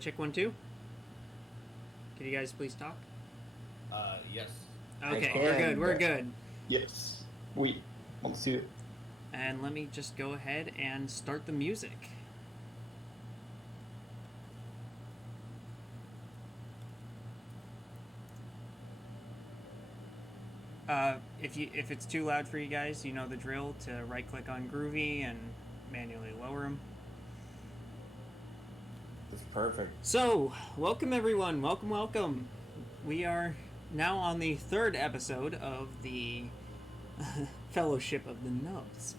Check 1, 2. Can you guys please talk? Yes. I Okay, we're good. can. We're good. Yes. We want to see it. And let me just go ahead and start the music. If it's too loud for you guys, you know the drill. To right click on Groovy and manually lower them. It's perfect. So, welcome everyone. Welcome. We are now on the third episode of the Fellowship of the Nubs.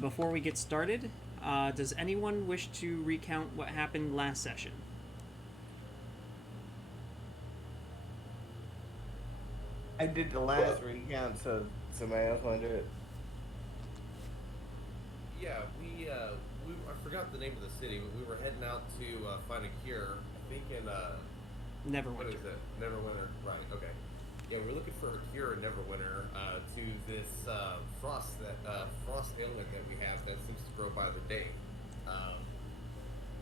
Before we get started, does anyone wish to recount what happened last session? I did the last recount, so somebody else want to do it. Yeah, I forgot the name of the city, but we were heading out to find a cure. I think in Neverwinter. what is it? Neverwinter. Right. Okay. Yeah, we're looking for a cure in Neverwinter to this frost ailment that we have that seems to grow by the day.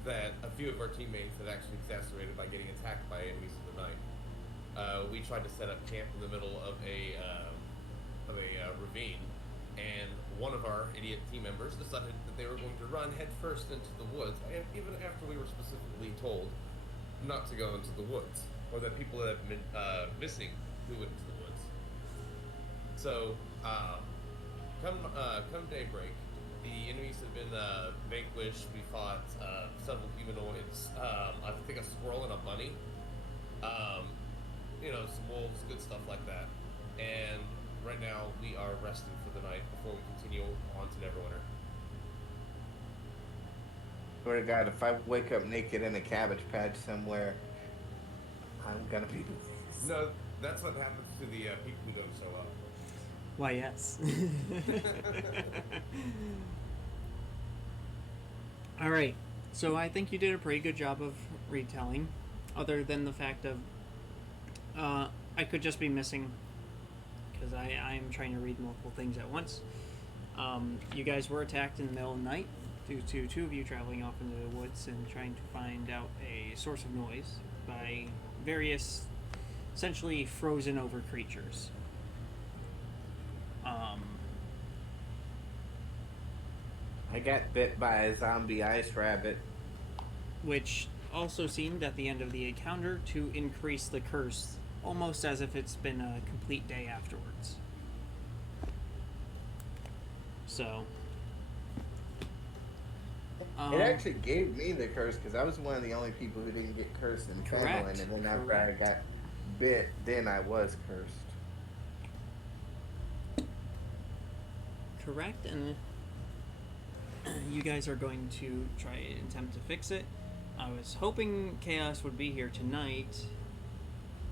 That a few of our teammates have actually exacerbated by getting attacked by enemies of the night. We tried to set up camp in the middle of a ravine, and one of our idiot team members decided that they were going to run headfirst into the woods, even after we were specifically told not to go into the woods, or that people that have been missing who went into the woods. So, come daybreak, the enemies have been vanquished. We fought several humanoids, I think a squirrel and a bunny. Some wolves, good stuff like that. And right now we are resting for the night before we continue on to Neverwinter. Swear to God, if I wake up naked in a cabbage patch somewhere, I'm gonna be. No, that's what happens to the people who don't show up. Why, yes. Alright, so I think you did a pretty good job of retelling, other than the fact of I could just be missing, because I am trying to read multiple things at once. You guys were attacked in the middle of the night due to two of you traveling off into the woods and trying to find out a source of noise by various, essentially frozen over creatures. I got bit by a zombie ice rabbit. Which also seemed at the end of the encounter to increase the curse, almost as if it's been a complete day afterwards. So, It actually gave me the curse because I was one of the only people who didn't get cursed in Correct. Finland, and then after I got bit, then I was cursed. correct, and you guys are going to try and attempt to fix it. I was hoping Chaos would be here tonight,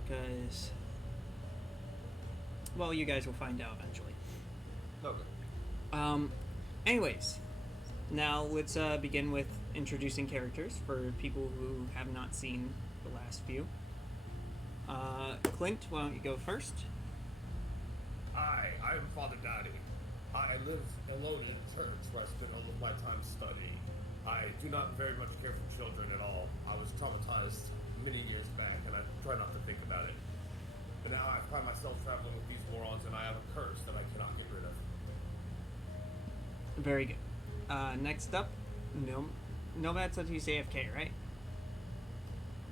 because, well, you guys will find out eventually. Okay. Anyways, now let's begin with introducing characters for people who have not seen the last few. Clint, why don't you go first? Hi, I'm Father Daddy. I live alone in church where I spend all of my time studying. I do not very much care for children at all. I was traumatized many years back, and I try not to think about it. But now I find myself traveling with these morons, and I have a curse that I cannot get rid of. Very good. Next up, Nomad said he's AFK, right?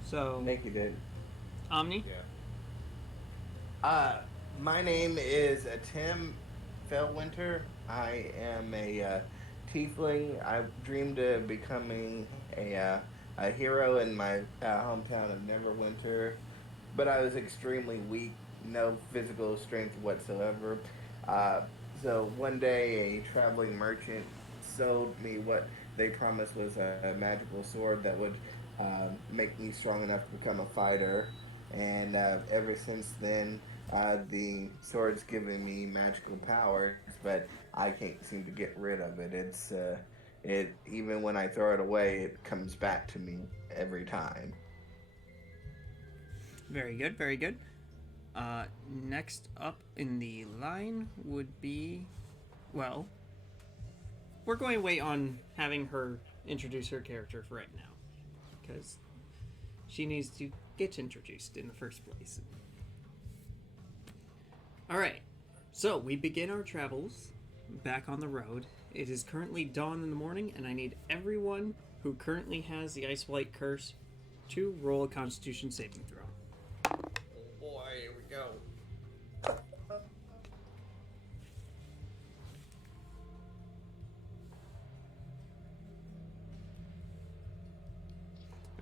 So, I think you did. Omni? Yeah. My name is Tim Fellwinter. I am a tiefling. I've dreamed of becoming a hero in my hometown of Neverwinter, but I was extremely weak, no physical strength whatsoever. So one day, a traveling merchant sold me what they promised was a magical sword that would make me strong enough to become a fighter. And ever since then, the sword's given me magical powers, but I can't seem to get rid of it. It even when I throw it away, it comes back to me every time. Very good, very good. Next up in the line would be, we're going to wait on having her introduce her character for right now. because she needs to get introduced in the first place. Alright, so we begin our travels back on the road. It is currently dawn in the morning, and I need everyone who currently has the Ice Blight curse to roll a Constitution saving throw. Oh boy, here we go.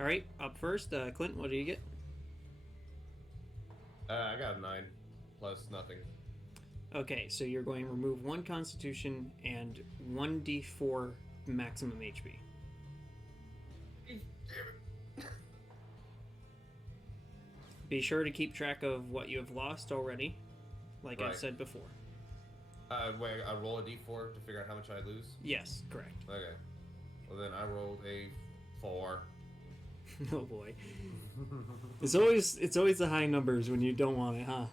Alright, up first, Clint, what do you get? I got a 9 plus nothing. Okay, so you're going to remove 1 Constitution and 1d4 maximum HP. Be sure to keep track of what you have lost already, like I Right. said before. Wait, I roll a d4 to figure out how much I lose? Yes, correct. Okay. Well, then I rolled a 4. Oh boy. It's always the high numbers when you don't want it, huh?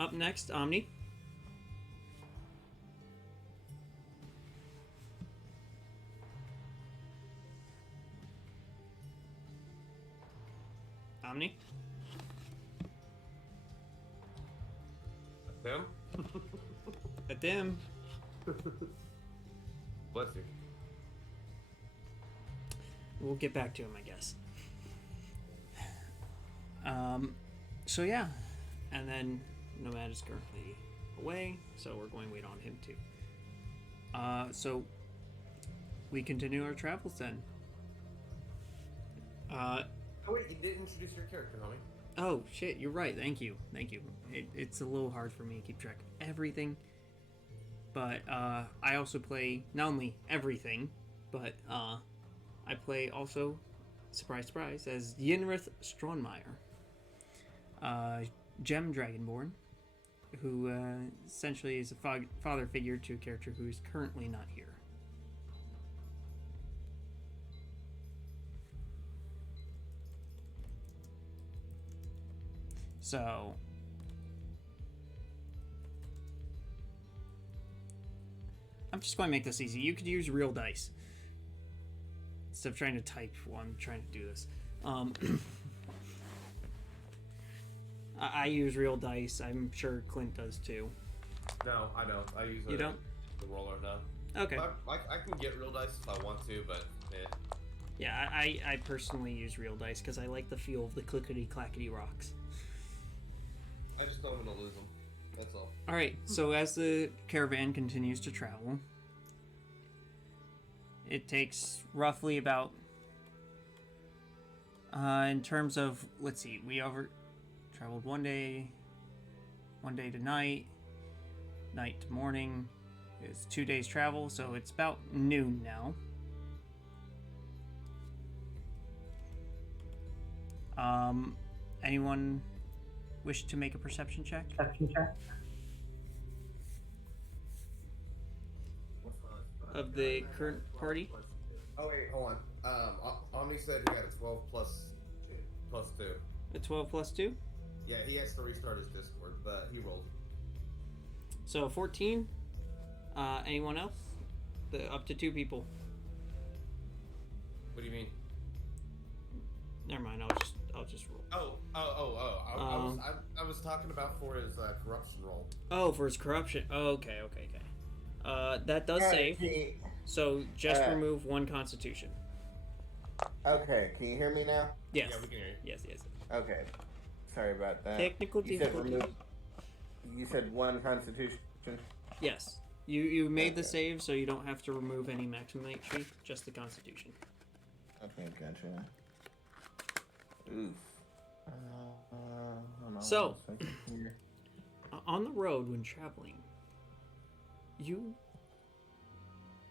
Up next, Omni. Omni? Tim? A dim. Bless you. We'll get back to him, I guess. So yeah. And then Nomad is currently away, so we're going to wait on him too. So we continue our travels then. Oh wait, you didn't introduce your character, homie. Oh shit, you're right. Thank you. It's a little hard for me to keep track of everything, but I also play not only everything, but I play also, surprise, surprise, as Yenrith Strawnmeyer, Gem Dragonborn, who essentially is a father figure to a character who is currently not here. So, I'm just going to make this easy. You could use real dice instead of trying to type while I'm trying to do this. I use real dice. I'm sure Clint does too. No, I don't. I use You don't? the roller now. Okay. I can get real dice if I want to, but Yeah, I personally use real dice because I like the feel of the clickety-clackety rocks. I just don't want to lose them. That's all. Alright, so as the caravan continues to travel, it takes roughly about, in terms of, let's see, we traveled one day to night to morning. It's 2 days travel, so it's about noon now. Anyone wish to make a perception check? Of the current party? Oh wait, hold on. Omni said he had a 12 plus 2. A 12 plus 2? Yeah, he has to restart his Discord, but he rolled. So 14. Anyone else? Up to 2 people. What do you mean? Never mind. I'll just roll. I was talking about for his corruption roll. Oh, for his corruption. Oh, okay. That does save. So just remove 1 Constitution. Okay, can you hear me now? Yes. Yeah, we can hear you. Yes. Okay. Sorry about that. Technical You said difficulty. you said 1 Constitution. Yes. You made the save, so you don't have to remove any maximum HP, just the Constitution. Okay, gotcha. Oof. Hold on So- 1 second here. On the road when traveling,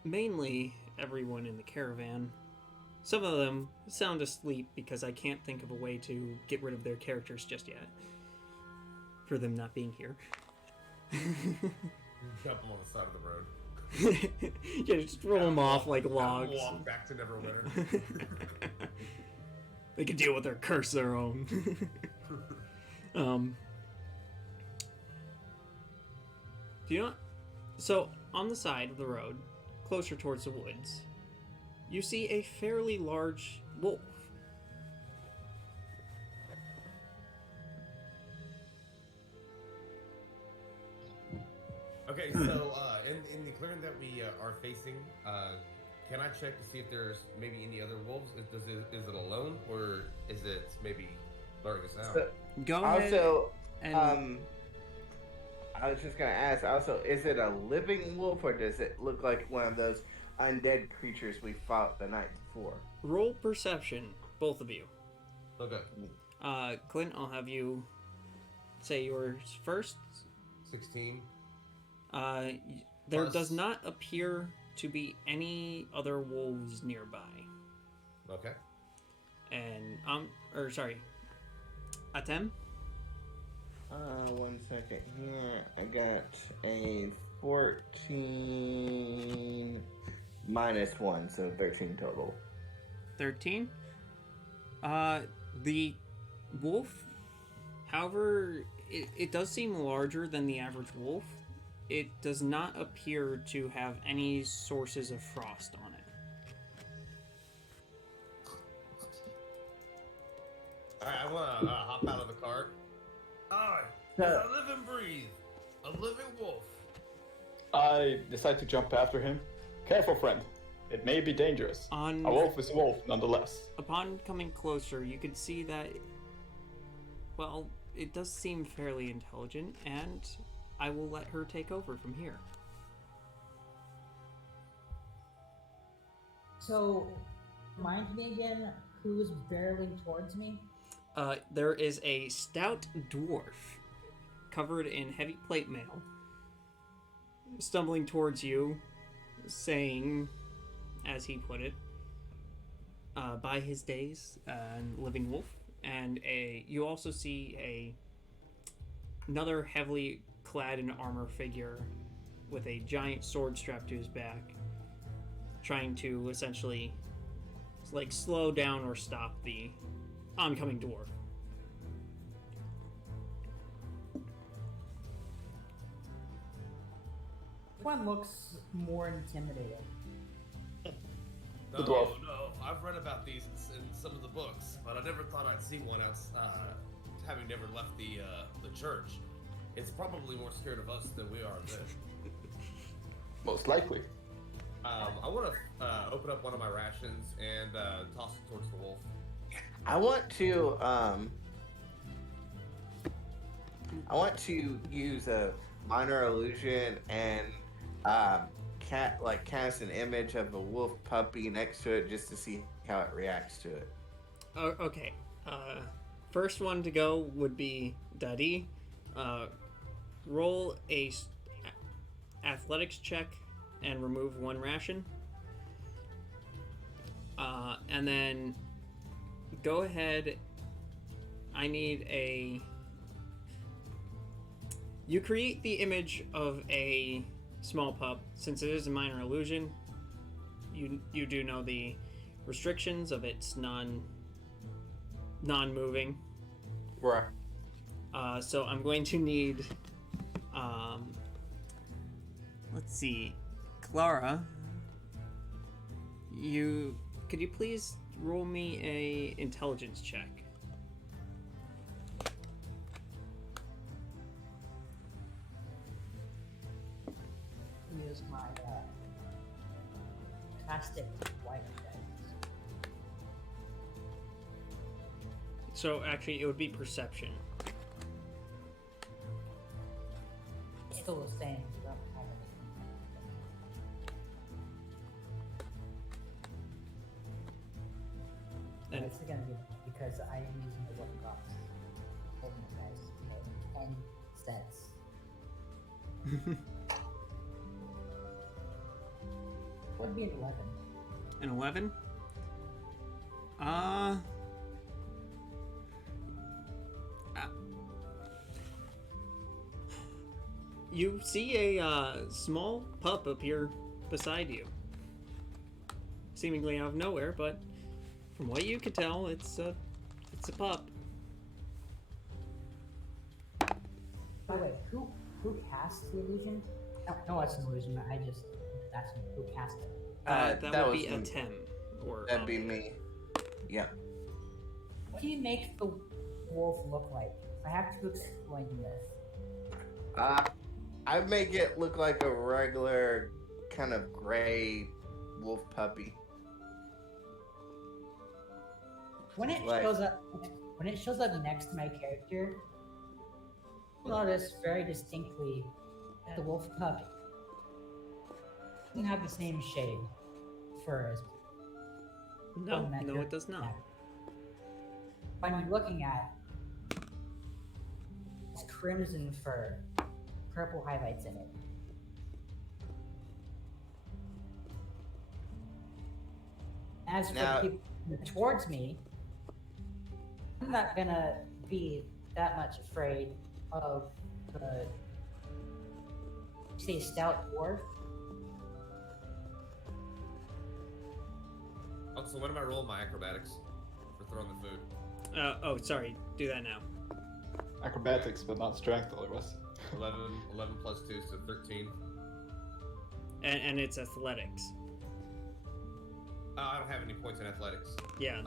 mainly everyone in the caravan, some of them sound asleep because I can't think of a way to get rid of their characters just yet, for them not being here. Dump them on the side of the road. Yeah, just roll them off like logs. Walk back to Neverwinter. They can deal with their curse their own. Do you know? So on the side of the road, closer towards the woods, you see a fairly large wolf. Okay, so in the clearing that we are facing, can I check to see if there's maybe any other wolves? Is it alone, or is it maybe luring us out? So, Go ahead also, and I was just gonna ask. Also, is it a living wolf or does it look like one of those undead creatures we fought the night before? roll perception, both of you. Okay, Clint, I'll have you say yours first. 16. There Plus- does not appear to be any other wolves nearby. Okay. And Atem? 1 second here. I got a 14 minus 1, so 13 total. 13. The wolf, however, it does seem larger than the average wolf. It does not appear to have any sources of frost on it. Alright, I want to hop out of the cart. I live and breathe. A living wolf. I decide to jump after him. Careful, friend. It may be dangerous. A wolf is a wolf, nonetheless. Upon coming closer, you can see that, well, it does seem fairly intelligent, and I will let her take over from here. So, remind me again who's barreling towards me? There is a stout dwarf covered in heavy plate mail stumbling towards you, saying, as he put it, by his days, living wolf. And you also see another heavily clad in armor figure with a giant sword strapped to his back, trying to essentially slow down or stop the oncoming dwarf. Which one looks more intimidating? No, dwarf. no, I've read about these in some of the books, but I never thought I'd see one as having never left the church. It's probably more scared of us than we are of it. Most likely. I want to open up one of my rations and toss it towards the wolf. I want to use a minor illusion and cast an image of a wolf puppy next to it just to see how it reacts to it. Okay. First one to go would be Daddy. Roll a athletics check and remove one ration. And then go ahead. I need you create the image of a small pup. Since it is a minor illusion, you do know the restrictions of its non-moving. Right. So I'm going to need, let's see, Clara. Could you please roll me a intelligence check? Use my plastic white dice. So actually, it would be perception. It's still the same. You don't have anything. And It's gonna be because I am using the wooden box. Holding you guys, okay, 10 cents. Would be an 11. an 11. You see a small pup appear beside you, seemingly out of nowhere, but from what you could tell, it's a pup. By the way, who cast the illusion? No, it's an illusion. I just asked who cast it. That that would was be a me. Tem. Or That'd be me. Yep. What do you make the wolf look like? I have to explain this. I make it look like a regular kind of gray wolf puppy. When it shows up next to my character, you'll notice very distinctly that the wolf pup doesn't have the same shade fur as no, it does not. What I'm looking at is crimson fur, purple highlights in it. As for the people towards me, I'm not gonna be that much afraid of the, say, stout dwarf. Also, when am I rolling my acrobatics for throwing the food? Oh, sorry. Do that now. Acrobatics, but not strength, otherwise. 11 plus 2, so 13. And it's athletics. I don't have any points in athletics. Yeah.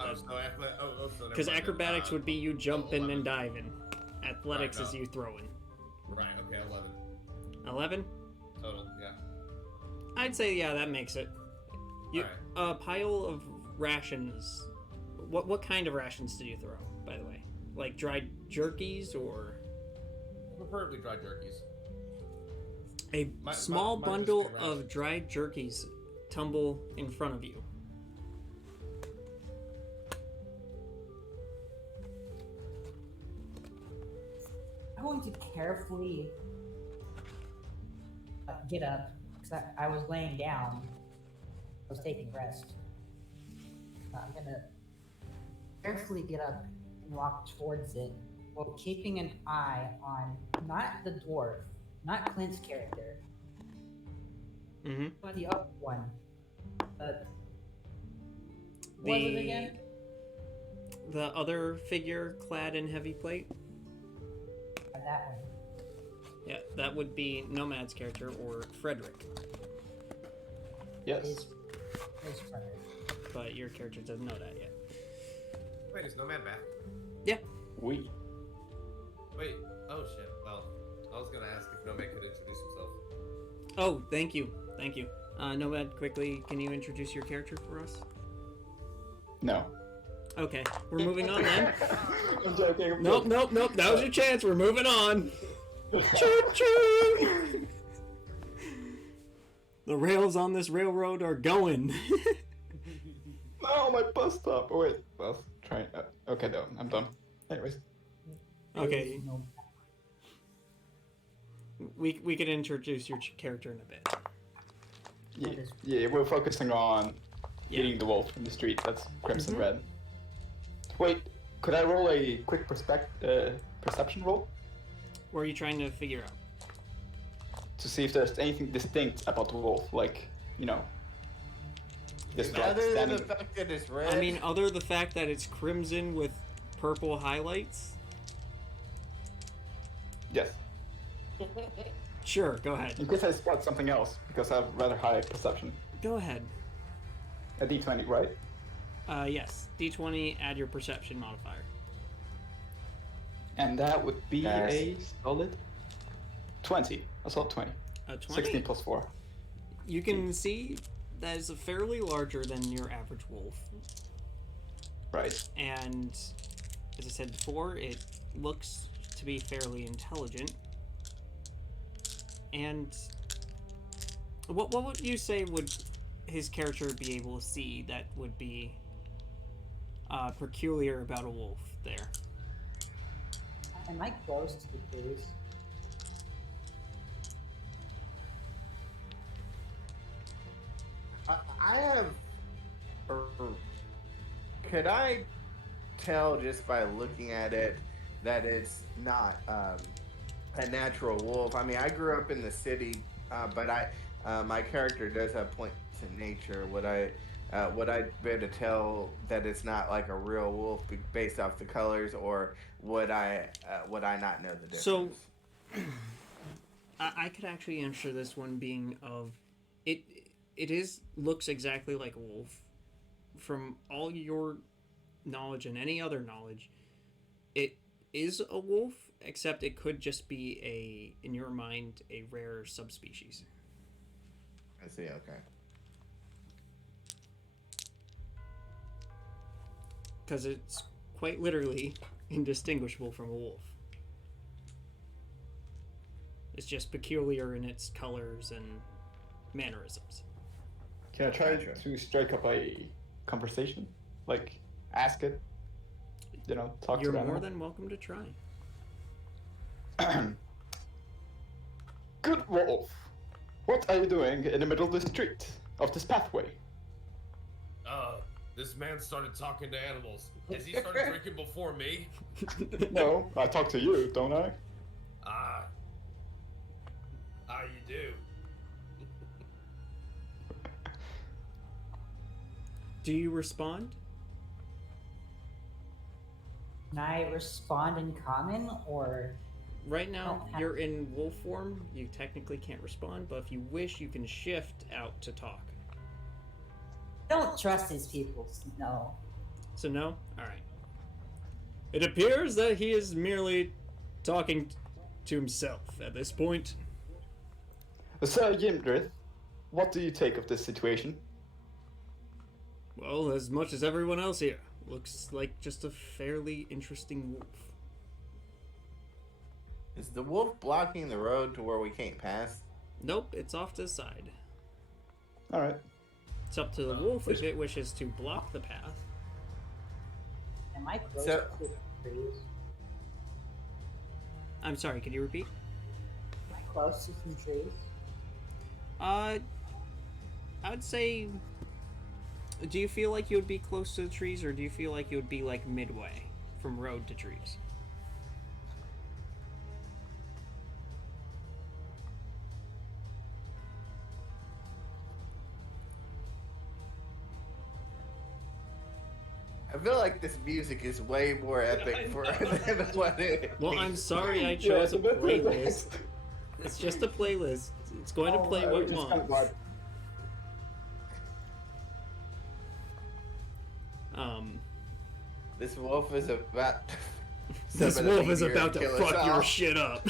Because acrobatics would be you jumping 11. and diving. Athletics Right, is you throwing. Right, okay, 11. 11? Total, yeah. I'd say, yeah, that makes it. Alright. A pile of rations. What kind of rations did you throw, by the way? Like dried jerkies or... Preferably dried jerkies. A small bundle of dried jerkies tumble in front of you. I'm going to carefully get up, because I was laying down. I was taking rest. I'm gonna carefully get up and walk towards it, while keeping an eye on not the dwarf, not Clint's character, but the other one. What was it again? The other figure clad in heavy plate? That one. Yeah, that would be Nomad's character, or Frederick. Yes. Is Frederick. But your character doesn't know that yet. Wait, is Nomad back? Yeah. We. Wait, oh shit. Well, I was gonna ask if Nomad could introduce himself. Oh, thank you. Thank you. Nomad, quickly, can you introduce your character for us? No. Okay, we're moving on then. I'm joking. Nope. That was your chance. We're moving on. Choo-choo! The rails on this railroad are going. No, my bus stop. Oh, wait. Well, try. Okay, no, I'm done. Anyways. Okay. We could introduce your character in a bit. Yeah, we're focusing on hitting the wolf in the street. That's Crimson Red. Wait, could I roll a quick perception roll? What are you trying to figure out? To see if there's anything distinct about the wolf, like, this Other than the fact that it's red. I mean, other the fact that it's crimson with purple highlights? Yes. Sure, go ahead. In case I spot something else, because I have rather high perception. Go ahead. A d20, right? Yes. D20, add your perception modifier. And that would be a solid 20. A solid 20. A 20? 16 plus 4. You can see that is fairly larger than your average wolf. Right. And, as I said before, it looks to be fairly intelligent. And what would you say would his character be able to see that would be peculiar about a wolf there? Am I close to the trees? I have. Could I tell just by looking at it that it's not a natural wolf? I mean, I grew up in the city, but my character does have points in nature. Would I be able to tell that it's not like a real wolf based off the colors, or would I not know the difference? So, I could actually answer this one being of it looks exactly like a wolf, from all your knowledge and any other knowledge, it is a wolf, except it could just be in your mind, a rare subspecies. I see. Okay. Because it's quite literally indistinguishable from a wolf. It's just peculiar in its colors and mannerisms. Can I try Gotcha. to strike up a conversation? Like, ask it? Talk You're to them. more than welcome to try. Good wolf, what are you doing in the middle of the street, of this pathway? This man started talking to animals. Has he started drinking before me? No, I talk to you, don't I? You do. Do you respond? Can I respond in common or? Right now, Oh, you're in wolf form. You technically can't respond, but if you wish, you can shift out to talk. Don't trust these people. No. So no? Alright. It appears that he is merely talking to himself at this point. Sir Yimdrith, what do you take of this situation? Well, as much as everyone else here. Looks like just a fairly interesting wolf. Is the wolf blocking the road to where we can't pass? Nope, it's off to the side. Alright. It's up to the wolf if it wishes to block the path. Am I close So- to the trees? I'm sorry, could you repeat? Am I close to some trees? I would say... Do you feel like you would be close to the trees, or do you feel like you would be, like, midway from road to trees? I feel like this music is way more epic for than what it is. Well, I'm sorry I Yeah, chose a it's bit playlist. It's just a playlist. It's going to play what it just kind of wants. vibe. This wolf is about. This wolf is about to kill us fuck your all. shit up.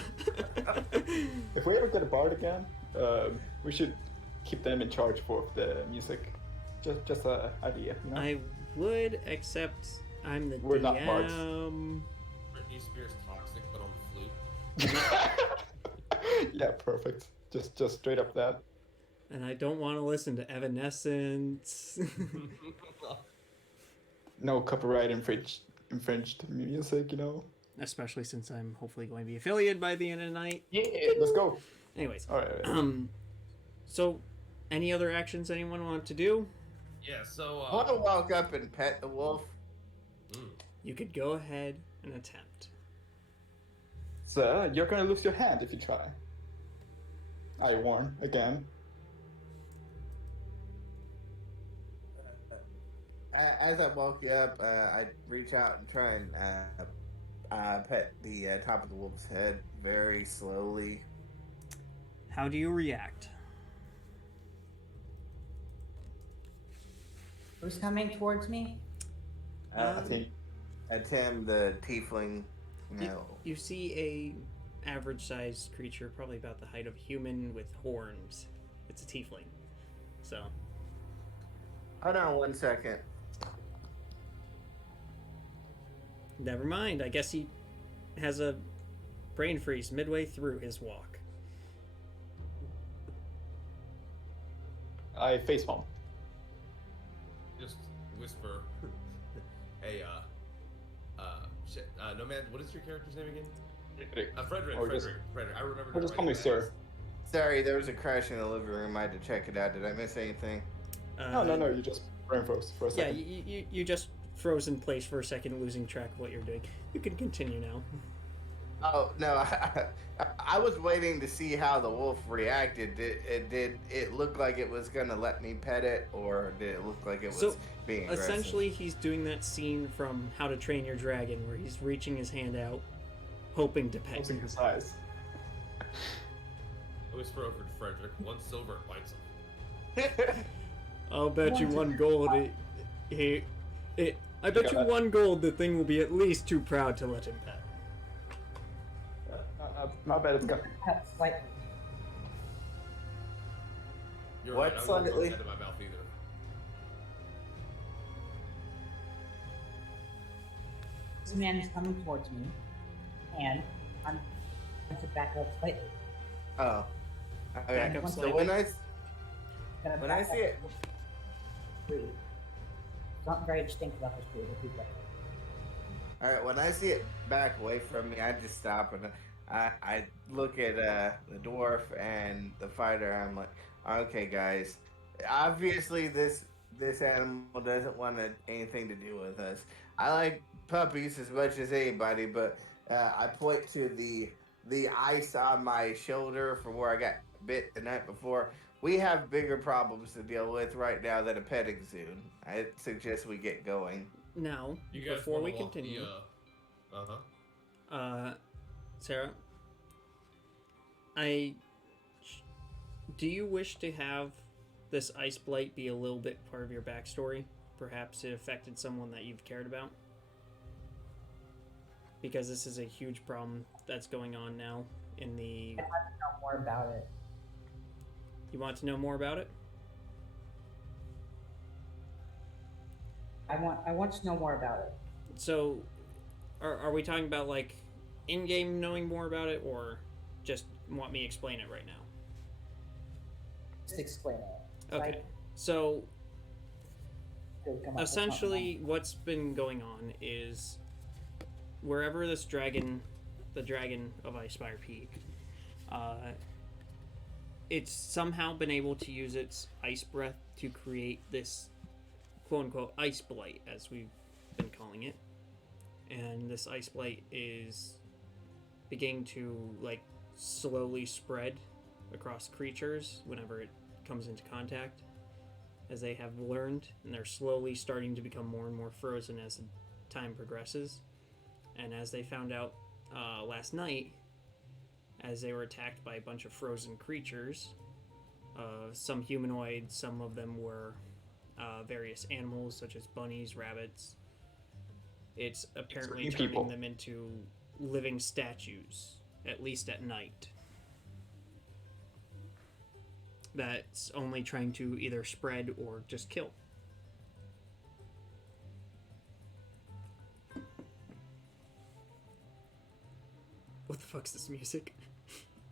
If we ever get a bard again, we should keep them in charge for the music. Just an idea, you know? I would, except I'm the We're not DM. bards. Britney Spears toxic, but on the flute. Yeah, perfect. Just straight up that. And I don't want to listen to Evanescence. No copyright infringed music, you know? Especially since I'm hopefully going to be affiliated by the end of the night. Yeah, let's go. Anyways, All right. so any other actions anyone want to do? Yeah, so, I want to walk up and pet the wolf. You could go ahead and attempt. Sir, you're gonna lose your hand if you try. I warn again. As I walk you up, I reach out and try and pet the top of the wolf's head very slowly. How do you react? Who's coming towards me? I think Tim, the tiefling. You see a average-sized creature, probably about the height of a human, with horns. It's a tiefling. So, Hold on 1 second. never mind. I guess he has a brain freeze midway through his walk. I facepalm. just whisper, hey, shit, Nomad, what is your character's name again? Frederick, Or just- Frederick, I remember. Or just call me sir. Sorry, there was a crash in the living room. I had to check it out. Did I miss anything? No, you just brain froze for a Yeah, second. you just froze in place for a second, losing track of what you're doing. You can continue now. Oh no, I was waiting to see how the wolf reacted. Did it look like it was gonna let me pet it, or did it look like it was So, being aggressive? Essentially, he's doing that scene from How to Train Your Dragon, where he's reaching his hand out, hoping to pet Closing you. his eyes. I whisper over to Frederick, 1 silver bites him. I'll bet you 1 gold. I bet got you that. 1 gold the thing will be at least too proud to let him pet. Not bad. It's got. Slightly. You're What right. I won't throw slightly? his head in my mouth either. This man is coming towards me, and I'm going to back up slightly. Oh. Okay. Back up So slightly. when I Gonna when I back see up it, tree. Something very distinct about this tree. If you get all right. When I see it back away from me, I just stop and I look at the dwarf and the fighter. I'm like, okay, guys. Obviously, this animal doesn't want anything to do with us. I like puppies as much as anybody, but I point to the ice on my shoulder from where I got bit the night before. We have bigger problems to deal with right now than a petting zoo. I suggest we get going. Now, You guys before wanna we walk continue, Sarah, do you wish to have this ice blight be a little bit part of your backstory? Perhaps it affected someone that you've cared about? Because this is a huge problem that's going on now in the... know more about it. You want to know more about it? I want to know more about it. So, are we talking about, like, in-game knowing more about it, or just want me to explain it right now? Just explain it. Okay. So, Come up with essentially, what's been going on is wherever this dragon, the dragon of Icespire Peak, it's somehow been able to use its ice breath to create this quote-unquote ice blight, as we've been calling it. And this ice blight is beginning to, like, slowly spread across creatures whenever it comes into contact, as they have learned, and they're slowly starting to become more and more frozen as time progresses. And as they found out last night, as they were attacked by a bunch of frozen creatures, some humanoid, some of them were various animals such as bunnies, rabbits. It's apparently turning people. them into living statues, at least at night. That's only trying to either spread or just kill. What the fuck's this music?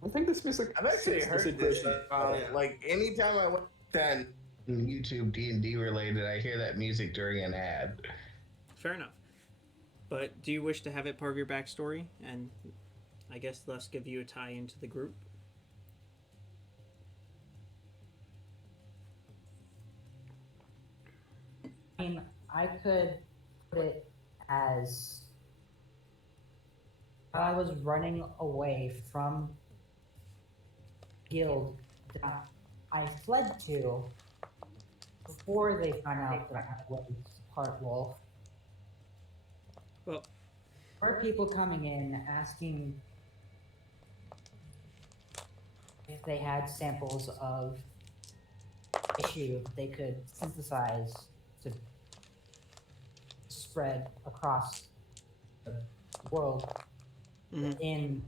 I think this music. I've actually fits heard this song like anytime I went then. YouTube D&D related, I hear that music during an ad. Fair enough. But do you wish to have it part of your backstory, and I guess thus give you a tie into the group? I mean, I could put it as while I was running away from guild that I fled to before they found out that I was part wolf. Well, There were people coming in asking if they had samples of issue they could synthesize to spread across the world in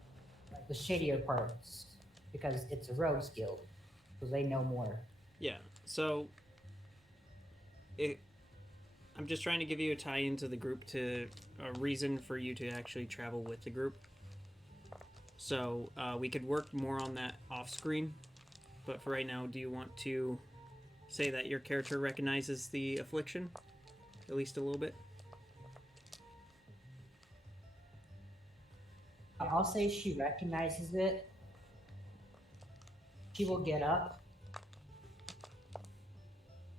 the shadier parts, because it's a rogues guild, so they know more. yeah. So, I'm just trying to give you a tie into the group, to a reason for you to actually travel with the group. So, we could work more on that off screen, but for right now, do you want to say that your character recognizes the affliction? At least a little bit? I'll say she recognizes it. She will get up,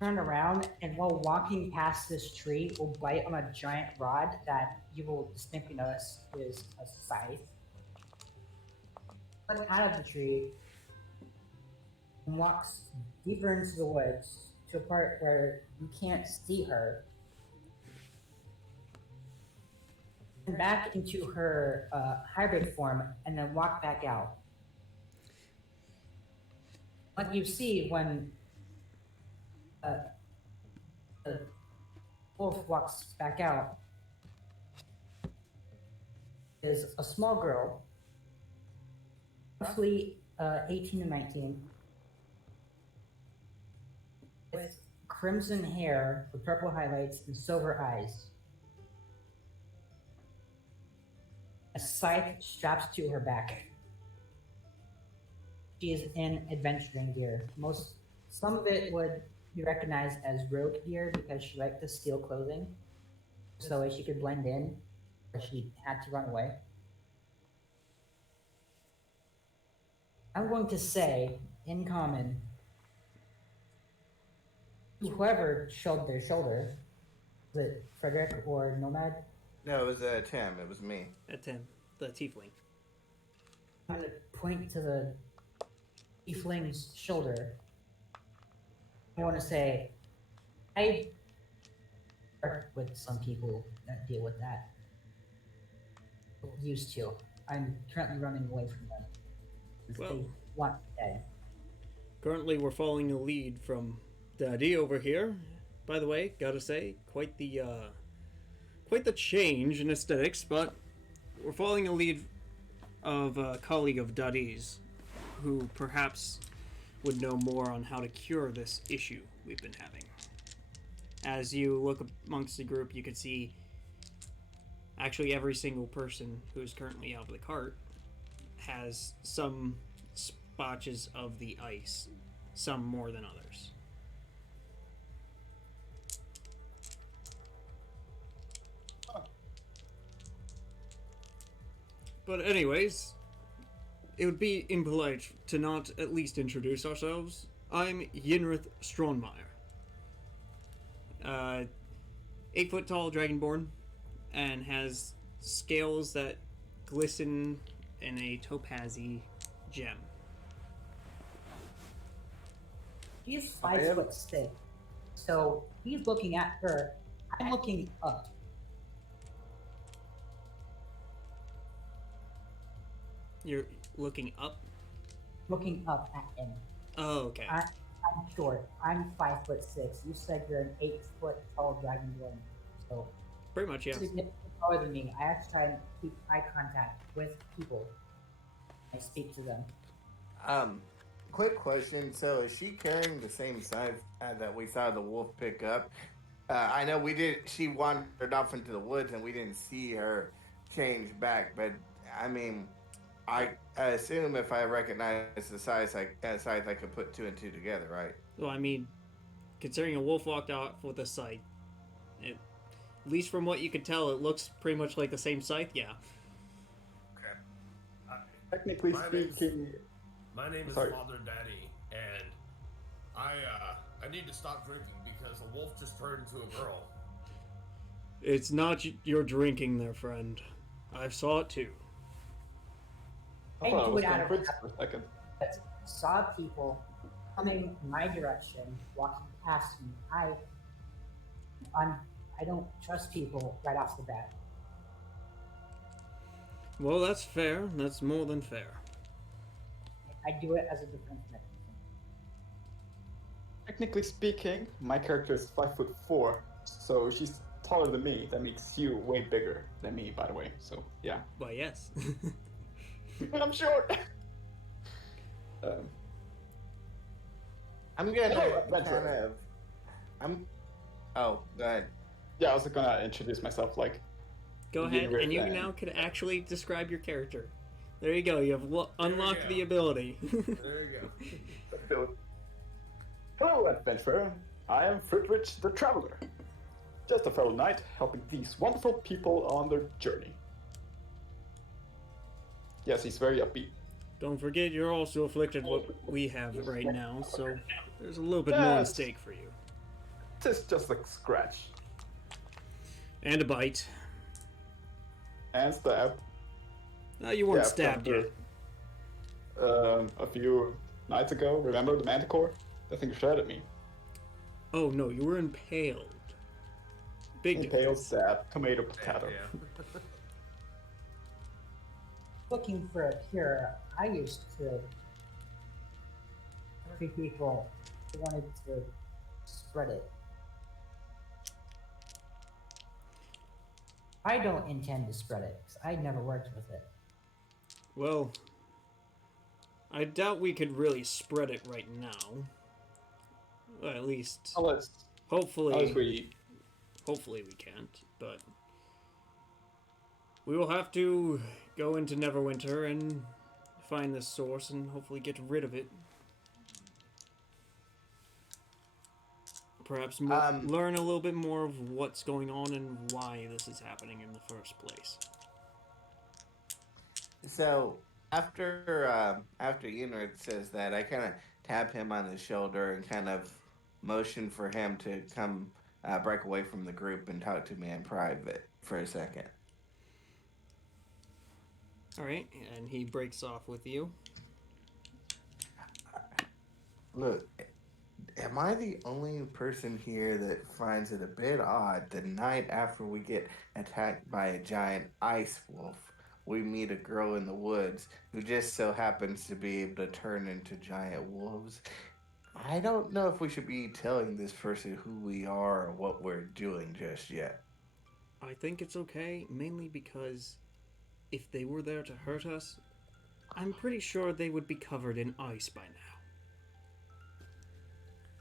turn around, and while walking past this tree, will bite on a giant rod that you will distinctly notice is a scythe. But out of the tree, and walks deeper into the woods to a part where you can't see her, and back into her hybrid form, and then walk back out. Like you see when the Wolf walks back out is a small girl, roughly 18 to 19, with crimson hair with purple highlights and silver eyes. A scythe straps to her back. She is in adventuring gear. Some of it would be recognized as rogue gear because she liked to steal clothing, so that she could blend in, or she had to run away. I'm going to say, in common, whoever showed their shoulder, was it Frederick or Nomad? No, it was Tim. It was me. At 10, the tiefling. I'm going to point to the tiefling's shoulder. I want to say, I work with some people that deal with that. Used to. I'm currently running away from them. Well, they want me dead. currently we're following the lead from Daddy over here. By the way, gotta say, quite the change in aesthetics, but we're following the lead of a colleague of Daddy's, who perhaps would know more on how to cure this issue we've been having. As you look amongst the group, you can see actually every single person who is currently out of the cart has some spotches of the ice, some more than others. But anyways, it would be impolite to not at least introduce ourselves. I'm Yinrith Stronmeyer. 8-foot tall dragonborn, and has scales that glisten in a topazy gem. He's 5'6", so he's looking at her. I'm looking up. You're looking up? Looking up at him. Oh, okay. I'm short. I'm 5'6". You said you're an 8-foot tall dragonborn, so Pretty much, yeah. significantly taller than me. I have to try and keep eye contact with people. I speak to them. Quick question. So, is she carrying the same size that we saw the wolf pick up? I know we did. She wandered off into the woods, and we didn't see her change back. But I mean, I assume if I recognize the size, I could put 2 and 2 together, right? Well, I mean, considering a wolf walked out with a scythe, at least from what you could tell, it looks pretty much like the same scythe, yeah. Okay. Technically My name's- speaking, My name is Sorry. Father Daddy, and I need to stop drinking because a wolf just turned into a girl. It's not your drinking there, friend. I saw it too. I thought I do was it out going of Fritz for a second. habit. Saw people coming my direction, walking past me. I don't trust people right off the bat. Well, that's fair. That's more than fair. I do it as a defense mechanism. Technically speaking, my character is 5'4", so she's taller than me. That makes you way bigger than me, by the way. So yeah, Why, yes. I'm short. I'm gonna Hello, adventurer. kind of. Oh, go ahead. Yeah, I was gonna introduce myself like. Go ahead, and you Yinrith now could actually describe your character. There you go. You have unlocked go. the ability. There you go. Hello, adventurer. I am Friedrich the Traveler. Just a fellow knight helping these wonderful people on their journey. Yes, he's very upbeat. Don't forget, you're also afflicted what we have right now, so there's a little bit more at Yes. stake for you. It's just a scratch. And a bite. And stab. No, you weren't Yeah, stabbed from yet. A few nights ago, remember the manticore? That thing shot at me. Oh no, you were impaled. Big Impale, difference. stab, tomato, potato. Yeah. Looking for a cure, I used to treat people who wanted to spread it. I don't intend to spread it, because I never worked with it. Well, I doubt we could really spread it right now. Well, at least, Unless hopefully we... we can't, but we will have to go into Neverwinter and find this source and hopefully get rid of it. Perhaps learn a little bit more of what's going on and why this is happening in the first place. So after Unard says that, I kind of tap him on the shoulder and kind of motion for him to come break away from the group and talk to me in private for a second. Alright, and he breaks off with you. Look, am I the only person here that finds it a bit odd the night after we get attacked by a giant ice wolf, we meet a girl in the woods who just so happens to be able to turn into giant wolves? I don't know if we should be telling this person who we are or what we're doing just yet. I think it's okay, mainly because if they were there to hurt us, I'm pretty sure they would be covered in ice by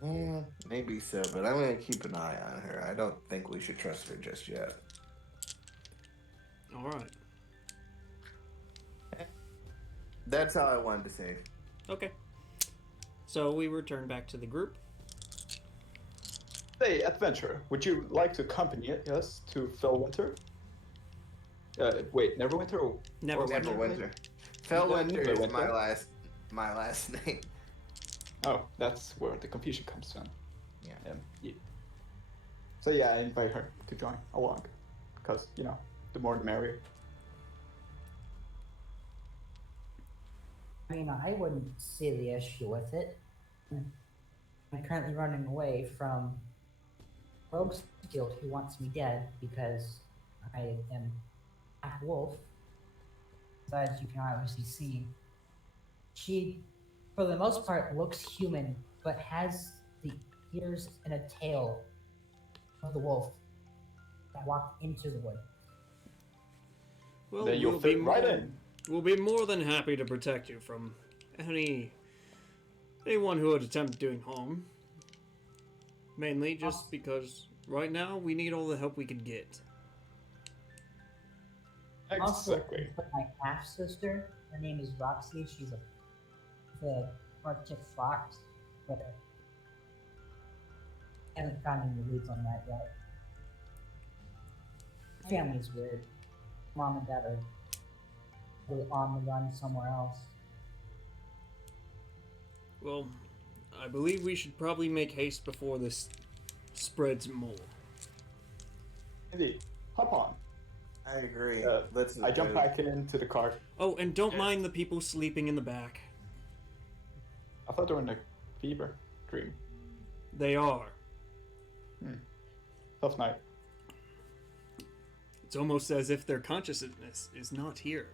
now. Maybe so, but I'm going to keep an eye on her. I don't think we should trust her just yet. Alright. That's all I wanted to say. Okay. So we return back to the group. Hey, adventurer, would you like to accompany us to Fellwinter? Wait, Neverwinter? Or Neverwinter. Fellwinter is my last name. Oh, that's where the confusion comes from. Yeah. Yeah. So yeah, I invite her to join along, because the more the merrier. I mean, I wouldn't see the issue with it. I'm currently running away from Rogue's Guild, who wants me dead because I am half wolf. As you can obviously see, she, for the most part, looks human, but has the ears and a tail of the wolf that walked into the wood. Well, Then you'll fit right in. We'll be more than happy to protect you from anyone who would attempt doing harm. Mainly just because right now we need all the help we can get. Exactly. Also, my half sister, her name is Roxy. She's the Arctic fox, but I haven't found any leads on that yet. Family's weird. Mom and dad are on the run somewhere else. Well, I believe we should probably make haste before this spreads more. Indeed. Hop on. I agree. I jump back into the cart. Oh, and don't mind the people sleeping in the back. I thought they were in a fever dream. They are. Tough night. It's almost as if their consciousness is not here.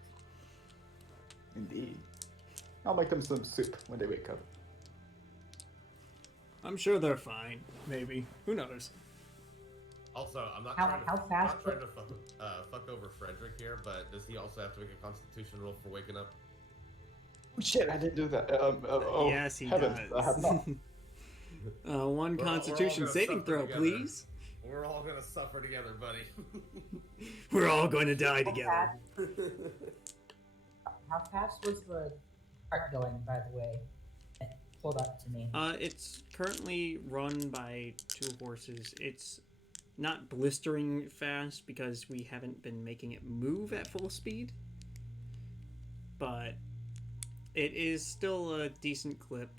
Indeed. I'll make them some soup when they wake up. I'm sure they're fine. Maybe. Who knows? Also, I'm not How trying to, fast not trying to fuck over Frederick here, but does he also have to make a Constitution roll for waking up? Oh shit, I didn't do that. Yes, he heavens, does. I have not. One We're all Constitution gonna saving suffer throw, together. please. We're all gonna suffer together, buddy. We're all going to die together. How fast was the cart going, by the way? It pulled up to me. It's currently run by 2 horses. It's not blistering fast because we haven't been making it move at full speed. But it is still a decent clip,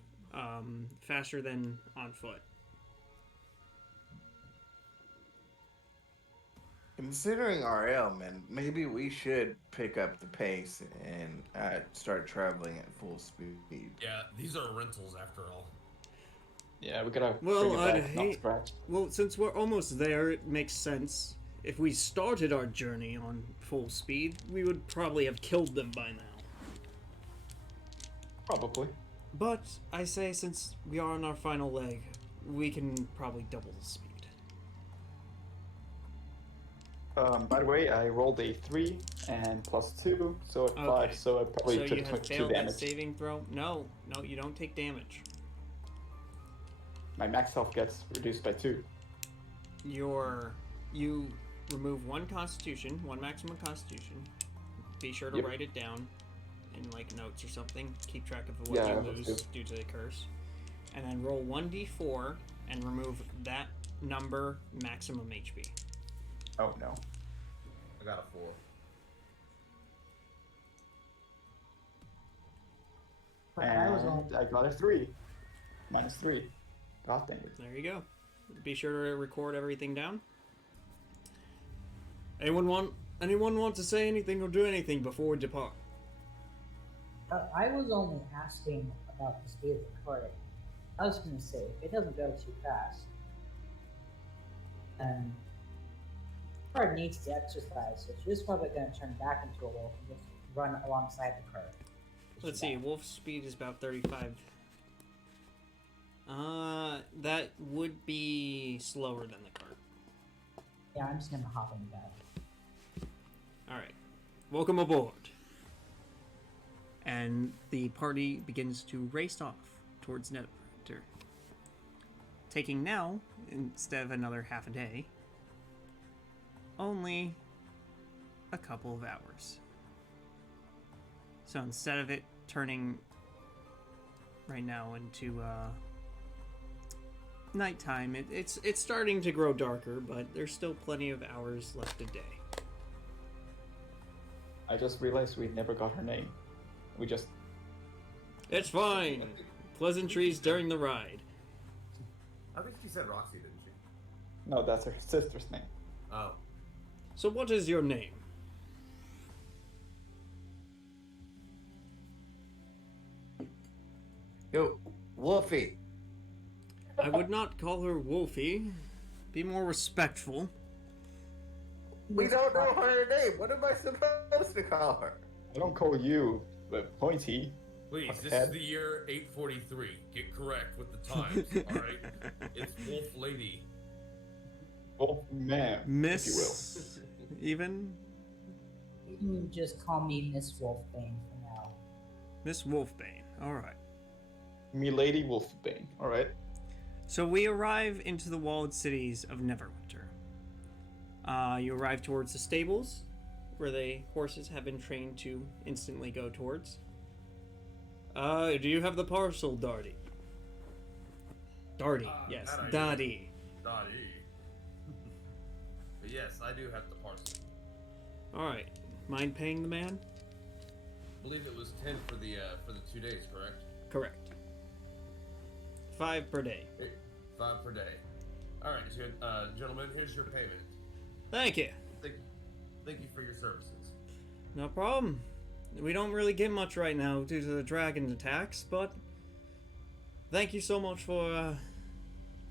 faster than on foot. Considering our ailment, maybe we should pick up the pace and start traveling at full speed. Yeah, these are rentals after all. Yeah, we gotta Well, bring I'd it back, not hate- scratch. Well, since we're almost there, it makes sense. If we started our journey on full speed, we would probably have killed them by now. Probably. But I say since we are on our final leg, we can probably double the speed. By the way, I rolled a 3 and +2, so at 5, Okay. so I probably So took you have 22 failed that damage. saving throw. No, you don't take damage. My max health gets reduced by 2. You remove one Constitution, one maximum Constitution. Be sure to Yep. write it down in like notes or something. Keep track of what Yeah, you I will lose do. due to the curse, and then roll 1d4 and remove that number maximum HP. Oh no. I got a 4. But I was on. And I got a 3. -3. God dang it. There you go. Be sure to record everything down. Anyone want to say anything or do anything before we depart? I was only asking about the state of the cart. I was going to say, if it doesn't go too fast, then the cart needs to exercise, so she's probably going to turn back into a wolf and just run alongside the cart. Let's see, wolf speed is about 35. That would be slower than the cart. Yeah, I'm just going to hop in that. Alright. Welcome aboard. And the party begins to race off towards Neverwinter. Taking now, instead of another half a day, only a couple of hours. So instead of it turning right now into nighttime, it's starting to grow darker, but there's still plenty of hours left a day. I just realized we never got her name. We just... It's fine. Pleasantries during the ride. I think she said Roxy, didn't she? No, that's her sister's name. Oh. So what is your name? Yo, Wolfie. I would not call her Wolfie. Be more respectful. We don't know her name. What am I supposed to call her? I don't call you, but Pointy. Please, this Okay. is the year 843. Get correct with the times, alright? It's Wolf Lady. Wolf man, if you will. Miss... Even? You can just call me Miss Wolfbane for now. Miss Wolfbane. Alright. Milady Wolfbane, alright? So we arrive into the walled cities of Neverwinter. You arrive towards the stables, where the horses have been trained to instantly go towards. Do you have the parcel, Darty? Darty, yes. that I do. Darty. Dottie. But yes, I do have the parcel. Alright. Mind paying the man? I believe it was 10 for the 2 days, correct? Correct. 5 per day. 5 per day. Alright, so, gentlemen, here's your payment. Thank you. Thank you for your services. No problem. We don't really get much right now due to the dragon attacks, but thank you so much for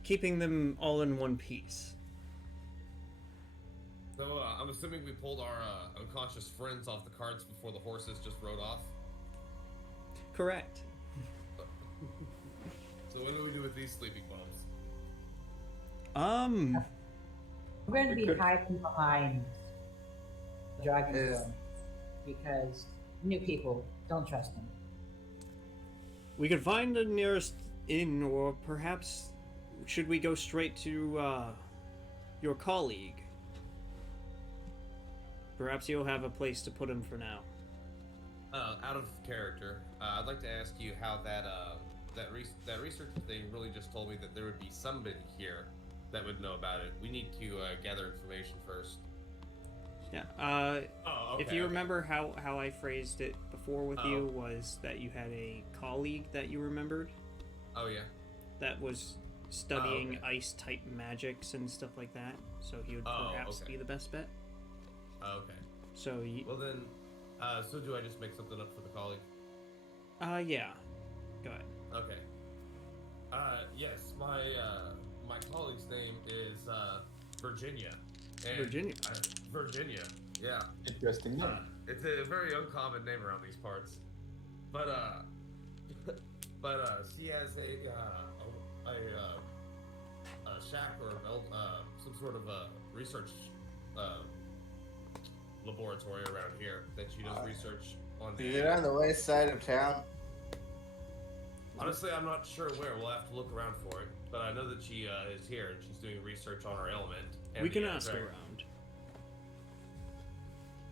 keeping them all in one piece. So, I'm assuming we pulled our unconscious friends off the carts before the horses just rode off? Correct. So what do we do with these sleeping bums? We're going to be Good. hiding behind the dragon's Is- den because new people don't trust them. We could find the nearest inn, or perhaps should we go straight to your colleague? Perhaps you'll have a place to put him for now. Out of character, I'd like to ask you how that research thing really just told me that there would be somebody here that would know about it. We need to gather information first. Yeah. Oh, okay. If you remember how I phrased it before with you was that you had a colleague that you remembered Oh yeah. that was studying okay. ice type magics and stuff like that. So he would Oh, perhaps okay. be the best bet. Okay. So Well then, so do I just make something up for the colleague? yeah. Go ahead. Okay. Yes, my colleague's name is Virginia. And Virginia. Virginia. Yeah. Interesting name. It's a very uncommon name around these parts. But she has a shack or some sort of research laboratory around here that she does research on the. Is it on the west side of town? Honestly, I'm not sure where. We'll have to look around for it. But I know that she is here and she's doing research on our element. And We can the, ask dragon.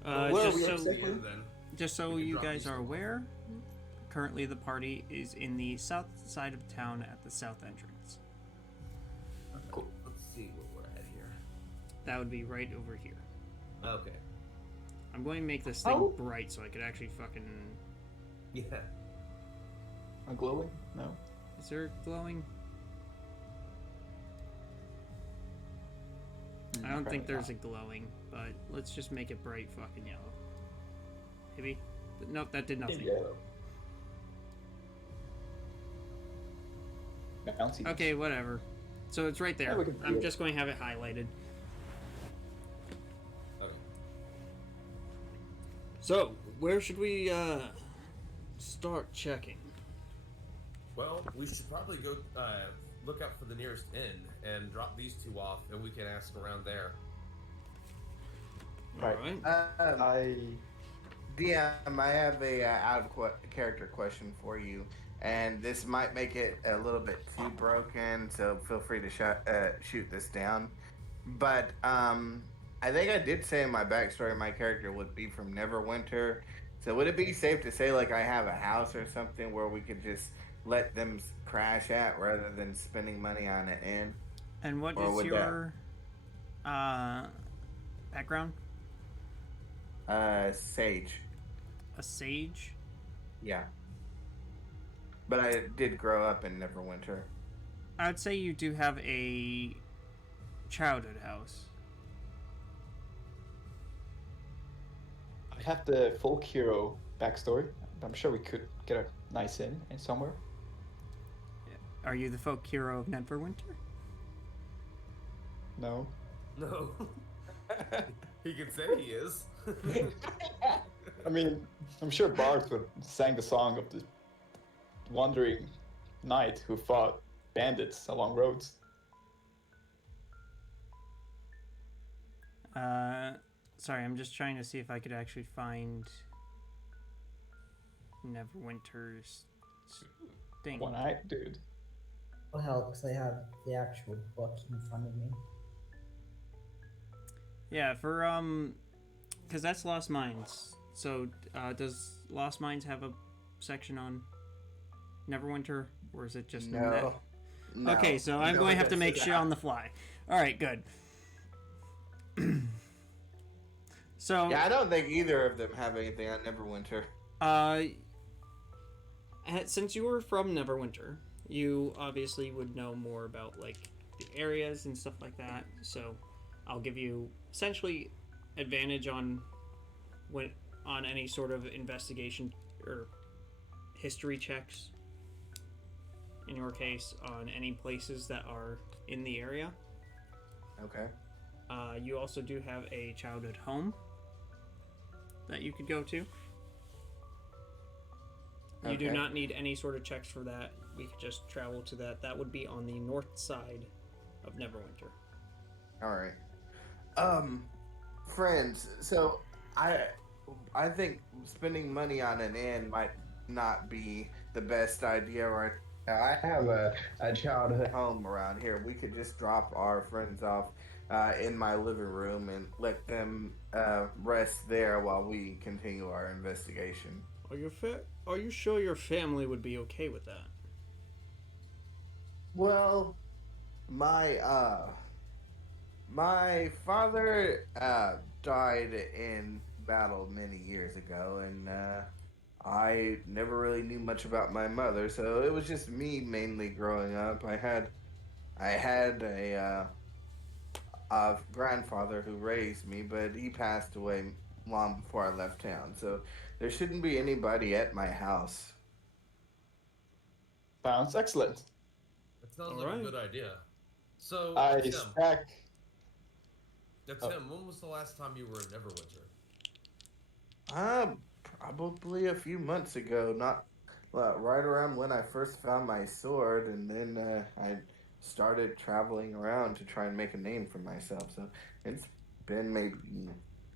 around. where Just are we so, exactly? And then just so we can you drop guys these are off. aware, currently the party is in the south side of town at the south entrance. Cool. Let's see where we're at here. That would be right over here. Okay. I'm going to make this thing Oh. bright so I could actually fucking... Yeah. I'm glowing? No. Is there glowing? I don't think there's a glowing, but let's just make it bright fucking yellow. Maybe? Nope, that did nothing. Yellow. Bouncy. Okay, whatever. So it's right there. Yeah, we can I'm feel just going to have it highlighted. Okay. So, where should we start checking? Well, we should probably go look out for the nearest inn and drop these two off, and we can ask around there. Right. Alright. DM, I have a character question for you, and this might make it a little bit too broken, so feel free to shoot this down. But I think I did say in my backstory my character would be from Neverwinter. So would it be safe to say like I have a house or something where we could just let them crash at rather than spending money on an inn? And what Or is would your background? Sage. A sage? Yeah. But I did grow up in Neverwinter. I'd say you do have a childhood house. I have the folk hero backstory. I'm sure we could get a nice inn in somewhere. Are you the folk hero of Neverwinter? No. No. He can say he is. I mean, I'm sure Bart would sang the song of the wandering knight who fought bandits along roads. Sorry, I'm just trying to see if I could actually find Neverwinter's thing. One-eyed dude. Will help because I have the actual book in front of me. Yeah, for because that's Lost Mines. So, does Lost Mines have a section on Neverwinter, or is it just No. No. Okay, so I'm No, going to have to that's make not. shit on the fly. All right, good. So, Yeah, I don't think either of them have anything on Neverwinter. Since you were from Neverwinter, you obviously would know more about like the areas and stuff like that. So, I'll give you essentially advantage on any sort of investigation or history checks. In your case, on any places that are in the area. Okay. You also do have a childhood home that you could go to. You do Okay. not need any sort of checks for that. We could just travel to that. That would be on the north side of Neverwinter. All right. Friends. So I think spending money on an inn might not be the best idea. Right. I have a childhood home around here. We could just drop our friends off in my living room and let them rest there while we continue our investigation. Are you sure your family would be okay with that? Well, my father died in battle many years ago, and I never really knew much about my mother, so it was just me mainly growing up. I had a grandfather who raised me, but he passed away long before I left town, so there shouldn't be anybody at my house. Sounds excellent. That sounds All like right. a good idea. So, I Tim, stack. Tim, when was the last time you were in Neverwinter? Probably a few months ago, not right around when I first found my sword, and then I started traveling around to try and make a name for myself. So it's been maybe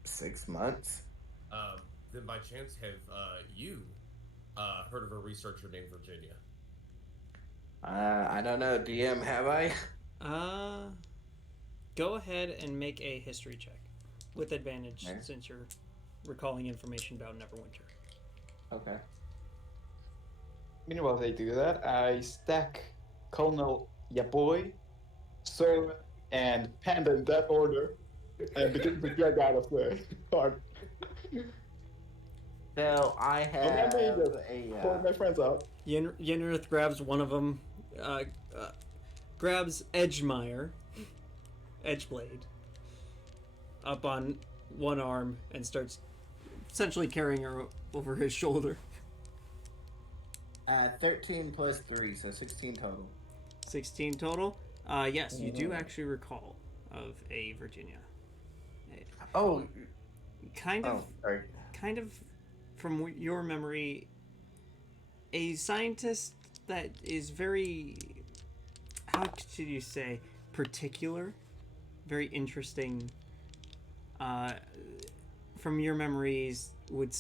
6 months. Then by chance, have you heard of a researcher named Virginia? I don't know. DM, have I? Go ahead and make a history check with advantage Okay. since you're recalling information about Neverwinter. Okay. Meanwhile, they do that. I stack Colonel Yaboy, Servant, and Panda in that order, and begin to get out of the card. So I And I made have pull my friends out. Yenrith grabs one of them, grabs Edgeblade, up on one arm and starts essentially carrying her over his shoulder. 13 plus 3, so 16 total. 16 total. Yes, you do actually recall of a Virginia. Oh, Kind of, sorry. kind of, from your memory, a scientist that is very, how should you say, particular, very interesting. From your memories, would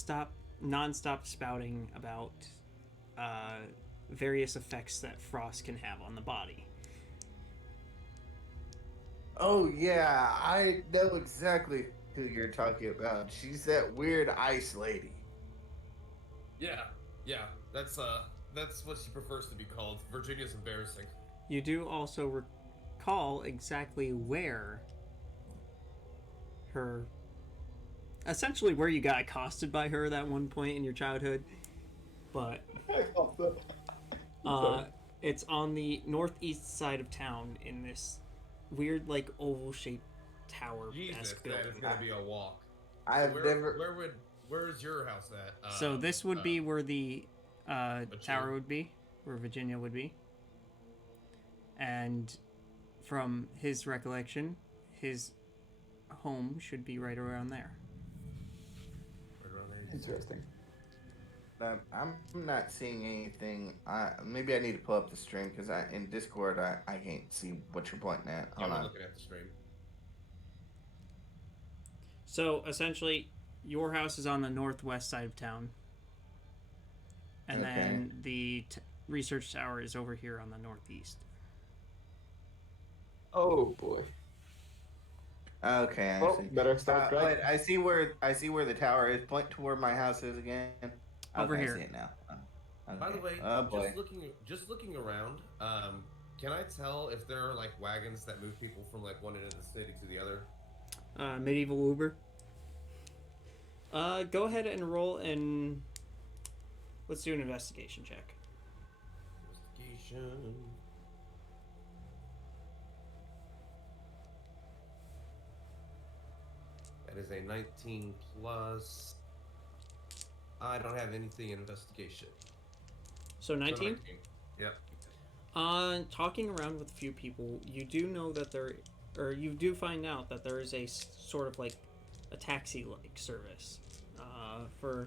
non-stop spouting about various effects that frost can have on the body. Oh yeah, I know exactly who you're talking about. She's that weird ice lady. Yeah, that's what she prefers to be called. Virginia's embarrassing. You do also recall exactly where essentially where you got accosted by her that one point in your childhood, but it's on the northeast side of town in this weird, like, oval-shaped tower. Jesus, that is gonna be a walk. I've never. Where's your house at? So this would be where the tower would be, where Virginia would be. And from his recollection, his home should be right around there. Interesting. I'm not seeing anything. Maybe I need to pull up the stream because in Discord I can't see what you're pointing at. Yeah, Hold we're on. looking at the stream. So essentially, your house is on the northwest side of town, and Okay. then the research tower is over here on the northeast. Oh boy. Okay, I Well, see. better start right. But I see where the tower is. Point to where my house is again. Over Okay, here. I see it now. Okay. By the way, Oh boy. just looking around, can I tell if there are like wagons that move people from like one end of the city to the other? Medieval Uber. Go ahead and roll and let's do an investigation check. Investigation. That is a 19 plus. I don't have anything in investigation. So 19? Yep. Talking around with a few people, you do know that you do find out that there is a sort of like a taxi-like service. For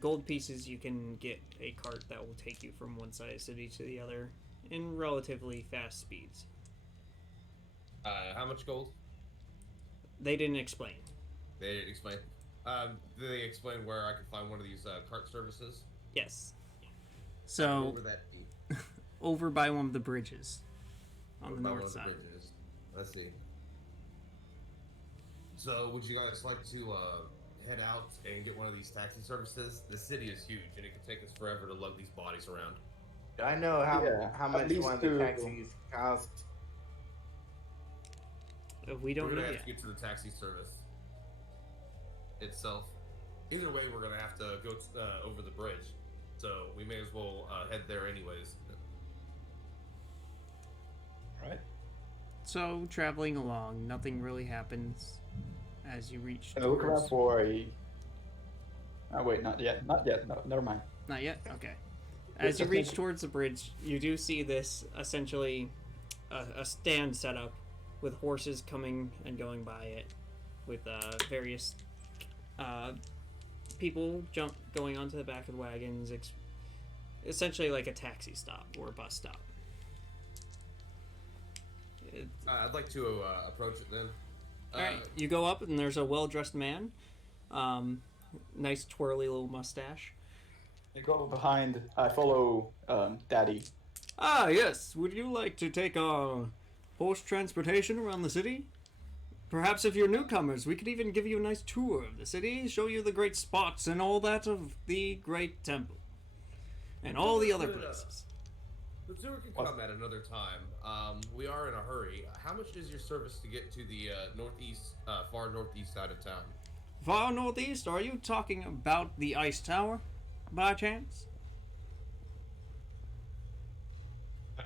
gold pieces, you can get a cart that will take you from one side of the city to the other in relatively fast speeds. How much gold? They didn't explain. They didn't explain. Did they explain where I can find one of these cart services? Yes. So Where would that be? over by one of the bridges on the By one north of the side. bridges. Let's see. So, would you guys like to head out and get one of these taxi services? The city is huge, and it can take us forever to lug these bodies around. Do I know how At much least one of the two. taxis cost? We We're don't gonna know have yet. to get to the taxi service itself. Either way, we're gonna have to go over the bridge, so we may as well head there anyways. Right. So traveling along, nothing really happens as you reach. And look around towards- for a. Oh wait, not yet. Not yet. No, never mind. Not yet? Okay. As you reach towards the bridge, you do see this essentially a stand set up with horses coming and going by it, with various people going onto the back of the wagons. Essentially like a taxi stop or a bus stop. I'd like to approach it then. All right, you go up and there's a well-dressed man, nice twirly little mustache. I go behind. I follow Daddy. Ah, yes. Would you like to take our horse transportation around the city? Perhaps if you're newcomers, we could even give you a nice tour of the city, show you the great spots and all that of the great temple. And all the other places. The tour can come at another time. We are in a hurry. How much is your service to get to the far northeast side of town? Far northeast? Are you talking about the ice tower, by chance?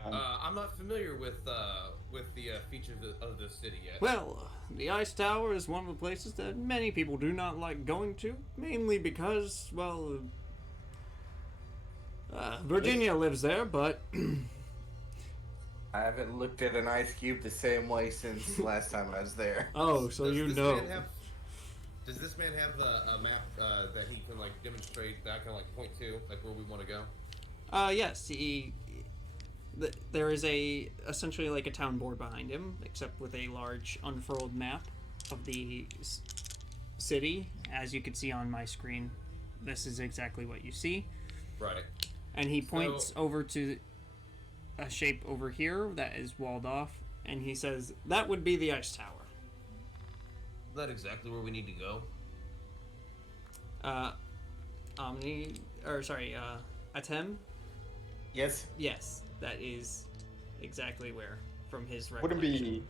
I'm not familiar with the features of the city yet. Well, the ice tower is one of the places that many people do not like going to, mainly because, well, Virginia lives there, but I haven't looked at an ice cube the same way since last time I was there. oh, so you know. Does this man have a map that he can like demonstrate that I can like point to, like where we want to go? Yes, there is essentially like a town board behind him, except with a large unfurled map of the city. As you can see on my screen, this is exactly what you see. Right. And he points over to a shape over here that is walled off, and he says, that would be the ice tower. Is that exactly where we need to go? Atem? Yes. Yes, that is exactly where, from his Wouldn't recollection. it be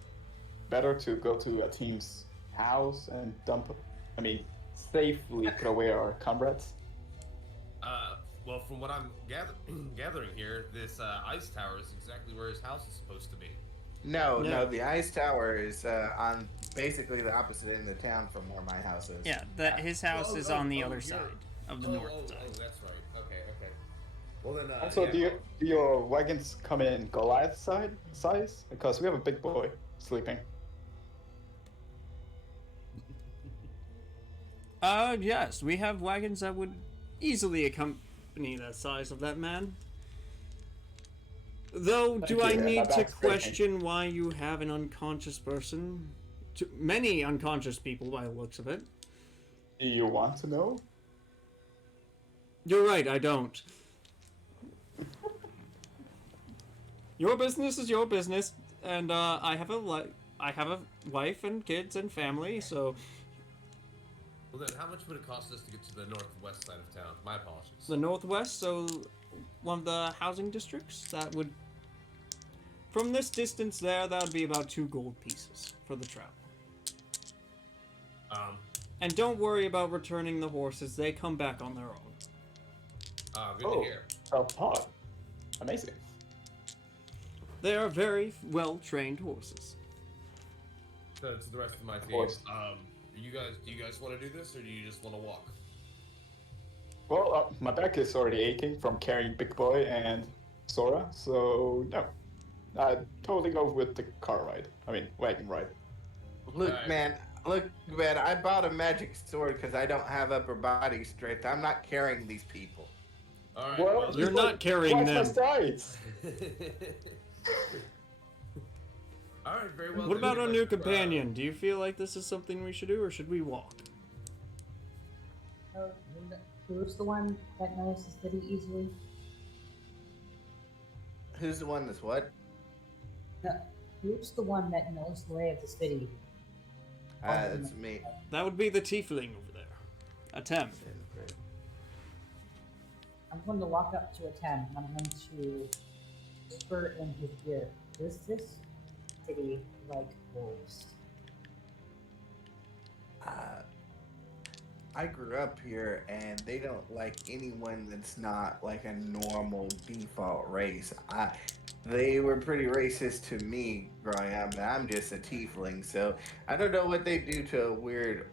better to go to a team's house and safely put away our comrades? Well, from what I'm gathering here, this ice tower is exactly where his house is supposed to be. No, the ice tower is on basically the opposite end of town from where my house is. Yeah, his house is on the other side of the north side. Oh, that's right. Okay. Well then. Also, do your wagons come in Goliath size? Because we have a big boy sleeping. Yes, we have wagons that would easily accompany the size of that man. Though, do I need to question why you have an unconscious person? Many unconscious people, by the looks of it. Do you want to know? You're right, I don't. Your business is your business, and I have a wife and kids and family, so. Well then, how much would it cost us to get to the northwest side of town? My apologies. The northwest, so one of the housing districts, that would. From this distance there, that would be about 2 gold pieces for the travel. And don't worry about returning the horses; they come back on their own. Good to hear. Self-taught. Amazing. They are very well-trained horses. To the rest of my team. course. Do you guys want to do this, or do you just want to walk? Well, my back is already aching from carrying Big Boy and Sora, so no. I'd totally go with the car ride. Wagon ride. Look, man, I bought a magic sword because I don't have upper body strength. I'm not carrying these people. All right. Well, You're not carrying them. Sides. All right, very well. What about our new companion? Do you feel like this is something we should do, or should we walk? Who's the one that knows the city easily? Who's the one that's what? Who's the one that knows the way of the city? That's me. That would be the tiefling over there. Atem. I'm going to walk up to Atem and I'm going to whisper in his ear. Is this city like wolves? I grew up here, and they don't like anyone that's not like a normal default race. They were pretty racist to me growing up, and I'm just a tiefling, so I don't know what they do to a weird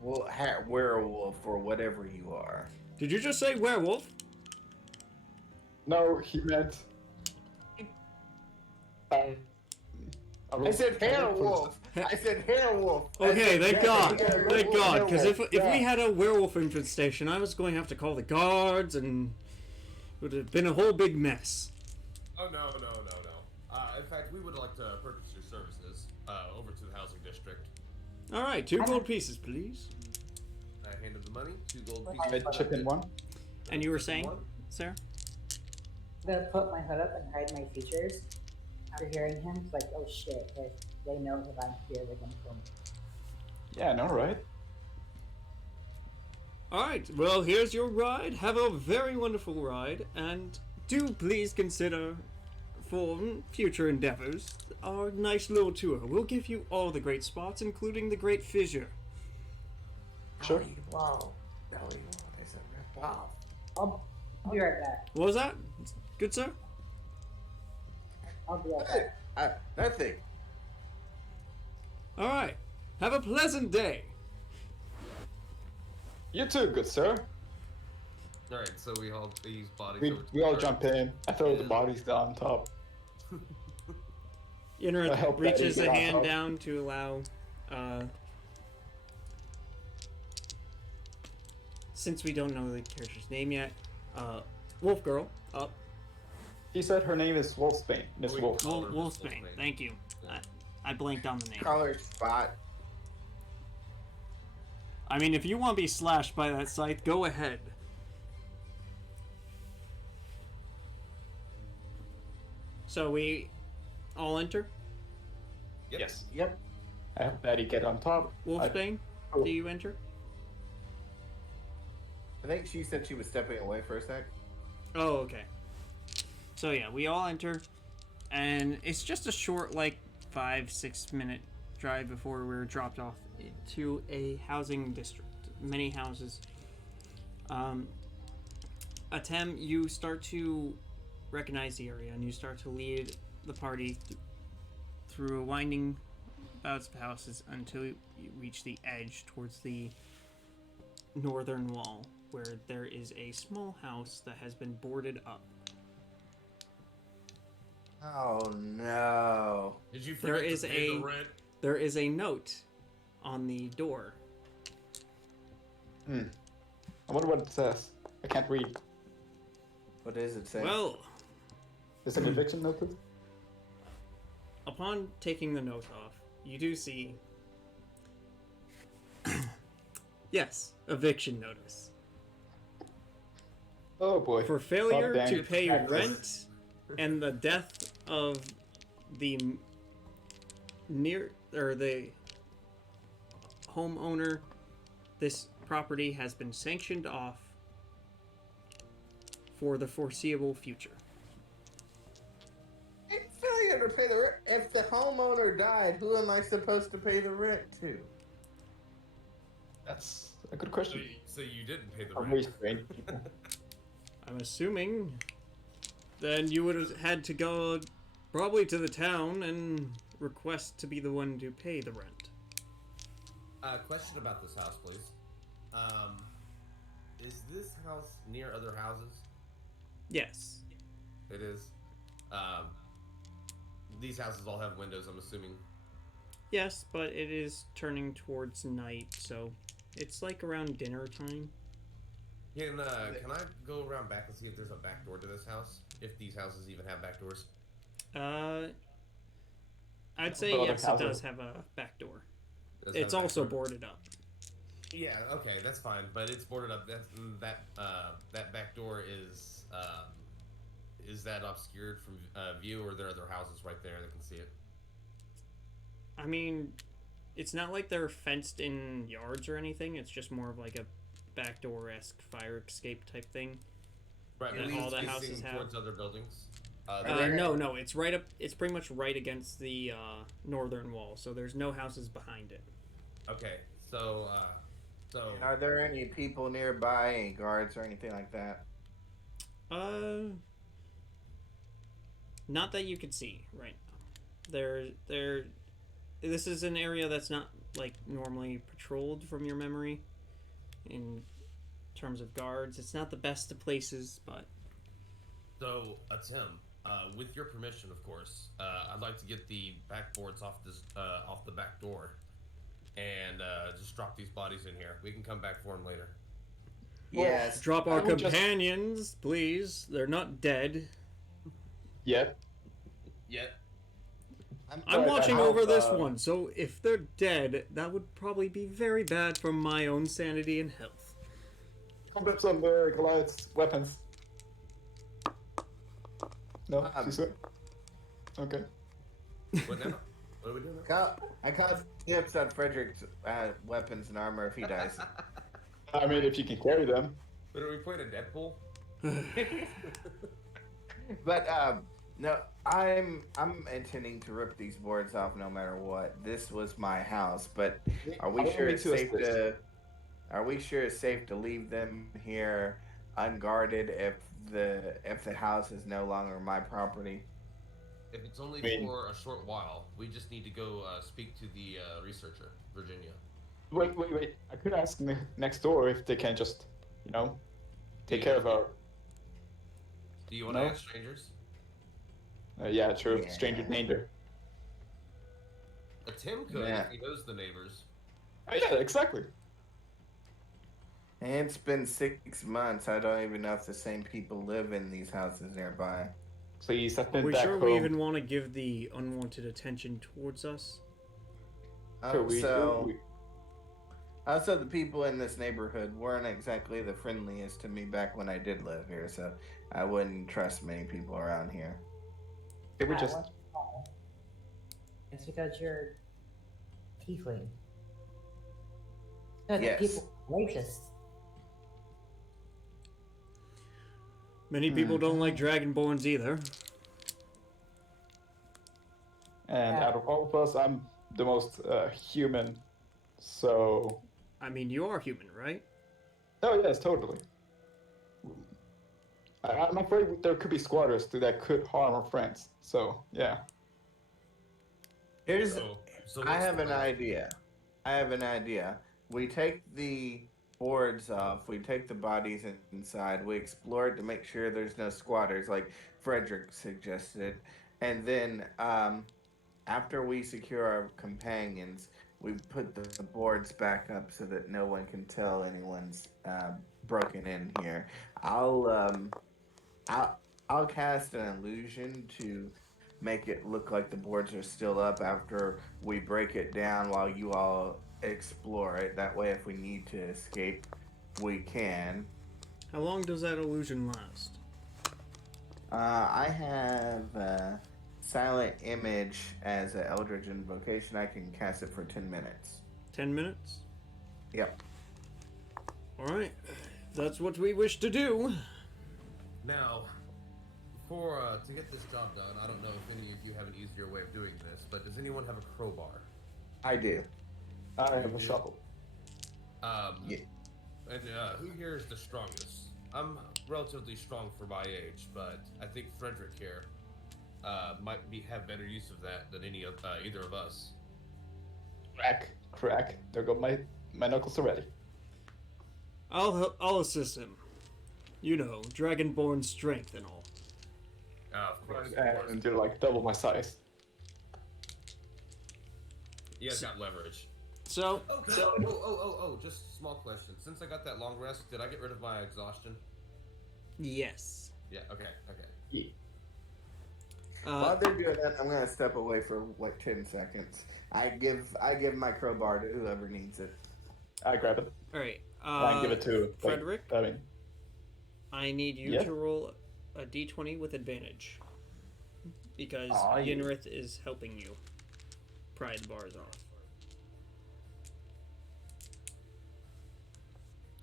werewolf or whatever you are. Did you just say werewolf? No, he meant. I said werewolf. I said werewolf. Okay, thank God. Thank God. Because if Yeah. we had a werewolf infestation, I was going to have to call the guards, and it would have been a whole big mess. Oh, no. In fact, we would like to purchase your services over to the housing district. All right, 2 gold pieces, please. I hand him the money. 2 gold I pieces. chip in 1. And you were Chip in saying, 1. Sarah? I'm gonna put my hood up and hide my features. After hearing him, it's like, oh shit, if they know that I'm here, they're gonna kill me. Yeah, I know, right? All right, well, here's your ride. Have a very wonderful ride, and do please consider, for future endeavors, our nice little tour. We'll give you all the great spots, including the Great Fissure. Sure. Wow. They said rip off. I'll be right back. What was that? Good, sir? I'll be right Hey, back. nothing. All right, have a pleasant day. You too, good sir. All right, so we haul these bodies We, over to we the all cart. jump in. I throw the bodies down on top. Inra I hope that reaches you a get on hand top. down to allow, since we don't know the character's name yet, Wolf Girl up. He said her name is Wolfsbane. Miss We Wolf. call her Miss Wolfsbane. Wolfsbane. Thank you. Yeah. I blanked on the name. Color spot. I mean, if you want to be slashed by that scythe, go ahead. So we all enter. Yep. Yes. Yep. I hope that he get on top. Wolfsbane, Oh. do you enter? I think she said she was stepping away for a sec. Oh, okay. So yeah, we all enter, and it's just a short, like 5-6 minute drive before we're dropped off to a housing district. Many houses. Atem, you start to recognize the area, and you start to lead the party through a winding bouts of houses until you reach the edge towards the northern wall, where there is a small house that has been boarded up. Oh no. Did you There forget is to pay a- the rent? There is a note on the door. I wonder what it says. I can't read. What does it say? Well, Is an eviction notice? upon taking the note off, you do see. Yes, eviction notice. Oh boy. For failure God dang to it. pay Taxes. rent and the death of the the homeowner, this property has been sanctioned off for the foreseeable future. It's failure to pay the rent. If the homeowner died, who am I supposed to pay the rent to? That's a good So question. you didn't pay the Are rent. we strange people? I'm assuming then you would have had to go probably to the town and request to be the one to pay the rent. Question about this house, please. Is this house near other houses? Yes. It is. These houses all have windows, I'm assuming. Yes, but it is turning towards night, so it's like around dinner time. Can I go around back and see if there's a back door to this house? If these houses even have back doors? I'd say But other yes, it houses- does have a back door. Does it It's have a back also door? boarded up. Yeah, okay, that's fine, but it's boarded up. That back door is that obscured from view, or are there other houses right there that can see it? I mean, it's not like they're fenced in yards or anything. It's just more of like a backdoor-esque fire escape type thing. Right, That but all it's the facing houses have. towards other buildings. No, it's right up. It's pretty much right against the northern wall, so there's no houses behind it. Okay, so And are there any people nearby, any guards or anything like that? Not that you could see right now. This is an area that's not like normally patrolled from your memory. In terms of guards, it's not the best of places, but So, Tim, with your permission, of course, I'd like to get the backboards off the back door, and just drop these bodies in here. We can come back for them later. Yes. drop I our would just- companions, please. They're not dead. Yet. Yet, I'm Right, watching I hope, over this one, so if they're dead, that would probably be very bad for my own sanity and health. Come grab some Goliath's weapons. No, too soon. Okay. What now? What are we doing now? I cast tips on Frederick's weapons and armor if he dies. I mean, if you can carry them. But are we playing a Deadpool? But no, I'm intending to rip these boards off no matter what. This was my house, but are we sure it's safe to? Are we sure it's safe to leave them here unguarded if the house is no longer my property? If it's only for a short while, we just need to go speak to the researcher, Virginia. Wait. I could ask next door if they can just, take care of our. Do you want to ask strangers? Yeah, true. Yeah. Stranger danger. Tim could if he knows the neighbors. Oh, yeah, exactly. And it's been 6 months. I don't even know if the same people live in these houses nearby. Please, I've Are been we back sure home. we even want to give the unwanted attention towards us? Also, the people in this neighborhood weren't exactly the friendliest to me back when I did live here, so I wouldn't trust many people around here. They were just. It's because you're tiefling. No, Yes. people are racist. Many people don't like Dragonborns either. And out of all of us, I'm the most human. So. I mean, you are human, right? Oh yes, totally. I'm afraid there could be squatters that could harm our friends. So yeah. I have an idea. We take the boards off. We take the bodies inside. We explore it to make sure there's no squatters, like Frederick suggested. And then after we secure our companions, we put the boards back up so that no one can tell anyone's broken in here. I'll cast an illusion to make it look like the boards are still up after we break it down while you all explore it. That way, if we need to escape, we can. How long does that illusion last? I have silent image as an eldritch invocation. I can cast it for 10 minutes. 10 minutes? Yep. Alright. That's what we wish to do. Now, to get this job done, I don't know if any of you have an easier way of doing this, but does anyone have a crowbar? I do. I have a shovel. Yeah. And who here is the strongest? I'm relatively strong for my age, but I think Frederick here might have better use of that than either of us. Crack. There go my knuckles already. I'll assist him. You know, Dragonborn strength and all. Of course. And they're like double my size. You guys got leverage. So, just small question. Since I got that long rest, did I get rid of my exhaustion? yes. Yeah, okay. Yeah. While they're doing that, I'm gonna step away for 10 seconds. I give my crowbar to whoever needs it. I grab it. Alright. I give it to Frederick. I need you Yep. to roll a d20 with advantage. Because Aye. Yenrith is helping you pry the bars off.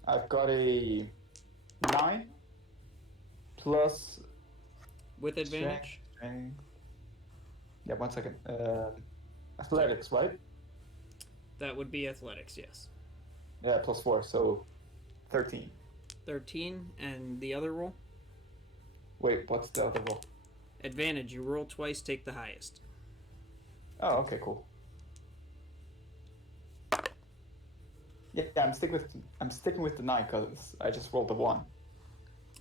I've got a 9 plus. With advantage? Yeah, 1 second. Athletics, right? That would be athletics, yes. Yeah, plus 4, so 13. 13, and the other roll? Wait, what's the other roll? Advantage, you roll twice, take the highest. Oh, okay, cool. Yeah, I'm sticking with the 9 because I just rolled a 1.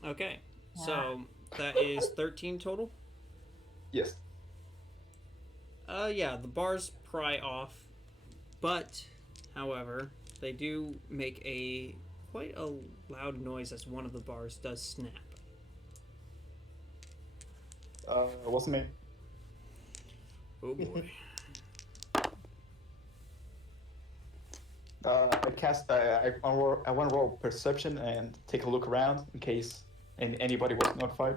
Okay, so that is 13 total? Yes. Yeah, the bars pry off, but, however, they do make quite a loud noise as one of the bars does snap. Wasn't me. Oh boy. I cast. I want to roll perception and take a look around in case anybody was notified.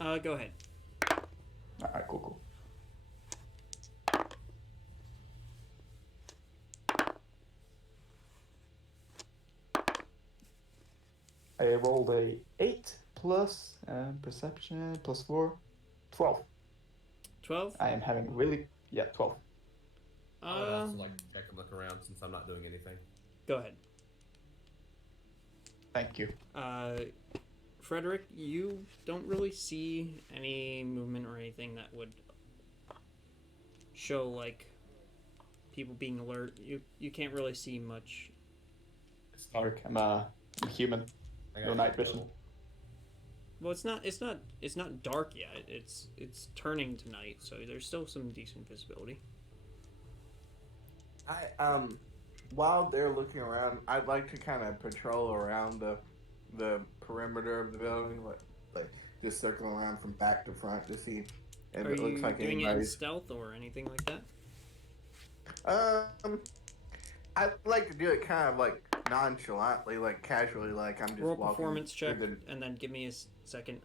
Go ahead. All right, cool. I rolled a 8 plus perception plus 4, 12. 12. I am having 12. I would also like to check and look around since I'm not doing anything. Go ahead. Thank you. Frederick, you don't really see any movement or anything that would show like people being alert. You can't really see much. It's dark. I'm a human. No night vision. Well, it's not dark yet. It's turning to night, so there's still some decent visibility. While they're looking around, I'd like to kind of patrol around the perimeter of the building, like just circle around from back to front to see if Are it looks you like doing it in anybody's. stealth or anything like that? I'd like to do it kind of like nonchalantly, like casually, like I'm just Roll walking performance check, through and then give me a second.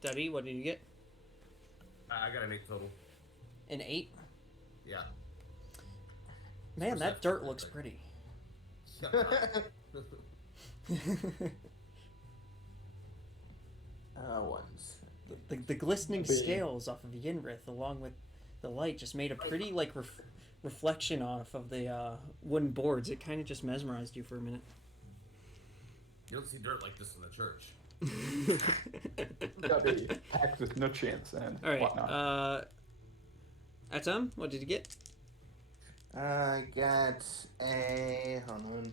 Debbie, what did you get? I got an 8 total. An 8. Yeah. Man, that dirt looks pretty. Ones. The glistening scales off of Yinrith, along with the light, just made a pretty like reflection off of the wooden boards. It kind of just mesmerized you for a minute. You don't see dirt like this in the church. Gotta be packed with nutrients and All right. whatnot. Atom, what did you get? I got a, hold on,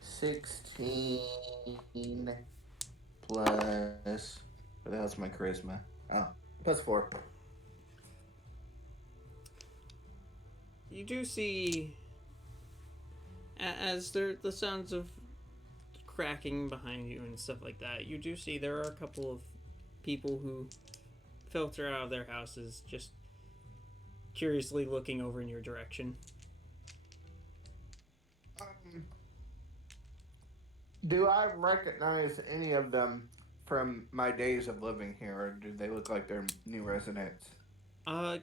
16 plus, what the hell's my charisma? Oh, plus 4. You do see, as there the sounds of cracking behind you and stuff like that, you do see there are a couple of people who filter out of their houses, just curiously looking over in your direction. Do I recognize any of them from my days of living here, or do they look like they're new residents?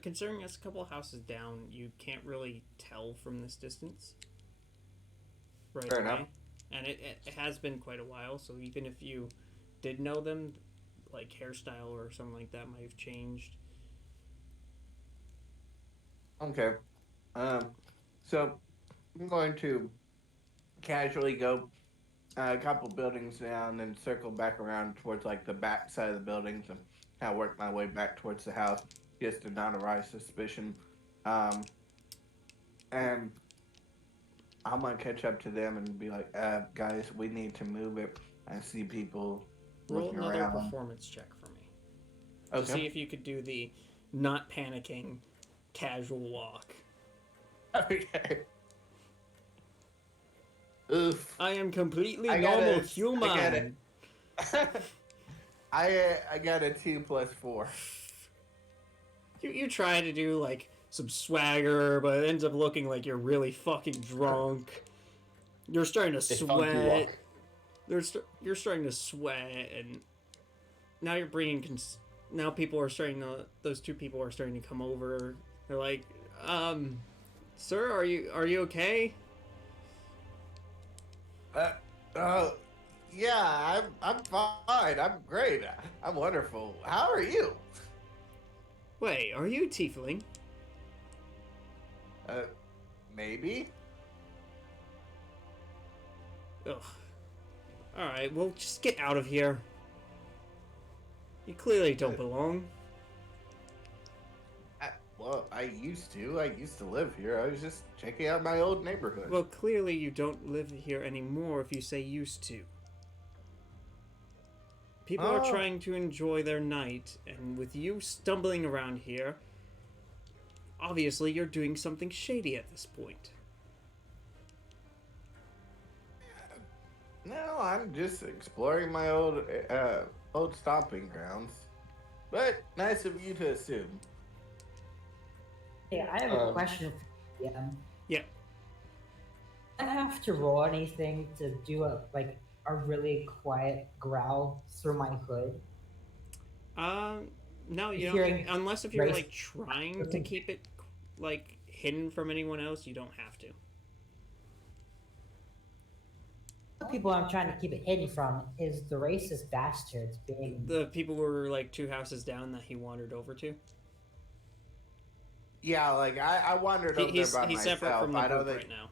Considering it's a couple of houses down, you can't really tell from this distance. Right Fair away. enough. And it has been quite a while, so even if you did know them, like hairstyle or something like that might have changed. Okay. So I'm going to casually go a couple buildings down and circle back around towards like the back side of the buildings and kind of work my way back towards the house just to not arouse suspicion. And I'm gonna catch up to them and be like, guys, we need to move it. I see people Roll looking another around. performance check for me. Okay. To see if you could do the not panicking casual walk. Okay. Oof. I am completely I got normal a- human. I got a 2 plus 4. You try to do like some swagger, but it ends up looking like you're really fucking drunk. You're starting to funky sweat. walk. You're starting to sweat, and now you're bringing. Now people are starting to. Those two people are starting to come over. They're like, sir, are you okay? Yeah, I'm fine. I'm great. I'm wonderful. How are you? Wait, are you a tiefling? Maybe. Ugh. Alright, well, just get out of here. You clearly don't belong. Well, I used to. I used to live here. I was just checking out my old neighborhood. Well, clearly you don't live here anymore if you say used to. People are trying to enjoy their night, and with you stumbling around here, obviously you're doing something shady at this point. No, I'm just exploring my old stomping grounds. But nice of you to assume. Hey, I have a question for you. Yeah. I have to roll anything to do a really quiet growl through my hood. No, you If don't. you're Unless if you're race- like trying to keep it like hidden from anyone else, you don't have to. The people I'm trying to keep it hidden from is the racist bastards being. The people who were like 2 houses down that he wandered over to. Yeah, like I wandered over there by He's myself. separate from the I don't group think. right now.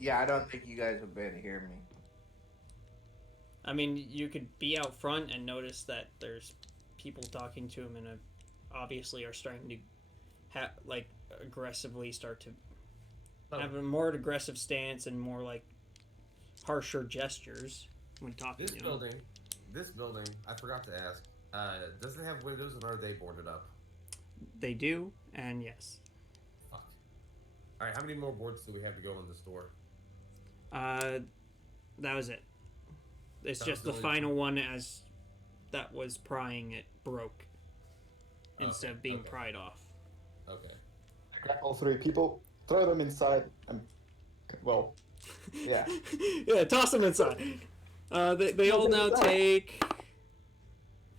Yeah, I don't think you guys have been to hear me. I mean, you could be out front and notice that there's people talking to him and obviously are starting to aggressively start to have a more aggressive stance and more like harsher gestures when talking to him. This building, I forgot to ask, does it have windows and are they boarded up? They do, and yes. Fuck. Alright, how many more boards do we have to go in the store? That was it. It's That just was the the only- final one as that was prying it broke instead of being pried off. Okay. Grab all 3 people, throw them inside, and well, yeah. Yeah, toss them inside. They all now take.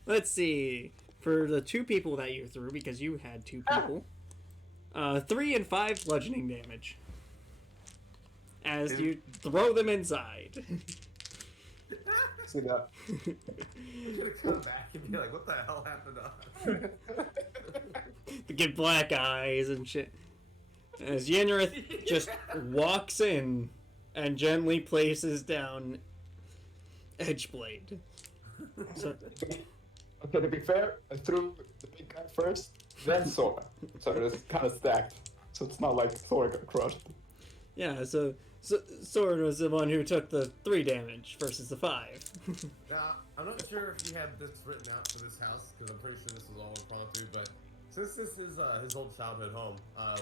Let's see. For the 2 people that you threw, because you had 2 people, 3 and 5 bludgeoning damage as you throw them inside. See that? We're gonna come back and be like, what the hell happened to us? To get black eyes and shit. As Yenrith just walks in and gently places down Edgeblade. So, Okay, to be fair, I threw the big guy first, then Sora. So it's kind of stacked. So it's not like Sora got crushed. yeah, so Sword was the one who took the 3 damage versus the 5. Now, I'm not sure if you have this written out for this house, because I'm pretty sure this is all impromptu, but since this is his old childhood home,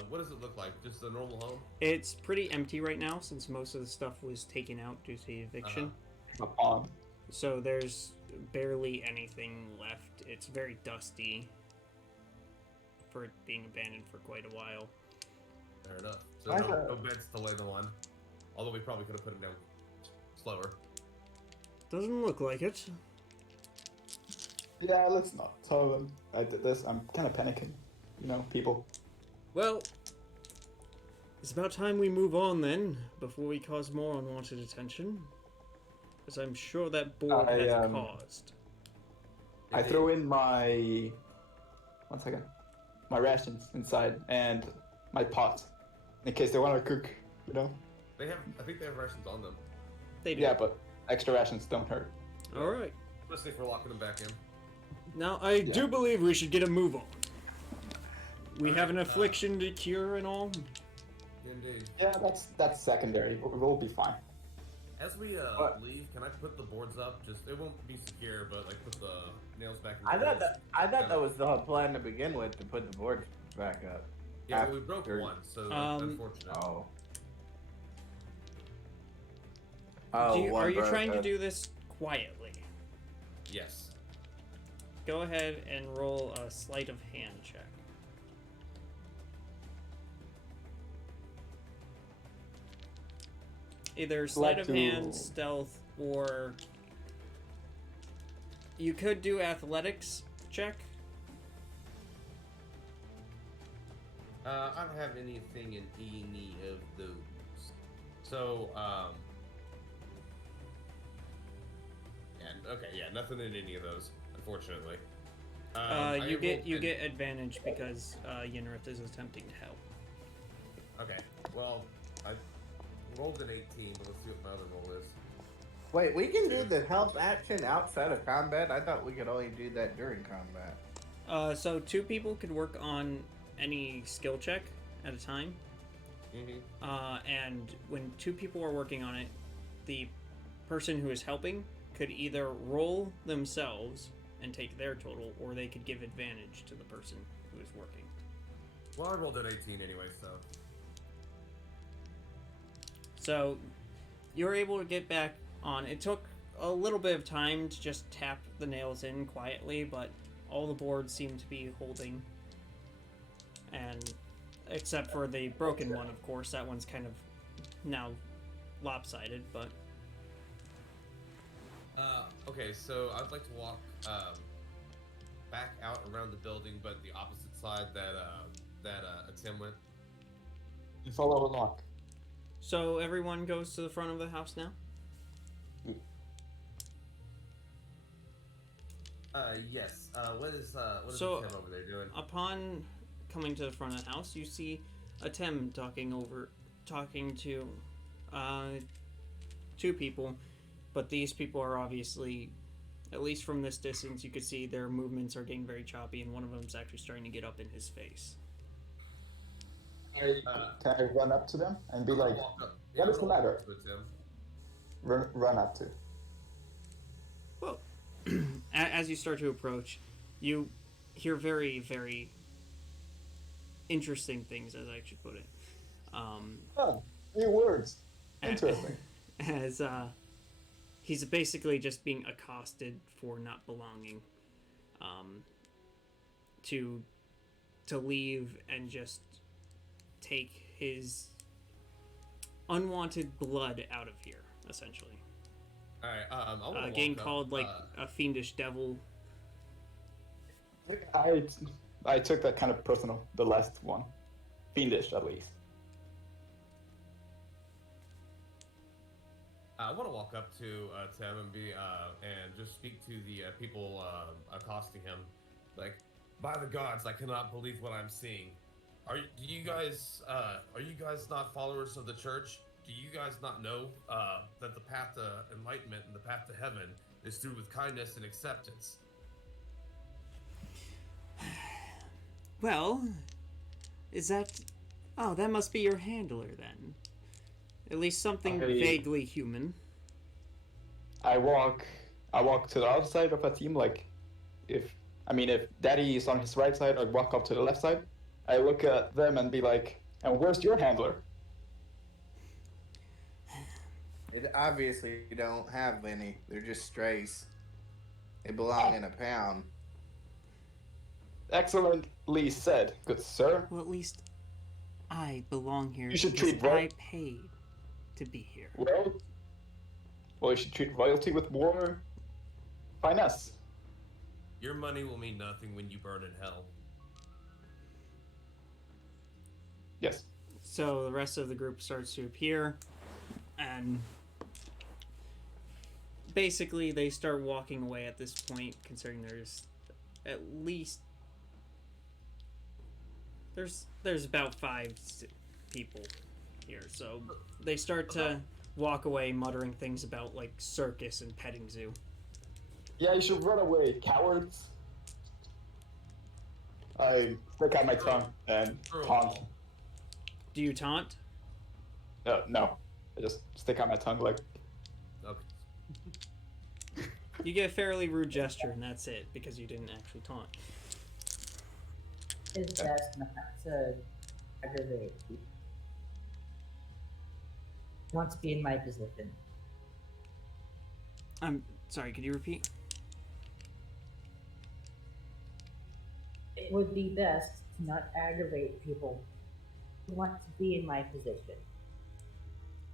what does it look like? Just a normal home? It's pretty empty right now since most of the stuff was taken out due to the eviction. A pond. So there's barely anything left. It's very dusty for it being abandoned for quite a while. Fair enough. So no beds to lay them on. Although we probably could have put them down slower. Doesn't look like it. Yeah, let's not. So I did this. I'm kind of panicking. You know, people. Well, it's about time we move on then, before we cause more unwanted attention. As I'm sure that board has caused. I throw in my... 1 second. My rations inside and my pot. In case they want to cook, you know? I think they have rations on them. They do. Yeah, but extra rations don't hurt. Alright. Especially if we're locking them back in. Now, I do believe we should get a move on. We have an affliction to cure and all. Indeed. Yeah, that's secondary. We'll be fine. As we leave, can I put the boards up? Just it won't be secure, but like put the nails back in the walls. I thought that was the whole plan to begin with, to put the boards back up. Yeah, well, we broke one, so that's unfortunate. Oh. Are you trying to do this quietly? Yes. Go ahead and roll a sleight of hand check. Either sleight of hand, stealth, or you could do athletics check. I don't have anything in any of those. So, nothing in any of those, unfortunately. You get advantage because Yenrith is attempting to help. Okay, well, I rolled an 18, but let's see what my other roll is. Wait, we can do the help action outside of combat? I thought we could only do that during combat. So 2 people could work on any skill check at a time. Mm-hmm. And when 2 people are working on it, the person who is helping could either roll themselves and take their total, or they could give advantage to the person who is working. Well, I rolled an 18 anyway, so... So, you're able to get back on. It took a little bit of time to just tap the nails in quietly, but all the boards seem to be holding, and except for the broken one, of course, that one's kind of now lopsided, but Okay, so I'd like to walk back out around the building, but the opposite side that Tim went. You follow along. so everyone goes to the front of the house now. Yes. What is So, Tim over there doing? Upon coming to the front of the house, you see Atem talking to two people, but these people are obviously, at least from this distance, you could see their movements are getting very choppy, and one of them's actually starting to get up in his face. Can I run up to them and be like, Walk up. what is the I'm gonna walk matter? up to Tim. Run up to? Well, as you start to approach, you hear very, very interesting things, as I should put it. Oh, new words. Interesting. As he's basically just being accosted for not belonging, to leave and just take his unwanted blood out of here, essentially. All right. I want to Getting called like a fiendish devil. I took that kind of personal, the last one. Fiendish, at least. I want to walk up to Tim and and just speak to the people accosting him, like, by the gods, I cannot believe what I'm seeing. Are you guys not followers of the church? Do you guys not know that the path to enlightenment and the path to heaven is through with kindness and acceptance? Well, is that... Oh, that must be your handler, then. At least something vaguely human. I walk to the other side of a team, like, if Daddy is on his right side, I walk up to the left side. I look at them and be like, and where's your handler? It obviously you don't have any. They're just strays. They belong in a pound. Excellently said, good sir. Well, at least I belong here You should because treat I paid to be here. Well, you should treat royalty with more finesse. Your money will mean nothing when you burn in hell. Yes. So the rest of the group starts to appear, and basically they start walking away at this point, considering there's at least there's about 5 people here. So they start to walk away, muttering things about like circus and petting zoo. Yeah, you should run away, cowards. I stick out my tongue and taunt. Do you taunt? No. I just stick out my tongue like... Okay. You get a fairly rude gesture, and that's it, because you didn't actually taunt. It's best not to aggravate people. Want to be in my position. I'm sorry, could you repeat? It would be best to not aggravate people who want to be in my position.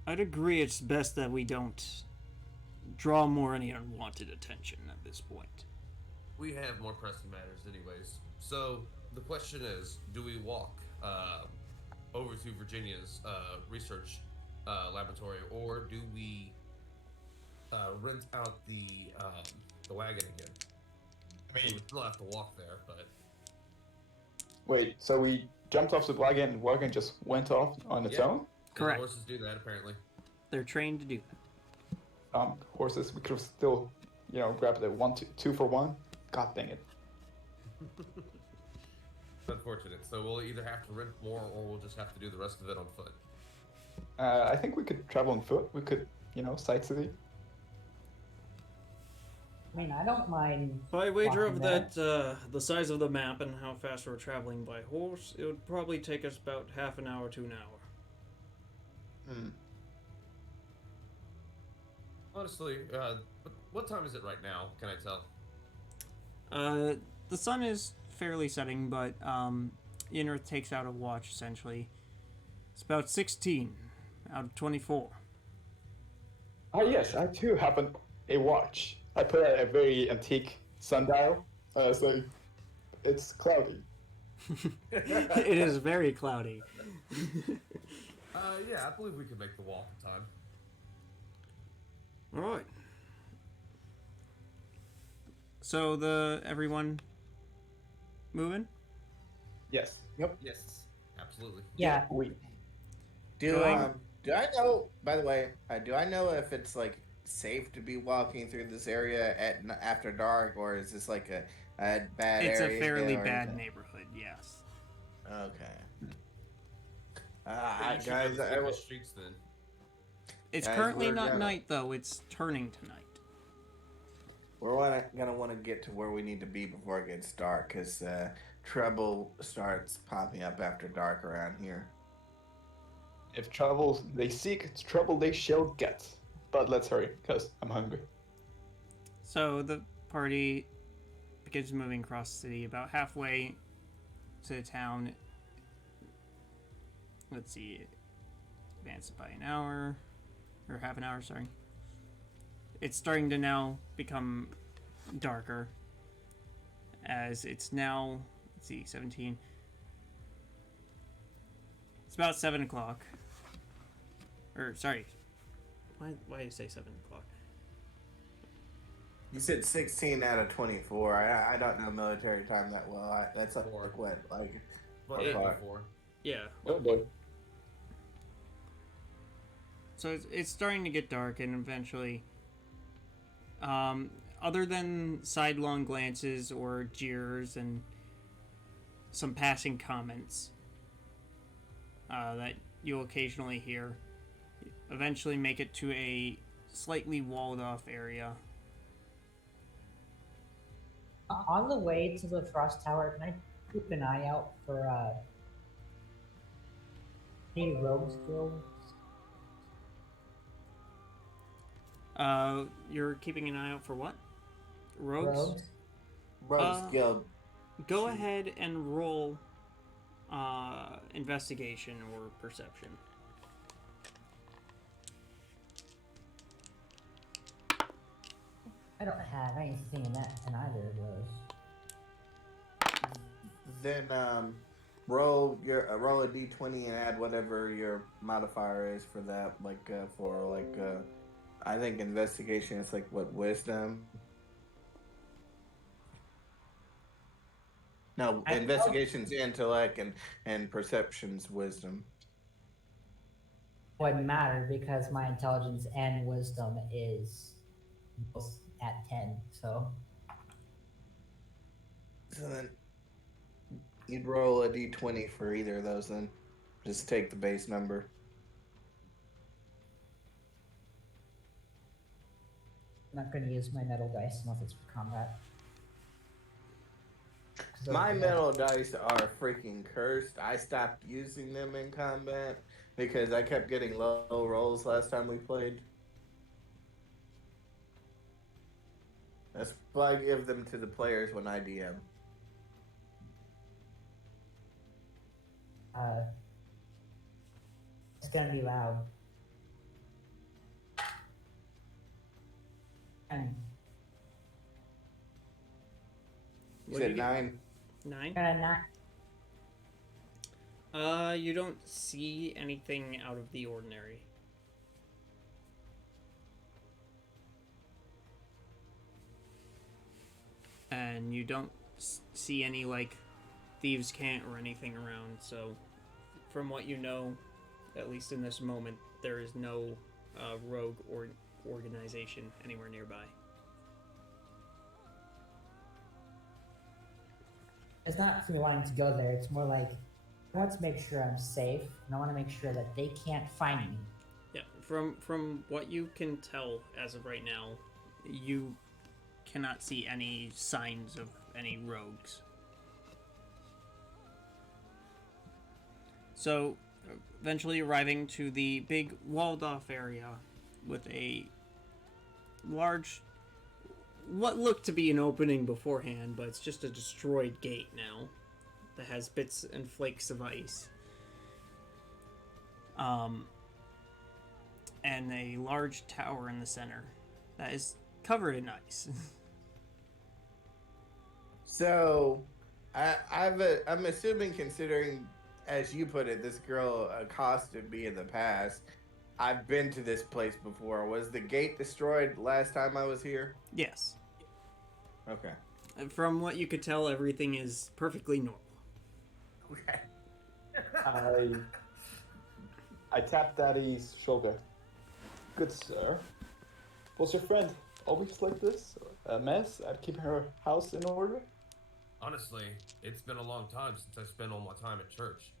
I'd agree it's best that we don't draw more any unwanted attention at this point. We have more pressing matters anyways. So the question is, do we walk over to Virginia's research laboratory, or do we rent out the wagon again? I mean, we still have to walk there, but... Wait, so we jumped off the wagon just went off on its own? Correct. Horses do that, apparently. They're trained to do that. Horses, we could have still, grabbed the 2 for 1. God dang it. It's unfortunate. So we'll either have to rent more, or we'll just have to do the rest of it on foot. I think we could travel on foot. We could, sightsee. I mean, I don't mind. By wager of walking that, the size of the map and how fast we're traveling by horse, it would probably take us about half an hour to an hour. Honestly, what time is it right now? Can I tell? the sun is fairly setting, but Yenrith takes out a watch essentially. It's about 16 out of 24. Ah, yes, I too have a watch. I put out a very antique sundial. So it's cloudy. It is very cloudy. Yeah, I believe we can make the walk in time. All right. So everyone moving? Yes. Yes, absolutely. Yeah. We. Do I know? By the way, do I know if it's like safe to be walking through this area after dark, or is this like a bad It's area? a fairly or bad anything? neighborhood, yes. Okay. You should go Guys, to I the will. streets then. It's Guys, currently we're not gonna- night, though. It's turning to night. We're gonna want to get to where we need to be before it gets dark, because trouble starts popping up after dark around here. If trouble they seek, trouble they shall get. But let's hurry, because I'm hungry. So the party begins moving across the city. About halfway to the town. Let's see. Advance it by an hour. Or half an hour, sorry. It's starting to now become darker. As it's now, let's see, 17. It's about 7 o'clock. Or, sorry. Why did you say 7 o'clock? You said 16 out of 24. I don't know military time that well. That's like Four. what? Like But Okay. before. Yeah. Oh boy. So it's starting to get dark, and eventually, other than sidelong glances or jeers and some passing comments that you'll occasionally hear, eventually make it to a slightly walled off area. On the way to the Frost Tower, can I keep an eye out for any rogue skills? You're keeping an eye out for what? Rogues? Rogues? Rogues Guild. Go ahead and roll investigation or perception. I don't have anything in either of those. Then roll a d20 and add whatever your modifier is for that. I think investigation is like what, wisdom. No, investigation's intellect and perception's wisdom. Wouldn't matter because my intelligence and wisdom is both at 10, so then you'd roll a d20 for either of those. Then just take the base number. I'm not going to use my metal dice unless it's for combat. 'Cause those My are- metal dice are freaking cursed. I stopped using them in combat because I kept getting low rolls last time we played. That's why I give them to the players when I DM. It's going to be loud. And You What do said you get? 9. 9? gonna not. You don't see anything out of the ordinary. And you don't see any, like, thieves' cant or anything around, so from what you know, at least in this moment, there is no rogue or organization anywhere nearby. It's not for me wanting to go there. It's more like I want to make sure I'm safe, and I want to make sure that they can't find me. Yeah, from what you can tell as of right now, you cannot see any signs of any rogues. So, eventually arriving to the big walled off area with a large what looked to be an opening beforehand, but it's just a destroyed gate now that has bits and flakes of ice. And a large tower in the center that is covered in ice. So, I'm assuming, considering, as you put it, this girl accosted me in the past. I've been to this place before. Was the gate destroyed last time I was here? Yes. Okay. And from what you could tell, everything is perfectly normal. Okay. I tap Daddy's shoulder. Good sir. Was your friend always like this? A mess at keeping her house in order? Honestly, it's been a long time since I spent all my time at church.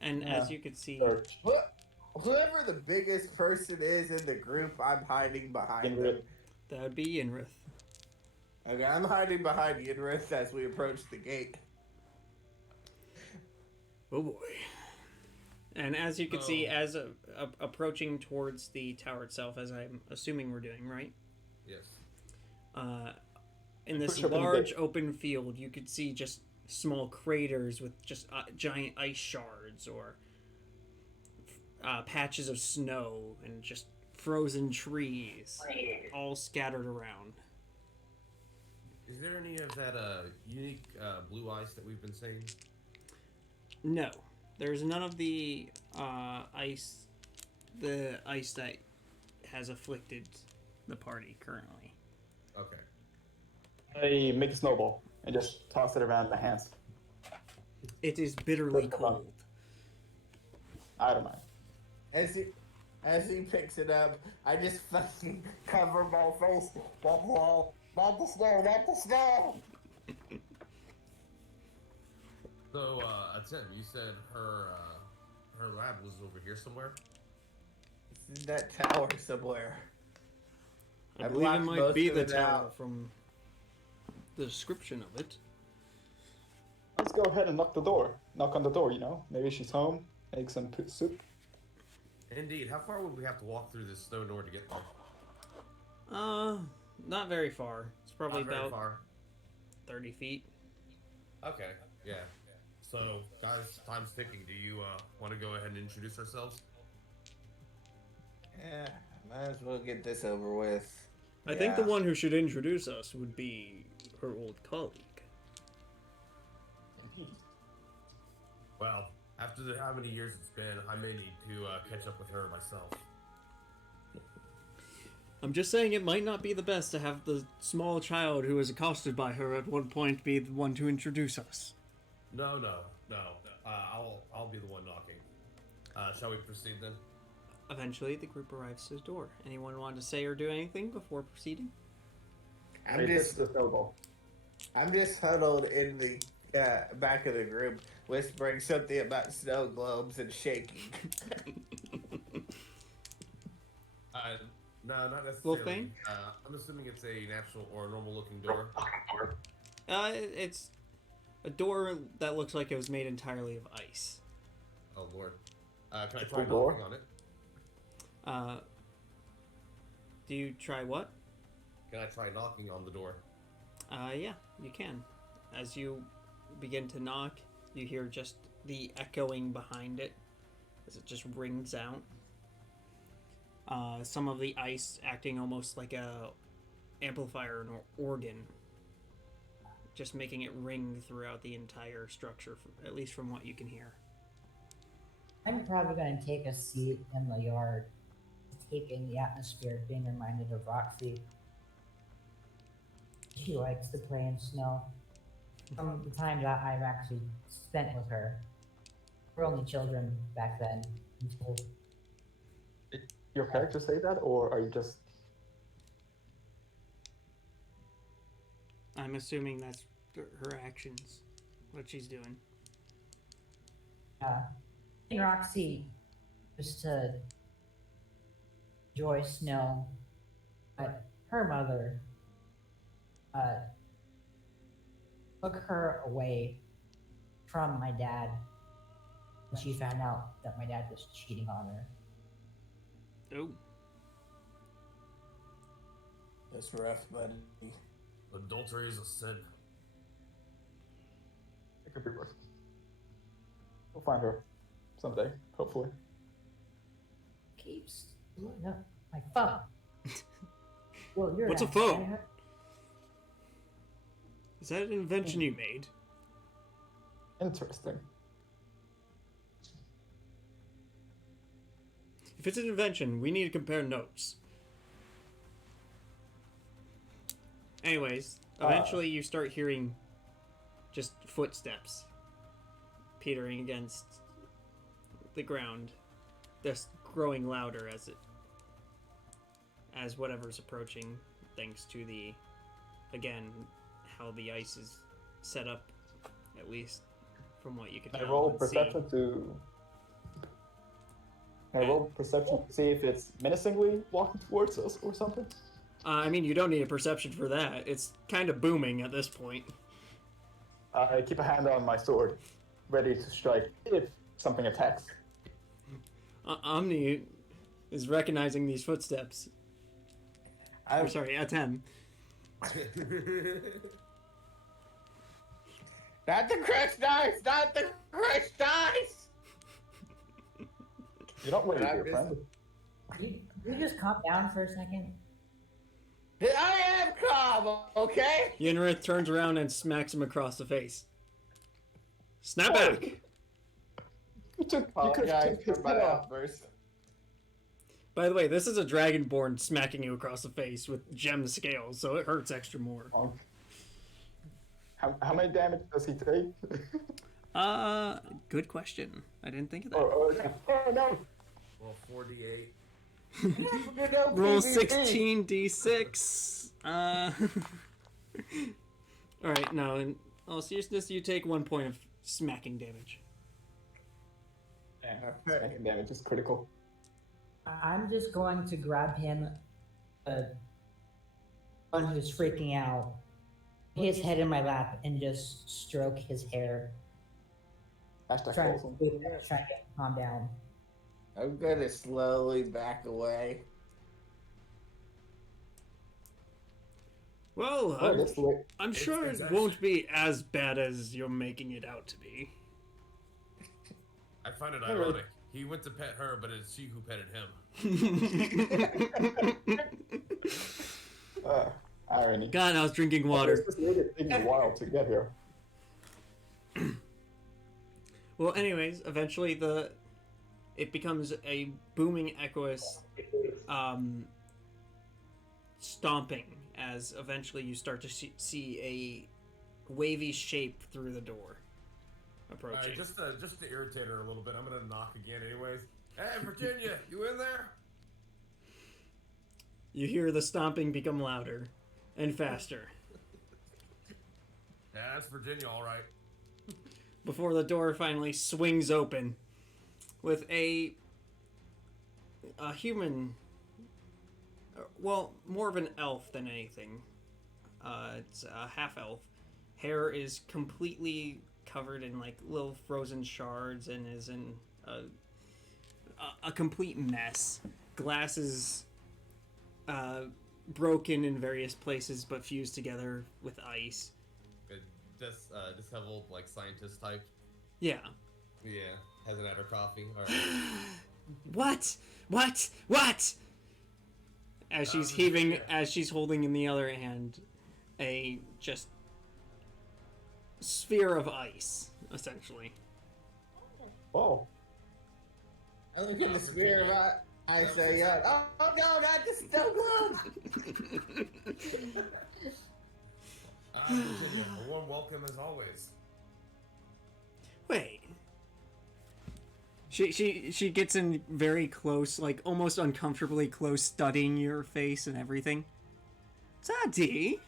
And as you could see, Church. Whoever the biggest person is in the group, I'm hiding behind them. that would be Inrith. Okay, I'm hiding behind Yinrith as we approach the gate. Oh boy. And as you can see, as approaching towards the tower itself, as I'm assuming we're doing, right? Yes. In this Push open the large gate. open field, you could see just small craters with just giant ice shards or patches of snow and just frozen trees all scattered around. Is there any of that unique blue ice that we've been seeing? No, there's none of the ice that has afflicted the party currently. Okay. I make a snowball and just toss it around my hands. It is bitterly Come on. cold. I don't mind. As he picks it up, I just fucking cover my face. Not the snow, not the snow. So, Tim, you said her lab was over here somewhere? It's in that tower somewhere. I I believe it blocked might most be of the it tower out. from the description of it. Let's go ahead and knock on the door, you know? Maybe she's home, make some soup. Indeed. How far would we have to walk through this snow in order to get there? Not very far. It's probably Not very about far. 30 feet. Okay. Yeah. So, guys, time's ticking. Do you want to go ahead and introduce ourselves? Yeah, might as well get this over with. I think the Yeah. one who should introduce us would be her old colleague. Well, after how many years it's been, I may need to catch up with her myself. I'm just saying it might not be the best to have the small child who was accosted by her at one point be the one to introduce us. No. I'll be the one knocking. Shall we proceed then? Eventually, the group arrives to the door. Anyone want to say or do anything before proceeding? I'm just the snowball. huddled in the back of the group, whispering something about snow globes and shaking. No, not necessarily. thing? I'm assuming it's a natural or normal-looking door. It's a door that looks like it was made entirely of ice. Oh lord. Can I It's try a door? knocking on it? Do you try what? Can I try knocking on the door? Yeah, you can. As you begin to knock, you hear just the echoing behind it as it just rings out. Some of the ice acting almost like a amplifier or organ, just making it ring throughout the entire structure, at least from what you can hear. I'm probably going to take a seat in the yard, take in the atmosphere, being reminded of Roxy. She likes to play in snow. From the time that I've actually spent with her, we're only children back then. Until Your character say that, or are you just... I'm assuming that's her actions, what she's doing. and Roxy used to enjoy snow, but her mother took her away from my dad when she found out that my dad was cheating on her. Oh. That's rough, buddy. Adultery is a sin. It could be worse. We'll find her someday, hopefully. Keeps blowing up my phone. Well, you're What's a an phone? icespire. Is that an invention you made? Interesting. If it's an invention, we need to compare notes. Anyways, eventually you start hearing just footsteps petering against the ground, just growing louder as whatever's approaching, thanks to the, again, how the ice is set up, at least from what you can Can I tell roll and perception to... Can I roll perception to see if it's menacingly walking towards us or something? I mean, you don't need a perception for that. It's kind of booming at this point. I keep a hand on my sword, ready to strike if something attacks. Omni is recognizing these footsteps. I'm sorry, Atem. Not the crushed dice! Not the crushed dice! You're not ready, I'm dear just- friend. You just calm down for a second. I am calm, okay? Yenrith turns around and smacks him across the face. Snap back! You could Apologize have for his my head off. outburst. By the way, this is a dragonborn smacking you across the face with gem scales, so it hurts extra more. How many damage does he take? Good question. I didn't think of that. Oh no! Well, 4d8. Roll 16d6. Alright, no, in all seriousness, you take 1 point of smacking damage. Yeah, smacking damage is critical. I'm just going to grab him, one who's freaking out, his head in my lap, and just stroke his hair, Hashtag trying wholesome. to get him calm down. I'm gonna slowly back away. Well, Oh, that's the way. I'm sure it's it won't be as bad as you're making it out to be. I find it ironic. He went to pet her, but it's she who petted him. Irony. God, I was drinking water. This lady taking a while to get here. Well, anyways, eventually it becomes a booming, echoous stomping as eventually you start to see a wavy shape through the door approaching. Alright, just to irritate her a little bit, I'm gonna knock again anyways. Hey, Virginia, you in there? You hear the stomping become louder and faster Yeah, that's Virginia, alright. before the door finally swings open with a human, well, more of an elf than anything. It's a half elf. Hair is completely covered in like little frozen shards and is in a complete mess. Glasses broken in various places but fused together with ice. Disheveled, like, scientist type. Yeah. Yeah, hasn't had her coffee. Alright. What? As she's heaving, as she's holding in the other hand a just sphere of ice, essentially. Oh. I look at the spear, right? I say, oh no, not the snow globe! Virginia, a warm welcome as always. Wait. She gets in very close, like almost uncomfortably close, studying your face and everything. Daddy,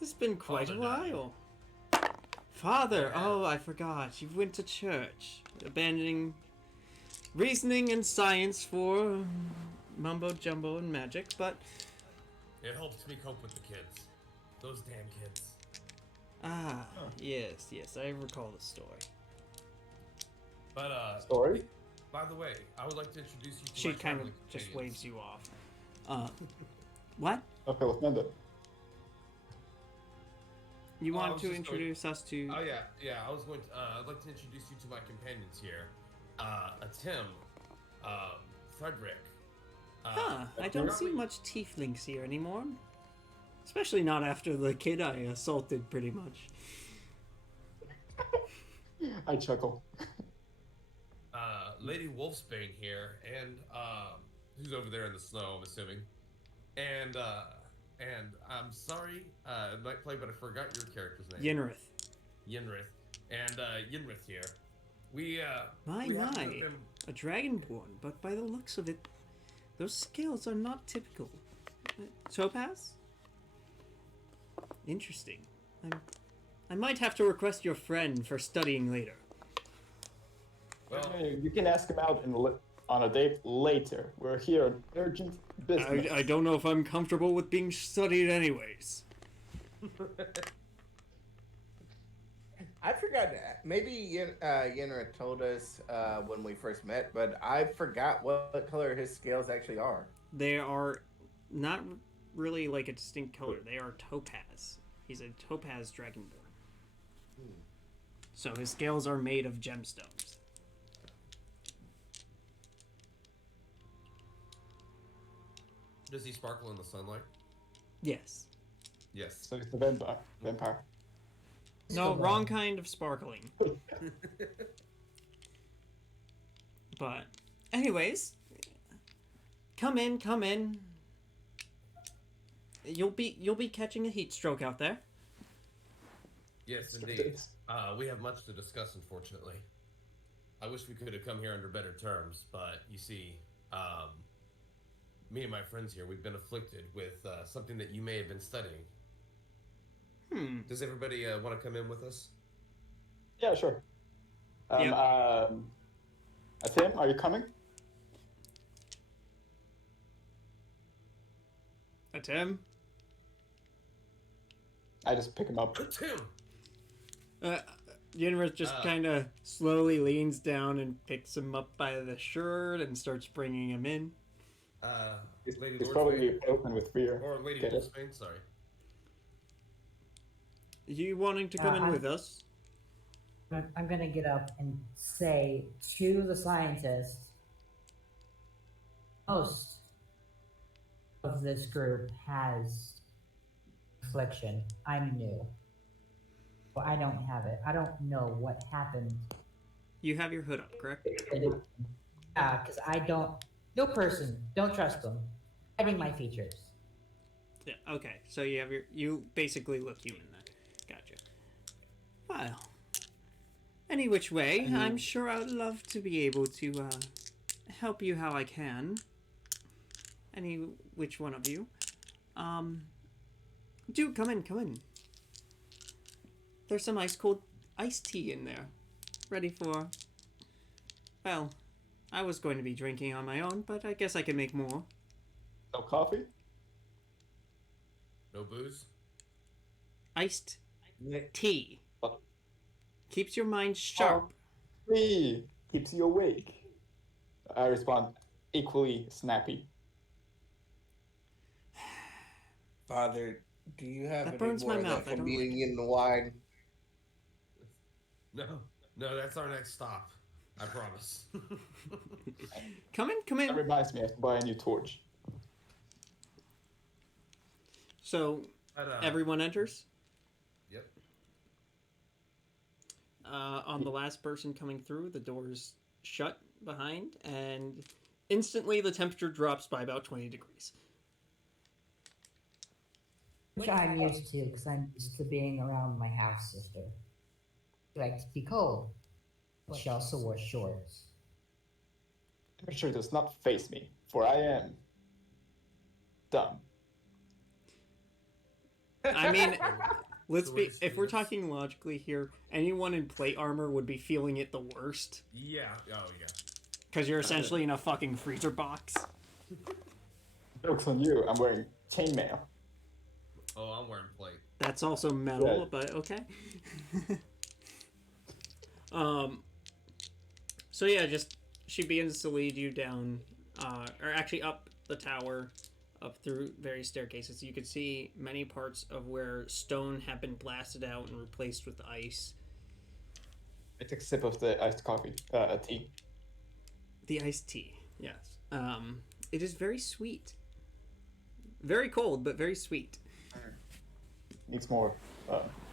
it's been quite a while. Father, oh, I forgot. You went to church, abandoning reasoning and science for mumbo jumbo and magic, but It helps me cope with the kids. Those damn kids. yes, I recall the story. But, Story? by the way, I would like to introduce you to She my kind of traveling just companions. waves you off. What? Okay, let's mend it. You I want was to just going- introduce us to? Oh yeah. I was going to. I'd like to introduce you to my companions here. Tim, Frederick. I don't see much tieflings here anymore. Especially not after the kid I assaulted, pretty much. I chuckle. Lady Wolfsbane here, and who's over there in the snow, I'm assuming. And I'm sorry, it might play, but I forgot your character's name. Yinrith. And Yinrith here. We My, we haven't put them- a dragonborn, but by the looks of it, those scales are not typical. Topaz? Interesting. I might have to request your friend for studying later. Well, Hey, you can ask him out on a date later. We're here on urgent business. I don't know if I'm comfortable with being studied anyways. I forgot that. Maybe Yenra told us when we first met, but I forgot what color his scales actually are. They are not really like a distinct color. They are topaz. He's a topaz dragonborn. So his scales are made of gemstones. does he sparkle in the sunlight? Yes. Yes. So it's the vampire. No, wrong kind of sparkling. But, anyways, come in. You'll be catching a heat stroke out there. Yes, indeed. We have much to discuss, unfortunately. I wish we could have come here under better terms, but you see, me and my friends here, we've been afflicted with something that you may have been studying. Does everybody want to come in with us? Yeah, sure. Yep. Tim, are you coming? Tim? I just pick him up. Tim! Yenrith just kind of slowly leans down and picks him up by the shirt and starts bringing him in. Lady He's Lordsbane, probably open with fear. or Lady Get it? Wolfsbane, sorry. You wanting to come in with us? I'm gonna get up and say to the scientist, most of this group has affliction. I'm new. Well, I don't have it. I don't know what happened. You have your hood up, correct? Yeah, because I don't. No person. Don't trust them. Hiding my features. Yeah, okay. So you basically look human then. Gotcha. Well, any which way, I'm sure I would love to be able to help you how I can. Any which one of you. Do come in. There's some ice cold iced tea in there. Ready for... Well, I was going to be drinking on my own, but I guess I can make more. No coffee? No booze? Iced tea. What? Keeps your mind sharp. Tea keeps you awake. I respond equally snappy. Father, do you have That any burns more my of mouth. that I don't communion wine? No, that's our next stop. I promise. Come That in. reminds me, I have to buy a new torch. So, But, everyone enters. Yep. On the last person coming through, the doors shut behind, and instantly the temperature drops by about 20 degrees. Which I'm used to because I'm used to being around my half sister. She likes to be cold. But she also wore shorts. Temperature does not faze me, for I am dumb. I mean, let's So be. what is If we're this? talking logically here, anyone in plate armor would be feeling it the worst Yeah. Oh, yeah. because you're essentially in a fucking freezer box. Joke's on you, I'm wearing chainmail. Oh, I'm wearing plate. That's also metal, Yeah. but okay. So yeah, just she begins to lead you down, or actually up the tower, up through various staircases. You could see many parts of where stone have been blasted out and replaced with ice. I take a sip of the iced coffee, tea. The iced tea, yes. It is very sweet. Very cold, but very sweet. Needs more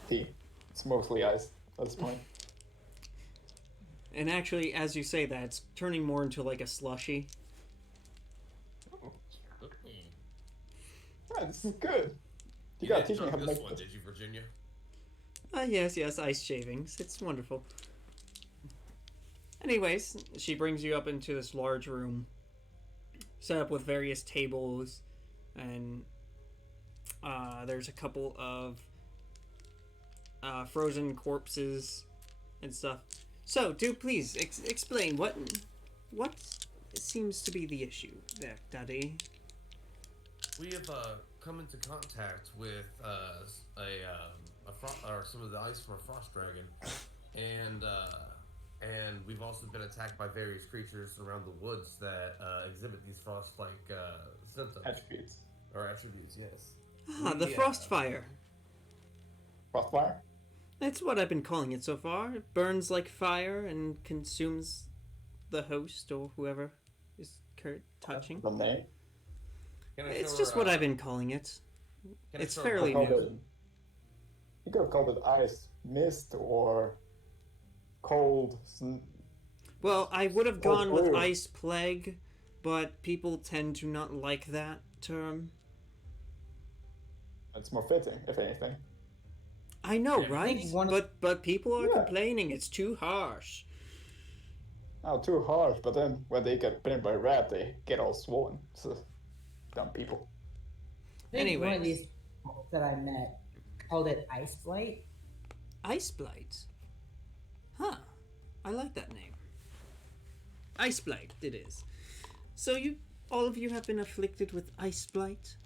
tea. It's mostly ice at this point. And actually, as you say that, it's turning more into like a slushy. Yeah, this is good. You You gotta didn't teach me how drink to this make one, this. did you, Virginia? Yes, ice shavings. It's wonderful. Anyways, she brings you up into this large room, set up with various tables, and there's a couple of frozen corpses and stuff. So, do please explain what seems to be the issue there, Daddy. We have come into contact with some of the ice from a frost dragon, and we've also been attacked by various creatures around the woods that exhibit these frost-like symptoms Attributes. or attributes. Yes. The frost fire. Frostfire? That's what I've been calling it so far. It burns like fire and consumes the host or whoever is touching. The name? Can I It's show just her, what I've been calling it. can I It's show her fairly my- new. You could have called it ice mist or cold. Well, I would have gone with blue. ice plague, but people tend to not like that term. It's more fitting, if anything. I know, Yeah, right? think one of- But people are Yeah. complaining it's too harsh. Not too harsh, but then when they get bitten by a rat, they get all swollen. So, dumb people. I think one of Anyways. these people that I met called it Ice Blight. Ice blight. Huh. I like that name. Ice blight it is. So all of you have been afflicted with ice blight?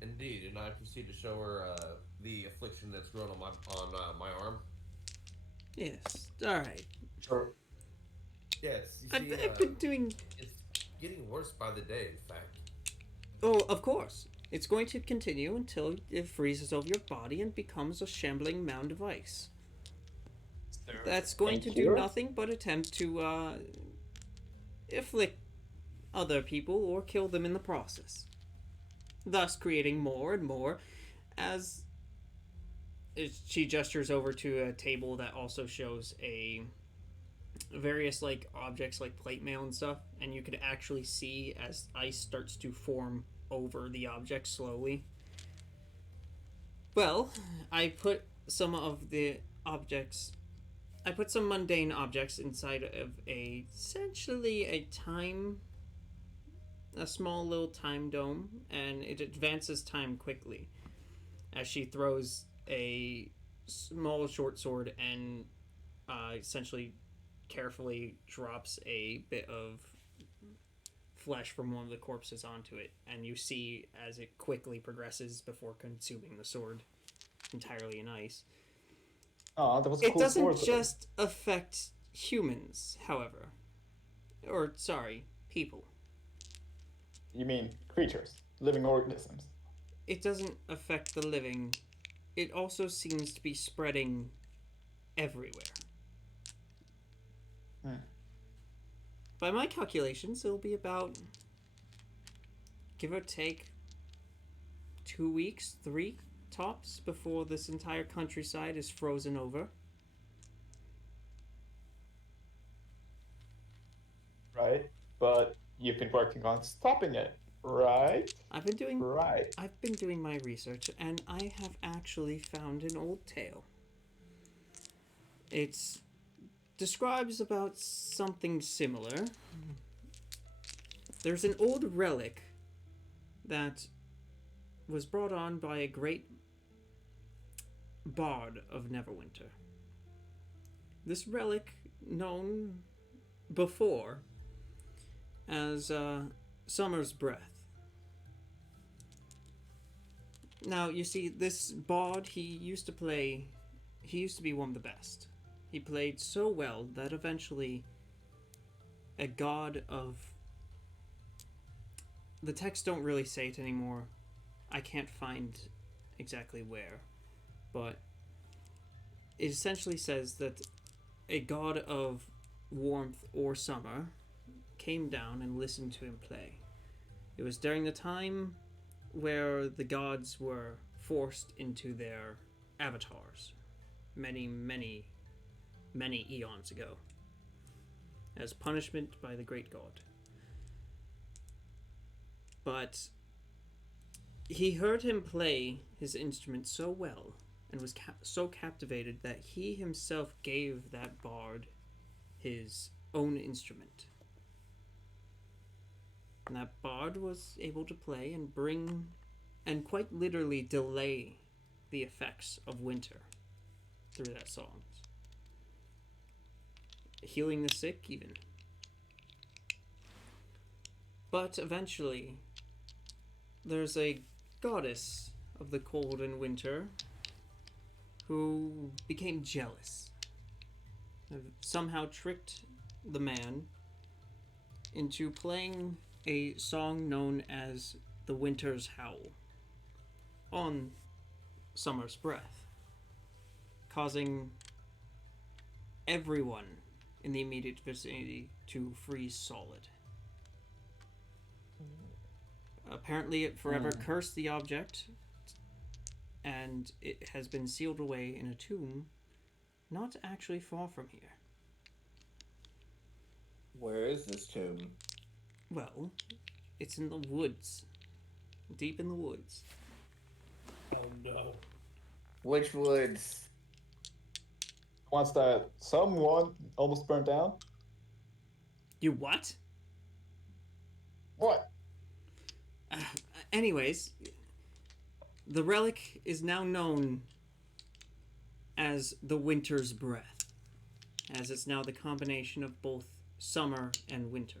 Indeed, and I proceed to show her the affliction that's grown on my arm. Yes. Alright. Sure. Yes, you I've see, been doing... it's getting worse by the day. In fact, Oh, of course. It's going to continue until it freezes over your body and becomes a shambling mound of ice. That's going to do nothing but attempt to afflict other people or kill them in the process. Thus creating more and more as she gestures over to a table that also shows various like objects like plate mail and stuff, and you could actually see as ice starts to form over the object slowly. Well, I put some mundane objects inside of essentially a small little time dome, and it advances time quickly as she throws a small short sword and essentially carefully drops a bit of flesh from one of the corpses onto it, and you see as it quickly progresses before consuming the sword entirely in ice. Oh, that was a It cool doesn't sword, though. just affect humans, however. Or, sorry, people. You mean creatures, living organisms. It doesn't affect the living. It also seems to be spreading everywhere. Hmm. By my calculations, it'll be about, give or take, 2 weeks, 3 tops, before this entire countryside is frozen over. Right? But you've been working on stopping it, right? I've been doing Right. my research, and I have actually found an old tale. It describes about something similar. There's an old relic that was brought on by a great bard of Neverwinter. This relic, known before as Summer's Breath. Now, you see, this bard, he used to be one of the best. He played so well that eventually a god of the texts don't really say it anymore. I can't find exactly where, but it essentially says that a god of warmth or summer came down and listened to him play. It was during the time where the gods were forced into their avatars many, many, many eons ago as punishment by the great god. But he heard him play his instrument so well and was so captivated that he himself gave that bard his own instrument. And that bard was able to play and bring, and quite literally delay, the effects of winter through that song. Healing the sick, even. But eventually, there's a goddess of the cold and winter who became jealous. Somehow tricked the man into playing a song known as The Winter's Howl on Summer's Breath, causing everyone in the immediate vicinity to freeze solid. Apparently, it forever cursed the object, and it has been sealed away in a tomb not actually far from here. Where is this tomb? Well, it's in the woods. Deep in the woods. Oh no. Which woods? Once that someone almost burnt down. You what? What? Anyways, the relic is now known as the Winter's Breath, as it's now the combination of both summer and winter.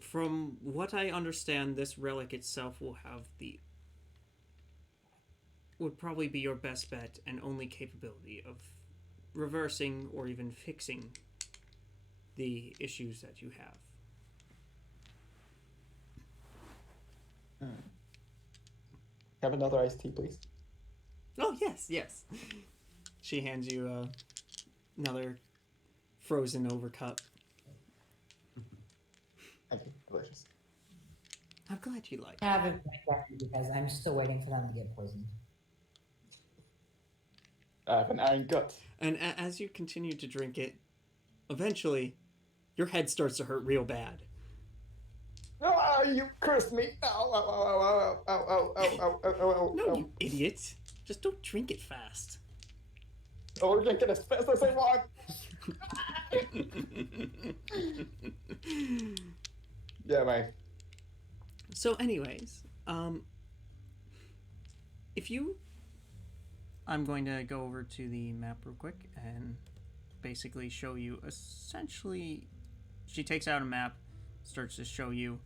From what I understand, this relic itself would probably be your best bet and only capability of reversing or even fixing the issues that you have. Have another iced tea, please. Oh, yes. She hands you another frozen over cup. Thank you. Delicious. I'm glad you like it. I haven't because I'm still waiting for them to get poisoned. I have an iron gut. And as you continue to drink it, eventually, your head starts to hurt real bad. Ah, you cursed me! Ow, ow, ow, ow, ow, ow, ow, ow, ow, ow, ow. No, you idiot. Just don't drink it fast. Oh, drink it as fast as I want! Yeah, man. So anyways, I'm going to go over to the map real quick and basically show you essentially, she takes out a map, starts to show you,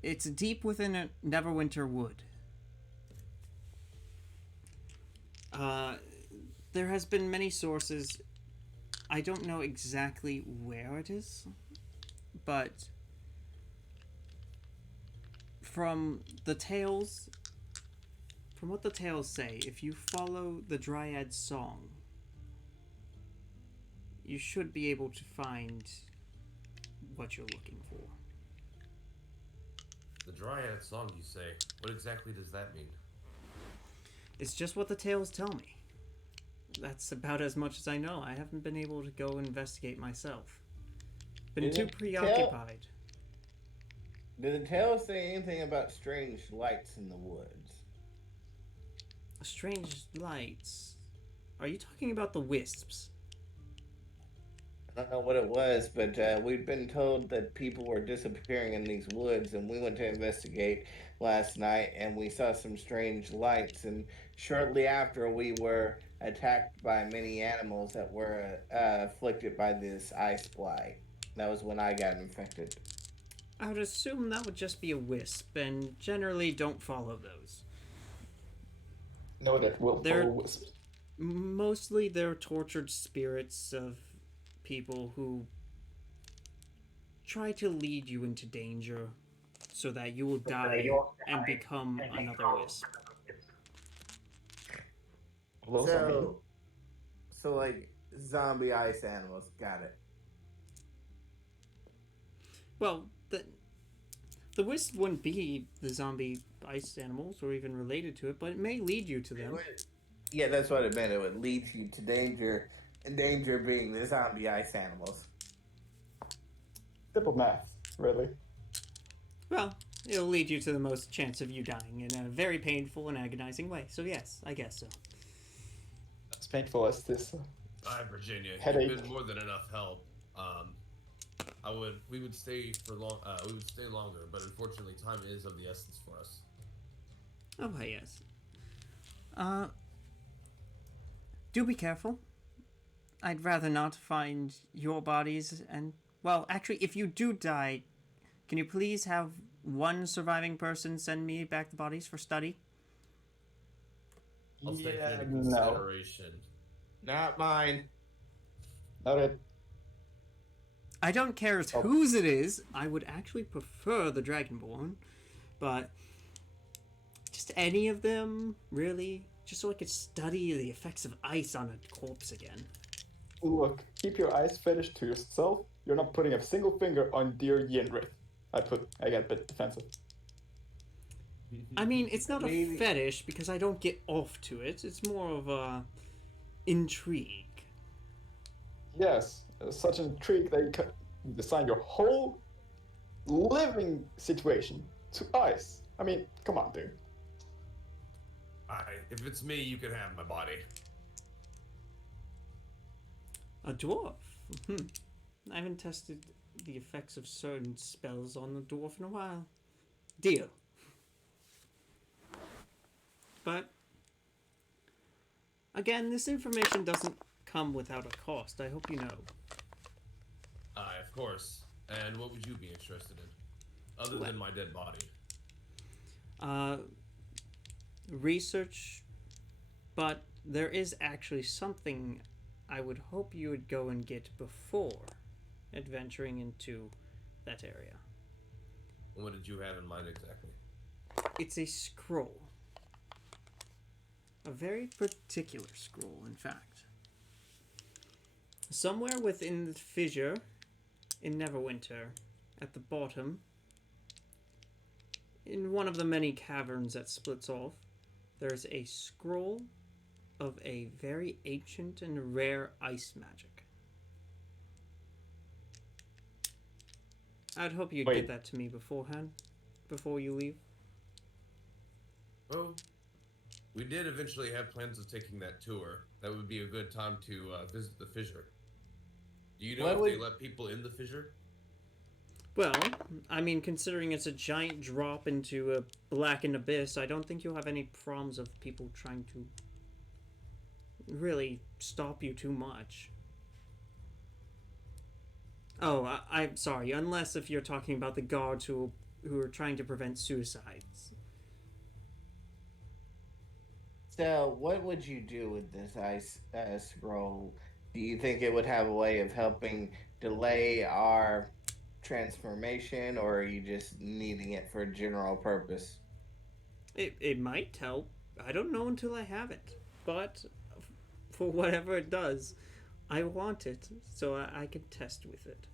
it's deep within a Neverwinter wood. There has been many sources, I don't know exactly where it is, but from what the tales say, if you follow the Dryad's song, you should be able to find what you're looking for. The Dryad song, you say? What exactly does that mean? It's just what the tales tell me. That's about as much as I know. I haven't been able to go investigate myself. Been too preoccupied. Did the tale say anything about strange lights in the woods? Strange lights. Are you talking about the wisps? I don't know what it was, but we'd been told that people were disappearing in these woods, and we went to investigate last night, and we saw some strange lights, and shortly after we were attacked by many animals that were afflicted by this ice blight. That was when I got infected. I would assume that would just be a wisp, and generally don't follow those. No, that will They're- follow wisps. Mostly they're tortured spirits of people who try to lead you into danger so that you will die and become another wisp. Well, I mean, So like zombie ice animals. Got it. Well, the wisp wouldn't be the zombie ice animals or even related to it, but it may lead you to them. Yeah, that's what it meant. It would lead you to danger, and danger being the zombie ice animals. simple math, really. Well, it'll lead you to the most chance of you dying in a very painful and agonizing way. So yes, I guess so. As painful as this. Hi, Virginia. Headache. You've been more than enough help. We would stay for long. We would stay longer, but unfortunately, time is of the essence for us. Oh, yes. Do be careful. I'd rather not find your bodies, and, well, actually, if you do die, can you please have one surviving person send me back the bodies for study? I'll take Yeah, it into no. consideration. Not mine. Not it. I don't care whose it is. I would actually prefer the Dragonborn, but just any of them, really? Just so I could study the effects of ice on a corpse again. Look, keep your ice fetish to yourself. You're not putting a single finger on dear Yenrith. I got a bit defensive. I mean, it's not a fetish because I don't get off to it. It's more of a intrigue. Yes, such an intrigue that you can design your whole living situation to ice. I mean, come on, dude. If it's me, you can have my body. A dwarf? I haven't tested the effects of certain spells on the dwarf in a while. Deal. But, again, this information doesn't come without a cost. I hope you know. Of course. And what would you be interested in? Other than my dead body? Research, but there is actually something I would hope you would go and get before adventuring into that area. What did you have in mind exactly? It's a scroll. A very particular scroll, in fact. Somewhere within the fissure in Neverwinter, at the bottom, in one of the many caverns that splits off, there's a scroll of a very ancient and rare ice magic. I'd hope you'd get that to me beforehand, before you leave. Well, we did eventually have plans of taking that tour. That would be a good time to visit the fissure. Do you know if they let people in the fissure? Well, I mean, considering it's a giant drop into a blackened abyss, I don't think you'll have any problems of people trying to really stop you too much. Oh, I'm sorry, unless if you're talking about the guards who are trying to prevent suicides. So, what would you do with this ice scroll? Do you think it would have a way of helping delay our transformation, or are you just needing it for general purpose? It might help. I don't know until I have it. But for whatever it does, I want it so I can test with it.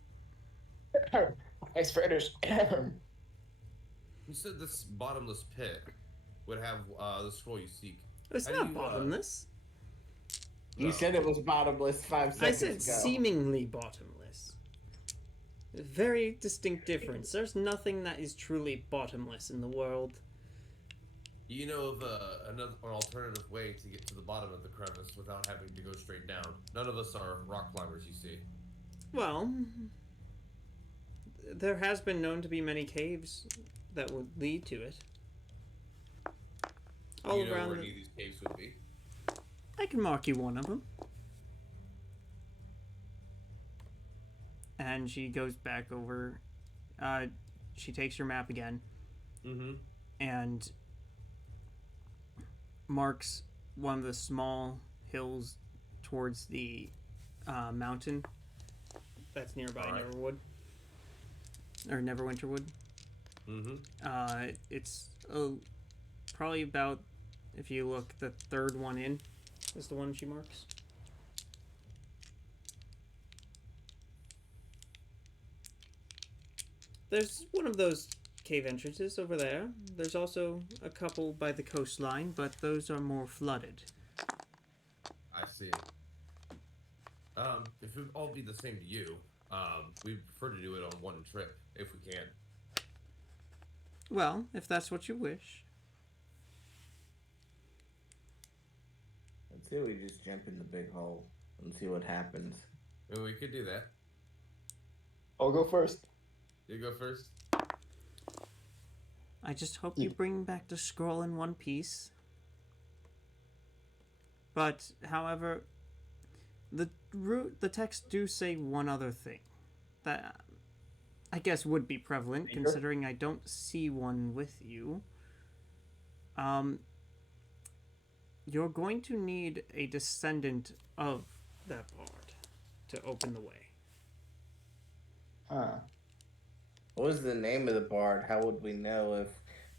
Ice fetish. You said this bottomless pit would have the scroll you seek. It's not bottomless. You said it was bottomless 5 seconds ago. I said seemingly bottomless. Very distinct difference. There's nothing that is truly bottomless in the world. You know of an alternative way to get to the bottom of the crevice without having to go straight down. None of us are rock climbers, you see. Well, there has been known to be many caves that would lead to it. All you know where any of these caves would be? I can mark you one of them. And she goes back over. She takes your map again. Mm-hmm. And marks one of the small hills towards the mountain. That's nearby All right. Neverwood. Or Neverwinterwood. It's probably about, if you look, the third one in is the one she marks. There's one of those cave entrances over there. There's also a couple by the coastline, but those are more flooded. I see. If it would all be the same to you, we prefer to do it on one trip if we can. Well, if that's what you wish. Let's say we just jump in the big hole and see what happens. Well, we could do that. I'll go first. You go first. I just hope you bring back the scroll in one piece. But, however, the text do say one other thing that I guess would be prevalent, considering I don't see one with you. You're going to need a descendant of that bard to open the way. What was the name of the bard? How would we know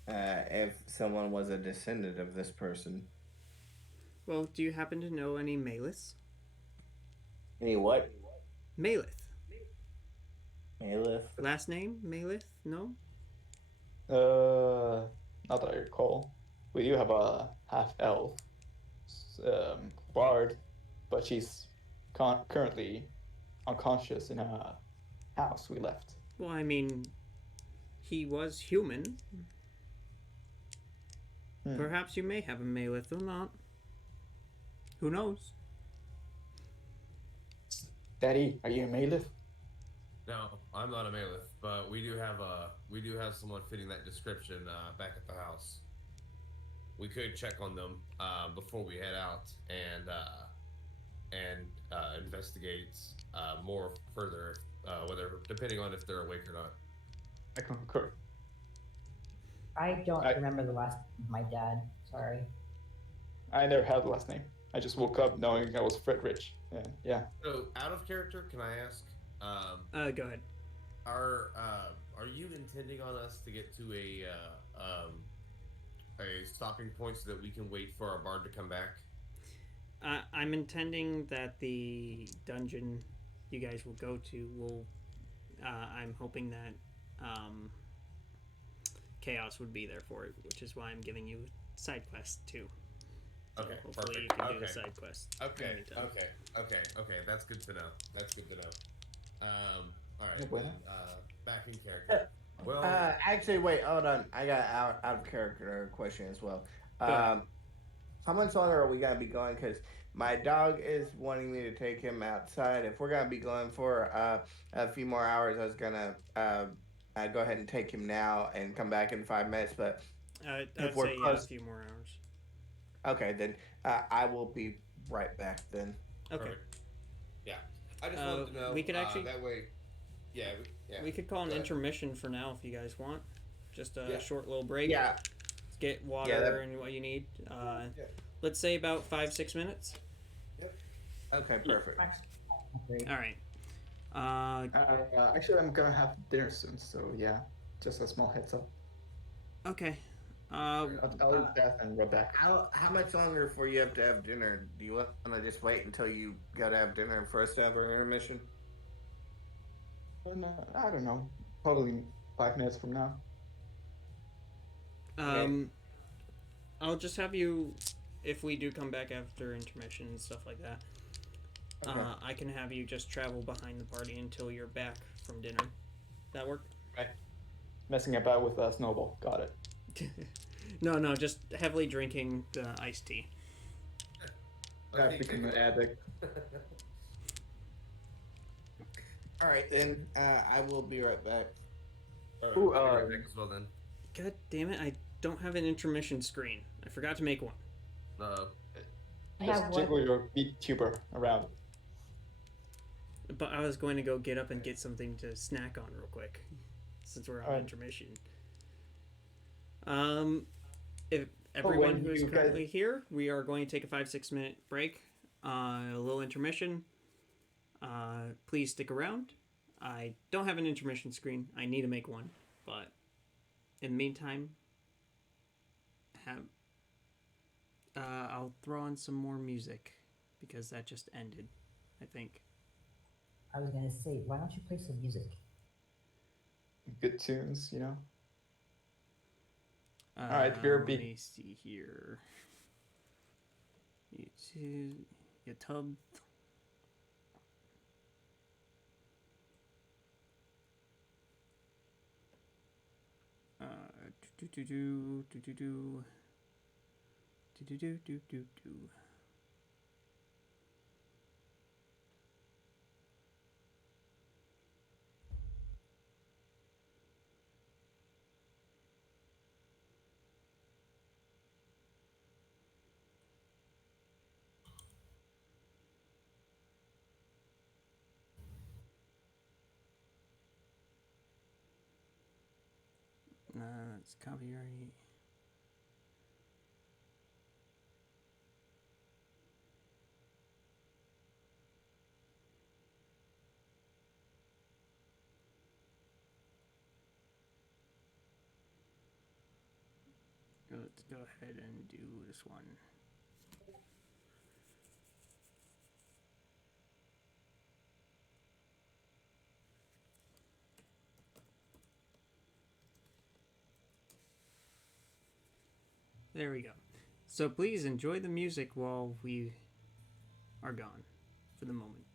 if someone was a descendant of this person? Well, do you happen to know any Malith? Any what? Malith. Malith? Last name? Malith? No? Not that I recall. We do have a half-elf bard, but she's currently unconscious in a house we left. Well, I mean, he was human. Perhaps you may have a Malith or not. Who knows? Daddy, are you a Malith? No, I'm not a Malith, but we do have someone fitting that description back at the house. We could check on them before we head out and investigate more further, whether depending on if they're awake or not. I concur. I don't remember the last name of my dad. Sorry. I never had the last name. I just woke up knowing I was Friedrich. And yeah. So, out of character, can I ask? Go ahead. Are you intending on us to get to a stopping point so that we can wait for our bard to come back? I'm intending that the dungeon you guys will go to will. I'm hoping that Chaos would be there for it, which is why I'm giving you side quests too. So Okay, hopefully perfect. you can do the Okay. side quest. Okay, anytime. okay. That's good to know. All right. Yeah, bueno. Back in character. Well, Actually, wait, hold on. I got out of character question as well. ahead. How much longer are we gonna be going? Because my dog is wanting me to take him outside. If we're gonna be going for a few more hours, I was gonna go ahead and take him now and come back in 5 minutes. But I'd if we're say a close- few more hours. okay, then I will be right back then. Okay. perfect. Yeah, I just wanted to know. we could actually- that way. Yeah, We could call an Go ahead. intermission for now if you guys want. Just a Yeah. short little break. Yeah. Get water Yeah, that- and what you need. Yeah. Let's say about 5-6 minutes. Okay, perfect. All right. Actually, I'm gonna have dinner soon, so yeah, just a small heads up. Okay. I'll eat that and rub back. How much longer before you have to have dinner? Do you want to just wait until you go to have dinner and first have an intermission? I don't know. Probably 5 minutes from now. I'll just have you, if we do come back after intermission and stuff like that, Okay. I can have you just travel behind the party until you're back from dinner. That work? Messing about with a snowball. Got it. No, just heavily drinking the iced tea. I've become an addict. All right, then I will be right back. Ooh, I'll be right back as well then. God damn it, I don't have an intermission screen. I forgot to make one. I Just have jiggle one. your meat tuber around. But I was going to go get up and get something to snack on real quick, since we're on Alright. intermission. If everyone when who is you guys- currently here, we are going to take a 5-6 minute break, a little intermission. Please stick around, I don't have an intermission screen. I need to make one, but in the meantime, I'll throw on some more music because that just ended, I think. I was gonna say, why don't you play some music? Good tunes, you know. All right, Let me see here. YouTube. Do. It's copyright. Let's go ahead and do this one. There we go. So please enjoy the music while we are gone for the moment.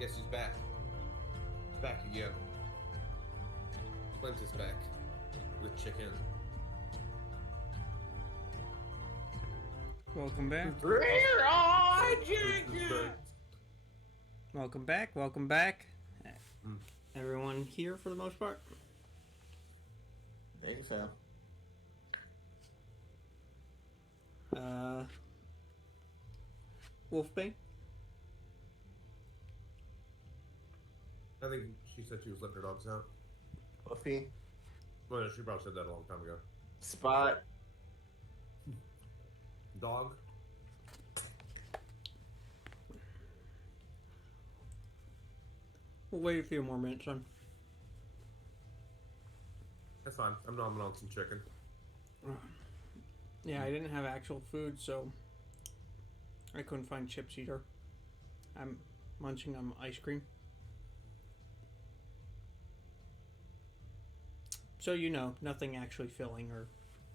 Guess who's back? He's back again. Clint is back with chicken. Welcome back. Welcome back. Welcome back. Everyone here for the most part. I think so. Wolfbane. I think she said she was letting her dogs out. Fluffy. Well, she probably said that a long time ago. Spot. Dog. We'll wait a few more minutes, son. That's fine. I'm nomming on some chicken. Yeah, I didn't have actual food, so I couldn't find chips either. I'm munching on ice cream. So you know, nothing actually filling or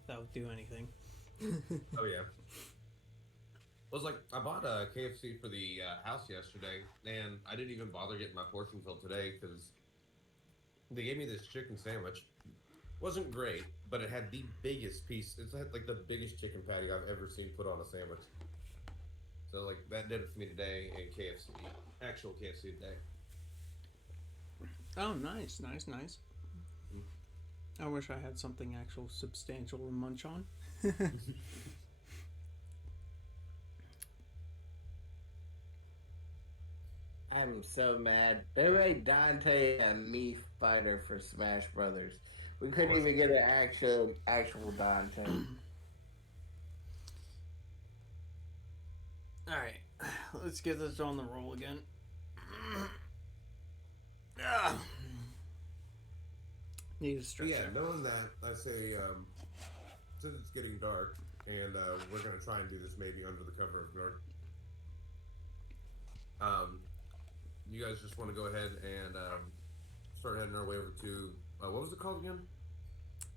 that would do anything. Oh yeah. It was like I bought a KFC for the house yesterday, and I didn't even bother getting my portion filled today because they gave me this chicken sandwich. Wasn't great, but it had the biggest piece. It had like the biggest chicken patty I've ever seen put on a sandwich. So like that did it for me today in KFC, actual KFC today. Oh, nice, nice, nice. I wish I had something actual substantial to munch on. I'm so mad. They made Dante a Mii fighter for Smash Brothers. We couldn't even get an actual Dante. Alright, let's get this on the roll again. Need a stretcher. Yeah, knowing that, I say, since it's getting dark, and we're going to try and do this maybe under the cover of dark. You guys just want to go ahead and start heading our way over to, what was it called again?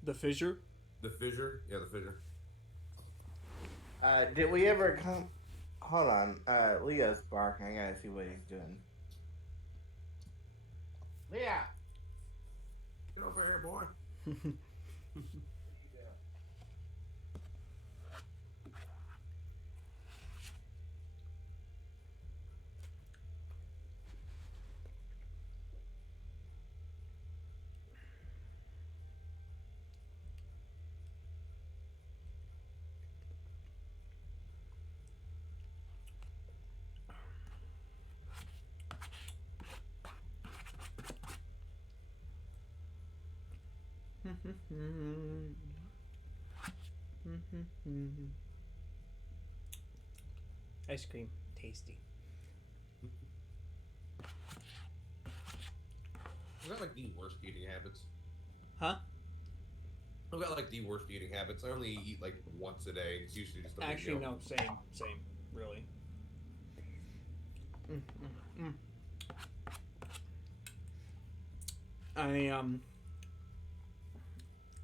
The fissure? The fissure? Yeah, the fissure. Did we ever come... Hold on. Leo's barking. I gotta see what he's doing. Leo! Get over here, boy. Ice cream, tasty. I've got like the worst eating habits. Huh? I've got like the worst eating habits. I only eat like once a day. It's usually just a big Actually, meal. no, same, really.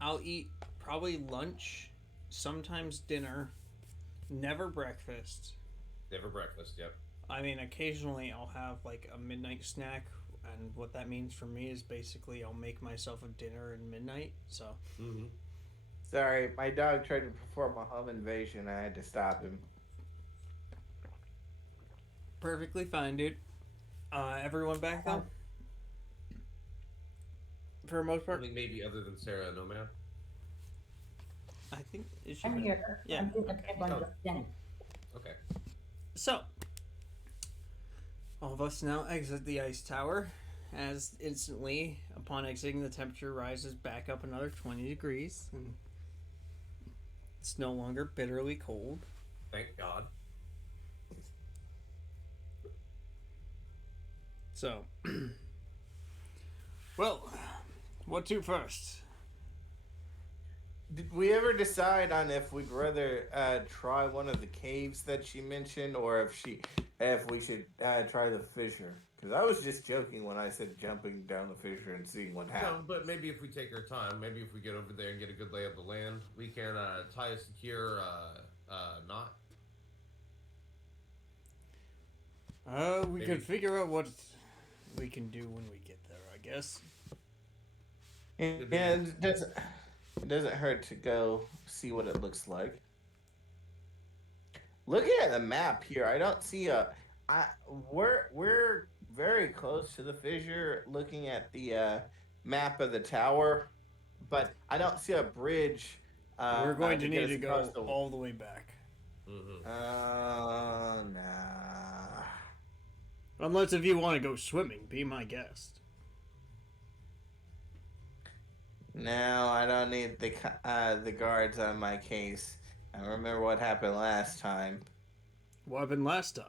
I'll eat probably lunch, sometimes dinner, never breakfast. Never breakfast, yep. I mean, occasionally I'll have like a midnight snack, and what that means for me is basically I'll make myself a dinner at midnight. So. Mm-hmm. Sorry, my dog tried to perform a home invasion. I had to stop him. Perfectly fine, dude. Everyone back though? For the most I part? think maybe other than Sarah Nomad. I think it should I'm be. here. Yeah. I'm doing a table on Jenny. Okay. So, all of us now exit the ice tower, as instantly, upon exiting, the temperature rises back up another 20 degrees, and it's no longer bitterly cold. Thank God. So, well, what to first? Did we ever decide on if we'd rather try one of the caves that she mentioned, or if we should try the fissure? Because I was just joking when I said jumping down the fissure and seeing what No, happens. but maybe if we take our time, maybe if we get over there and get a good lay of the land, we can tie a secure We Maybe. could figure out what we can do when we get there, I guess. And it doesn't hurt to go see what it looks like. Looking at the map here, I don't see a. We're very close to the fissure. Looking at the map of the tower, but I don't see a bridge. We're going to get need us to across go the. all the way back. Mm-hmm. Nah. Unless if you want to go swimming, be my guest. No, I don't need the guards on my case. I remember what happened last time. What happened last time?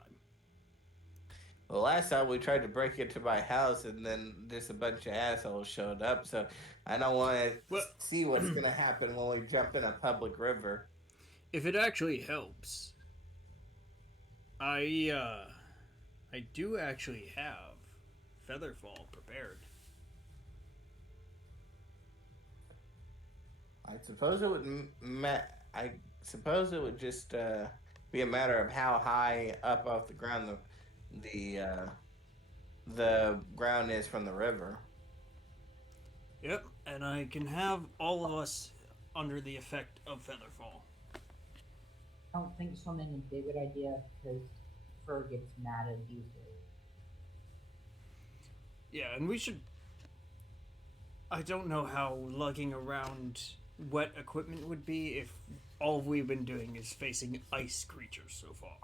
Well, last time we tried to break into my house, and then just a bunch of assholes showed up. So I don't want to Well- see what's gonna happen when we jump in a public river. If it actually helps, I do actually have Featherfall prepared. I suppose it would. I suppose it would just be a matter of how high up off the ground the ground is from the river. Yep, and I can have all of us under the effect of Featherfall. I don't think swimming would be a good idea because fur gets matted easily. Yeah, and we should. I don't know how lugging around wet equipment would be if all we've been doing is facing ice creatures so far.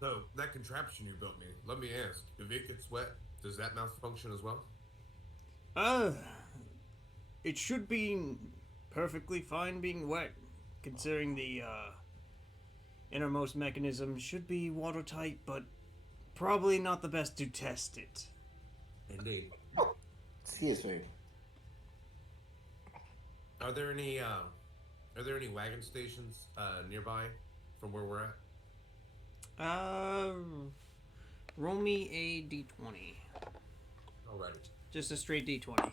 So, that contraption you built me, let me ask, if it gets wet, does that malfunction as well? It should be perfectly fine being wet, considering the innermost mechanism should be watertight, but probably not the best to test it. Indeed. Excuse me. Are there any wagon stations nearby from where we're at? Roll me a d20. Alrighty. Just a straight d20.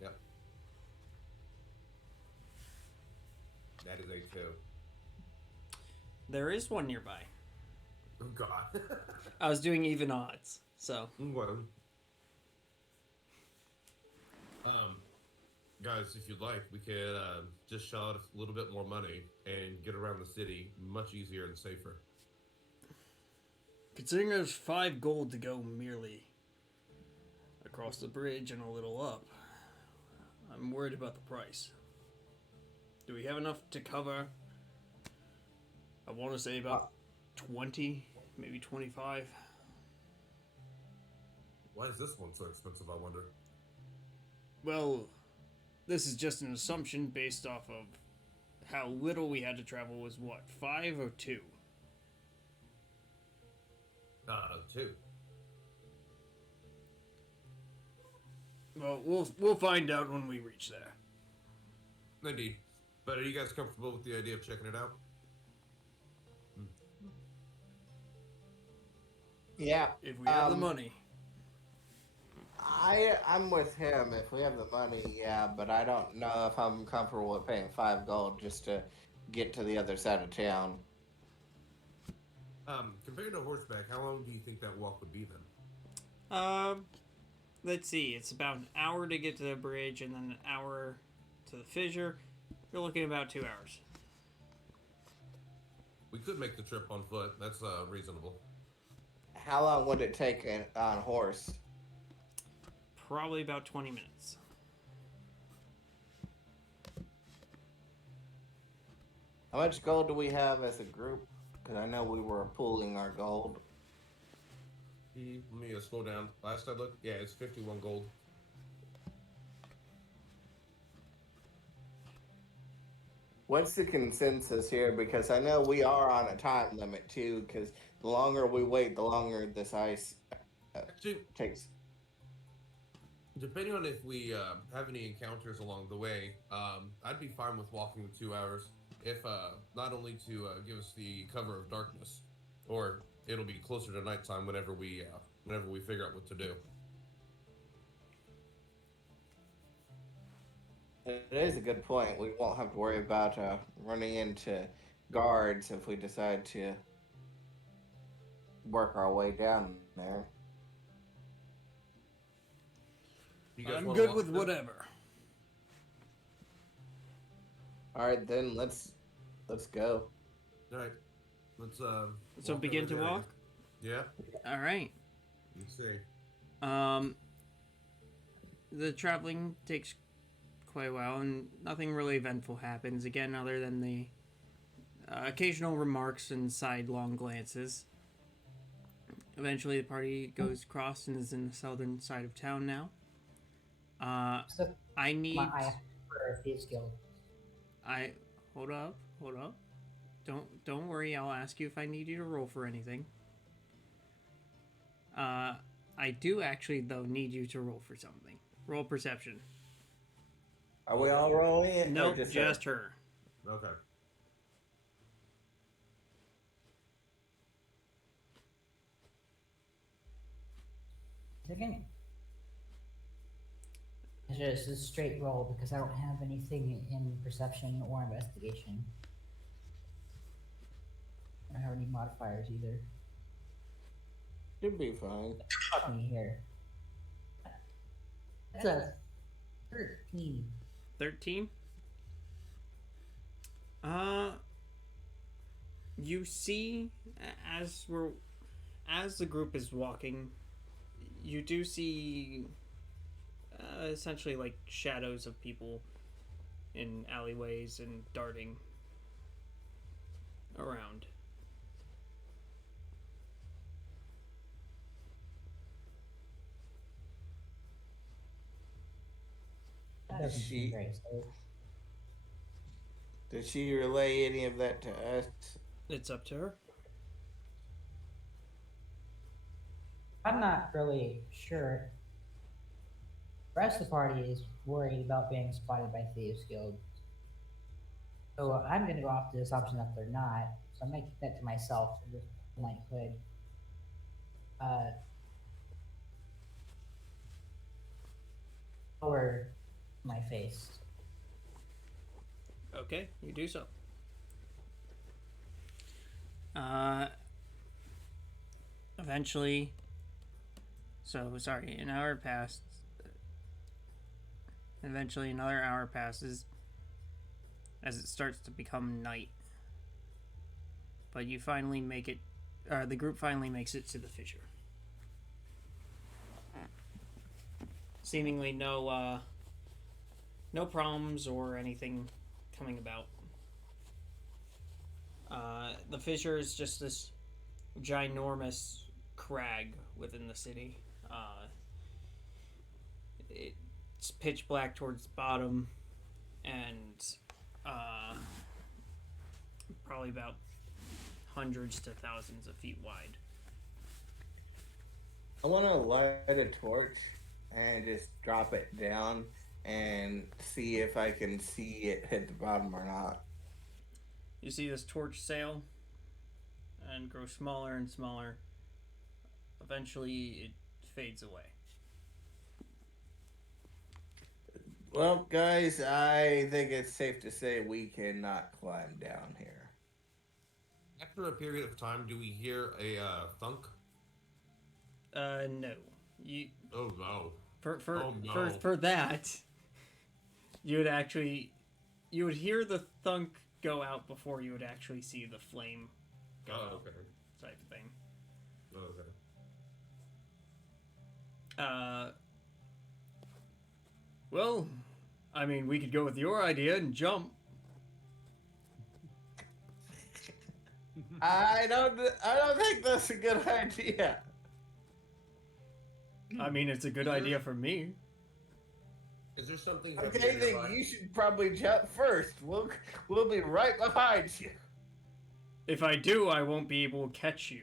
Yep. That is a 2. There is one nearby. Oh god. I was doing even odds, so. Well. Guys, if you'd like, we could just shell out a little bit more money and get around the city much easier and safer. Considering there's 5 gold to go merely across the bridge and a little up, I'm worried about the price. Do we have enough to cover? I want to say about 20, maybe 25. Why is this one so expensive, I wonder? Well, this is just an assumption based off of how little we had to travel was what, 5 or 2? 2. Well, we'll find out when we reach there. Indeed. But are you guys comfortable with the idea of checking it out? Yeah. If we have the money. I'm with him. If we have the money, yeah, but I don't know if I'm comfortable with paying 5 gold just to get to the other side of town. Compared to horseback, how long do you think that walk would be then? Let's see. It's about an hour to get to the bridge, and then an hour to the fissure. You're looking at about 2 hours. We could make the trip on foot. That's reasonable. How long would it take on horse? Probably about 20 minutes. How much gold do we have as a group? Because I know we were pooling our gold. Let me slow down. Last I looked, yeah, it's 51 gold. What's the consensus here? Because I know we are on a time limit too. Because the longer we wait, the longer this ice Actually, takes. depending on if we have any encounters along the way, I'd be fine with walking the 2 hours. If not only to give us the cover of darkness, or it'll be closer to nighttime whenever we figure out what to do. It is a good point. We won't have to worry about running into guards if we decide to work our way down there. You guys I'm wanna good walk with them? whatever. All right, then let's go. All right. Let's So walk begin over to here. walk. Yeah. All right. Let's see. The traveling takes quite a while, and nothing really eventful happens again, other than the occasional remarks and sidelong glances. Eventually, the party goes across and is in the southern side of town now. So I need. I for a Thieves Guild. I hold up. Don't worry. I'll ask you if I need you to roll for anything. I do actually though need you to roll for something. Roll perception. Are we all rolling it? or Nope, just just her. Okay. Again. It's just a straight roll because I don't have anything in perception or investigation. I don't have any modifiers either. Should be fine. Fuck me here. That's a 13. 13. You see, as the group is walking, you do see essentially like shadows of people in alleyways and darting around. That doesn't She- seem very safe. Did she relay any of that to us? It's up to her. I'm not really sure. The rest of the party is worried about being spotted by Thieves Guild. So I'm going to go off the assumption that they're not. So I'm going to keep that to myself for this likelihood. Lower my face. Okay, you do so. Eventually, so sorry, an hour passed. Eventually, another hour passes as it starts to become night. But you finally make it, the group finally makes it to the fissure. Seemingly no problems or anything coming about. The fissure is just this ginormous crag within the city. It's pitch black towards the bottom, and probably about hundreds to thousands of feet wide. I want to light a torch and just drop it down and see if I can see it hit the bottom or not. You see this torch sail and grow smaller and smaller. Eventually, it fades away. Well, guys, I think it's safe to say we cannot climb down here. After a period of time, do we hear a thunk? No. You Oh no. for that, you would hear the thunk go out before you would actually see the flame go Oh, out, okay. type of thing. Oh, okay. Well, I mean, we could go with your idea and jump. I don't think that's a good idea. I mean, it's a good idea for me. Is there something? Okay, then you should probably jump first. We'll be right behind you. If I do, I won't be able to catch you.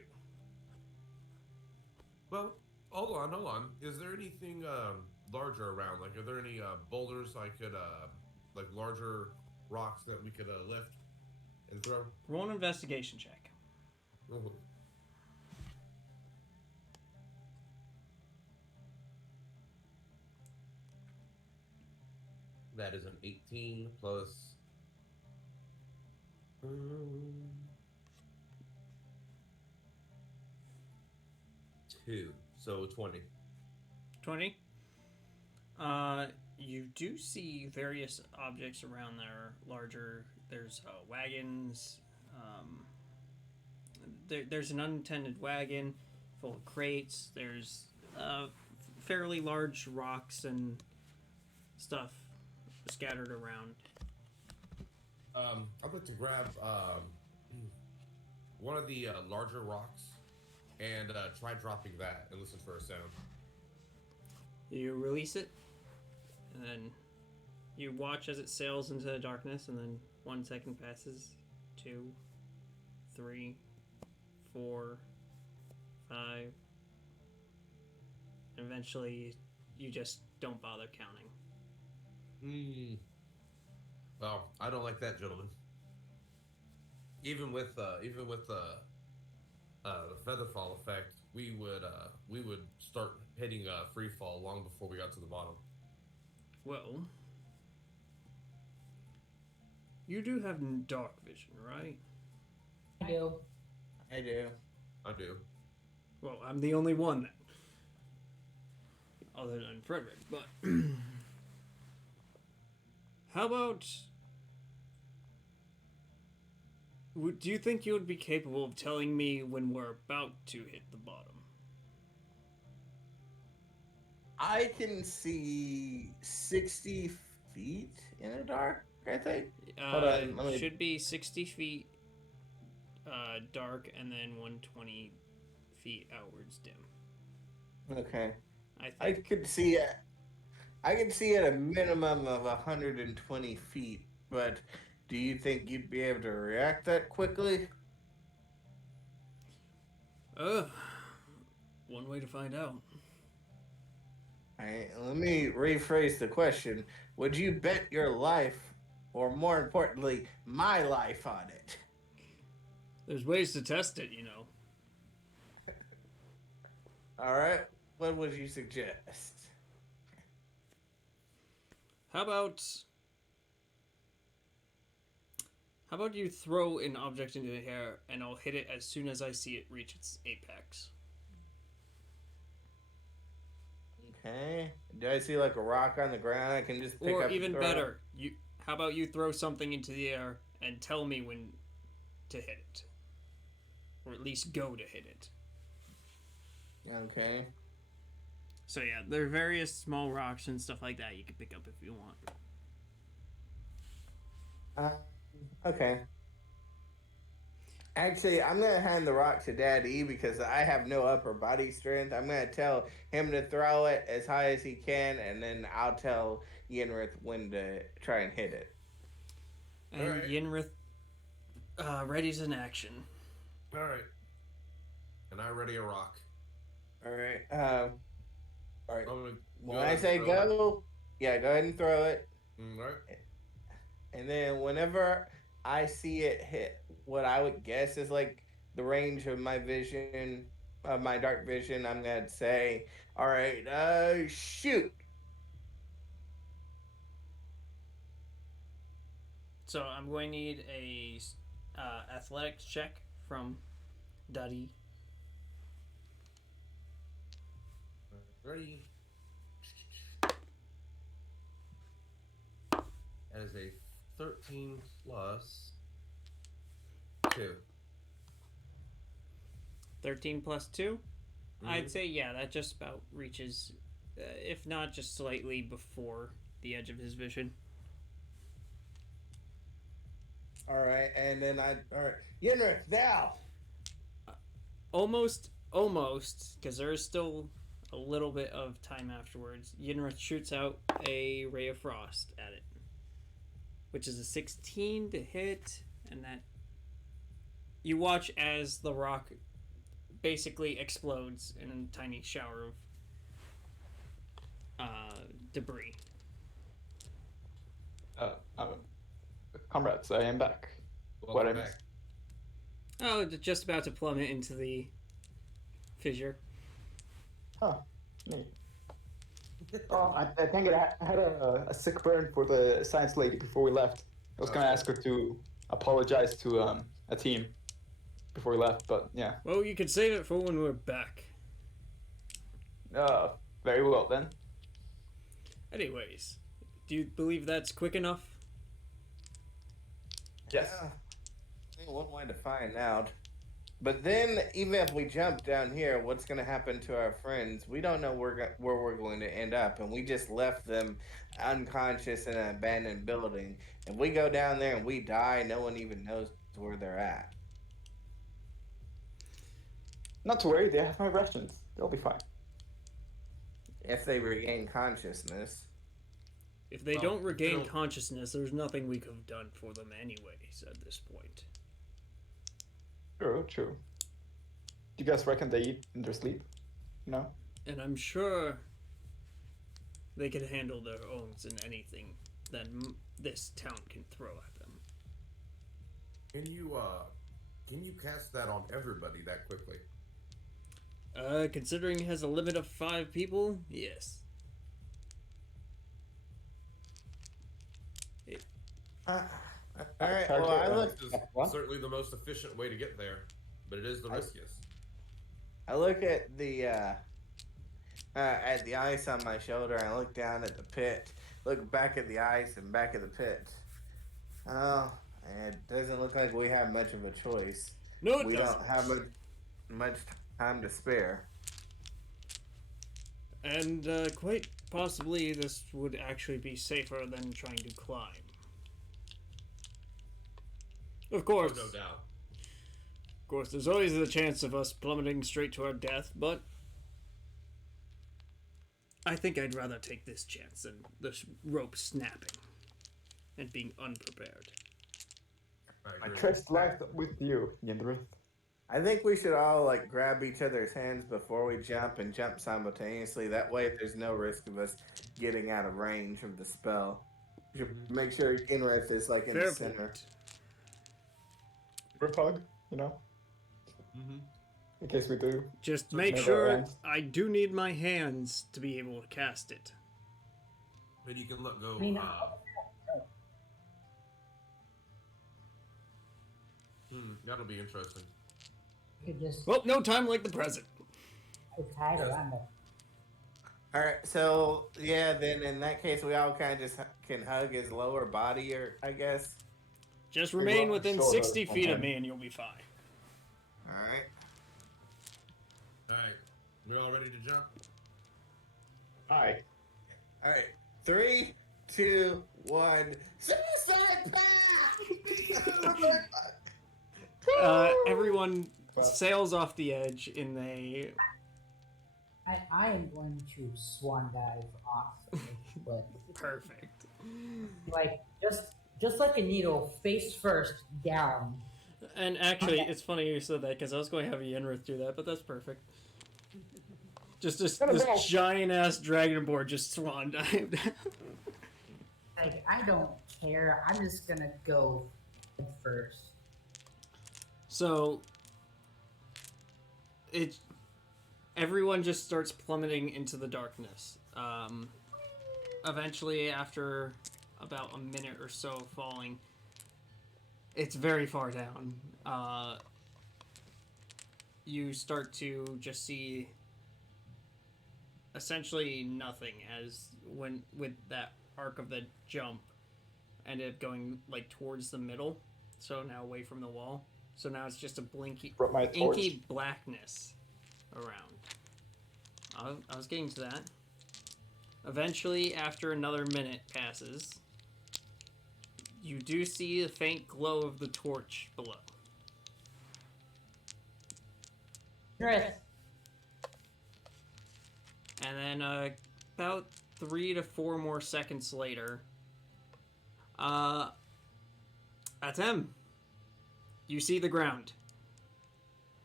Well, hold on. Is there anything larger around? Like, are there any boulders I could, like larger rocks that we could lift and throw? Roll an investigation check. Mhm. That is an 18 plus Two, so 20. 20. You do see various objects around there, larger. There's wagons. There's an unattended wagon full of crates. There's fairly large rocks and stuff scattered around. I'd like to grab one of the larger rocks and try dropping that and listen for a sound. You release it, and then you watch as it sails into the darkness, and then 1 second passes, 2, 3, 4, 5, and eventually you just don't bother counting. Well, I don't like that, gentlemen. Even with the featherfall effect, we would start hitting free fall long before we got to the bottom. Well, you do have dark vision, right? I do. I do. I do. Well, I'm the only one then. Other than Frederick, but how about... Do you think you would be capable of telling me when we're about to hit the bottom? I can see 60 feet in the dark, I think. Hold on, let me- Should be 60 feet dark and then 120 feet outwards dim. Okay. I I think. could see it. I could see at a minimum of 120 feet, but do you think you'd be able to react that quickly? One way to find out. Alright, let me rephrase the question. Would you bet your life, or more importantly, my life on it? There's ways to test it, you know. Alright, what would you suggest? How about you throw an object into the air and I'll hit it as soon as I see it reach its apex. Okay. Do I see like a rock on the ground I can just pick Or up? even and throw? better, how about you throw something into the air and tell me when to hit it. Or at least go to hit it. Okay. So yeah, there are various small rocks and stuff like that you can pick up if you want. Okay. Actually, I'm gonna hand the rock to Daddy because I have no upper body strength. I'm gonna tell him to throw it as high as he can, and then I'll tell Yenrith when to try and hit it. And Alright. Yenrith readies an action. All right. And I ready a rock. All right. All right. I'm gonna When go I ahead say and throw it. go, yeah, go ahead and throw it. All right. And then whenever I see it hit what I would guess is like the range of my vision, of my dark vision, I'm gonna say, all right, shoot. So I'm going to need a athletics check from Daddy. Ready. That is a 13 plus 2. 13 plus 2? Mhm. I'd say, yeah, that just about reaches, if not just slightly before the edge of his vision. All right, and then all right, Yenrith, now. Almost, because there is still a little bit of time afterwards. Yenrith shoots out a ray of frost at it, which is a 16 to hit, and that you watch as the rock basically explodes in a tiny shower of debris. Comrades, I am back. What I Welcome missed? back. Oh, just about to plummet into the fissure. Huh. Me. Oh, I think I had a sick burn for the science lady before we left. I was gonna ask her to apologize to a team before we left, but yeah. Well, you could save it for when we're back. Very well then. Anyways, do you believe that's quick enough? Yes. Yeah. I think one way to find out. But then, even if we jump down here, what's going to happen to our friends? We don't know where we're going to end up, and we just left them unconscious in an abandoned building. If we go down there and we die, no one even knows where they're at. Not to worry, they have my rations. They'll be fine. If they regain consciousness. If they Well, don't regain no. consciousness, there's nothing we could have done for them anyways at this point. True, true. Do you guys reckon they eat in their sleep? No? And I'm sure they can handle their owns in anything that this town can throw at them. Can you cast that on everybody that quickly? Considering it has a limit of 5 people, yes. All right. Well, I look. This is certainly the most efficient way to get there, but it is the riskiest. I look at the ice on my shoulder. I look down at the pit. Look back at the ice and back at the pit. Oh, it doesn't look like we have much of a choice. No, it We doesn't. don't have much time to spare. And quite possibly this would actually be safer than trying to climb. Of course, Oh, no doubt. of course, there's always the chance of us plummeting straight to our death, but I think I'd rather take this chance than the rope snapping and being unprepared. I I agree. trust life with you, Yendrith. I think we should all like grab each other's hands before we jump and jump simultaneously. That way, there's no risk of us getting out of range of the spell. We should make sure Inrith is like in Fair the center. point. Group hug, you know? In case we do. Just make Never sure ends. I do need my hands to be able to cast it. And you can let go. I mean, That'll be interesting. you could just Well, no time like the present. tie it around it. All right, so yeah, then in that case, we all kind of just can hug his lower body, or I guess. Just We remain want within shoulder 60 from feet of him. me and you'll be fine. All right. Alright. We all ready to jump? Hi. All right. 3, 2, 1. Suicide pact! Everyone sails off the edge in a... I am going to swan dive off the cliff. Perfect. Like just like a needle, face first down. And actually, it's funny you said that because I was going to have Yenrith do that, but that's perfect. Just this giant ass dragonborn just swan dived. Like I don't care. I'm just gonna go head first. So everyone just starts plummeting into the darkness. Eventually, after about a minute or so of falling, it's very far down. You start to just see essentially nothing, as when with that arc of the jump ended up going like towards the middle, so now away from the wall. So now it's just a Brought my torch. inky blackness around. I was getting to that. Eventually, after another minute passes, you do see the faint glow of the torch below. Chris, And then about 3 to 4 more seconds later, Atem, you see the ground.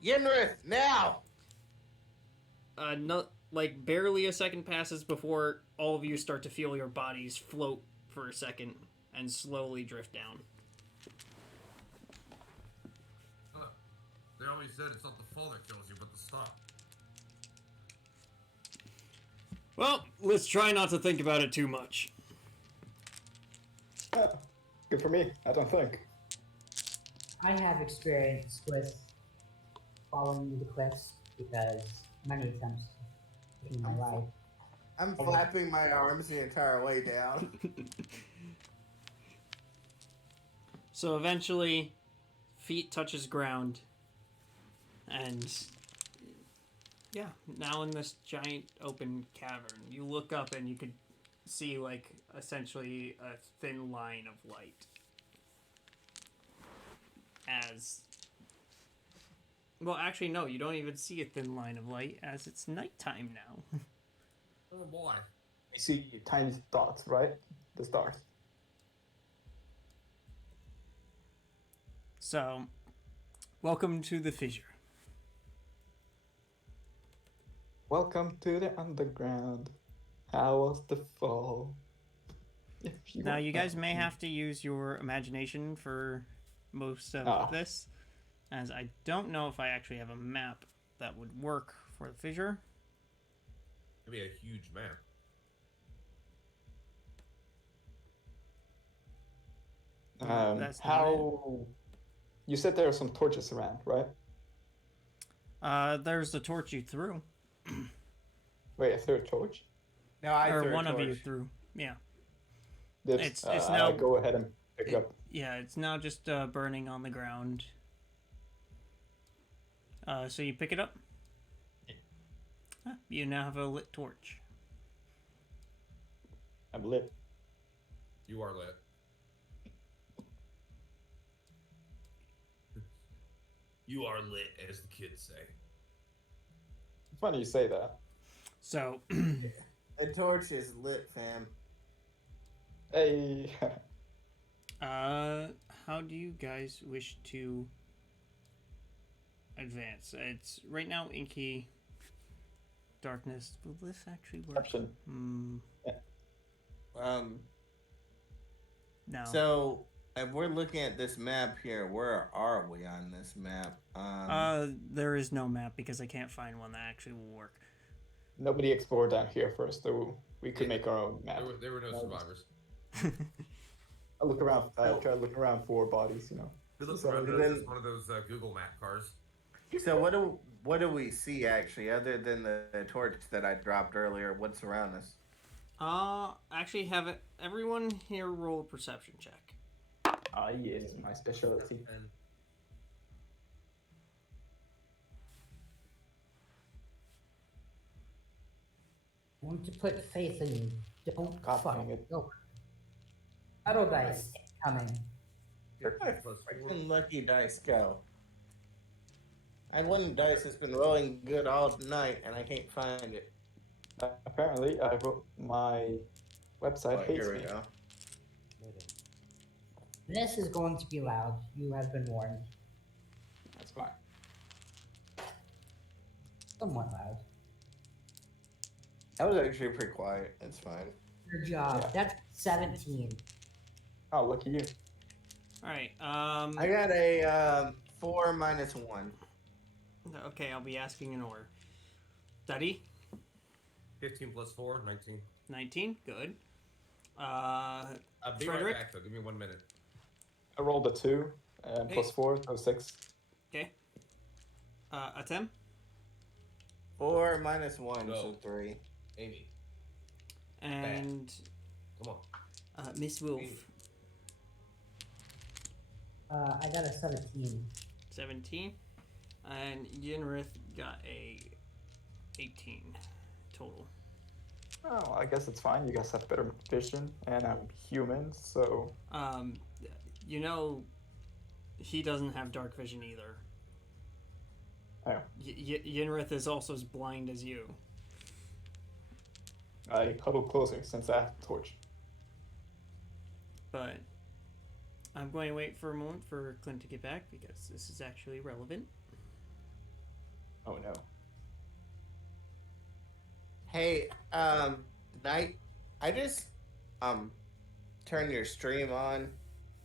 Yenrith, now! No, like barely a second passes before all of you start to feel your bodies float for a second and slowly drift down. They always said it's not the fall that kills you, but the stop. Well, let's try not to think about it too much. Good for me, I don't think. I have experience with falling the cliffs because many attempts taking my life. I'm flapping my arms the entire way down. So eventually, feet touches ground, and yeah, now in this giant open cavern, you look up and you could see like essentially a thin line of light. As well, actually, no, you don't even see a thin line of light as it's nighttime now. Oh boy. You see tiny dots, right? The stars. So, welcome to the fissure. Welcome to the underground. How was the fall? Now, you guys may have to use your imagination for most of this, as I don't know if I actually have a map that would work for the fissure. It'd be a huge map. That's not how? You said there are some torches around, right? There's the torch you threw. Wait, a third torch? No, I Or threw a one of you torch. threw. Yeah. It's now- go ahead and pick up. Yeah, it's now just burning on the ground. So you pick it up. You now have a lit torch. I'm lit. You are lit. You are lit, as the kids say. Funny you say that. So, The torch is lit, fam. Hey. how do you guys wish to advance? It's right now inky darkness. Will this actually work? Perception. No. So, if we're looking at this map here, where are we on this map? There is no map because I can't find one that actually will work. Nobody explored down here first, so we could make our own map. There were no survivors. I look around. I try to look around for bodies. You know. We looked So around. then- There was just one of those Google map cars. So what do we see actually, other than the torch that I dropped earlier? What's around us? Actually, have it. Everyone here roll a perception check. Ah, yes, my specialty. And I want to put faith in you. Don't God fuck dang it. Go. Auto dice coming. Where'd my plus four. freaking lucky dice go? I had one dice that's been rolling good all night, and I can't find it. Apparently, I wrote my website Oh, hates here we me. go. This is going to be loud. You have been warned. That's fine. Somewhat loud. That was actually pretty quiet. It's fine. Good job. Yeah. That's 17. Oh, look at you. All right. I got a 4 minus 1. Okay, I'll be asking in order. Daddy, 15 plus 4, 19. 19. Good. I'll be Frederick? right back, though. Give me 1 minute. I rolled a 2 plus 4, so 6. Okay. Atem. 4 minus 1, Go. so 3. Amy, And come on. Miss Wolf. Amy. I got a 17. 17. And Yenrith got a 18 total. Oh, I guess it's fine. You guys have better vision, and I'm human, so You know, he doesn't have dark vision either. oh, Yenrith is also as blind as you. I huddle closer since I have the torch. But I'm going to wait for a moment for Clint to get back because this is actually relevant. Oh no. Hey, Knight, I just turned your stream on,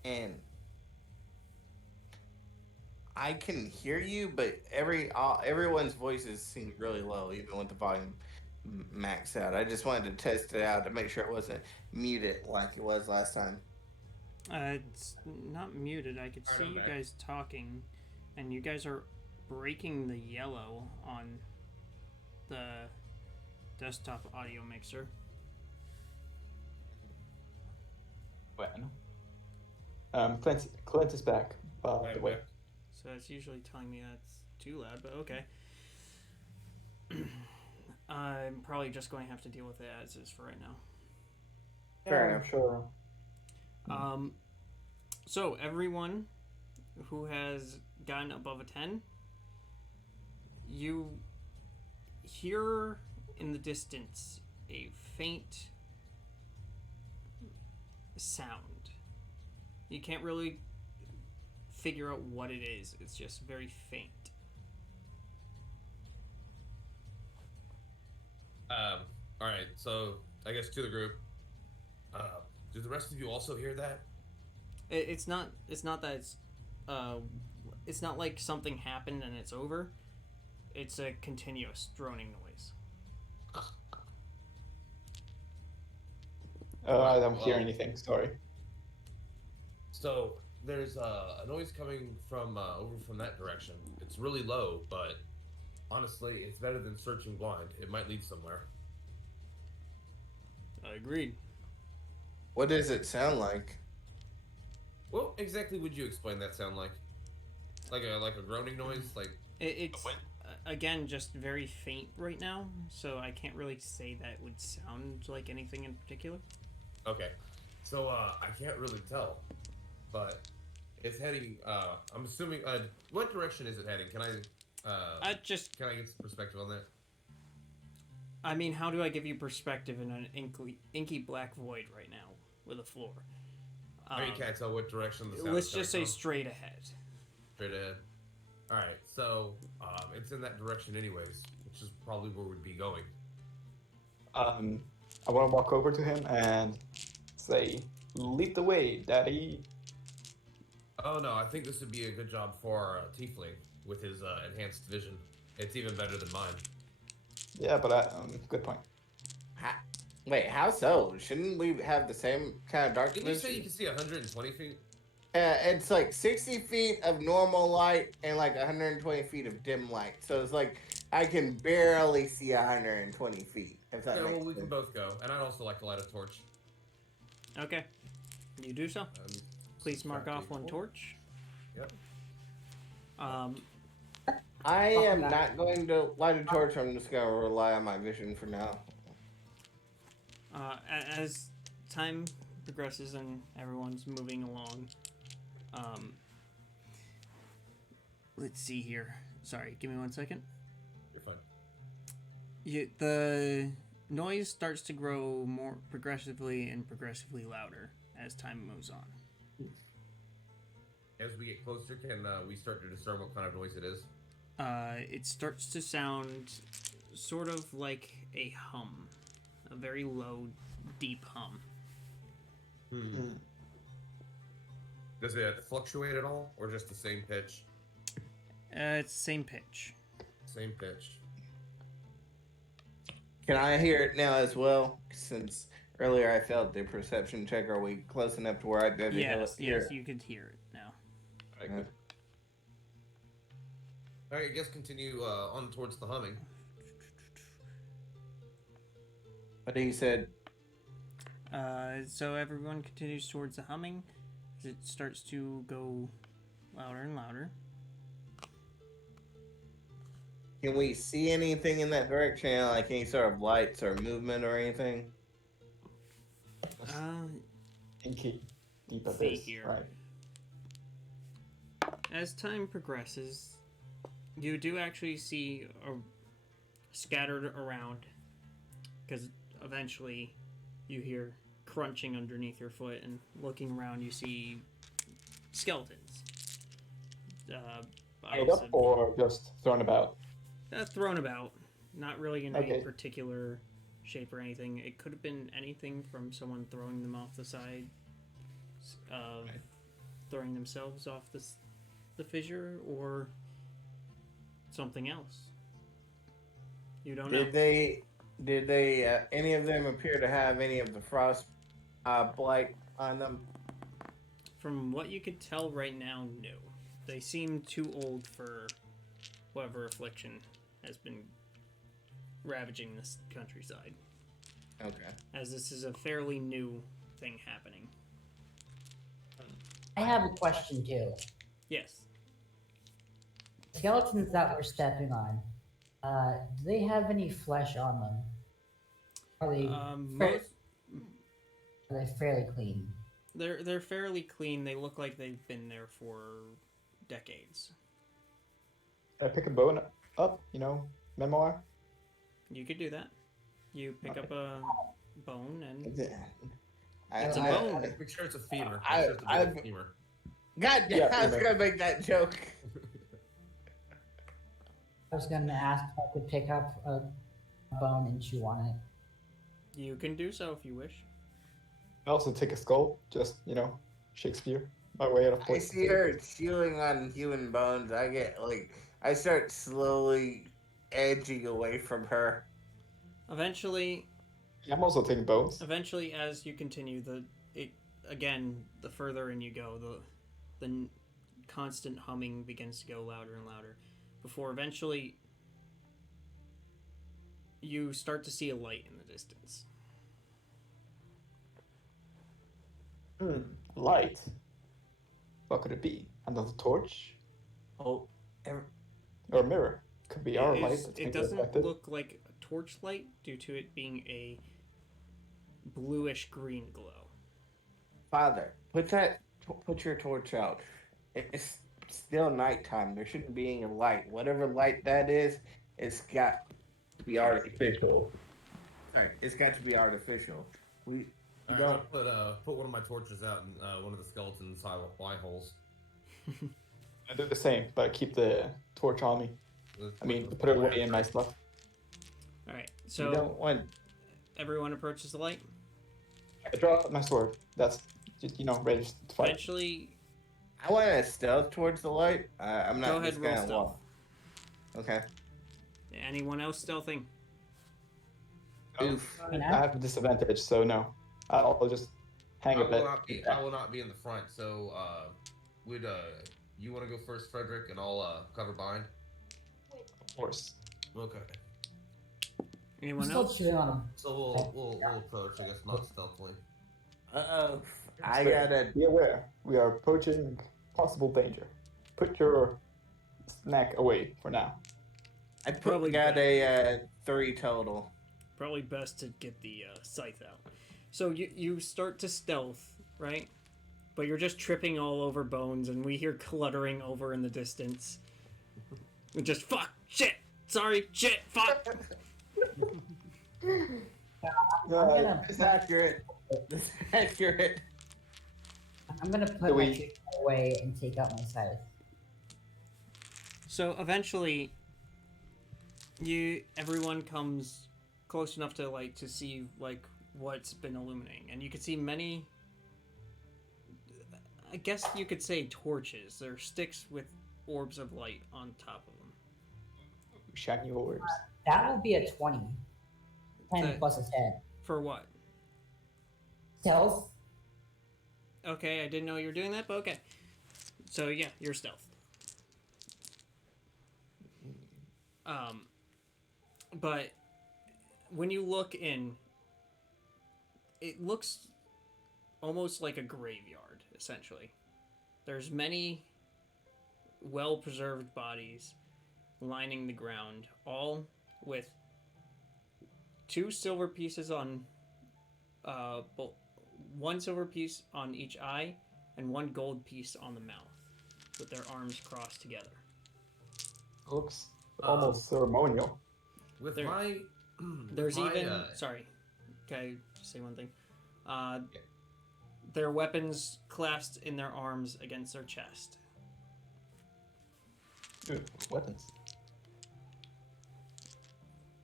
and I can hear you, but everyone's voices seem really low, even with the volume maxed out. I just wanted to test it out to make sure it wasn't muted like it was last time. It's not muted. I could Alright, see I'm you back. guys talking, and you guys are breaking the yellow on the desktop audio mixer. When? Clint is back, by I'm the way. back. So that's usually telling me that's too loud, but okay. I'm probably just going to have to deal with it as is for right now. Fair Yeah, enough. sure. So everyone who has gotten above a 10, you hear in the distance a faint sound. You can't really figure out what it is. It's just very faint. All right. So I guess to the group. Do the rest of you also hear that? It's not that it's not like something happened and it's over. It's a continuous droning noise. I don't hear Well- anything, sorry. So there's a noise coming from over from that direction. It's really low, but honestly, it's better than searching blind. It might lead somewhere. Agreed. What does it sound like? What exactly would you explain that sound like? Like a groaning noise? Like It's again just very faint right now, so I can't really say that it would sound like anything in particular. okay. So I can't really tell, but it's heading. I'm assuming. What direction is it heading? Can I get some perspective on that? I mean, how do I give you perspective in an inky black void right now with a floor? You can't tell what direction the sound Let's is just say coming from. straight ahead. Straight ahead. All right. So it's in that direction, anyways, which is probably where we'd be going. I want to walk over to him and say, "Lead the way, Daddy." Oh no, I think this would be a good job for our tiefling with his enhanced vision. It's even better than mine. Yeah, but good point. Wait, how so? Shouldn't we have the same kind of dark Didn't you vision? say you can see 120 feet? It's like 60 feet of normal light and like 120 feet of dim light. So it's like I can barely see 120 feet. If that Yeah, well, makes we can sense. both go, and I'd also like to light a torch. Okay, you do so. Please mark off one torch. torch. Yep. I am not going to light a torch. I'm just going to rely on my vision for now. As time progresses and everyone's moving along, let's see here. Sorry, give me 1 second. You're fine. The noise starts to grow more progressively and progressively louder as time moves on. As we get closer, can we start to discern what kind of noise it is? It starts to sound sort of like a hum, a very low, deep hum. Does it fluctuate at all, or just the same pitch? It's the same pitch. Same pitch. Can I hear it now as well? Since earlier I failed the perception check. Are we close enough to where I'd be able to hear Yes, it? you could hear it now. Alright, good. All right, I guess continue on towards the humming. What he said. So everyone continues towards the humming as it starts to go louder and louder. Can we see anything in that direction? Like any sort of lights or movement or anything? Inky, deep See abyss. here. Right. As time progresses, you do actually see scattered around, because eventually you hear crunching underneath your foot, and looking around you see skeletons. Made up or just thrown about? Thrown about, not really in Okay. any particular shape or anything. It could have been anything from someone throwing them off the side, throwing themselves off the fissure, or something else. You don't know. Did they any of them appear to have any of the frost blight on them? From what you could tell right now, no. They seem too old for whatever affliction has been ravaging this countryside. Okay. As this is a fairly new thing happening. I have a question too. Yes. Skeletons that we're stepping on, do they have any flesh on them? Are they, Most are they fairly clean? they're fairly clean. They look like they've been there for decades. Can I pick a bone up? Memoir. You could do that. You pick up a bone and It's a bone. Make sure it's a femur. I- Make sure it's a big femur. God damn, Yeah, I was femur. gonna make that joke. I was gonna ask if I could pick up a bone and chew on it. you can do so if you wish. I also take a skull, just Shakespeare, my way out of I place. see her chewing on human bones. I start slowly edging away from her. Eventually, Yeah, I'm also taking bones. as you continue, the further in you go, the constant humming begins to go louder and louder, before eventually you start to see a light in the distance. Light. What could it be? Another torch? Oh, Or a mirror? Could be our light. that's It being doesn't reflected. look like a torchlight due to it being a bluish green glow. Father, put your torch out. It's still nighttime. There shouldn't be any light. Whatever light that is, it's got to be artificial. Sorry, it's got to be artificial. We All right, don't. I'll put one of my torches out in one of the skeleton's eye holes. I do the same, but I keep the torch on me. I mean, put it away in my stuff. All right, We so don't want. everyone approaches the light. I draw out my sword. That's just ready to fight. Eventually, I want to stealth towards the light. I'm not go ahead, just roll gonna stealth. walk. Okay. Anyone else stealthing? Oof. I have a disadvantage, so no. I'll just hang a bit. I will not be in the front. So, would you want to go first, Frederick, and I'll cover behind? Of course. Okay. I'm Anyone still else? chewing on them. So we'll approach. I guess not stealthily. Uh-oh. I But gotta. Be aware. We are approaching possible danger. Put your snack away for now. I Probably got better. a 3 total. Probably best to get the scythe out. So you start to stealth, right? But you're just tripping all over bones, and we hear cluttering over in the distance. And just fuck, shit, sorry, shit, fuck. I'm gonna It's accurate. It's accurate. I'm gonna put Do my we- chicken away and take out my scythe. So eventually, everyone comes close enough to see what's been illuminating, and you can see many. I guess you could say torches. They're sticks with orbs of light on top of them. Shiny orbs. That will be a 20. 10 That- plus a 10. For what? Stealth? Okay, I didn't know you were doing that, but okay. So yeah, you're stealth. But when you look in, it looks almost like a graveyard, essentially. There's many well-preserved bodies lining the ground, all with 2 silver pieces on, one silver piece on each eye, and 1 gold piece on the mouth, with their arms crossed together. Looks almost ceremonial. With There- my There's my, even sorry, can I just say one thing? Their weapons clasped in their arms against their chest. Dude, weapons.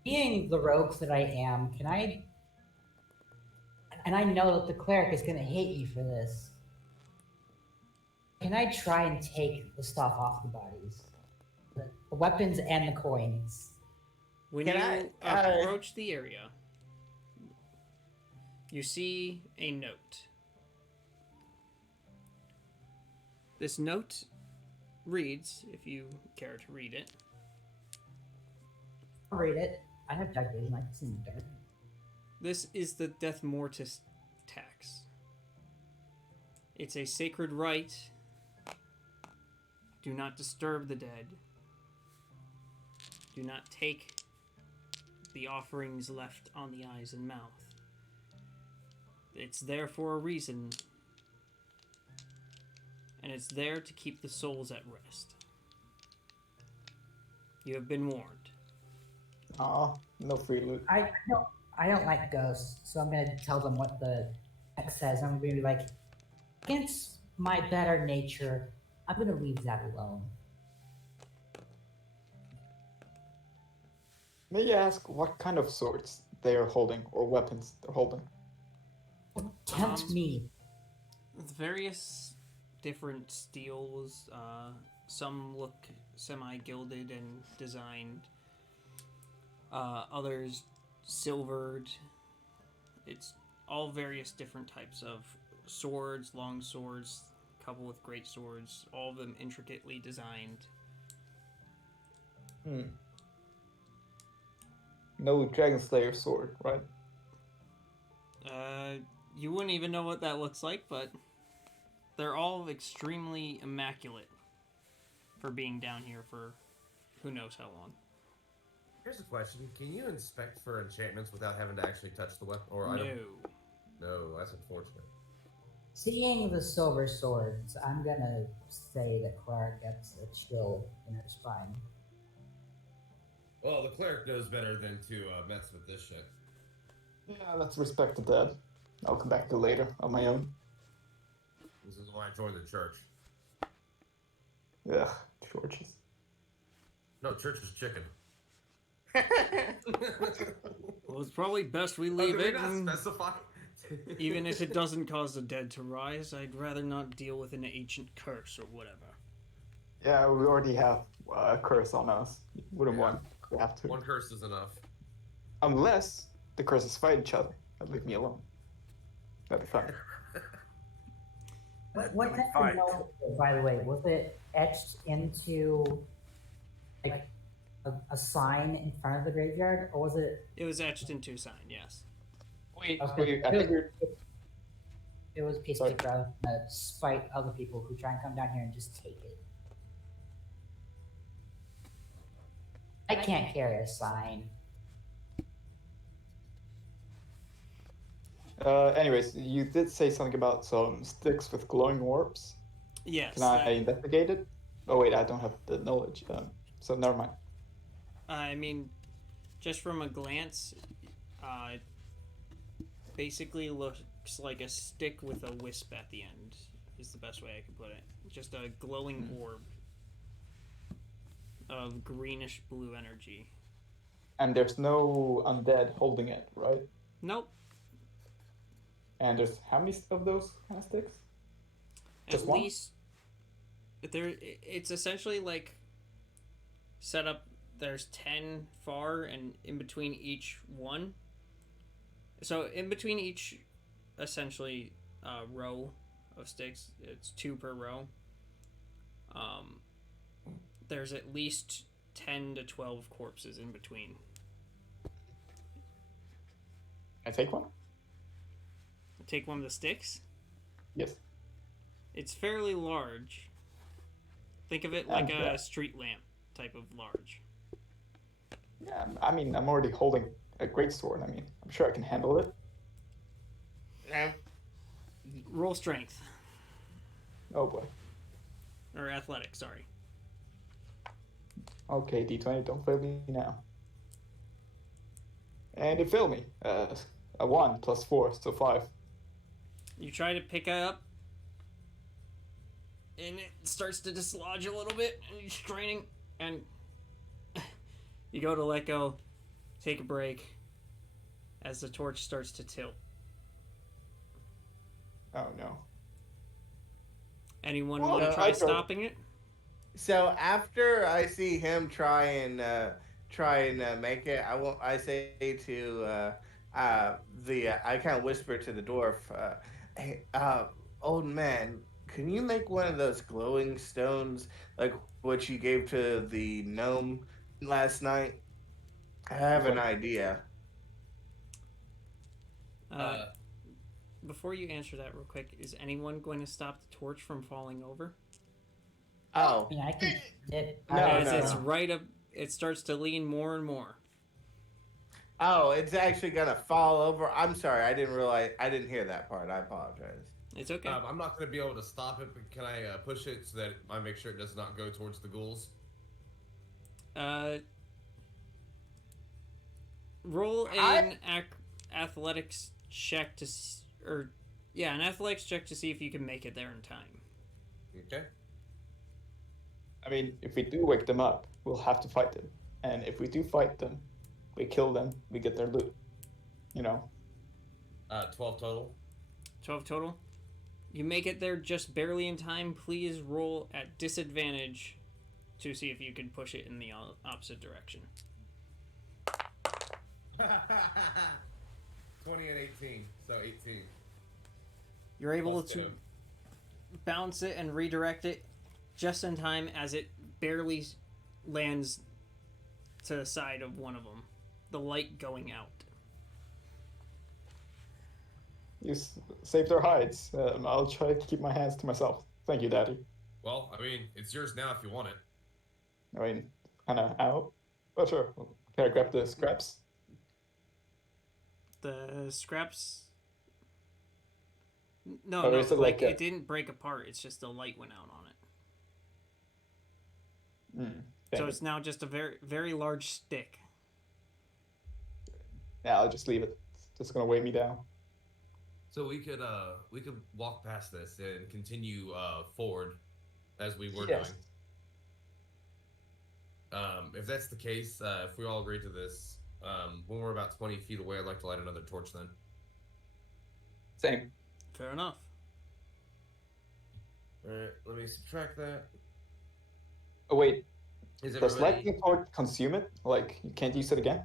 Being the rogues that I am, can I... And I know that the cleric is gonna hate you for this. Can I try and take the stuff off the bodies? The weapons and the coins. When Can you I- approach the area, you see a note. This note reads, if you care to read it. I'll read it. I have dark vision. I can see in the dark. This is the Death Mortis tax. It's a sacred rite. Do not disturb the dead. Do not take the offerings left on the eyes and mouth. It's there for a reason. And it's there to keep the souls at rest. You have been warned. Aw, no free loot. I don't like ghosts, so I'm gonna tell them what the text says. I'm gonna be like, against my better nature, I'm gonna leave that alone. May I ask what kind of swords they are holding or weapons they're holding? Tempt me. Various different steels. Some look semi-gilded and designed. Others silvered. It's all various different types of swords, long swords, a couple with great swords, all of them intricately designed. No Dragon Slayer sword, right? You wouldn't even know what that looks like, but they're all extremely immaculate for being down here for who knows how long. Here's a question: can you inspect for enchantments without having to actually touch the weapon or item? No, that's unfortunate. Seeing the silver swords, I'm gonna say that Clara gets a chill in her spine. Well, the cleric knows better than to mess with this shit. Yeah, let's respect the dead. I'll come back to it later on my own. This is why I joined the church. Yeah, churches. No, church is chicken. Well, it's probably best we leave Did it. we And not specify? even if it doesn't cause the dead to rise, I'd rather not deal with an ancient curse or whatever. Yeah, we already have a curse on us. Wouldn't Yeah. want to have to. One curse is enough. Unless the curses fight each other. Then leave me alone. That'd be fun. What type of note, by the way, was it etched into like a sign in front of the graveyard, or was it? It was etched into a sign, yes. Wait, Okay, I think you're... it was a piece of paper to spite other people who try and come down here and just take it. I can't carry a sign. Anyways, you did say something about some sticks with glowing orbs. Yes. Can I investigate it? Oh wait, I don't have the knowledge. So never mind. I mean, just from a glance, it basically looks like a stick with a wisp at the end, is the best way I could put it. Just a glowing orb of greenish blue energy. And there's no undead holding it, right? Nope. And there's how many of those kind of sticks? Just At one? least it's essentially like set up. There's 10 far, and in between each one. So in between each, essentially, row of sticks, it's 2 per row. There's at least 10 to 12 corpses in between. I take one? Take one of the sticks. Yes. It's fairly large. Think of it like a street lamp type of large. Yeah, I mean, I'm already holding a great sword. I mean, I'm sure I can handle it. Roll strength. Oh boy. Or athletics, sorry. Okay, D20, don't fail me now. And it failed me. A 1 plus 4, so 5. You try to pick it up, and it starts to dislodge a little bit, and you're straining, and you go to let go, take a break, as the torch starts to tilt. Oh no. Anyone Well, want to I try don't- stopping it? So after I see him try and make it, I say to I kind of whisper to the dwarf, "Hey, old man, can you make one of those glowing stones like what you gave to the gnome last night? I have an idea. Uh, Before you answer that real quick, is anyone going to stop the torch from falling over? Oh, I mean, I can dip. No, As no, it's no. right up, it starts to lean more and more. Oh, it's actually gonna fall over. I'm sorry, I didn't realize. I didn't hear that part. I apologize. It's okay. I'm not going to be able to stop it, but can I push it so that I make sure it does not go towards the ghouls? Uh, roll an athletics check to, an athletics check to see if you can make it there in time. Okay. I mean, if we do wake them up, we'll have to fight them. And if we do fight them, we kill them, we get their loot. You know? 12 total. 12 total. You make it there just barely in time. Please roll at disadvantage to see if you can push it in the opposite direction. 20 and 18, so 18. You're able Plus to 10. bounce it and redirect it just in time as it barely lands to the side of one of them. The light going out. You saved our hides. I'll try to keep my hands to myself. Thank you, Daddy. Well, I mean, it's yours now if you want it. I mean, kind of out. But sure. Can I grab the scraps? The scraps. No, Or no, is it like like it didn't break apart. It's just the light went out on it. So it's now just a very, very large stick. Yeah, I'll just leave it. It's just gonna weigh me down. So we could walk past this and continue forward as we were Yes. going. If that's the case, if we all agree to this, when we're about 20 feet away, I'd like to light another torch then. Same. Fair enough. Alright, let me subtract that. Oh wait, Is does everybody... lightning torch consume it? Like, you can't use it again?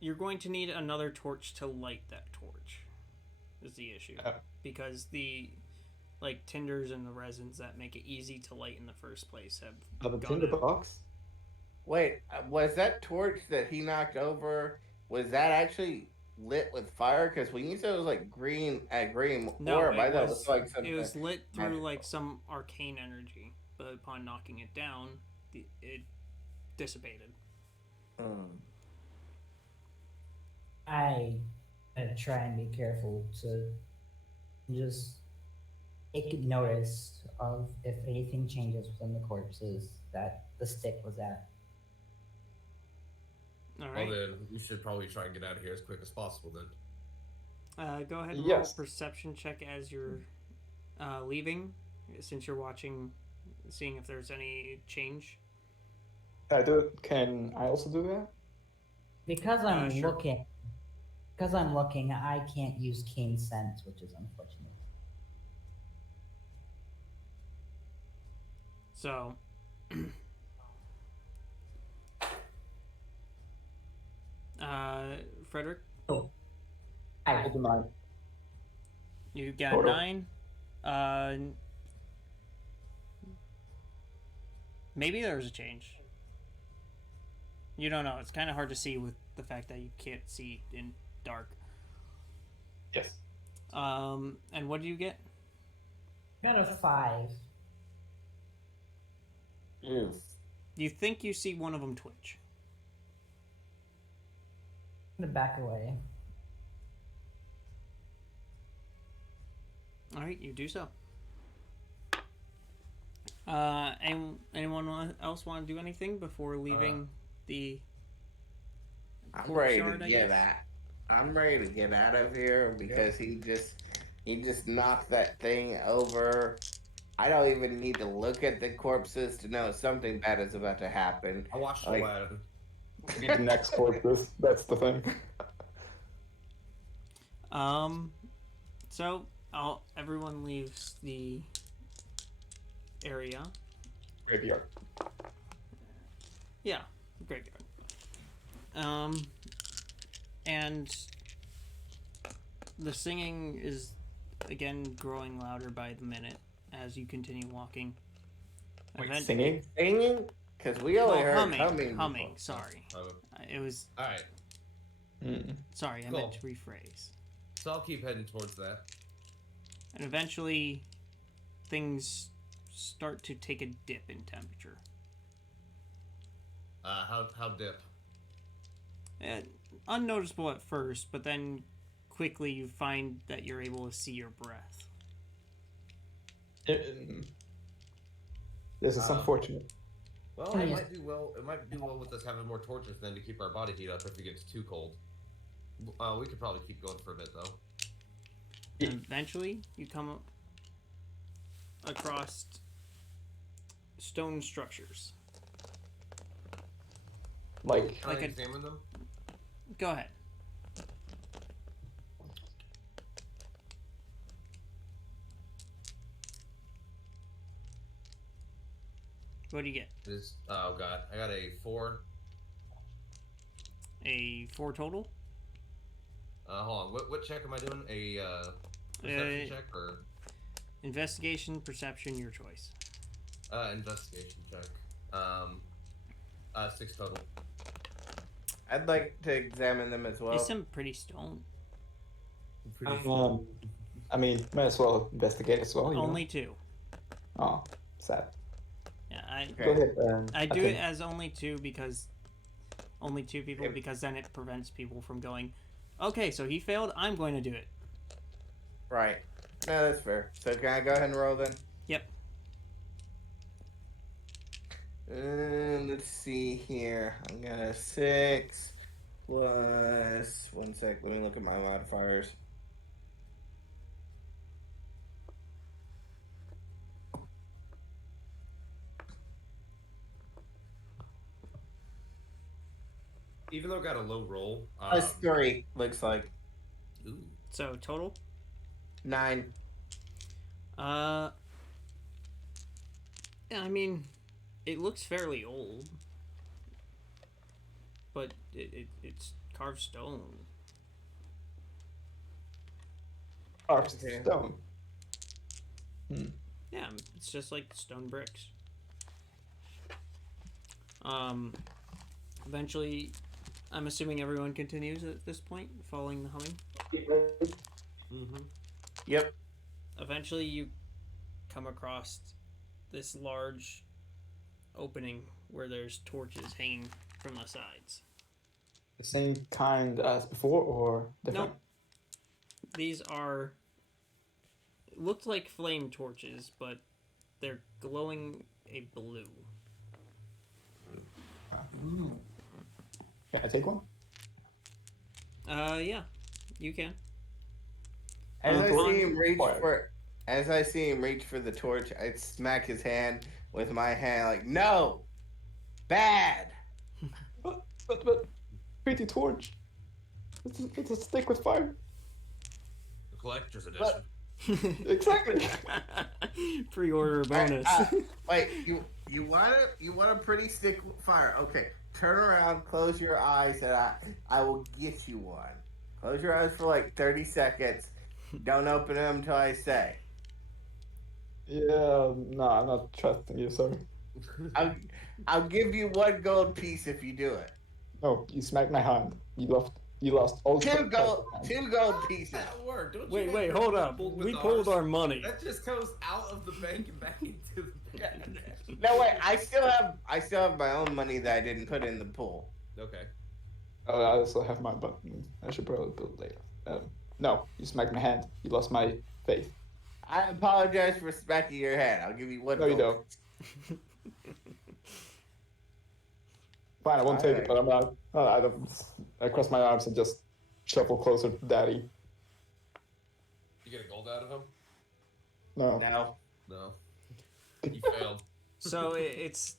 You're going to need another torch to light that torch. Is the issue. Oh. Because the tinders and the resins that make it easy to light in the first place have The gone tinder out. box? Wait, was that torch that he knocked over? Was that actually lit with fire? Because when you said it was like green No, orb, I it thought it was, was like something. it was lit through magical. like some arcane energy, but upon knocking it down, it dissipated. I try and be careful to just take notice of if anything changes within the corpses that the stick was at. All right. Well then, we should probably try and get out of here as quick as possible then. Go ahead and Yes. roll a perception check as you're leaving, since you're watching, seeing if there's any change. I do. Can I also do that? Because I'm Sure. looking, I can't use keen sense, which is unfortunate. So, Frederick, I Hold the 9. you got Total. 9. Maybe there's a change. You don't know. It's kind of hard to see with the fact that you can't see in dark. Yes. And what do you get? got a 5. You think you see one of them twitch. I'm gonna back away. All right, you do so. Anyone else want to do anything before leaving the? I'm ready courtyard, to I get guess? I'm ready to get out of here because he just knocked that thing over. I don't even need to look at the corpses to know something bad is about to happen. I watched Like- Aladdin. Be the next corpus. That's the thing. So everyone leaves the area. Graveyard. Yeah, graveyard. And The singing is again growing louder by the minute as you continue walking. Wait, Event- singing? Singing? Because we only heard humming. humming. Sorry, it was. All right. Sorry, I meant to rephrase. So I'll keep heading towards that. And eventually, things start to take a dip in temperature. How dip? Unnoticeable at first, but then quickly you find that you're able to see your breath. This is unfortunate. Well, it might do well. It might do well with us having more torches then to keep our body heat up if it gets too cold. We could probably keep going for a bit though. And eventually, you come across stone structures. Like, Can I Like a- examine them? Go ahead. What do you get? Oh god, I got a 4. A 4 total? Hold on. What check am I doing? A perception check or Investigation, perception, your choice. investigation check? 6 total. I'd like to examine them as well. They seem pretty stone. I mean, might as well investigate as well. You Only 2. know? Oh, sad. Yeah, Go ahead. I do okay. it as only 2 because only 2 people, because then it prevents people from going, okay, so he failed, I'm going to do it. Right. No, that's fair. So can I go ahead and roll then? Yep. Let's see here. I'm gonna 6 plus 1 sec. Let me look at my modifiers. Even though I got a low roll. Plus 3 looks like Ooh. So, total? 9. Yeah, I mean, it looks fairly old. But it's carved stone. Carved Okay. stone. Yeah, it's just like stone bricks. Eventually, I'm assuming everyone continues at this point, following the humming. Mm-hmm. Yep. Eventually, you come across this large opening where there's torches hanging from the sides. The same kind as before, or different? Nope. These are looked like flame torches, but they're glowing a blue. Can I take one? Yeah, you can. As I Torch? see him reach Fire. for, as I see him reach for the torch, I smack his hand with my hand, like, no, bad. But pretty torch. It's a stick with fire. The collector's edition. Exactly. Pre-order bonus. Wait, you want a pretty stick with fire? Okay, turn around, close your eyes, and I will get you one. Close your eyes for like 30 seconds. Don't open them until I say. Yeah, no, I'm not trusting you, sorry. I'll give you 1 gold piece if you do it. No, you smacked my hand. You lost all Two gold pieces. That worked. Don't you Wait, have hold to up. pull with We pulled ours? our money. That just comes out of the bank and back into the bank. No wait, I still have my own money that I didn't put in the pool. Okay. Oh, I also have my button. I should probably put it later. No, you smacked my hand. You lost my faith. I apologize for smacking your head. I'll give you 1 No, you gold. don't. Fine, I won't take it, but I'm not. I don't. I cross my arms and just shuffle closer to Daddy. You get a gold out of him? No, No. No. You failed. So it's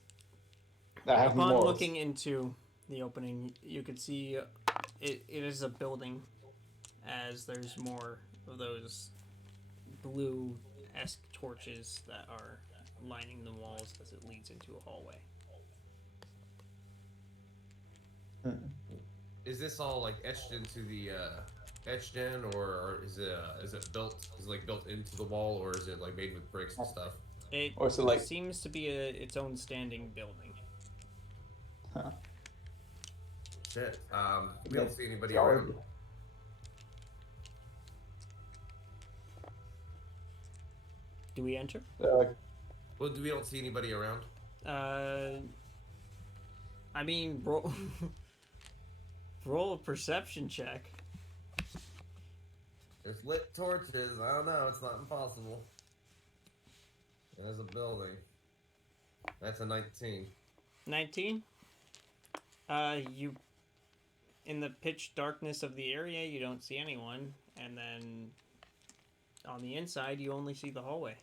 I have upon more. looking into the opening, you could see it is a building, as there's more of those blue-esque torches that are lining the walls as it leads into a hallway. Is this all like etched into the etched in, or is it built? Is it like built into the wall, or is it like made with bricks and stuff? It Or is it like? seems to be its own standing building. Huh. Shit. We don't see anybody Geology. around. Do we enter? Well, we don't see anybody around. I mean, roll, roll a perception check. There's lit torches. I don't know. It's not impossible. There's a building. That's a 19. 19. You, in the pitch darkness of the area, you don't see anyone, and then on the inside, you only see the hallway.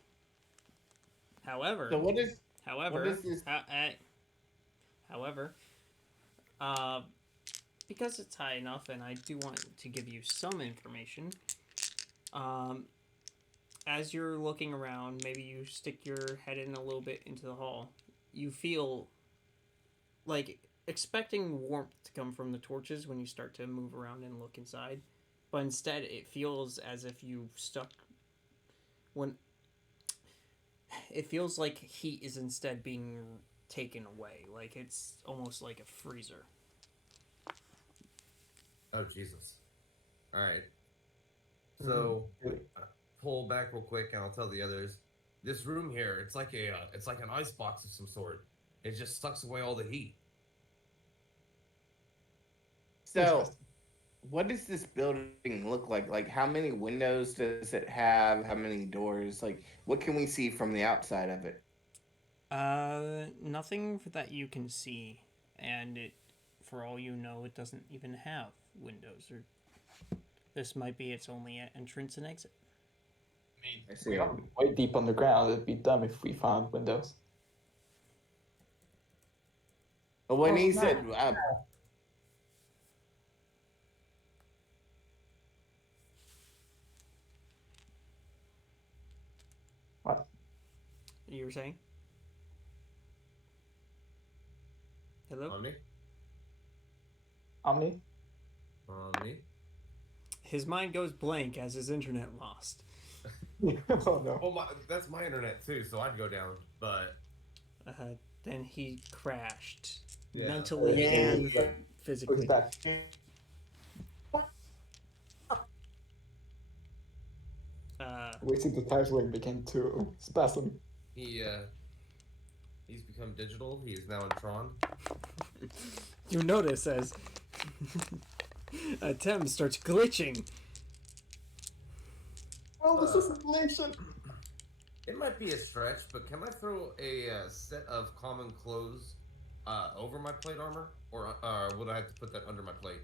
However, So what is this? However, because it's high enough, and I do want to give you some information. As you're looking around, maybe you stick your head in a little bit into the hall. You feel like expecting warmth to come from the torches when you start to move around and look inside, but instead it feels as if you've stuck. It feels like heat is instead being taken away. Like it's almost like a freezer. Oh Jesus! All right. So pull back real quick, and I'll tell the others. This room here, it's like an ice box of some sort. It just sucks away all the heat. So, what does this building look like? Like, how many windows does it have? How many doors? Like, what can we see from the outside of it? Nothing that you can see, and for all you know, it doesn't even have windows. Or this might be its only entrance and exit. I see. We are way deep underground. It'd be dumb if we found windows. But when he no. said, What? You were saying? Hello? Omni? Me? His mind goes blank as his internet lost. Oh no. Oh, that's my internet too, so I'd go down. But Then he crashed. Yeah. Mentally and physically. Who's that? We see the times where it became too spasm. he's become digital. He is now in Tron. You notice as Tem starts glitching. Well, this is inflation. It might be a stretch, but can I throw a set of common clothes over my plate armor, or would I have to put that under my plate?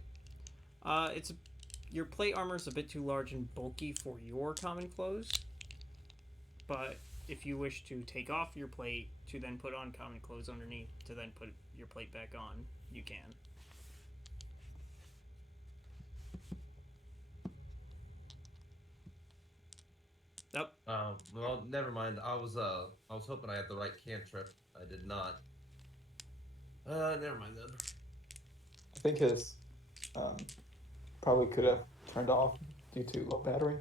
Your plate armor is a bit too large and bulky for your common clothes, but if you wish to take off your plate to then put on common clothes underneath to then put your plate back on, you can. Nope. Well, never mind. I was hoping I had the right cantrip. I did not. Never mind then. I think his probably could have turned off due to low battery.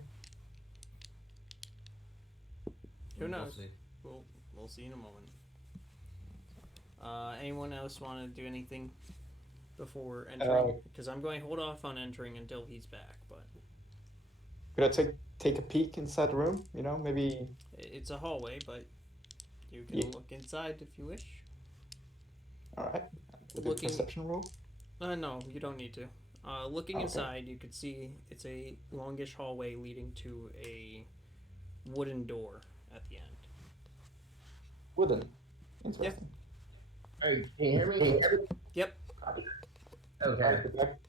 Who knows? We'll see. We'll see in a moment. Anyone else want to do anything before entering? Because I'm going to hold off on entering until he's back. But Could I take a peek inside the room? You know, maybe. it's a hallway, but you can Yeah. look inside if you wish. All right. With Looking- a perception roll. No, you don't need to. Looking Okay. inside, you could see it's a longish hallway leading to a wooden door at the end. Wooden. Interesting. Hey, can you hear me? Yep. Okay. Back.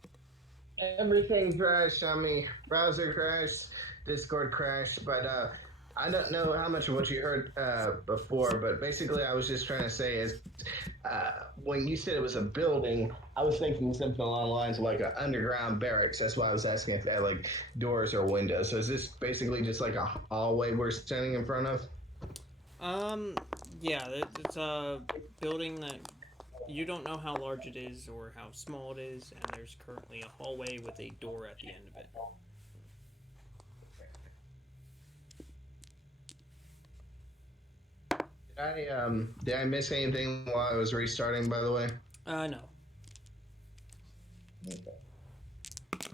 Everything crashed on me. Browser crashed, Discord crashed, but I don't know how much of what you heard before, but basically I was just trying to say is when you said it was a building, I was thinking something along the lines of like an underground barracks. That's why I was asking if they had like doors or windows. So is this basically just like a hallway we're standing in front of? Yeah, it's a building that you don't know how large it is or how small it is, and there's currently a hallway with a door at the end of it. Did I miss anything while I was restarting? By the way. No.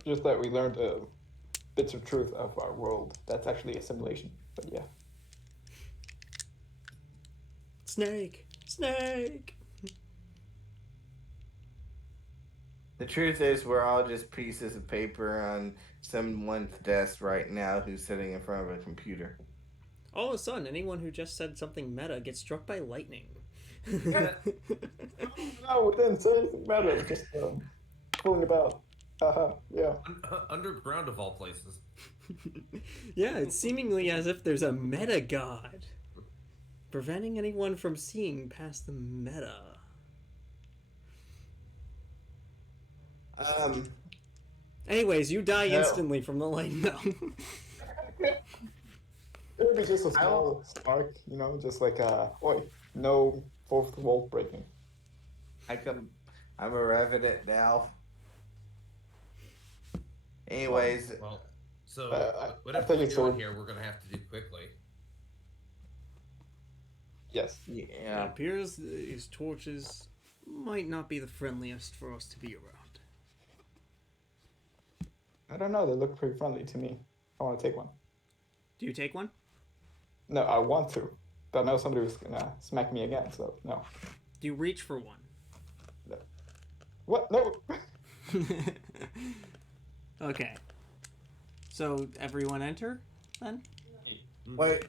Just that we learned bits of truth of our world. That's actually a simulation. But yeah. Snake! Snake! The truth is, we're all just pieces of paper on someone's desk right now who's sitting in front of a computer. All of a sudden, anyone who just said something meta gets struck by lightning. No, it didn't say anything about it. Just fooling about. Yeah. Underground of all places. Yeah, it's seemingly as if there's a meta god preventing anyone from seeing past the meta. Anyways, you die No. instantly from the lightning. No. It would be just a small spark, you know, just like oi, no fourth wall breaking. I'm a revenant now. Anyways, Well, so I whatever think we're it's doing all- here, we're gonna have to do quickly. Yes. It yeah. appears these torches might not be the friendliest for us to be around. I don't know, they look pretty friendly to me. I want to take one. Do you take one? No, I want to. But I know somebody was gonna smack me again, so no. Do you reach for one? What? No! Okay. So everyone enter then? Wait.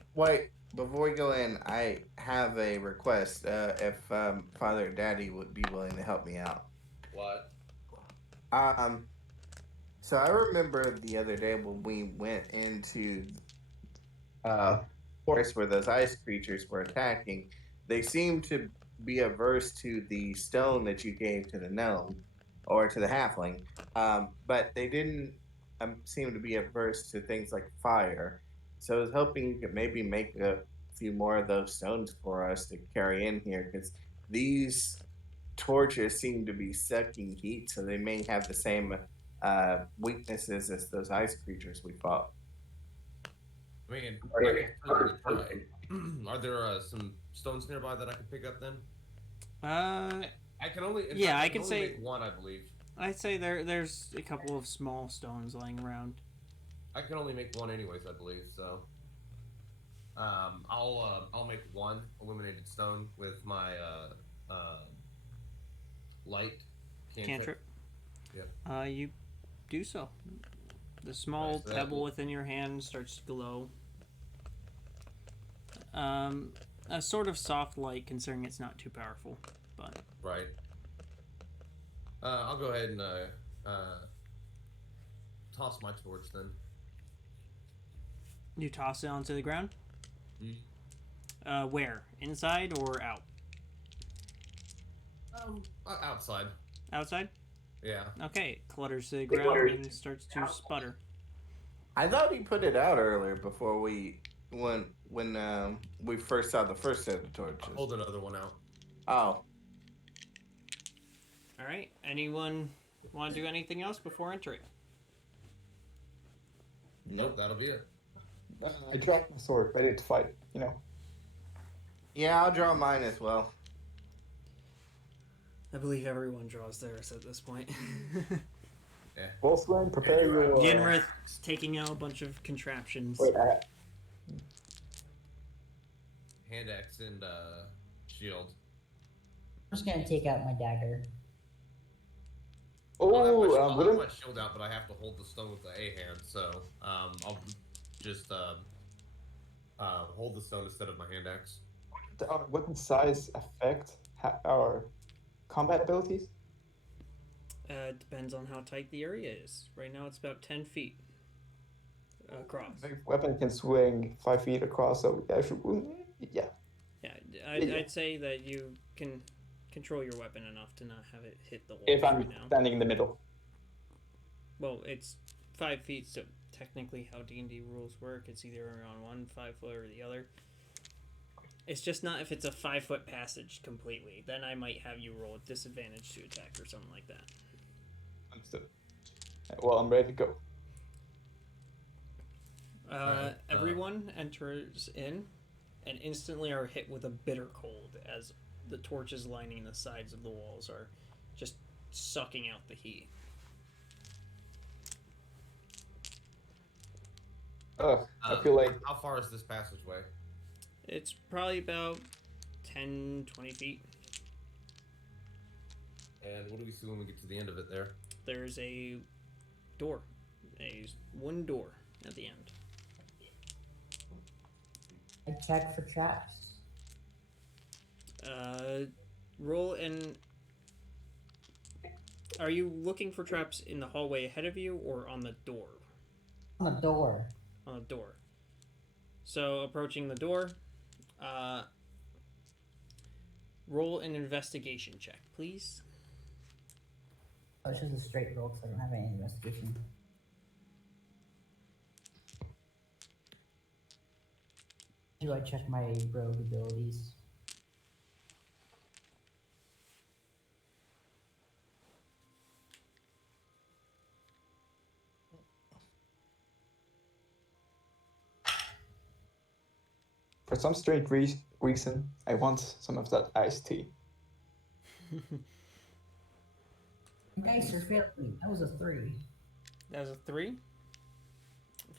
Before we go in, I have a request. If Father or Daddy would be willing to help me out. What? So I remember the other day when we went into forest where those ice creatures were attacking, they seemed to be averse to the stone that you gave to the gnome or to the halfling, but they didn't seem to be averse to things like fire. So I was hoping you could maybe make a few more of those stones for us to carry in here, because these torches seem to be sucking heat, so they may have the same weaknesses as those ice creatures we fought. I mean, I can certainly try. Are there some stones nearby that I can pick up then? I can only. Yeah, fact, I can only say- make one, I believe. I'd say there's a couple of small stones lying around. I can only make one anyways, I believe. So, I'll make one illuminated stone with my light Cantrip. Yep. You do so. The small Nice, that- pebble within your hand starts to glow. A sort of soft light, considering it's not too powerful, but Right. I'll go ahead and toss my torch then. you toss it onto the ground. Mhm. Where? Inside or out? Outside. Outside? Yeah. Okay, it clutters to the ground and starts to sputter. I thought he put it out earlier before when we first saw the first set of torches. Hold another one out. Oh, Alright, anyone want to do anything else before entering? Nope, that'll be it. I dropped my sword, ready to fight, you know. yeah, I'll draw mine as well. I believe everyone draws theirs at this point. Wolfswing, prepare your... Yenrith's taking out a bunch of contraptions. Wait, Hand axe and shield. I'm just gonna take out my dagger. I'll have wouldn't... my shield out, but I have to hold the stone with the A hand, so I'll just hold the stone instead of my hand axe. Wouldn't size affect our combat abilities? It depends on how tight the area is. Right now it's about 10 feet across. My weapon can swing 5 feet across, so I should... Yeah. Yeah, I'd say that you can control your weapon enough to not have it hit the wall If I'm right now. standing in the middle. Well, it's 5 feet, so technically how D&D rules work, it's either on one 5 foot or the other. It's just not if it's a 5 foot passage completely. Then I might have you roll a disadvantage to attack or something like that. Understood. Well, I'm ready to go. Everyone enters in. and instantly are hit with a bitter cold as the torches lining the sides of the walls are just sucking out the heat. Ugh, I feel like How far is this passageway? It's probably about 10, 20 feet. And what do we see when we get to the end of it there? There's a door, a wooden door at the end. I check for traps. Roll and. Are you looking for traps in the hallway ahead of you or on the door? On the door. On the door. So approaching the door, roll an investigation check, please. Oh, it's just a straight roll because I don't have any investigation. Do I check my rogue abilities? for some strange reason, I want some of that iced tea. Guys, you're failing me. That was a 3. That was a 3.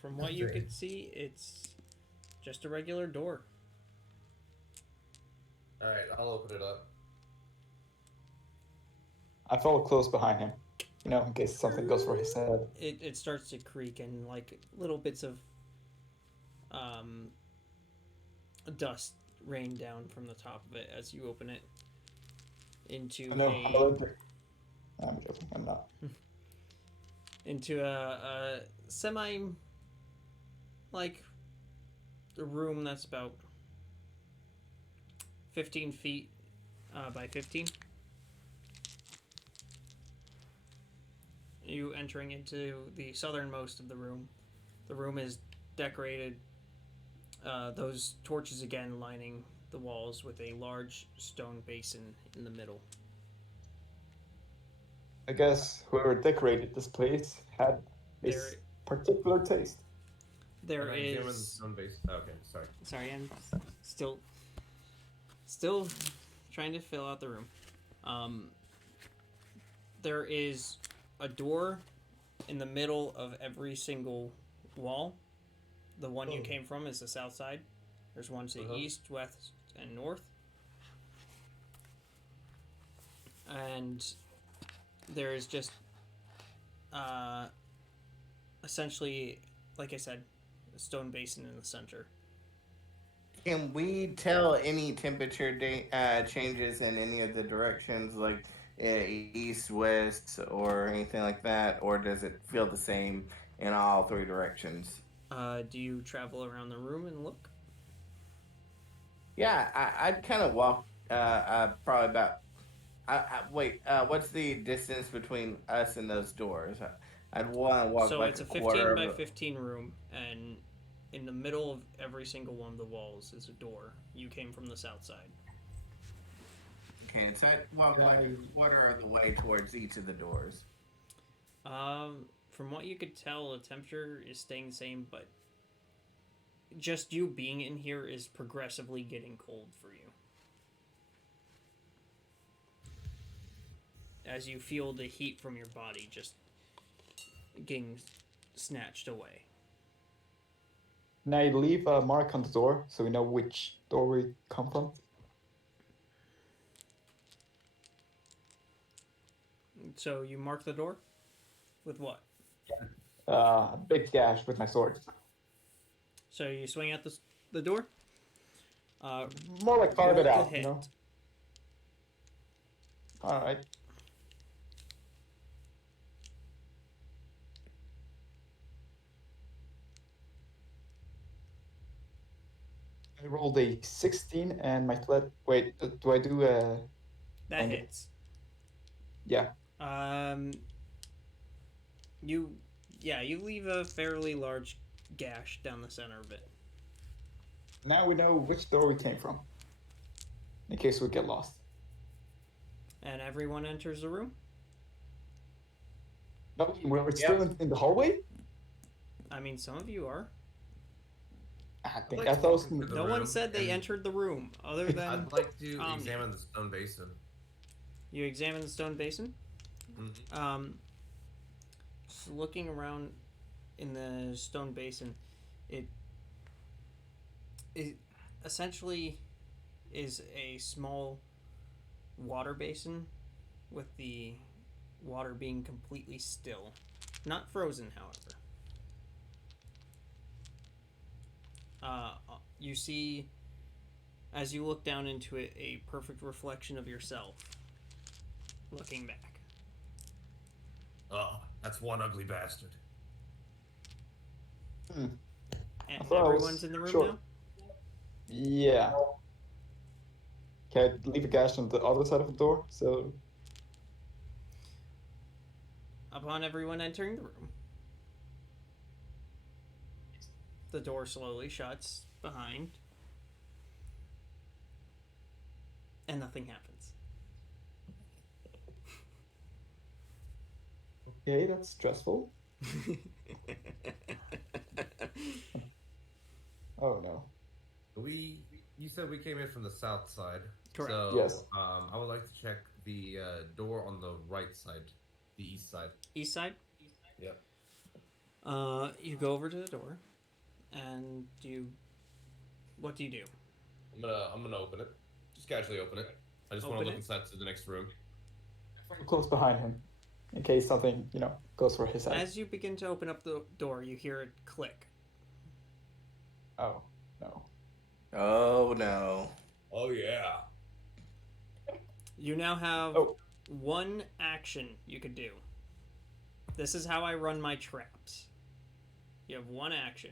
From what you could see, it's just a regular door. Alright, I'll open it up. I follow close behind him, you know, in case something goes for his head. It starts to creak and like little bits of dust rain down from the top of it as you open it into I'm joking, I'm not. into a semi like a room that's about 15 feet by 15. You entering into the southernmost of the room. The room is decorated, those torches again lining the walls with a large stone basin in the middle. I guess whoever decorated this place had a There- particular taste. There Can I examine the is. stone base? Okay, sorry. Sorry, I'm still trying to fill out the room. There is a door in the middle of every single wall. The one you came from is the south side. There's one to the east, west, and north. And there is just essentially, like I said, a stone basin in the center. Can we tell any temperature changes in any of the directions, like east, west, or anything like that, or does it feel the same in all 3 directions? Do you travel around the room and look? Yeah, I'd kind of walk probably about. Wait, what's the distance between us and those doors? I'd want to walk So like it's a quarter 15 by of 15 room, and in the middle of every single one of the walls is a door. You came from the south side. Okay, so I'd walk like a quarter of the way towards each of the doors. From what you could tell, the temperature is staying the same, but just you being in here is progressively getting cold for you. As you feel the heat from your body just getting snatched away. Can I leave a mark on the door so we know which door we come from? So you mark the door? With what? A big gash with my sword. So you swing at the door? More like carve roll it to out, hit. you know? Alright. I rolled a 16 and my threat. Wait, do I do a. That hits. Yeah. You leave a fairly large gash down the center of it. Now we know which door we came from. In case we get lost. And everyone enters the room? No, we're still in the hallway? I mean, some of you are. I think like I to thought it walk was. into the No room one said they and entered the room, other than I'd like to Omni. examine the stone basin. You examine the stone basin. Mm-hmm. Just looking around in the stone basin, it essentially is a small water basin with the water being completely still. Not frozen, however. You see, as you look down into it, a perfect reflection of yourself looking back. Oh, that's one ugly bastard. Hmm. And thought I was everyone's in the room short. now? Yeah. Can I leave a gash on the other side of the door? So Upon everyone entering the room, the door slowly shuts behind, and nothing happens. okay, that's stressful. Oh no. You said we came in from the south side. Correct. So, Yes. I would like to check the door on the right side, the east side. East side? Yep. You go over to the door, and what do you do? I'm gonna open it. Just casually open it. I just want Open to look it? inside to the next room. I'm close behind him, in case something goes for his head. As you begin to open up the door, you hear it click. Oh no. Oh no. Oh yeah. You now have Oh. one action you could do. This is how I run my traps. You have one action.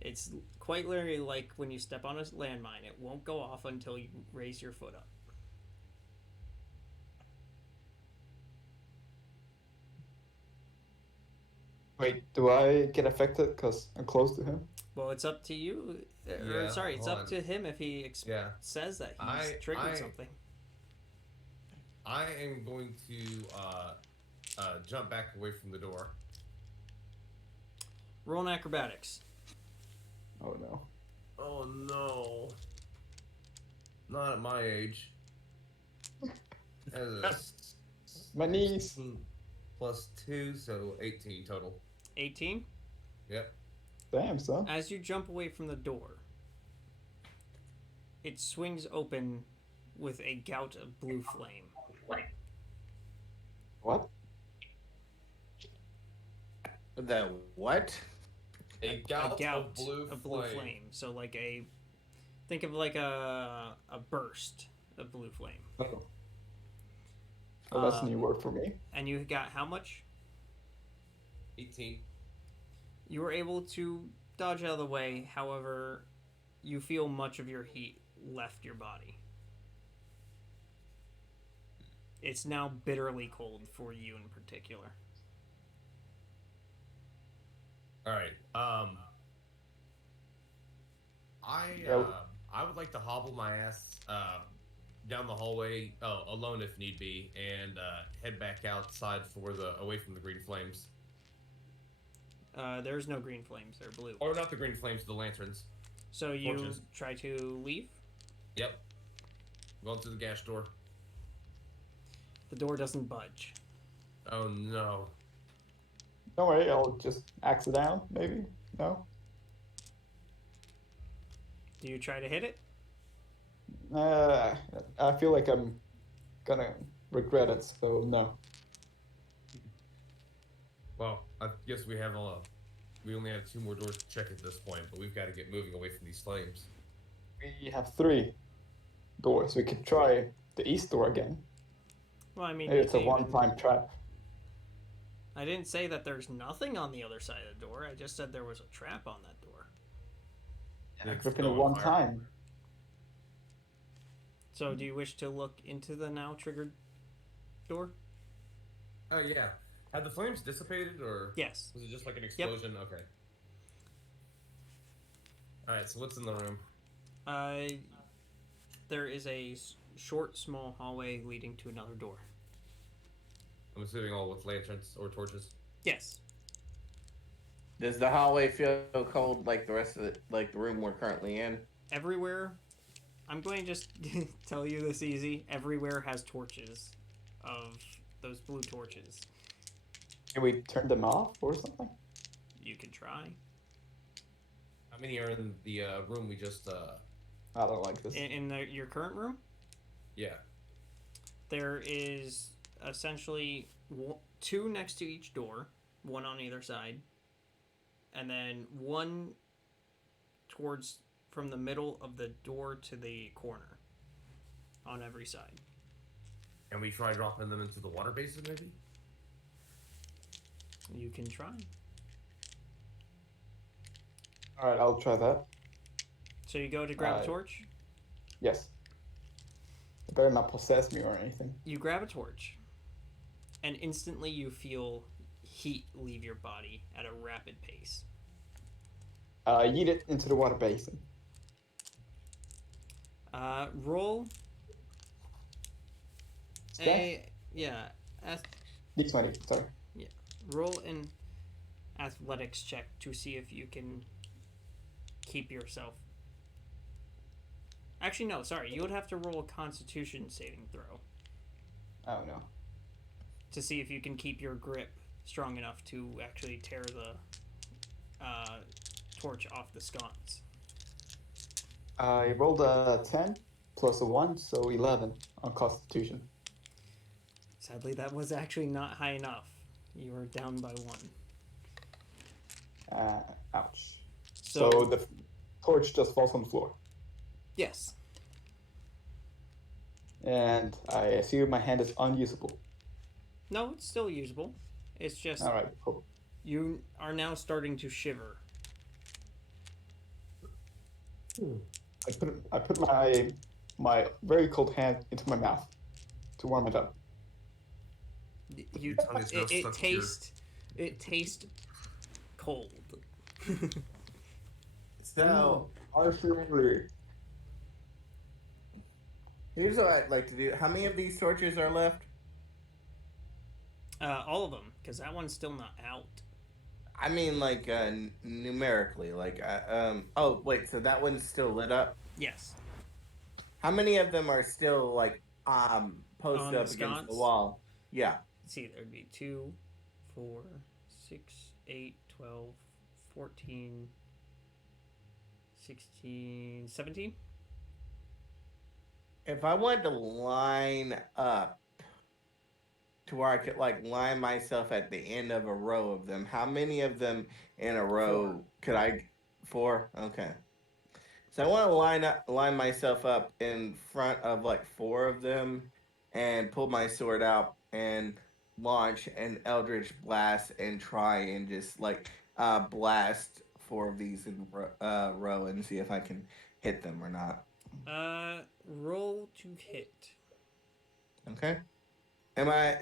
It's quite literally like when you step on a landmine. It won't go off until you raise your foot up. Wait, do I get affected because I'm close to him? Well, it's up to you. Yeah, Sorry, it's hold up on. to him if he Yeah. says that he's triggered something. I am going to jump back away from the door. Roll an acrobatics. Oh no. Oh no. Not at my age. That is My knees. 16 plus 2, so 18 total. 18. Yep. Damn, son. As you jump away from the door, it swings open with a gout of blue flame. What? The what? A gout, A gout of blue flame. So think of like a burst of blue flame. Oh. Oh, that's a new word for me. And you got how much? 18. You were able to dodge out of the way. However, you feel much of your heat left your body. It's now bitterly cold for you in particular. All right. I would like to hobble my ass down the hallway alone if need be, and head back outside away from the green flames. There's no green flames. They're blue. Or not the green flames, the lanterns. So you Torches. try to leave. Yep. Going through the gas door. The door doesn't budge. Oh no. Don't worry, I'll just axe it down, maybe? No? Do you try to hit it? I feel like I'm gonna regret it, so no. Well, I guess we only have 2 more doors to check at this point, but we've got to get moving away from these flames. We have 3 doors. We could try the east door again. Well, I mean, Maybe it's a you can- one-time trap. I didn't say that there's nothing on the other side of the door. I just said there was a trap on that door. Yeah, It's it's been a still on one fire. time. So, do you wish to look into the now triggered door? Oh yeah. Had the flames dissipated, or Yes. was it just like an explosion? Okay. All right. So what's in the room? There is a short, small hallway leading to another door. I'm assuming all with lanterns or torches. Yes. Does the hallway feel cold like the rest of the room we're currently in? Everywhere, I'm going to just tell you this easy. Everywhere has torches of those blue torches. Can we turn them off or something? You can try. How many are in the room we just? I don't like this. Your current room, Yeah. there is essentially two next to each door, one on either side, and then one towards from the middle of the door to the corner on every side. And we try dropping them into the water basin, maybe. You can try. All right, I'll try that. So you go to grab a torch. Yes. It better not possess me or anything. You grab a torch, and instantly you feel heat leave your body at a rapid pace. Yeet it into the water basin. Roll Steph? D20, sorry. Roll an athletics check to see if you can keep yourself. Actually, no, sorry. You would have to roll a Constitution saving throw Oh no. to see if you can keep your grip strong enough to actually tear the torch off the sconce. I rolled a 10 plus a 1, so 11 on Constitution. Sadly, that was actually not high enough. You were down by 1. Ouch. So So the torch just falls on the floor. yes. And I assume my hand is unusable. No, it's still usable. It's just All right, cool. you are now starting to shiver. I put my very cold hand into my mouth to warm it up. You Tongue's now stuck to your- it tastes cold. So Absolutely. here's what I'd like to do. How many of these torches are left? All of them, because that one's still not out. I mean, like numerically. Like, oh wait, so that one's still lit up. Yes. How many of them are still like On posted the up against sconce? the wall? Yeah. Let's see, there'd be 2, 4, 6, 8, 12, 14, 16, 17. If I wanted to line up to where I could like line myself at the end of a row of them, how many of them in a row could I? 4. Okay. So I want to line myself up in front of like 4 of them, and pull my sword out and launch an eldritch blast and try and just like blast 4 of these in row and see if I can hit them or not. Roll to hit. Okay.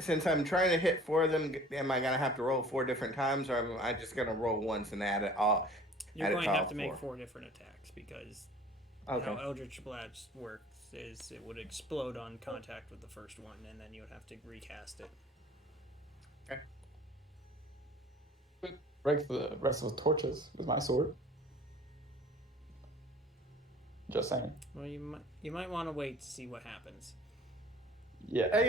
Since I'm trying to hit 4 of them, am I gonna have to roll 4 different times, or am I just gonna roll once and add it all? You're add it going to have all to make 4? 4 different attacks because Okay. how Eldritch Blast works is it would explode on contact with the first one, and then you would have to recast it. Break the rest of the torches with my sword. Just saying. Well, you might want to wait to see what happens. Yeah. Tell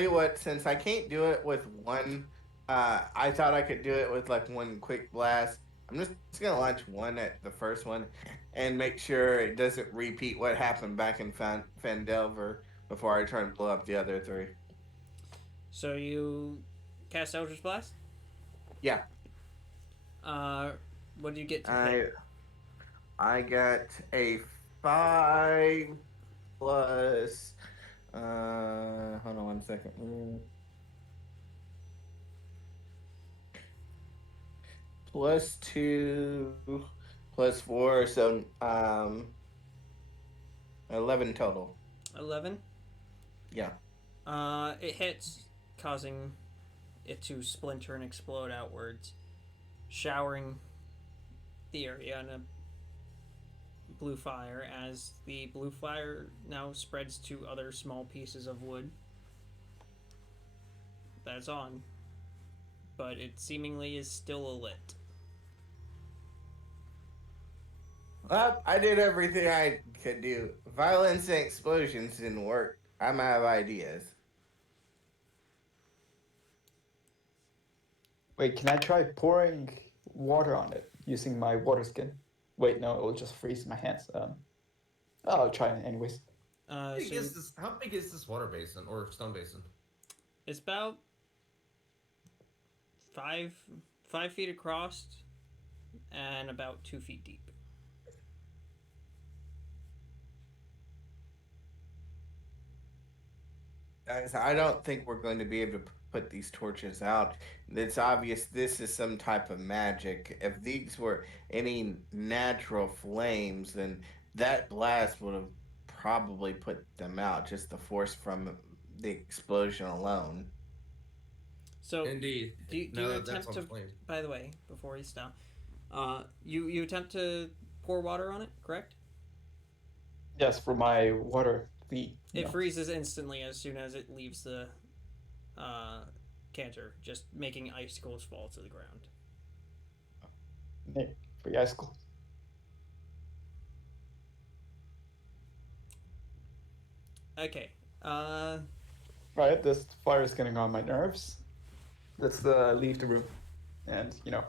you what. Since I can't do it with one, I thought I could do it with like one quick blast. I'm just gonna launch one at the first one, and make sure it doesn't repeat what happened back in Fandelver before I try and blow up the other 3. So you cast Eldritch Blast? Yeah. What did you get to hit? I got a 5 plus. Hold on one second. Plus 2, plus 4, so 11 total. 11? Yeah. It hits, causing it to splinter and explode outwards, showering the area in a blue fire as the blue fire now spreads to other small pieces of wood. That's on. But it seemingly is still lit. Well, I did everything I could do. Violence and explosions didn't work. I'm out of ideas. Wait, can I try pouring water on it using my water skin? Wait, no, it will just freeze my hands. I'll try it anyways. So How big is this water basin or stone basin? it's about 5 feet across and about 2 feet deep. Guys, I don't think we're going to be able to put these torches out. It's obvious this is some type of magic. If these were any natural flames, then that blast would have probably put them out. Just the force from the explosion alone. So Indeed. do you attempt to? By the way, before you stop, you attempt to pour water on it, correct? Yes, for my water feet. It freezes instantly as soon as it leaves the canter, just making icicles fall to the ground. Yeah, free icicle. Okay. Right, this fire is getting on my nerves. Let's leave the room, and yeah.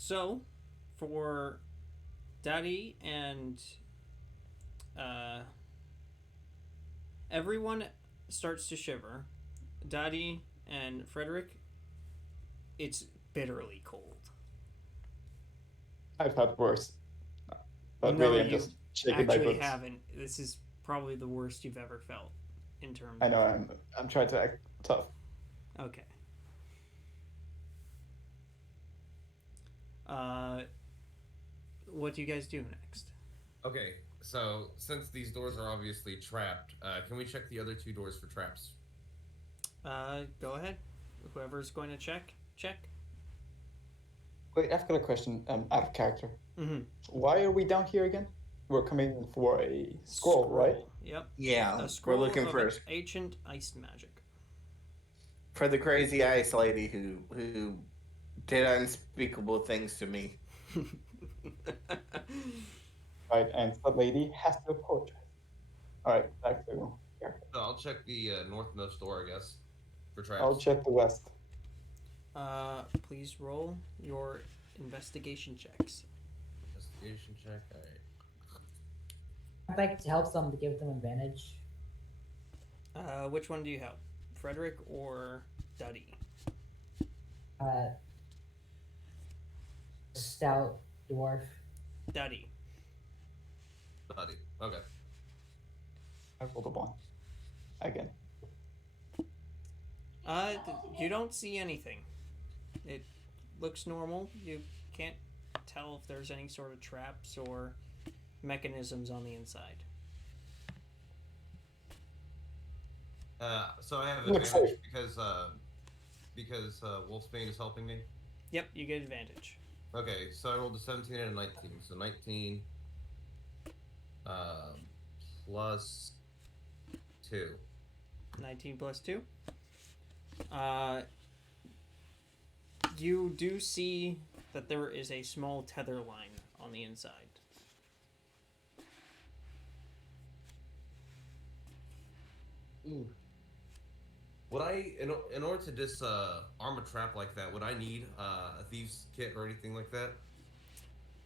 So for Daddy and everyone starts to shiver. Daddy and Frederick, it's bitterly cold. I've had worse, but No, really, I'm you just shaking my actually boots. haven't. This is probably the worst you've ever felt in terms. I know. I'm trying to act tough. Okay. What do you guys do next? Okay, so since these doors are obviously trapped, can we check the other two doors for traps? Go ahead. Whoever's going to check. Wait, I've got a question. Out of character. Mm-hmm. Why are we down here again? We're coming for a scroll, right? Yep. Yeah, A scroll we're looking of for ancient ice magic. for the crazy ice lady who did unspeakable things to me. Right, and that lady has to apologize. All right, back to character. So I'll check the northmost door, I guess, for traps. I'll check the west. Please roll your investigation checks. Investigation check. All right. I'd like to help them to give them advantage. Which one do you help? Frederick or Duddy? Stout dwarf. Duddy. Buddy. Okay. I rolled a 1. Again. You don't see anything. It looks normal. You can't tell if there's any sort of traps or mechanisms on the inside. So I have Looks advantage because Wolfsbane is helping me. Yep, you get advantage. Okay, so I rolled a 17 and a 19. So 19 plus 2. 19 plus 2. You do see that there is a small tether line on the inside. Ooh. Would I, in order to arm a trap like that, would I need a thieves kit or anything like that?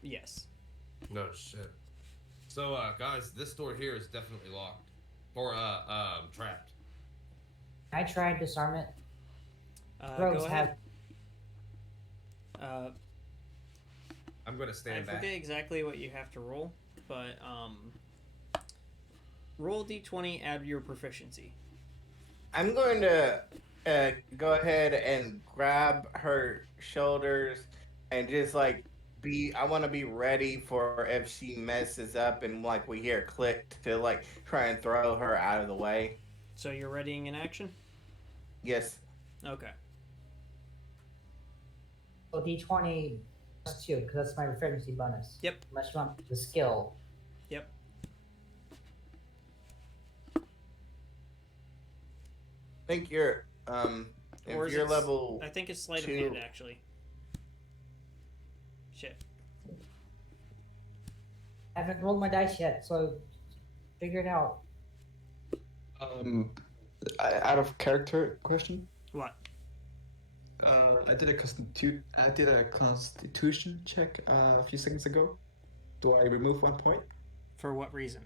Yes. No shit. So, guys, this door here is definitely locked. Or, trapped. I tried to disarm it. Go Rogues ahead. I'm gonna stand I back. forget exactly what you have to roll, but roll d20, add your proficiency. I'm going to go ahead and grab her shoulders and just like I want to be ready for if she messes up and like we hear a click to like try and throw her out of the way. So you're readying an action? Yes. Okay. So d20 plus 2, because that's my proficiency bonus. Yep. Unless you want the skill. Yep. I think you're Or If is you're it level I think it's sleight of 2. hand, actually. Shit. I haven't rolled my dice yet, so figure it out. Out of character question. What? I did a constitution check a few seconds ago. Do I remove 1 point? For what reason?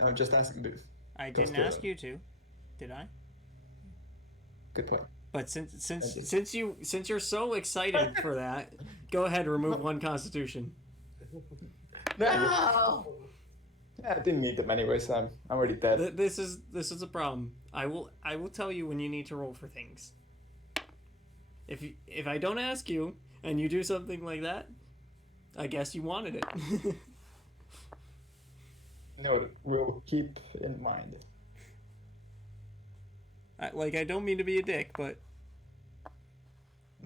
I'm just asking this. I Goes didn't to- ask you to. Did I? Good point. But since you're so excited for that, go ahead, remove 1 constitution. No! Yeah, I didn't need them anyway, so I'm already dead. This is a problem. I will tell you when you need to roll for things. If I don't ask you and you do something like that, I guess you wanted it. No, we'll keep in mind. I don't mean to be a dick, but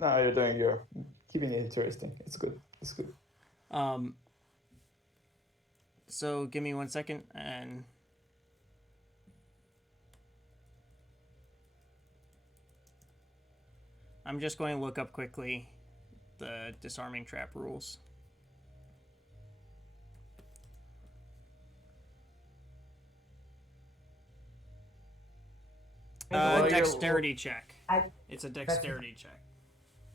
No, you're keeping it interesting. It's good. It's good. So give me 1 second and I'm just going to look up quickly the disarming trap rules. Dexterity check. It's a dexterity check.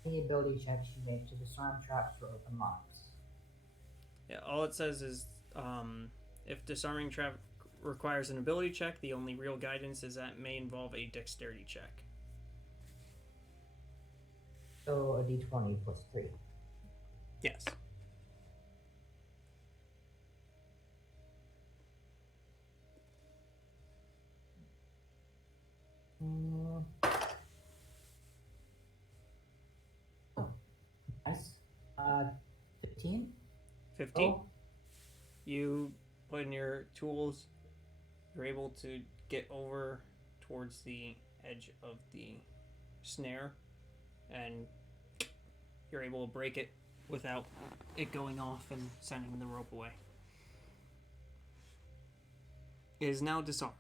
Any ability checks you make to disarm traps or open locks. Yeah, all it says is if disarming trap requires an ability check, the only real guidance is that it may involve a dexterity check. So a d20 plus 3. Yes. Oh, nice. 15? 15. Oh, You put in your tools. You're able to get over towards the edge of the snare, and you're able to break it without it going off and sending the rope away. It is now disarmed.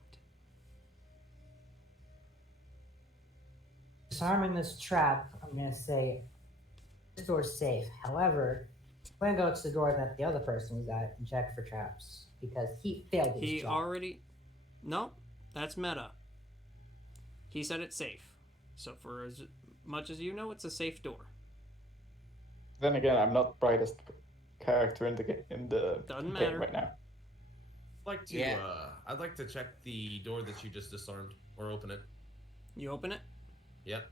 disarming this trap, I'm going to say this door's safe. However, I'm going to go to the door that the other person was at and check for traps because he failed his He job. already... No, that's meta. He said it's safe. So for as much as you know, it's a safe door. Then again, I'm not brightest character in the Doesn't game matter. right now. I'd like to check the door that you just disarmed, or open it. You open it. Yep.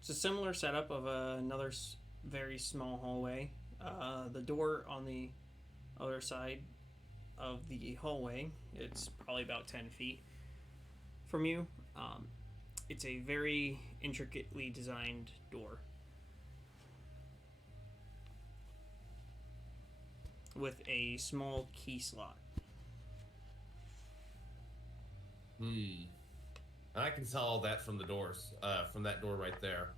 It's a similar setup of another very small hallway. The door on the other side of the hallway, it's probably about 10 feet from you. It's a very intricately designed door with a small key slot. And I can tell all that from the doors, from that door right there.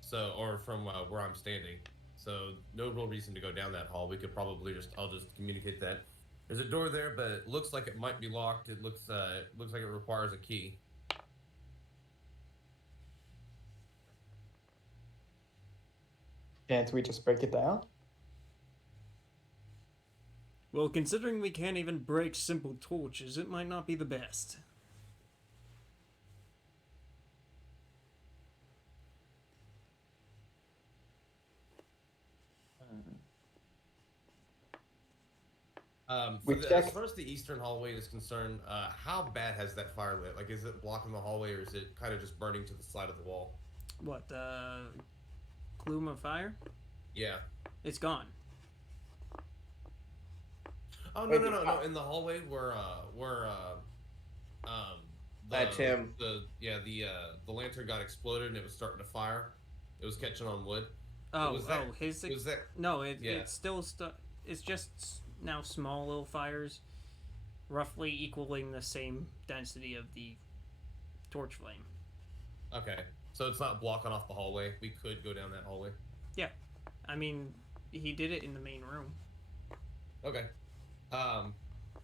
So, or from where I'm standing. So, no real reason to go down that hall. We could probably I'll just communicate that. There's a door there, but it looks like it might be locked. It looks like it requires a key. Can't we just break it down? Well, considering we can't even break simple torches, it might not be the best. As far as the eastern hallway is concerned, how bad has that fire lit? Like, is it blocking the hallway, or is it kind of just burning to the side of the wall? What, the gloom of fire? Yeah. It's gone. Oh no! In the hallway where That's him. The lantern got exploded and it was starting to fire. It was catching on wood. Was that? No, Yeah. it's still it's just now small little fires, roughly equaling the same density of the torch flame. Okay, so it's not blocking off the hallway. We could go down that hallway. Yeah, I mean, he did it in the main room. Okay.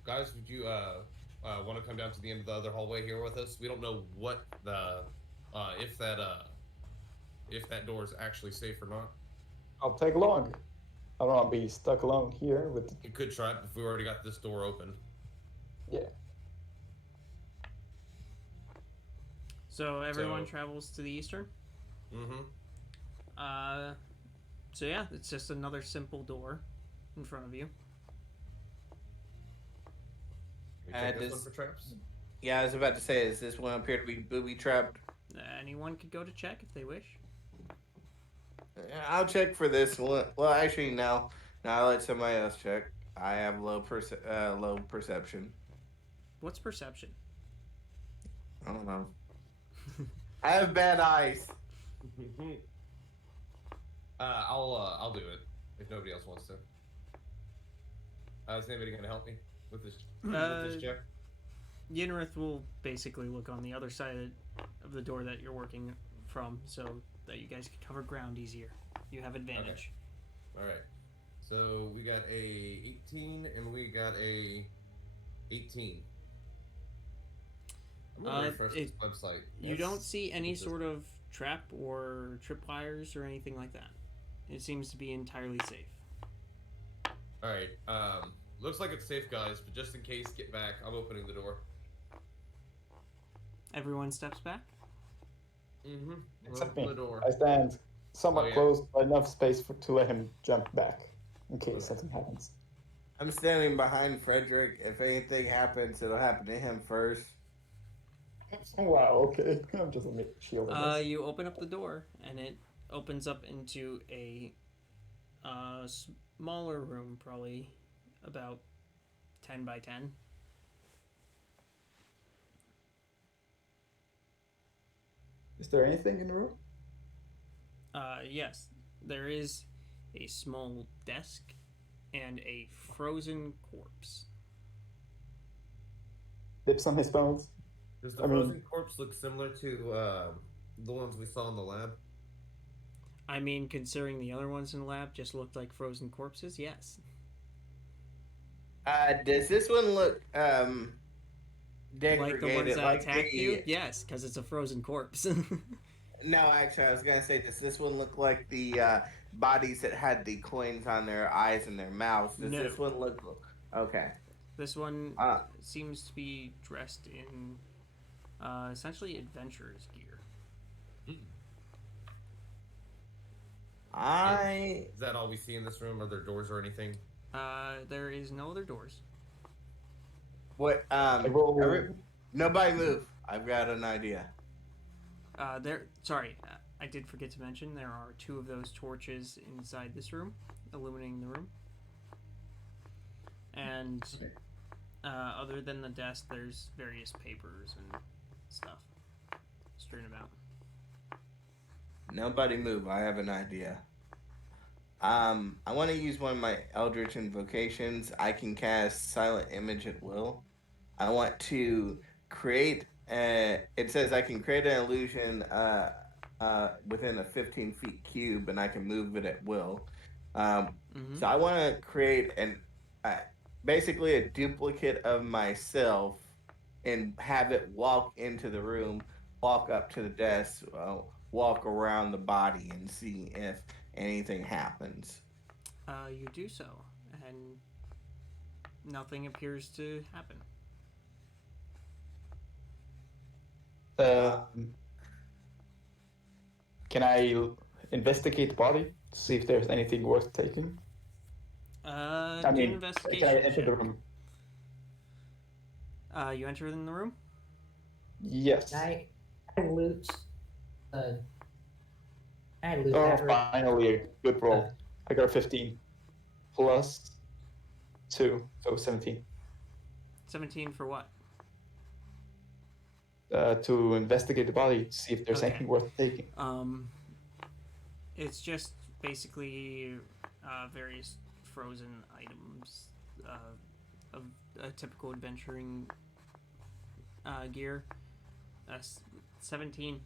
Guys, would you want to come down to the end of the other hallway here with us? We don't know what the if that door is actually safe or not. I'll tag along. I don't want to be stuck alone here with. You could try it if we already got this door open. Yeah. So everyone So- travels to the eastern. Mm-hmm. So yeah, it's just another simple door in front of you. We take this does- one for traps. Yeah, I was about to say, does this one appear to be booby trapped? Anyone could go to check if they wish. I'll check for this one. Well, actually, no. No, I'll let somebody else check. I have low perception. What's perception? I don't know. I have bad eyes. I'll do it if nobody else wants to. Is anybody gonna help me with this check? Yenrith will basically look on the other side of the door that you're working from, so that you guys can cover ground easier. You have advantage. All right. So we got a 18 and we got a 18. I'm gonna refresh this website. You don't see any sort of trap or tripwires or anything like that. It seems to be entirely safe. All right. Looks like it's safe, guys. But just in case, get back. I'm opening the door. Everyone steps back. Mm-hmm. Except Open me. the door. I stand somewhat Oh, yeah. close, but enough space to let him jump back in case something happens. I'm standing behind Frederick. If anything happens, it'll happen to him first. Wow, okay. I'm just a shield. You open up the door, and it opens up into a smaller room, probably about 10 by 10. Is there anything in the room? Yes, there is a small desk and a frozen corpse. Dips on his bones? Does the frozen corpse look similar to the ones we saw in the lab? I mean, considering the other ones in the lab just looked like frozen corpses, yes. Does this one look degraded? Like the ones that like attacked the... you? Yes, because it's a frozen corpse. No, actually, I was gonna say, does this one look like the bodies that had the coins on their eyes and their mouths? Does No. this one look? Okay. This one seems to be dressed in essentially adventurer's gear. Is that all we see in this room? Are there doors or anything? There is no other doors. What? Nobody move. I've got an idea. Sorry, I did forget to mention there are 2 of those torches inside this room, illuminating the room. And other than the desk, there's various papers and stuff strewn about. Nobody move. I have an idea. I want to use one of my Eldritch invocations. I can cast Silent Image at will. I want to create. It says I can create an illusion within a 15 feet cube, and I can move it at will. So I want to create basically a duplicate of myself, and have it walk into the room, walk up to the desk, walk around the body, and see if anything happens. You do so, and nothing appears to happen. Can I investigate the body to see if there's anything worth taking? Do investigation. Can I enter the room? You enter in the room? Yes. I loot. I loot Oh, that room. finally a good roll. I got a 15 plus 2, so 17. 17 for what? To investigate the body to see if there's Okay. anything worth taking. It's just basically various frozen items of a typical adventuring gear. 17.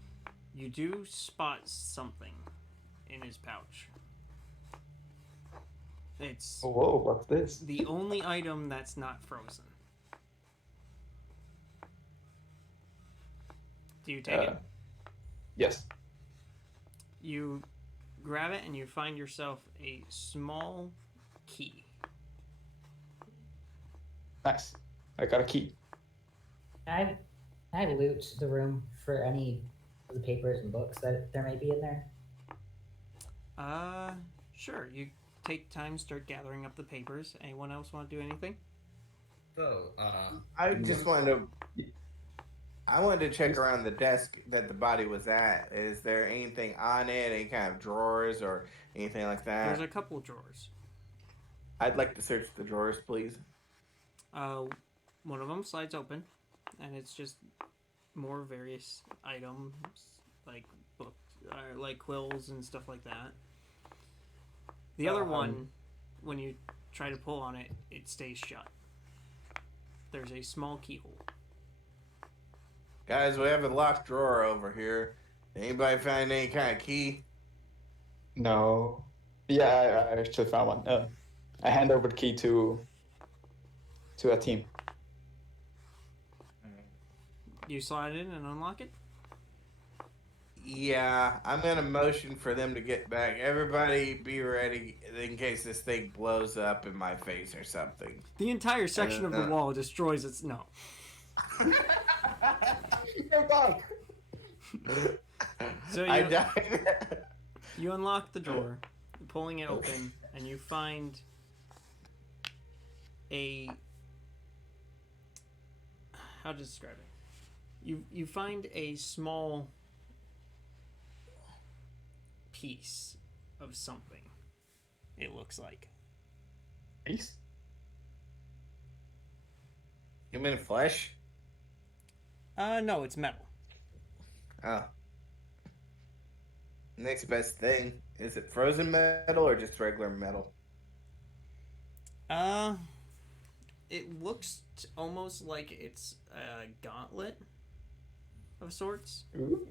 You do spot something in his pouch. It's Oh, whoa, what's this? the only item that's not frozen. Do you take it? Yes. You grab it and you find yourself a small key. Nice. I got a key. Can I loot the room for any of the papers and books that there may be in there? Sure. You take time, start gathering up the papers. Anyone else want to do anything? So, I just wanted to. I wanted to check around the desk that the body was at. Is there anything on it? Any kind of drawers or anything like that? There's a couple drawers. I'd like to search the drawers, please. One of them slides open, and it's just more various items like books, like quills and stuff like that. The other one, when you try to pull on it, it stays shut. There's a small keyhole. Guys, we have a locked drawer over here. Anybody find any kind of key? No. Yeah, I actually found one. I hand over the key to a team. You slide in and unlock it? Yeah, I'm gonna motion for them to get back. Everybody be ready in case this thing blows up in my face or something. The entire section of the wall destroys its... No. Go back! So I died. you unlock the drawer, pulling it open, and you find a... How to describe it? You find a small piece of something, it looks like. Peace? Human flesh? No, it's metal. Oh. Next best thing. Is it frozen metal or just regular metal? It looks almost like it's a gauntlet of sorts. Ooh.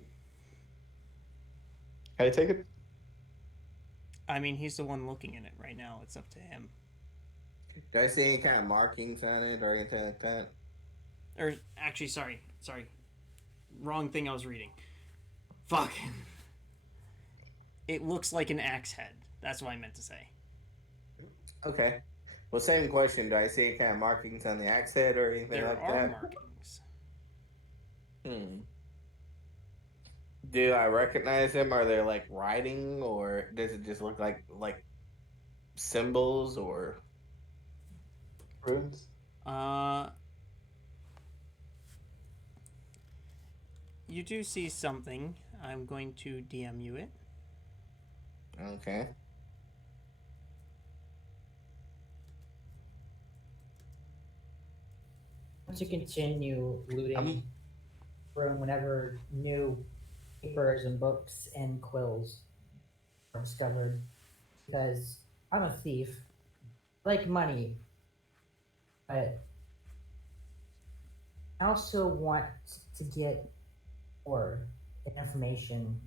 Can I take it? I mean, he's the one looking at it right now. It's up to him. Do I see any kind of markings on it or anything like that? Or, actually, sorry. Wrong thing I was reading. Fuck. It looks like an axe head. That's what I meant to say. Okay. Well, same question. Do I see any kind of markings on the axe head or anything There like are that? markings. Do I recognize them? Are they like writing, or does it just look like symbols or? Runes? You do see something. I'm going to DM you it. Okay. Once you continue looting room, whenever new papers and books and quills are discovered, because I'm a thief, I like money, but I also want to get more information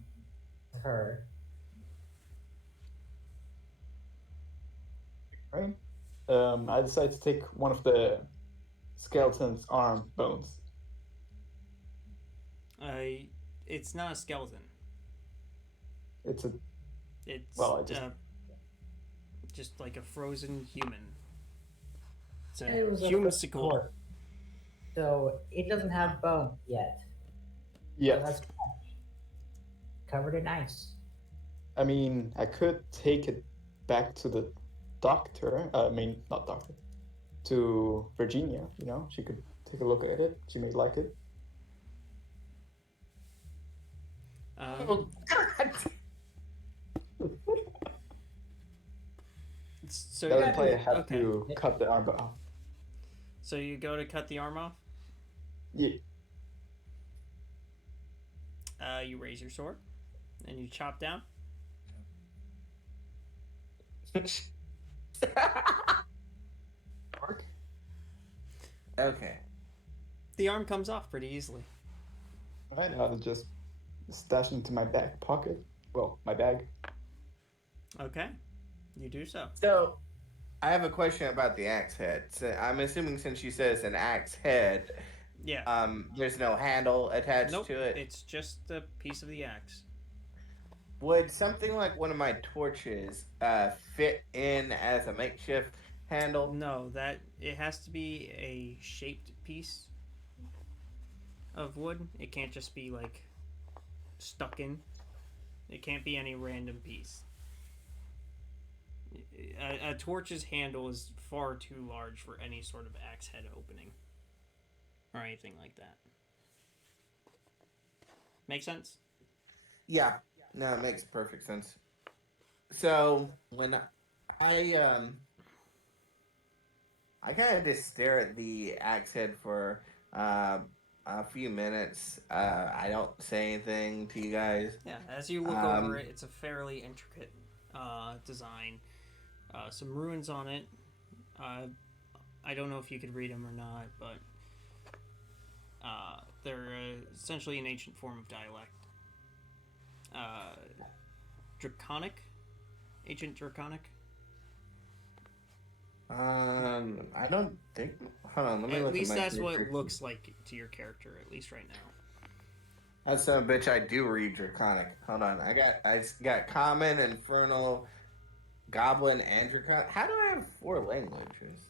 to her. Right? I decided to take one of the skeleton's arm bones. It's not a skeleton. It's a... It's Well, just like a frozen human. It's It a was a humasicle. corpse, so it doesn't have bone yet. So Yeah. that's covered in ice. I mean, I could take it back to the doctor. Not doctor. To Virginia, you know? She could take a look at it. She may like it. Oh God! So That would you, play have to cut the arm off. So you go to cut the arm off. Yeah. You raise your sword, and you chop down. Mark? Okay. The arm comes off pretty easily. Alright, I'll just stash into my back pocket. Well, my bag. Okay, you do so. So, I have a question about the axe head. So I'm assuming since you said it's an axe head, Yeah. There's no handle attached Nope. to it. It's just a piece of the axe. Would something like one of my torches fit in as a makeshift handle? No, that it has to be a shaped piece of wood. It can't just be like stuck in. It can't be any random piece. A torch's handle is far too large for any sort of axe head opening or anything like that. Make sense? Yeah. No, it makes perfect sense. So when I I kind of just stare at the axe head for a few minutes. I don't say anything to you guys. Yeah, as you look over it, it's a fairly intricate design. Some ruins on it. I don't know if you could read them or not, but they're essentially an ancient form of dialect. Draconic? Ancient Draconic? I don't think. Hold on, let me At look least at my that's what it character. looks like to your character, at least right now. That's some bitch. I do read Draconic. Hold on, I got Common, Infernal, Goblin, and Draconic. How do I have 4 languages?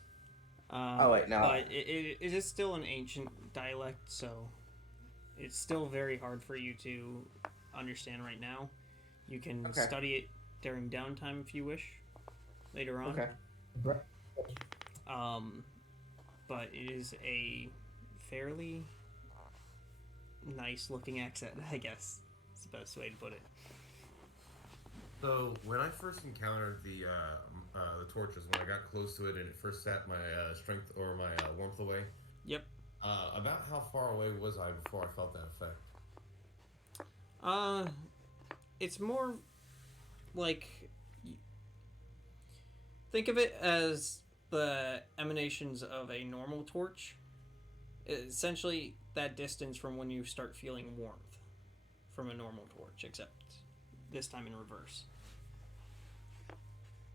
Oh wait, no. But it is still an ancient dialect, so it's still very hard for you to understand right now. You can Okay. study it during downtime if you wish later on. Okay. But it is a fairly nice looking accent, I guess. It's the best way to put it. So when I first encountered the torches, when I got close to it and it first sapped my strength or my warmth away. Yep. About how far away was I before I felt that effect? It's more like, think of it as the emanations of a normal torch. Essentially, that distance from when you start feeling warmth from a normal torch, except this time in reverse.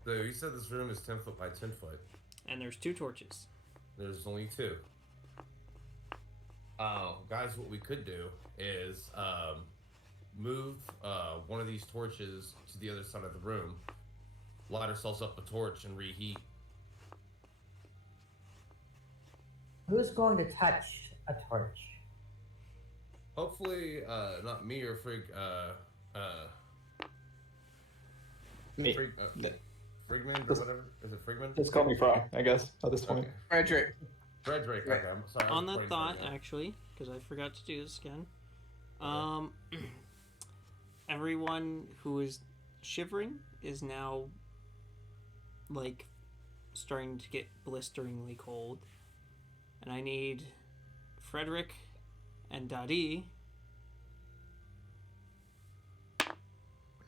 So you said this room is 10 foot by 10 foot. And there's 2 torches. There's only 2. Guys, what we could do is move one of these torches to the other side of the room, light ourselves up a torch, and reheat. Who's going to touch a torch? Hopefully, not me or Me. Frigman or whatever. Is it Frigman? Just call me Frog, I guess, at this point. Okay. Frederick. Frederick. Right. Okay, I'm sorry. On I'm that pointing thought, at you. actually, because I forgot to do this again, everyone who is shivering is now, like, starting to get blisteringly cold. And I need Frederick and Dadi.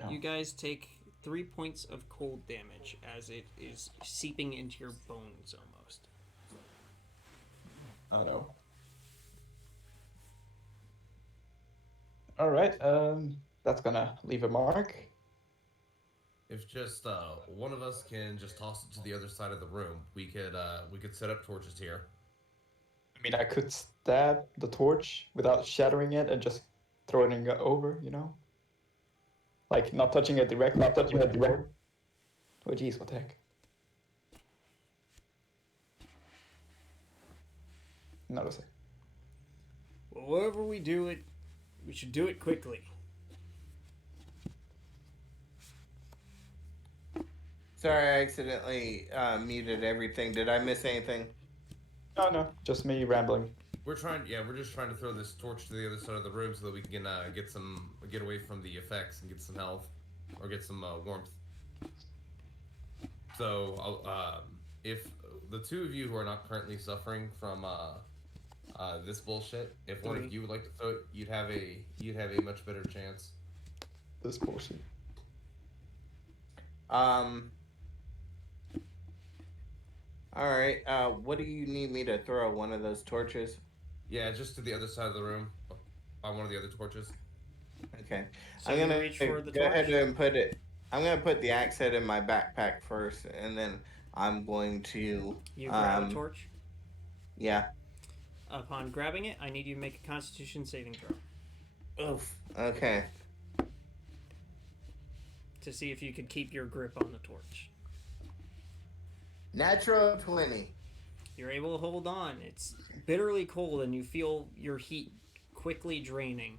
No. You guys take 3 points of cold damage as it is seeping into your bones almost. Oh no. Alright, that's gonna leave a mark. If just one of us can just toss it to the other side of the room, we could set up torches here. I mean, I could stab the torch without shattering it and just throw it over, you know? Like, not touching it directly, not touching it directly. Oh jeez, what the heck? Not a sec. Well, wherever we do it, we should do it quickly. Sorry, I accidentally muted everything. Did I miss anything? No, no, just me rambling. We're just trying to throw this torch to the other side of the room so that we can get away from the effects and get some health or get some warmth. So, if the 2 of you who are not currently suffering from this bullshit, if one of you would like to throw it, you'd have a much better chance. This bullshit. All right. What do you need me to throw? One of those torches? Yeah, just to the other side of the room, on one of the other torches. Okay. So I'm you gonna reach for the go ahead torch? and put it. I'm gonna put the axe head in my backpack first, and then I'm going to. You grab a torch. Yeah. Upon grabbing it, I need you to make a Constitution saving throw Oof. Okay. to see if you could keep your grip on the torch. Natural 20. You're able to hold on. It's bitterly cold, and you feel your heat quickly draining.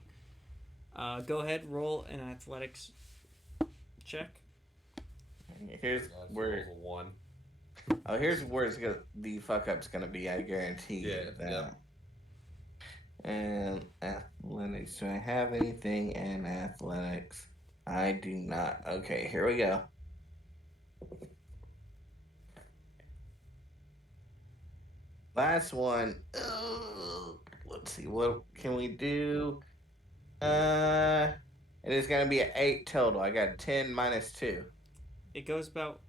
Go ahead, roll an athletics check. Here's That's where. a 1. Oh, here's where the fuck up's gonna be. I guarantee you Yeah, that. yep. And athletics. Do I have anything in athletics? I do not. Okay, here we go. Last one. Let's see. What can we do? It is gonna be an 8 total. I got 10 minus 2. It goes about.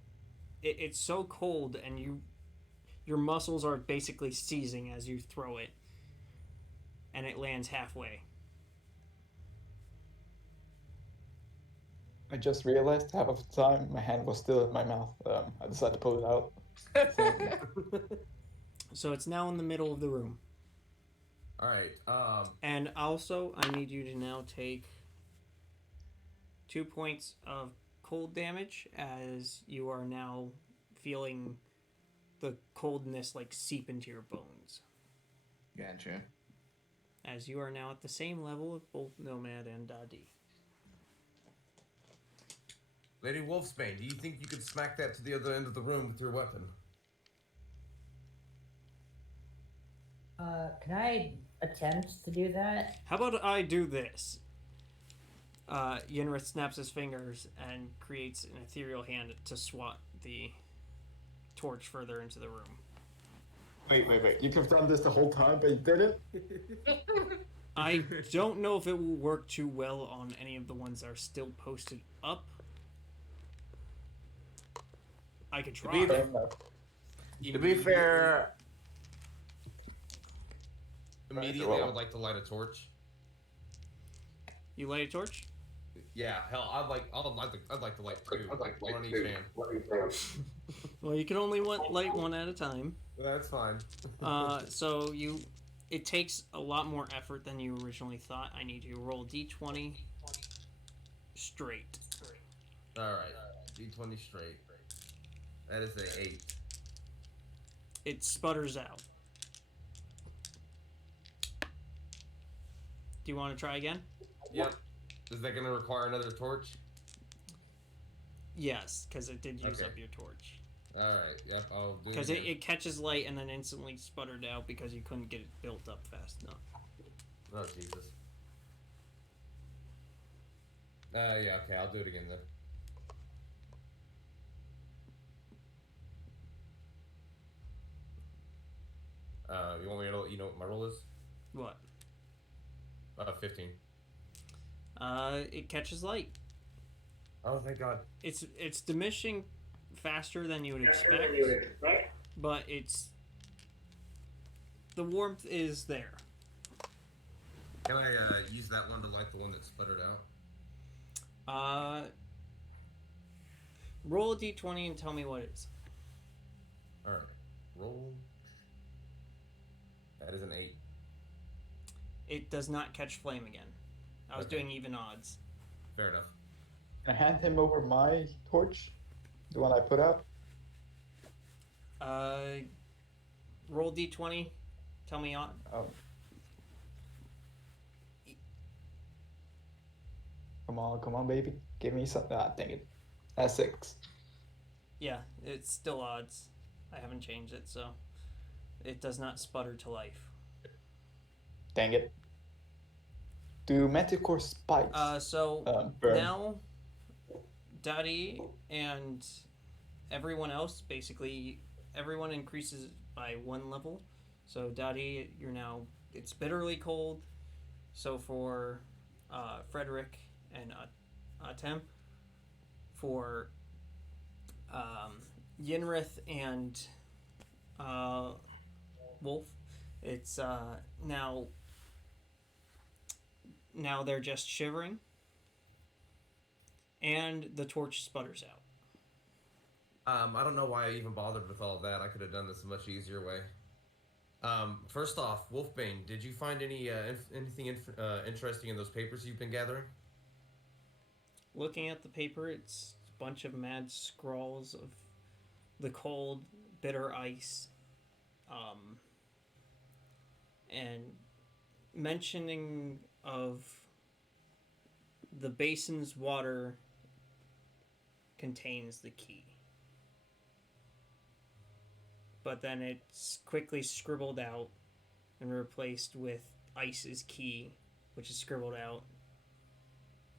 It's so cold, and your muscles are basically seizing as you throw it, and it lands halfway. I just realized half of the time my hand was still in my mouth. I decided to pull it out. So it's now in the middle of the room. All right. And also, I need you to now take 2 points of cold damage as you are now feeling the coldness like seep into your bones. Gotcha. As you are now at the same level of both Nomad and Dadi. Lady Wolfsbane, do you think you could smack that to the other end of the room with your weapon? Can I attempt to do that? How about I do this? Yenrith snaps his fingers and creates an ethereal hand to swat the torch further into the room. Wait. You could have done this the whole time, but you didn't? I don't know if it will work too well on any of the ones that are still posted up. I could try. Fair enough. To be fair, Immediately, I would like to light a torch. You light a torch? Yeah, hell, I'd like to light 2. One on each hand. Well, you can only light one at a time. That's fine. So it takes a lot more effort than you originally thought. I need you to roll d20 straight. All right, D20 straight. That is a 8. It sputters out. Do you want to try again? Yep. Is that going to require another torch? Yes, because it did use Okay. up your torch. All right. Yep. I'll do it. Because again. it catches light and then instantly sputtered out because you couldn't get it built up fast enough. Oh Jesus. Yeah. Okay. I'll do it again then. You want me to know? You know what my roll is? What? 15. It catches light. Oh, thank God. It's diminishing faster than you would expect, but the warmth is there. Can I use that one to light the one that sputtered out? Roll a d20 and tell me what it is. All right. Roll. That is an 8. It does not catch flame again. I was Okay. doing even odds. Fair enough. Can I hand him over my torch? The one I put out? Roll d20. Tell me on. Oh. Come on, baby. Give me some. Ah, dang it. That's 6. Yeah, it's still odds. I haven't changed it, so it does not sputter to life. Dang it. Do Manticore spikes? Burn? Now, Daddy and everyone else, basically, everyone increases by 1 level. So, Daddy, you're now, it's bitterly cold. So, for Frederick and Atem, for Yenrith and Wolf, it's now they're just shivering, and the torch sputters out. I don't know why I even bothered with all of that. I could have done this a much easier way. First off, Wolfbane, did you find anything interesting in those papers you've been gathering? Looking at the paper, it's a bunch of mad scrawls of the cold, bitter ice, um, and mentioning of the basin's water contains the key. But then it's quickly scribbled out and replaced with ice is key, which is scribbled out,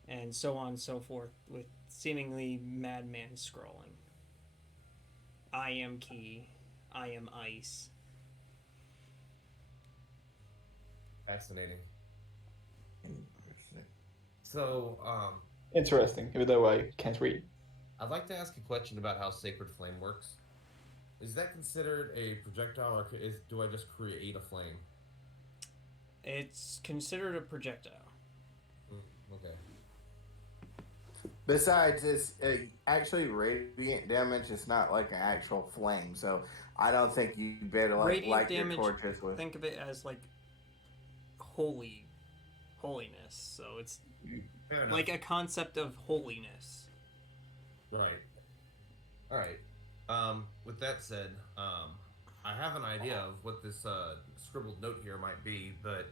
and so on and so forth, with seemingly madman scrolling. I am key, I am ice. Fascinating. So, Interesting, even though I can't read. I'd like to ask a question about how Sacred Flame works. Is that considered a projectile, or do I just create a flame? It's considered a projectile. Okay. Besides, it's actually radiant damage. It's not like an actual flame, so I don't think you better Radiant light your damage, torches with. think of it as like holiness. So it's Fair enough. like a concept of holiness. Right. All right. With that said, I have an idea of what this scribbled note here might be, but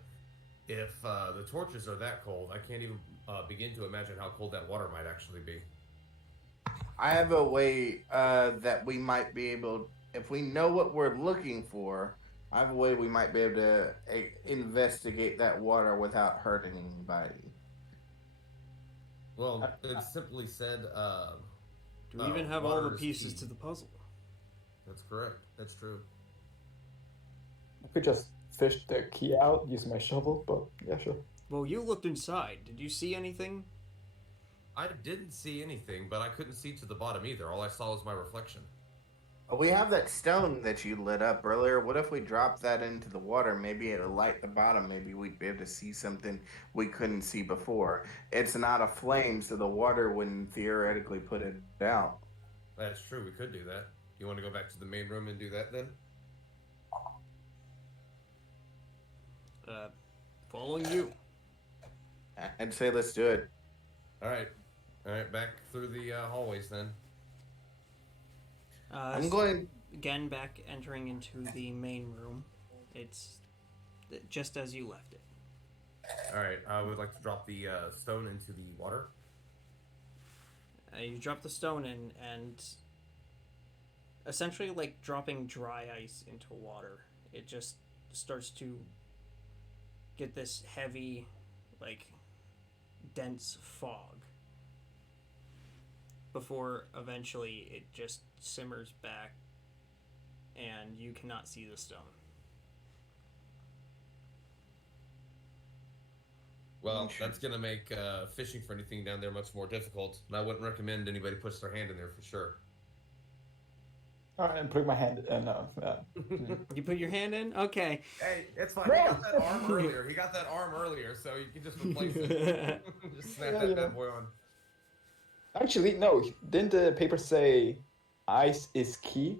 if the torches are that cold, I can't even begin to imagine how cold that water might actually be. I have a way that we might be able, if we know what we're looking for, I have a way we might be able to investigate that water without hurting anybody. Well, it's simply said. Do we even have all water the is pieces key. to the puzzle? That's correct. That's true. I could just fish the key out using my shovel, but yeah, sure. Well, you looked inside. Did you see anything? I didn't see anything, but I couldn't see to the bottom either. All I saw was my reflection. We have that stone that you lit up earlier. What if we drop that into the water? Maybe it'll light the bottom. Maybe we'd be able to see something we couldn't see before. It's not a flame, so the water wouldn't theoretically put it out. That's true. We could do that. You want to go back to the main room and do that then? Following you. I'd say let's do it. All right. All right. Back through the hallways then. I'm going. Again, back entering into the main room. It's just as you left it. All right. I would like to drop the stone into the water. You drop the stone in, and essentially like dropping dry ice into water. It just starts to get this heavy, like, dense fog. Before eventually it just simmers back and you cannot see the stone. Well, that's going to make fishing for anything down there much more difficult, and I wouldn't recommend anybody push their hand in there for sure. All right, I'm putting my hand in. You put your hand in? Okay. Hey, it's fine. He got that arm earlier. He got that arm earlier, so you can just replace it. Just snap that bad boy on. Actually, no. Didn't the paper say ice is key?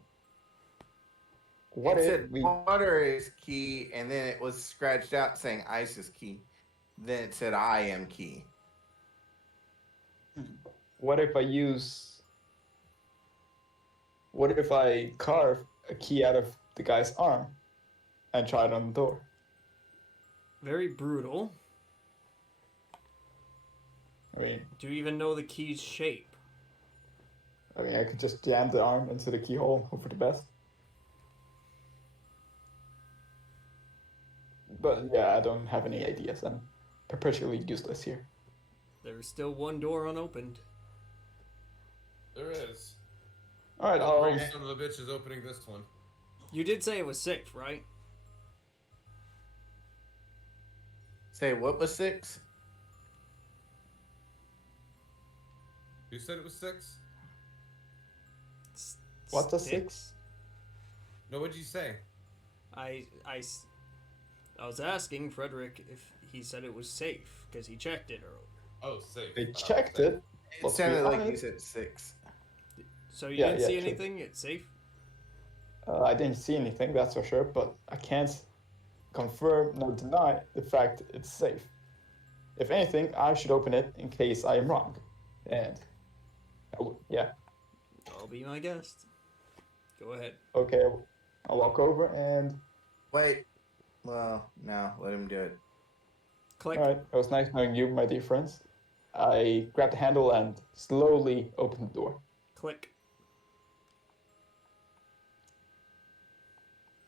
What It if said we... water is key, and then it was scratched out saying ice is key. Then it said I am key. What if I use... What if I carve a key out of the guy's arm and try it on the door? Very brutal. I mean, Do you even know the key's shape? I could just jam the arm into the keyhole and hope for the best. But yeah, I don't have any ideas. I'm perpetually useless here. There's still one door unopened. There is. All right, Oh, great son of a bitch is opening this one. You did say it was safe, right? Say what was 6? Who said it was 6? What's a 6? No, what'd you say? I was asking Frederick if he said it was safe because he checked it earlier. Oh, safe. They checked it. It Let's sounded be like you honest. said 6. So you Yeah, didn't yeah, see true. anything? It's safe. I didn't see anything, that's for sure, but I can't confirm nor deny the fact it's safe. If anything, I should open it in case I am wrong. And yeah, I'll be my guest. Go ahead. okay, I'll walk over and Wait. Well, no, let him do it. Click. all right. It was nice knowing you, my dear friends. I grab the handle and slowly open the door. Click.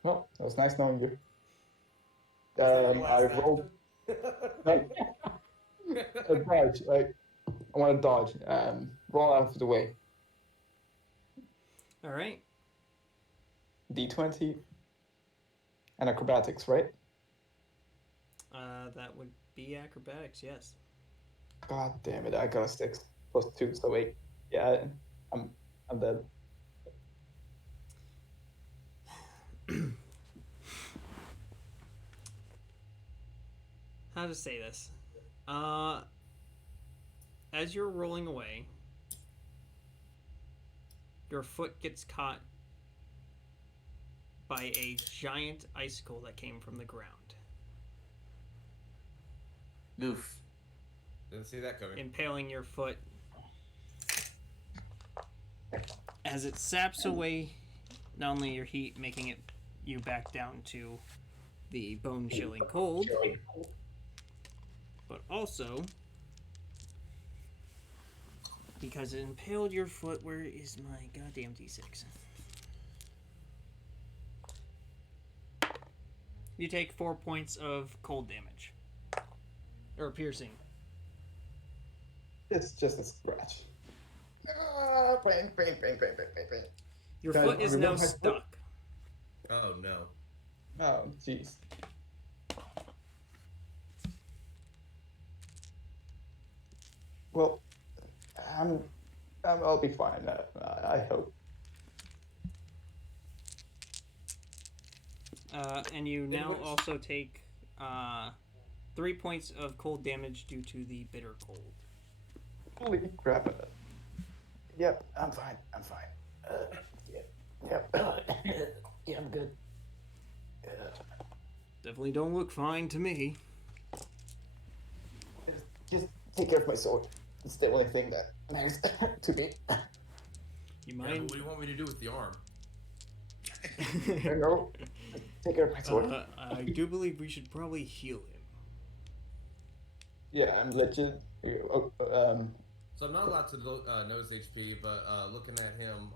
Well, it was nice knowing you. I rolled a dodge. I want to dodge. Roll out of the way. All right. D20 and acrobatics, right? That would be acrobatics. Yes. God damn it! I got a 6 plus 2, so 8. Yeah, I'm dead. How to say this? As you're rolling away, your foot gets caught by a giant icicle that came from the ground, Goof. Didn't see that coming. impaling your foot. As it saps away not only your heat, making it you back down to the bone-chilling cold, but also because it impaled your foot. Where is my goddamn D6? You take 4 points of cold damage. Or piercing. It's just a scratch. Your Guys, foot is remember now my foot? stuck. Oh no. Oh, jeez. Well, I'll be fine. I hope. And you now which- also take 3 points of cold damage due to the bitter cold. Holy crap! Yep, I'm fine. I'm fine. Yep. Yeah, I'm good. Definitely don't look fine to me. Just take care of my sword. It's the only thing that matters to me. You Yeah, mind? what do you want me to do with the arm? I know. Take care of my sword. I do believe we should probably heal him. Yeah, I'm legit. So I'm not allowed to know his HP, but looking at him,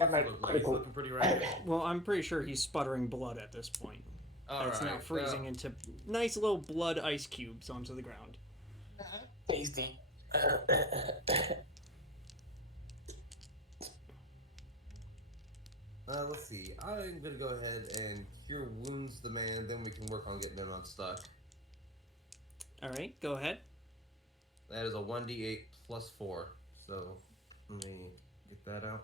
Am what's I he look like? He's critical? looking pretty right. Well, I'm pretty sure he's sputtering blood at this point. It's now Alright, freezing into nice little blood ice cubes onto the ground. Tasty. Let's see. I'm gonna go ahead and cure wounds the man, then we can work on getting him unstuck. Alright, go ahead. That is a 1d8 plus 4. So let me get that out.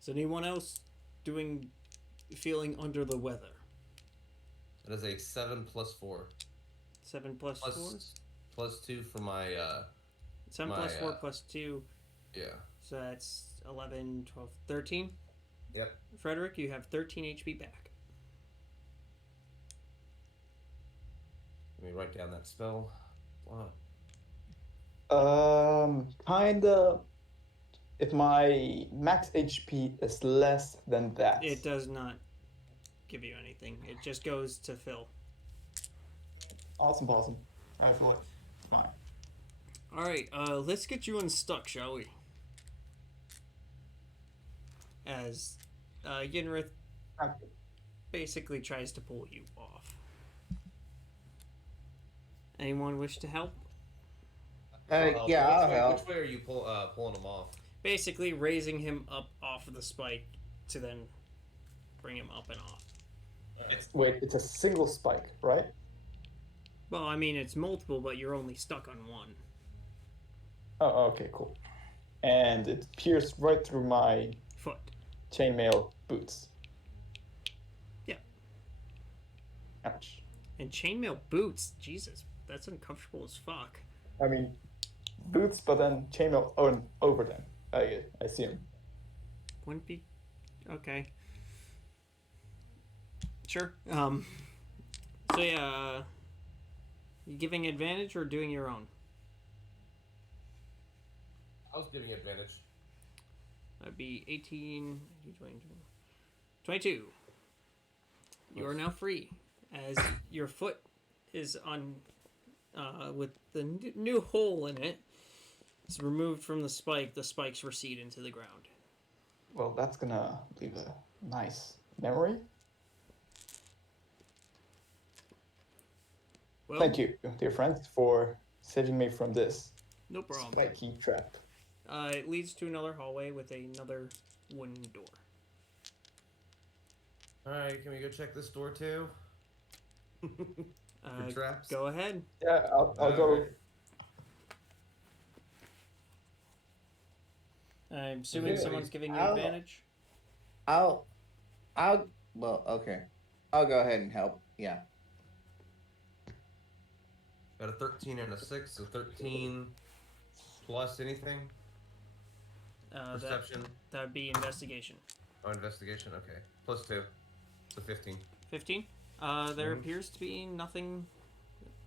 Is anyone else feeling under the weather? That is a 7 plus 4. 7 plus 4? Plus 2 for my 7 my, plus 4 plus 2. yeah. So that's 11, 12, 13. Yep. Frederick, you have 13 HP back. Let me write down that spell. Wow. Kinda. If my max HP is less than that. It does not give you anything. It just goes to Phil. Awesome. I feel like it's fine. Alright, let's get you unstuck, shall we? As Yenrith basically tries to pull you off. Anyone wish to help? Yeah, I'll help. Which way are you pulling him off? Basically raising him up off of the spike to then bring him up and off. Wait, it's a single spike, right? Well, I mean, it's multiple, but you're only stuck on one. Oh, okay, cool. And it pierced right through my Foot. chainmail boots. Yeah. Ouch. And chainmail boots, Jesus, that's uncomfortable as fuck. I mean, boots, but then chainmail over them, I assume. wouldn't be okay. Sure. So yeah, you giving advantage or doing your own? I was giving advantage. That'd be 18, 22. You are now free, as your foot is on, with the new hole in it. It's removed from the spike. The spikes recede into the ground. Well, that's gonna leave a nice memory. Well, Thank you, dear friends, for saving me from this no problem. spiky trap. It leads to another hallway with another wooden door. Alright, can we go check this door too? For traps? Go ahead. Yeah, I'll go. Alright. I'm assuming Okay. someone's giving you I'll- advantage. Well, okay. I'll go ahead and help. Yeah. Got a 13 and a 6, so 13 plus anything? Perception? That would be investigation. Oh, investigation? Okay. Plus 2. So 15. 15. There appears to be nothing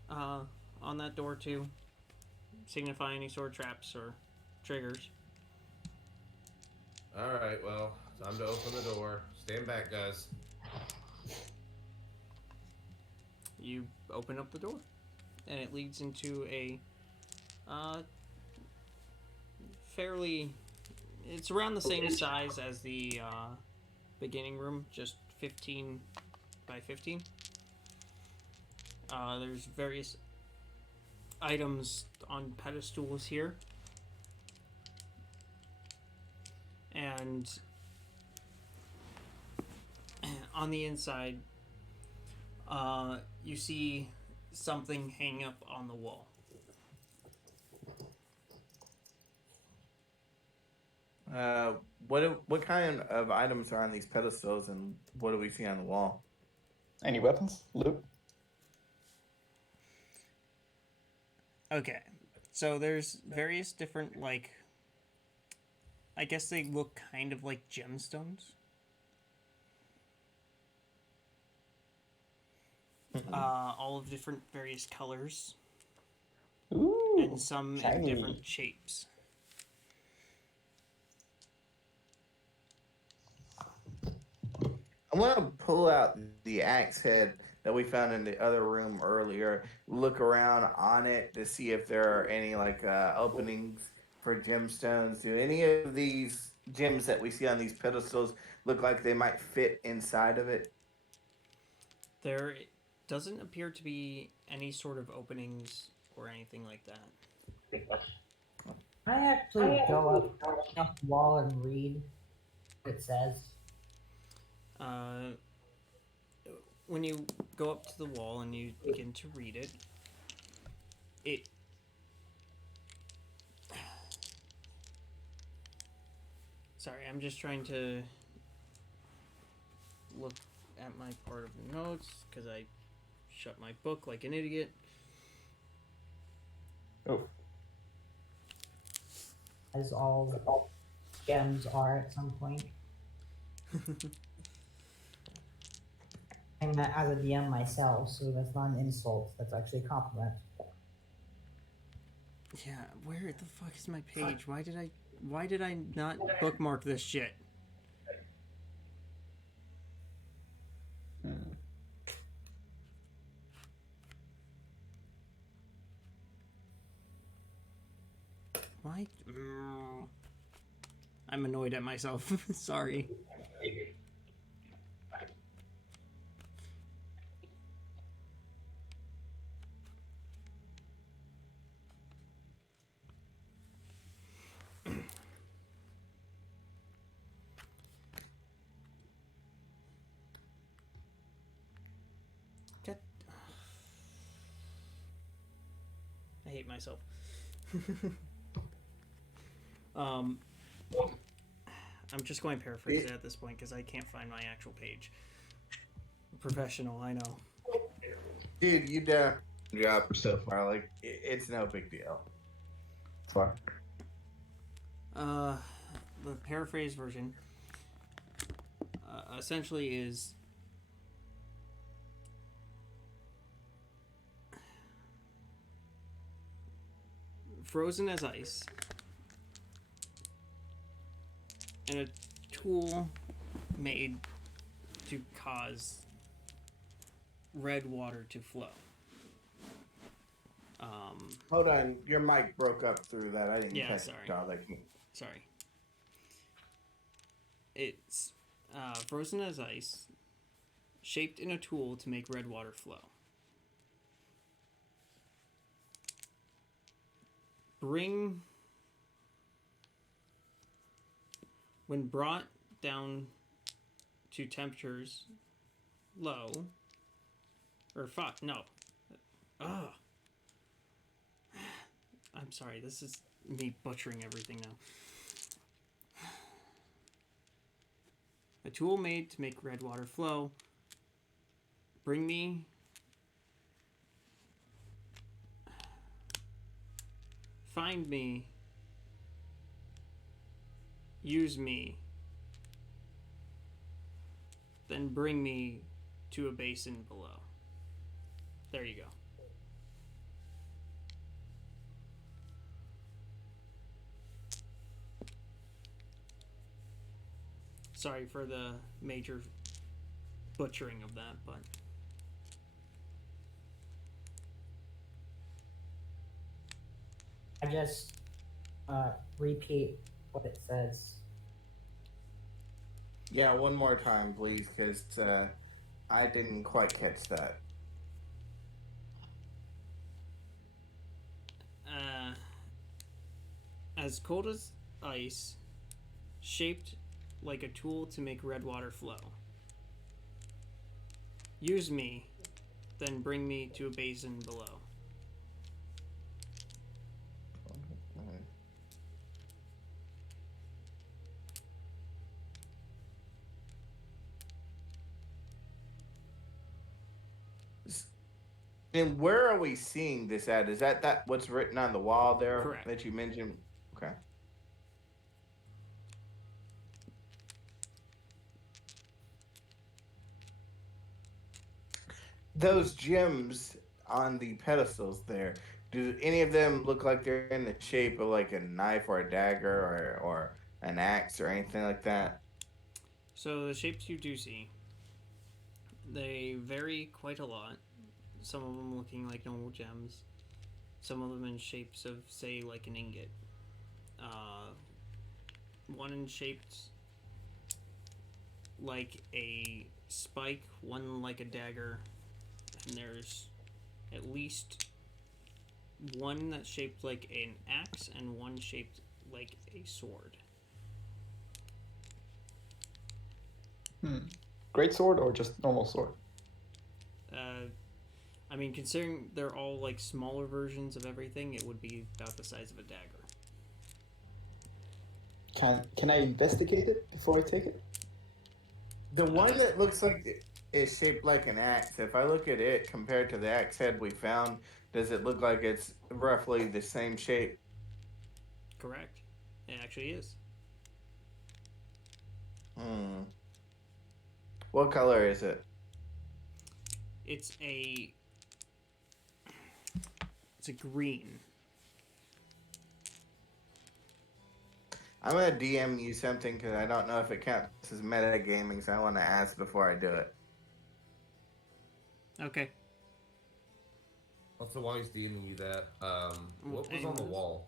on that door to signify any sort of traps or triggers. Alright, well, time to open the door. Stand back, guys. You open up the door, and it leads into a fairly... It's around the same size as the beginning room, just 15 by 15. There's various items on pedestals here. And on the inside, you see something hanging up on the wall. What kind of items are on these pedestals, and what do we see on the wall? Any weapons? Loot? Okay, so there's various different, like, I guess they look kind of like gemstones. All of different various colors, Ooh, and some in shiny. different shapes. I'm gonna pull out the axe head that we found in the other room earlier. Look around on it to see if there are any openings for gemstones. Do any of these gems that we see on these pedestals look like they might fit inside of it? There doesn't appear to be any sort of openings or anything like that. I actually go up the wall and read what it says. When you go up to the wall and you begin to read it, Sorry, I'm just trying to look at my part of the notes because I shut my book like an idiot. Oh, As all gems are at some point. I'm as a DM myself, so that's not an insult. That's actually a compliment. Yeah, where the fuck is my page? Why did I not bookmark this shit? Why? I'm annoyed at myself. Sorry. I hate myself. I'm just going to paraphrase it at this point because I can't find my actual page. Professional, I know. Dude, you done a good job so far. Like, it's no big deal. far. The paraphrase version. essentially is frozen as ice, and a tool made to cause red water to flow. Hold on, your mic broke up through that. I didn't Yeah, catch sorry. all that. Sorry. It's frozen as ice, shaped in a tool to make red water flow. When brought down to temperatures low, Ugh. I'm sorry, this is me butchering everything now. A tool made to make red water flow. Find me, use me, then bring me to a basin below. There you go. Sorry for the major butchering of that, but I just repeat what it says. Yeah, one more time, please, because I didn't quite catch that. As cold as ice, shaped like a tool to make red water flow. Use me, then bring me to a basin below. And where are we seeing this at? Is that what's written on the wall there Correct. that you mentioned? Okay. Those gems on the pedestals there, do any of them look like they're in the shape of like a knife or a dagger or an axe or anything like that? So the shapes you do see, they vary quite a lot. Some of them looking like normal gems, some of them in shapes of, say, like an ingot. One in shaped like a spike, one like a dagger, and there's at least one that's shaped like an axe and one shaped like a sword. Great sword or just normal sword? I mean, considering they're all like smaller versions of everything, it would be about the size of a dagger. Can I investigate it before I take it? The one that looks like it is shaped like an axe, if I look at it compared to the axe head we found, does it look like it's roughly the same shape? Correct. It actually is. What color is it? It's a green. I'm gonna DM you something because I don't know if it counts as metagaming, so I want to ask before I do it. Okay. Also, while he's DMing you that, what was on the wall?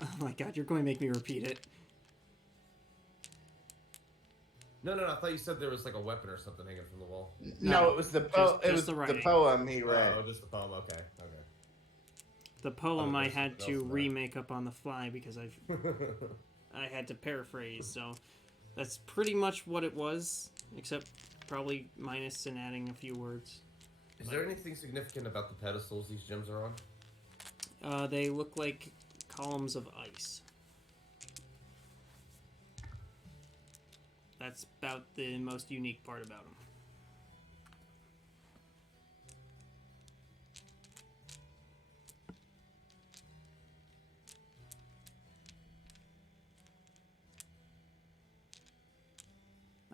Oh my god, you're going to make me repeat it. No, I thought you said there was like a weapon or something hanging from the wall. No, it was the the poem he read. Oh, just the poem. Okay. The poem I there's had something to else in there. remake up on the fly because I had to paraphrase, so that's pretty much what it was, except probably minus and adding a few words. Is there anything significant about the pedestals these gems are on? They look like columns of ice. That's about the most unique part about them.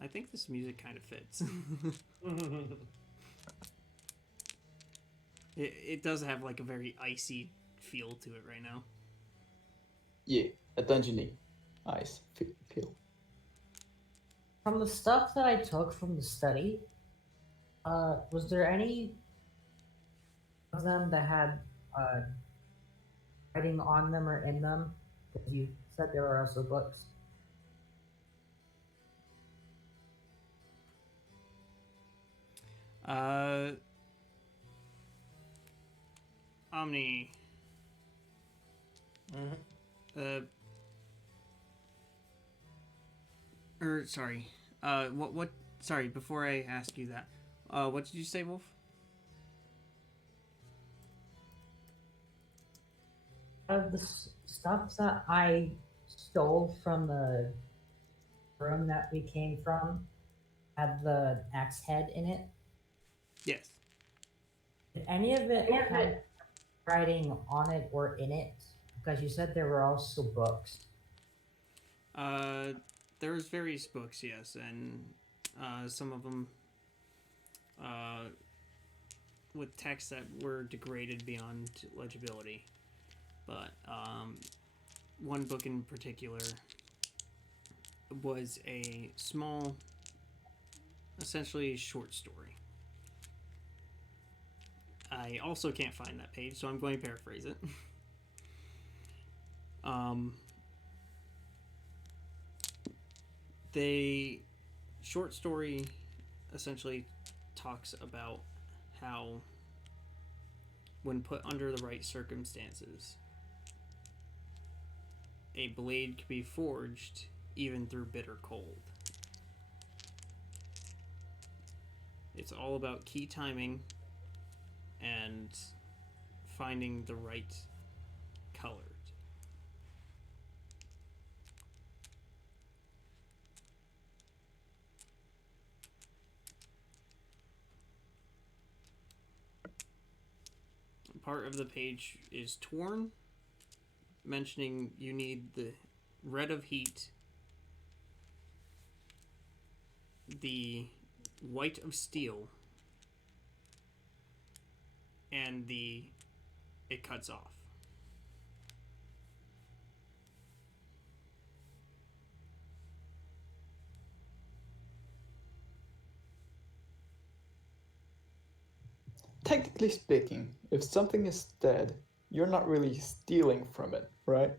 I think this music kind of fits. It does have like a very icy feel to it right now. Yeah, a dungeony. Nice. Feel. From the stuff that I took from the study, was there any of them that had writing on them or in them? Because you said there were also books. Omni. Sorry. What? Sorry. Before I ask you that, what did you say, Wolf? The stuff that I stole from the room that we came from had the axe head in it. Yes. Did any of it have writing on it or in it? Because you said there were also books. There's various books, yes, and some of them with texts that were degraded beyond legibility. But one book in particular was a small, essentially short story. I also can't find that page, so I'm going to paraphrase it. The short story essentially talks about how, when put under the right circumstances, a blade could be forged even through bitter cold. It's all about key timing and finding the right color. Part of the page is torn, mentioning you need the red of heat, the white of steel, and the it cuts off. Technically speaking, if something is dead, you're not really stealing from it, right?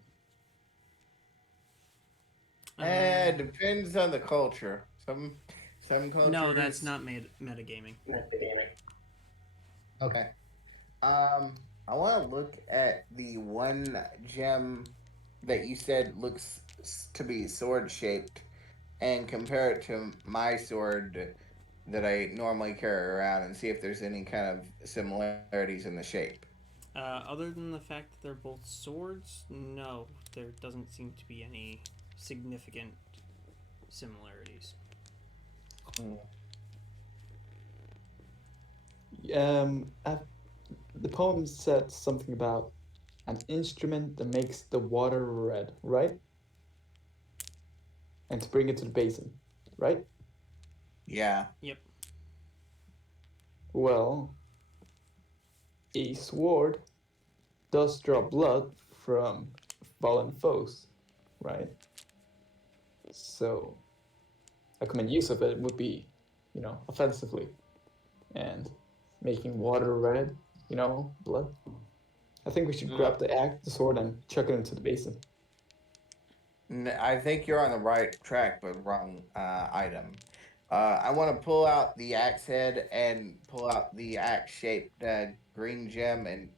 Depends on the culture. Some cultures. No, that's not metagaming. Okay. I want to look at the one gem that you said looks to be sword shaped, and compare it to my sword that I normally carry around, and see if there's any kind of similarities in the shape. Other than the fact that they're both swords, no, there doesn't seem to be any significant similarities. The poem said something about an instrument that makes the water red, right? And to bring it to the basin, right? Yeah. Yep. Well, a sword does draw blood from fallen foes, right? So a common use of it would be, offensively, and making water red, blood. I think we should grab the sword and chuck it into the basin. I think you're on the right track, but wrong item. I want to pull out the axe head and pull out the axe shaped green gem and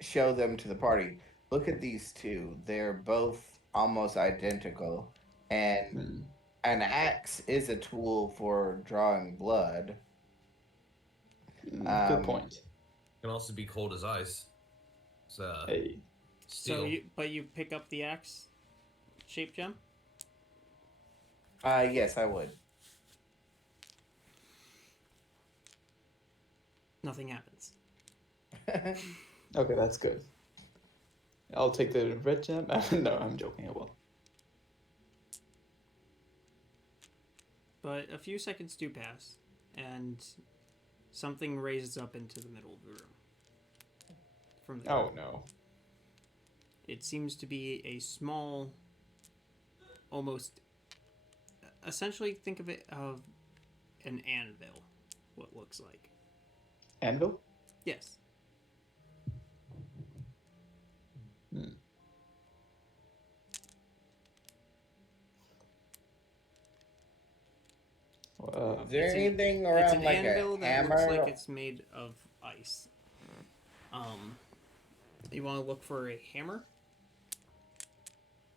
show them to the party. Look at these two. They're both almost identical. And an axe is a tool for drawing blood. Good point. Can also be cold as ice. So, hey. steel. So you pick up the axe shape gem? Yes, I would. Nothing happens. Okay, that's good. I'll take the red gem. No, I'm joking. I will. But a few seconds do pass, and something raises up into the middle of the room. From the Oh ground. no. It seems to be a small, almost. Essentially, think of it of an anvil. What looks like. Anvil? Yes. Hmm. Is there It's an- anything It's around an like a anvil that looks like hammer? it's made of ice. You want to look for a hammer?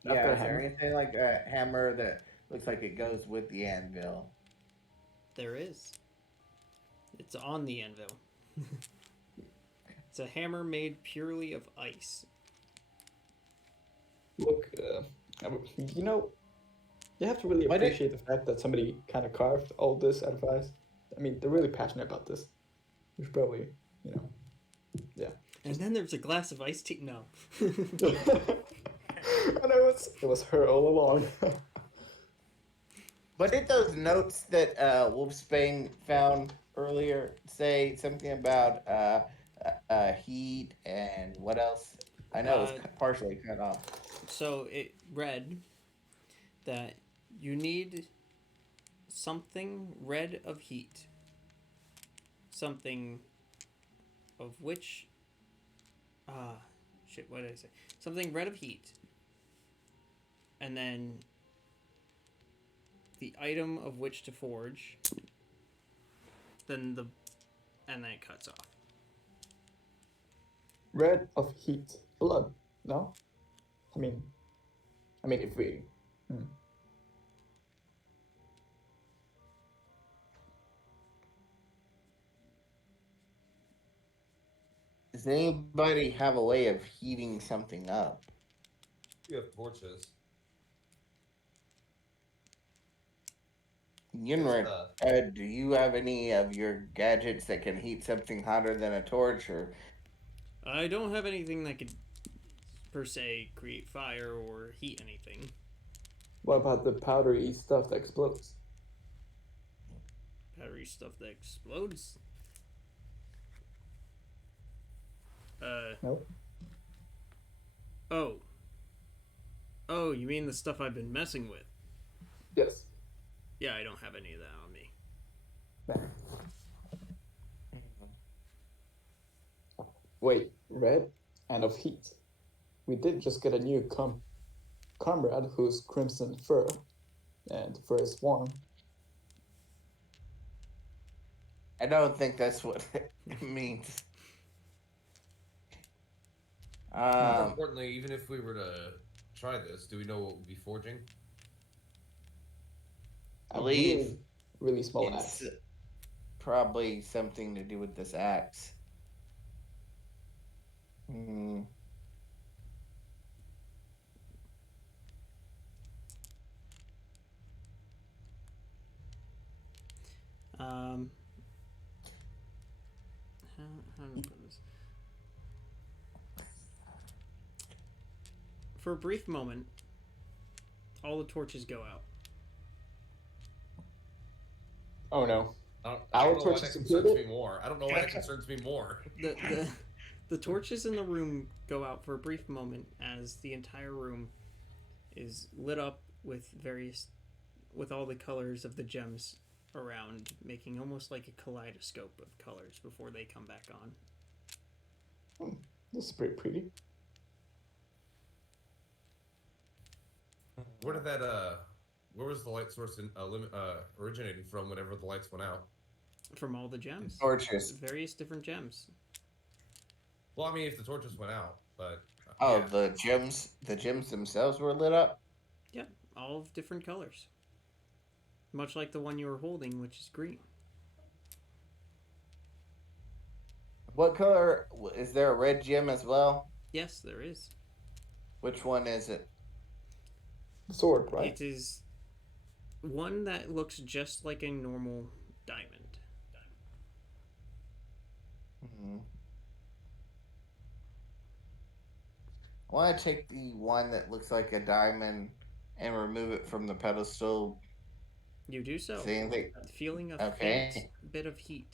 I've got Yeah, a is there hammer. anything like a hammer that looks like it goes with the anvil? There is. It's on the anvil. It's a hammer made purely of ice. Look, you know, you have to really But it- appreciate the fact that somebody kind of carved all this out of ice. I mean, they're really passionate about this. We should probably, you know, yeah. And then there's a glass of iced tea. No. And it was her all along. But did those notes that Wolfsbane found earlier say something about heat and what else? I know it was partially cut off. So it read that you need something red of heat. Something of which. Shit, what did I say? Something red of heat. And then the item of which to forge. And then it cuts off. Red of heat, blood. No, I mean, if we. Does anybody have a way of heating something up? You have torches. Yunred, do you have any of your gadgets that can heat something hotter than a torch? Or I don't have anything that could, per se, create fire or heat anything. What about the powdery stuff that explodes? Powdery stuff that explodes? No. Oh. Oh, you mean the stuff I've been messing with? Yes. Yeah, I don't have any of that on me. Wait, red and of heat. We did just get a new comrade who's crimson fur, and fur is warm. I don't think that's what it means. More importantly, even if we were to try this, do we know what we'd be forging? I believe really, really small it's axe. probably something to do with this axe. Hmm. How do I put this? For a brief moment, all the torches go out. Oh no. I Our don't know why torches that concerns included? me more. I don't know why that concerns me more. The torches in the room go out for a brief moment as the entire room is lit up with all the colors of the gems around, making almost like a kaleidoscope of colors before they come back on. This is pretty pretty. Where was the light source originating from whenever the lights went out? From all the gems. Torches. Various different gems. Well, I mean, if the torches went out, but Oh, yeah. the gems themselves were lit up? Yep, all of different colors. Much like the one you were holding, which is green. What color? Is there a red gem as well? Yes, there is. Which one is it? The sword, right? It is one that looks just like a normal diamond. Hmm. I want to take the one that looks like a diamond and remove it from the pedestal You do so, See anything? feeling a Okay. faint bit of heat.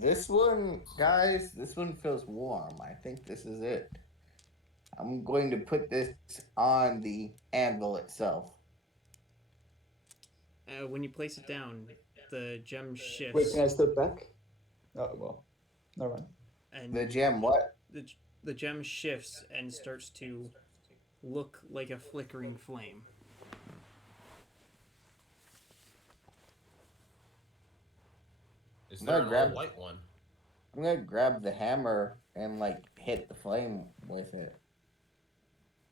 This one, guys, this one feels warm. I think this is it. I'm going to put this on the anvil itself. When you place it down, the gem Wait, shifts, can I step back? Oh, well. Never mind. and The gem, what? the gem shifts and starts to look like a flickering flame. Is I'm there gonna an grab- all-white one? I'm gonna grab the hammer and like hit the flame with it.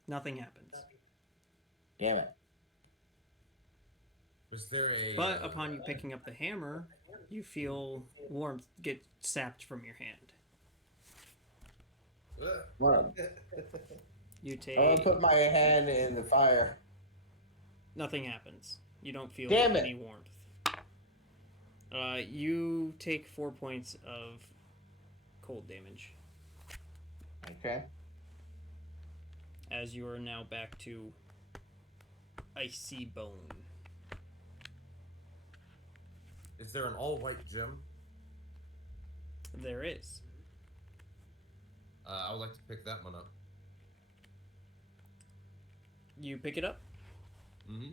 Nothing happens. Damn it. Was there a? But upon you picking up the hammer, you feel warmth get sapped from your hand. Well, You I'm gonna take put my hand in the fire. nothing happens. You don't feel Damn it. any warmth. You take 4 points of cold damage Okay. as you are now back to icy bone. Is there an all-white gem? There is. I would like to pick that one up. You pick it up. Mm-hmm.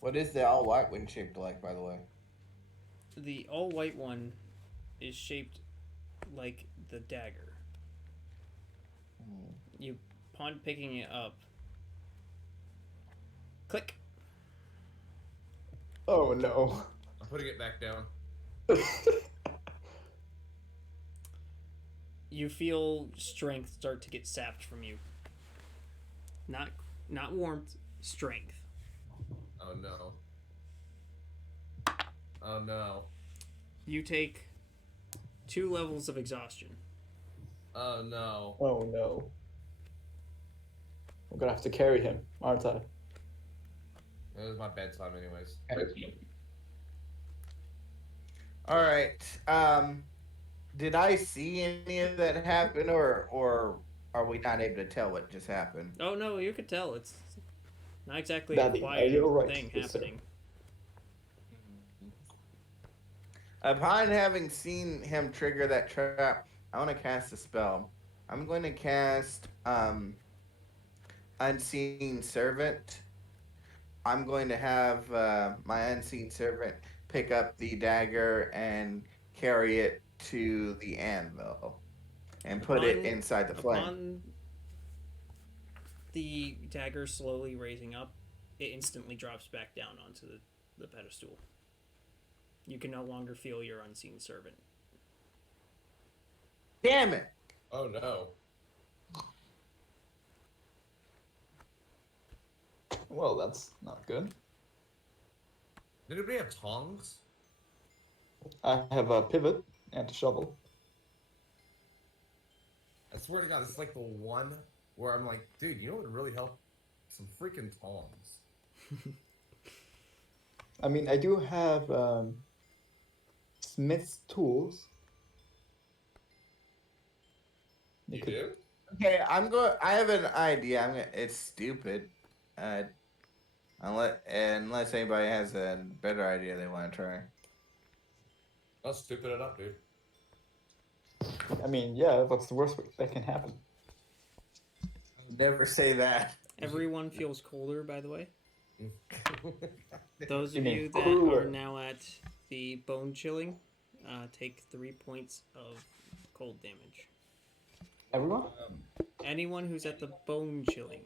What is the all white one shaped like, by the way? The all white one is shaped like the dagger. You, upon picking it up, click. Oh no. I'm putting it back down. You feel strength start to get sapped from you. Not warmth, strength. Oh no. Oh no. You take 2 levels of exhaustion. Oh no. Oh no. I'm gonna have to carry him, aren't I? It was my bedtime, anyways. All right. Did I see any of that happen, or are we not able to tell what just happened? Oh no, you could tell it's not exactly Daddy, a quiet you're right, thing yes, sir. happening. Upon having seen him trigger that trap, I want to cast a spell. I'm going to cast Unseen Servant. I'm going to have my Unseen Servant pick up the dagger and carry it to the anvil and put it inside the flame. Upon the dagger slowly raising up, it instantly drops back down onto the pedestal. You can no longer feel your unseen servant. Damn it! Oh no. Well, that's not good. Did anybody have tongs? I have a pivot and a shovel. I swear to God, this is like the one where I'm like, dude, you know what would really help? Some freaking tongs. I mean, I do have smith's tools. You could- do? Okay, I have an idea. It's stupid. Unless anybody has a better idea they want to try. I'll stupid it up, dude. I mean, yeah, that's the worst that can happen. Never say that. Everyone feels colder, by the way. Those You of mean you that cooler. are now at the bone chilling, take 3 points of cold damage. Everyone? Anyone who's at the bone chilling.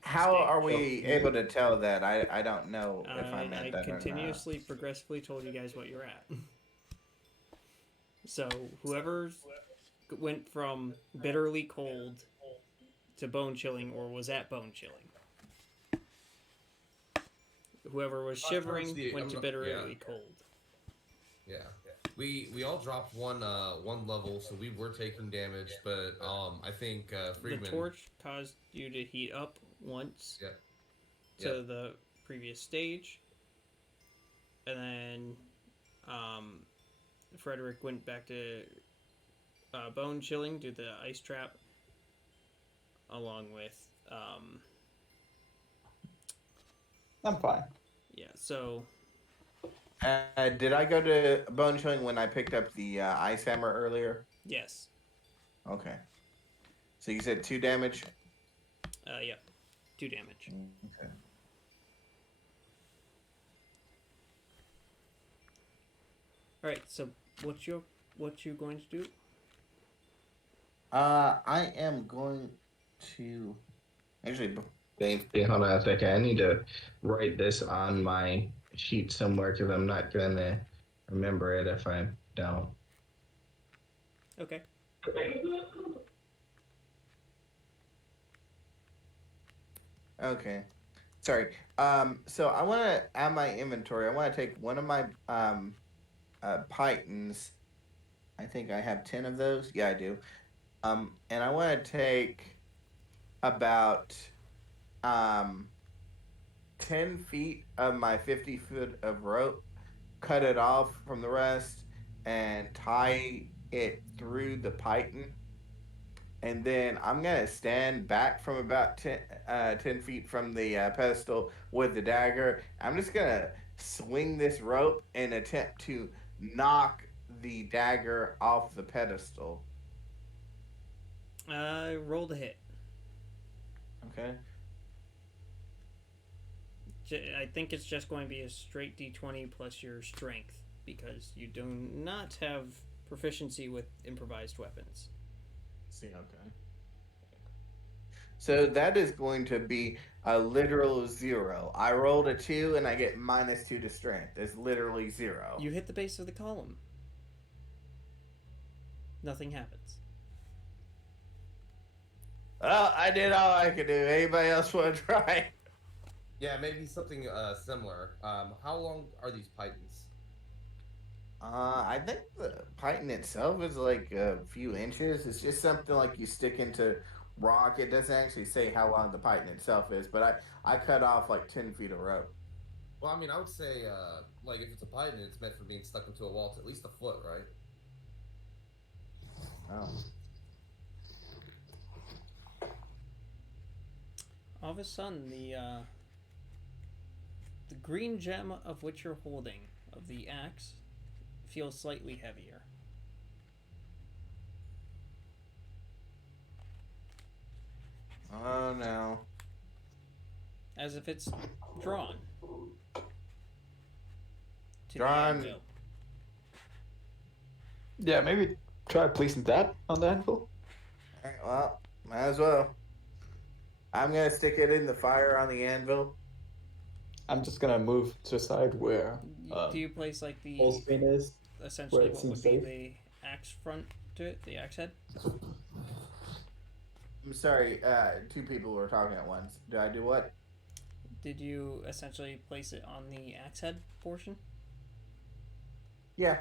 How Stage. are we able to tell that? I don't know if I'm at I that continuously, progressively told you guys what you're at. So whoever went from bitterly cold to bone chilling or was at bone chilling. Whoever was shivering went to bitterly cold. Yeah. We all dropped one level, so we were taking damage, but I think Friedman. The torch caused you to heat up once Yeah. to the previous stage, and then Frederick went back to bone chilling, do the ice trap, along with I'm fine. Yeah. So Did I go to bone chilling when I picked up the ice hammer earlier? yes. Okay. So you said 2 damage. Yeah. 2 damage. Okay. All right. So what you going to do? I am going to actually. Hold on a second. I need to write this on my sheet somewhere because I'm not gonna remember it if I don't. Okay. Okay. Sorry. So I want to add my inventory. I want to take one of my pythons. I think I have 10 of those. Yeah, I do. And I want to take about um 10 feet of my 50 foot of rope, cut it off from the rest, and tie it through the python. And then I'm gonna stand back from about 10 feet from the pedestal with the dagger. I'm just gonna swing this rope and attempt to knock the dagger off the pedestal. Roll the hit. Okay. I think it's just going to be a straight d20 plus your strength because you do not have proficiency with improvised weapons. See, okay. So that is going to be a literal 0. I rolled a 2 and I get -2 to strength. It's literally 0. You hit the base of the column. Nothing happens. Well, I did all I could do. Anybody else want to try? Yeah, maybe something similar. How long are these pythons? I think the python itself is like a few inches. It's just something like you stick into rock. It doesn't actually say how long the python itself is, but I cut off like 10 feet of rope. Well, I mean, I would say, like, if it's a python, it's meant for being stuck into a wall. It's at least a foot, right? Oh. All of a sudden, the green gem of which you're holding, of the axe, feels slightly heavier. Oh no. As if it's drawn. To Drawn. the anvil. Yeah, maybe try placing that on the anvil. Alright, well, might as well. I'm gonna stick it in the fire on the anvil. I'm just gonna move to the side where Do you place like the full screen is. essentially where it what would seems be safe? the axe front to it, the axe head? I'm sorry, 2 people were talking at once. Did I do what? Did you essentially place it on the axe head portion? Yeah.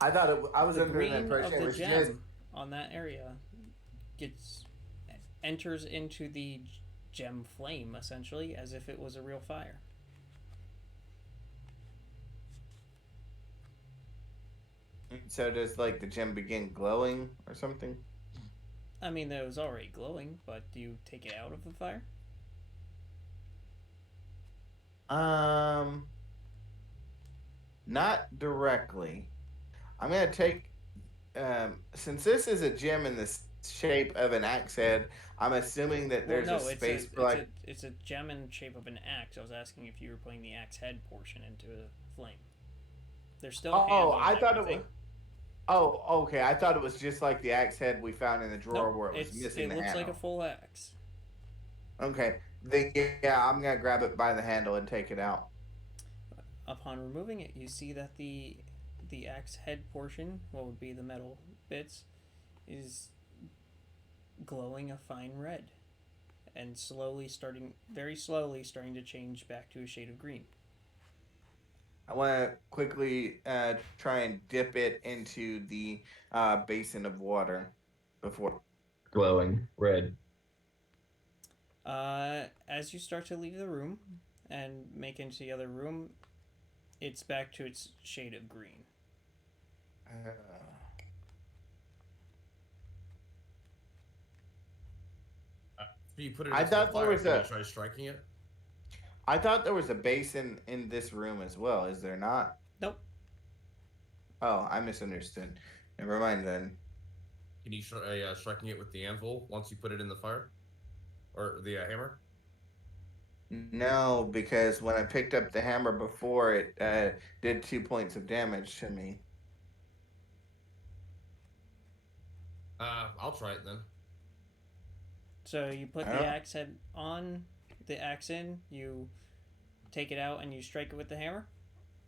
I thought I was The under the green impression of it the was gem just. on that area enters into the gem flame essentially as if it was a real fire. So does like the gem begin glowing or something? I mean, it was already glowing, but do you take it out of the fire? Not directly. I'm gonna take. Since this is a gem in the shape of an axe head, I'm assuming that there's no, a space for like. it's a gem in shape of an axe. I was asking if you were putting the axe head portion into a flame. There's still a handle Oh, and I thought it was. everything. Oh, okay. I thought it was just like the axe head we found in the drawer Nope, where it was missing it the looks handle. like a full axe. Okay. Then yeah, I'm gonna grab it by the handle and take it out. Upon removing it, you see that the axe head portion, what would be the metal bits, is glowing a fine red, and very slowly starting to change back to a shade of green. I want to quickly try and dip it into the basin of water before. Glowing red. As you start to leave the room and make into the other room, it's back to its shade of green. So you put it I into the thought there fire, was can a. you try striking it? I thought there was a basin in this room as well. Is there not? Nope. Oh, I misunderstood. Never mind then. Can you try striking it with the anvil once you put it in the fire? Or the hammer? No, because when I picked up the hammer before, it did 2 points of damage to me. I'll try it then. So you put the axe head on the axe in, you take it out, and you strike it with the hammer.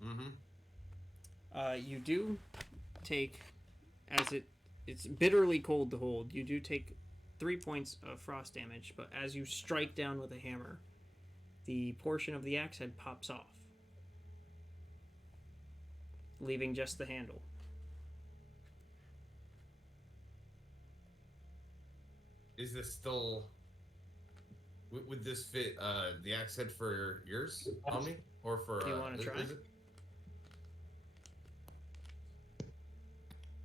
Mm-hmm. You do take, as it's bitterly cold to hold, you do take 3 points of frost damage, but as you strike down with a hammer, the portion of the axe head pops off, leaving just the handle. Is this still... Would this fit the axe head for yours, Omni? Or for... Do you want to try? Is it...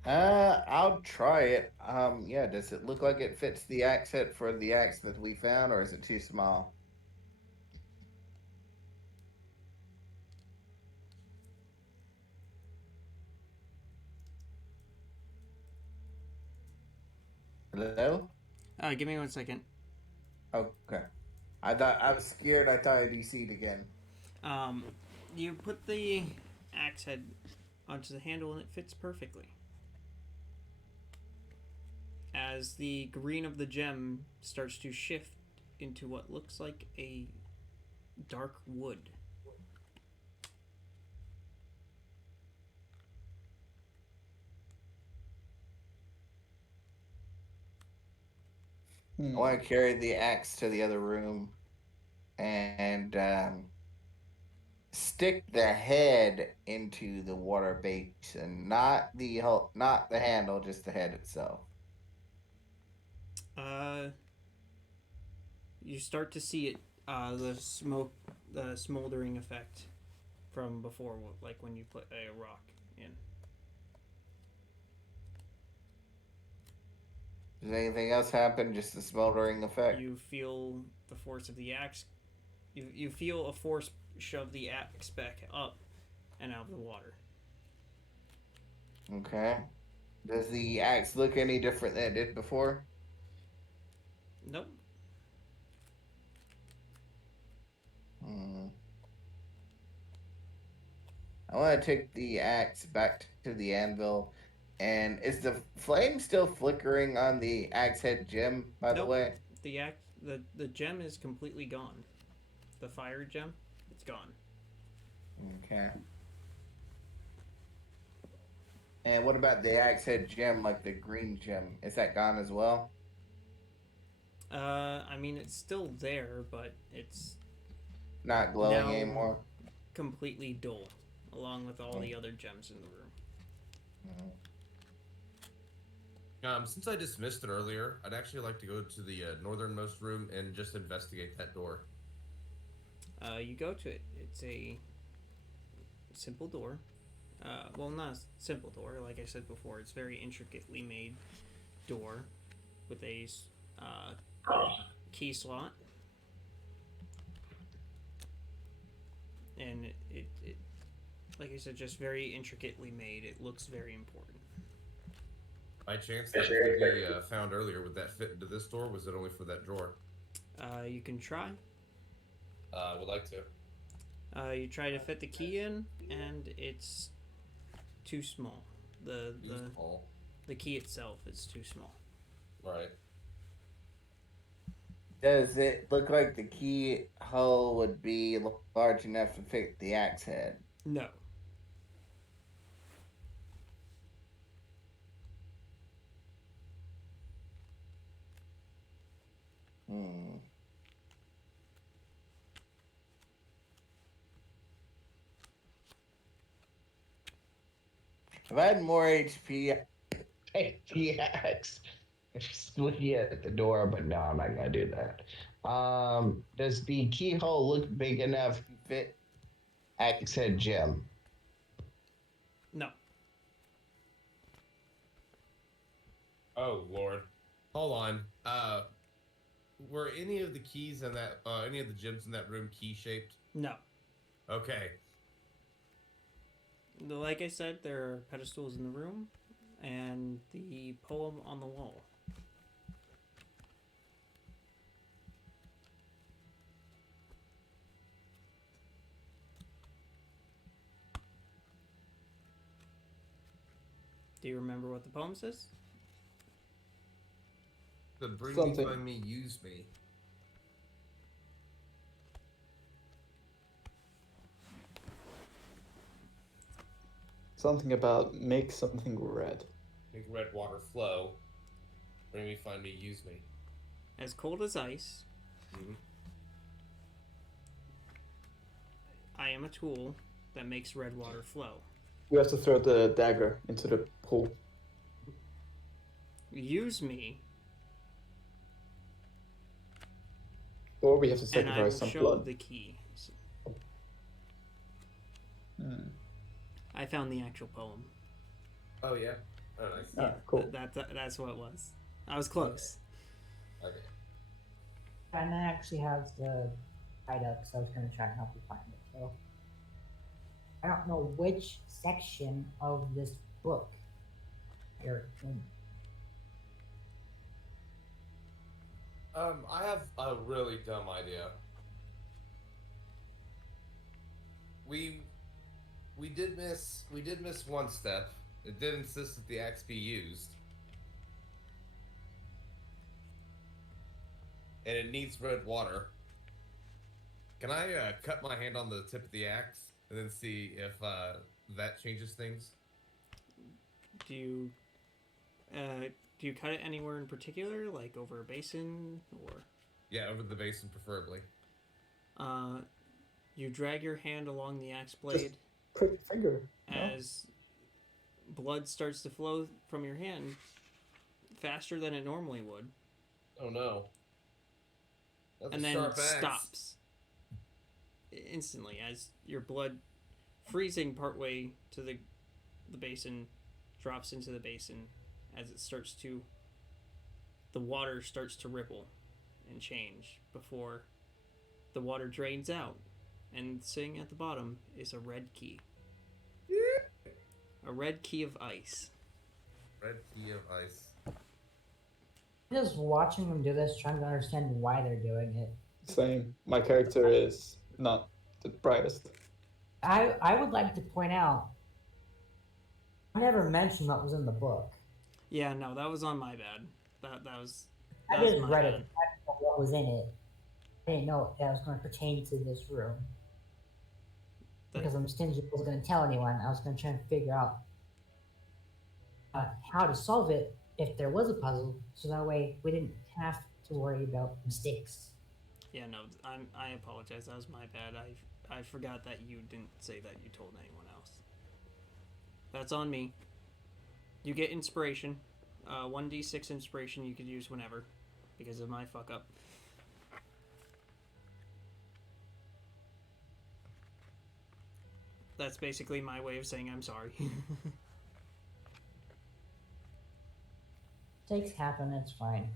I'll try it. Yeah, does it look like it fits the axe head for the axe that we found, or is it too small? Hello? Give me 1 second. Okay. I was scared. I thought I DC'd again. You put the axe head onto the handle and it fits perfectly. As the green of the gem starts to shift into what looks like a dark wood. I want to carry the axe to the other room and stick the head into the water basin, not the handle, just the head itself. You start to see it, the smoke, the smoldering effect from before, like when you put a rock in. Does anything else happen? Just the smoldering effect? You feel the force of the axe. You feel a force shove the axe back up and out of the water. Okay. Does the axe look any different than it did before? Nope. I want to take the axe back to the anvil. And is the flame still flickering on the axe head gem, by the way? The gem is completely gone. The fire gem, it's gone. Okay. And what about the axe head gem, like the green gem? Is that gone as well? I mean, it's still there, but it's not glowing now anymore. Completely dull, along with all the other gems in the room. Since I dismissed it earlier, I'd actually like to go to the northernmost room and just investigate that door. You go to it. It's a simple door. Well, not a simple door. Like I said before, it's very intricately made door with a key slot. And it, like I said, just very intricately made. It looks very important. By chance, that key we found earlier, would that fit into this door? Was it only for that drawer? You can try. I would like to. You try to fit the key in, and it's too small. The key itself is too small. Right. Does it look like the keyhole would be large enough to fit the axe head? No. If I had more HP, Take the axe. Just looking at the door, but no, I'm not gonna do that. Does the keyhole look big enough to fit axe head gem? No. Oh Lord. Hold on. Were any of the keys in that any of the gems in that room key shaped? No. Okay. Like I said, there are pedestals in the room and the poem on the wall. Do you remember what the poem says? The bring me, Something. find me, use me. Something about make something red. Make red water flow. Bring me, find me, use me. As cold as ice, Mm-hmm. I am a tool that makes red water flow. We have to throw the dagger into the pool. Use me, Or we have to and I will sacrifice some show blood. the key. Hmm. I found the actual poem. Oh yeah. Oh nice. Ah, cool. That's what it was. I was close. Okay. And I actually have the tied up, so I was going to try and help you find it. So I don't know which section of this book you're in. I have a really dumb idea. We did miss one step. It did insist that the axe be used. And it needs red water. Can I cut my hand on the tip of the axe and then see if that changes things? Do you cut it anywhere in particular, like over a basin, or Yeah, over the basin preferably. you drag your hand along the axe blade Prick the finger. No? as blood starts to flow from your hand faster than it normally would, Oh no. That's and a then sharp axe. stops instantly as your blood, freezing partway to the basin, drops into the basin as it starts to. The water starts to ripple and change before the water drains out, and sitting at the bottom is a red key. A red key of ice. Red key of ice. Just watching them do this, trying to understand why they're doing it. Same. My character is not the brightest. I would like to point out, I never mentioned what was in the book. Yeah, no, that was on my bad. That was. I That was just my read bad. it. I didn't know what was in it. I didn't know that was going to pertain to this room. Because I'm stingy, I wasn't going to tell anyone. I was going to try and figure out how to solve it if there was a puzzle, so that way we didn't have to worry about mistakes. Yeah, no, I apologize. That was my bad. I forgot that you didn't say that you told anyone else. That's on me. You get inspiration. 1d6 inspiration you could use whenever, because of my fuck up. That's basically my way of saying I'm sorry. Mistakes happen, it's fine.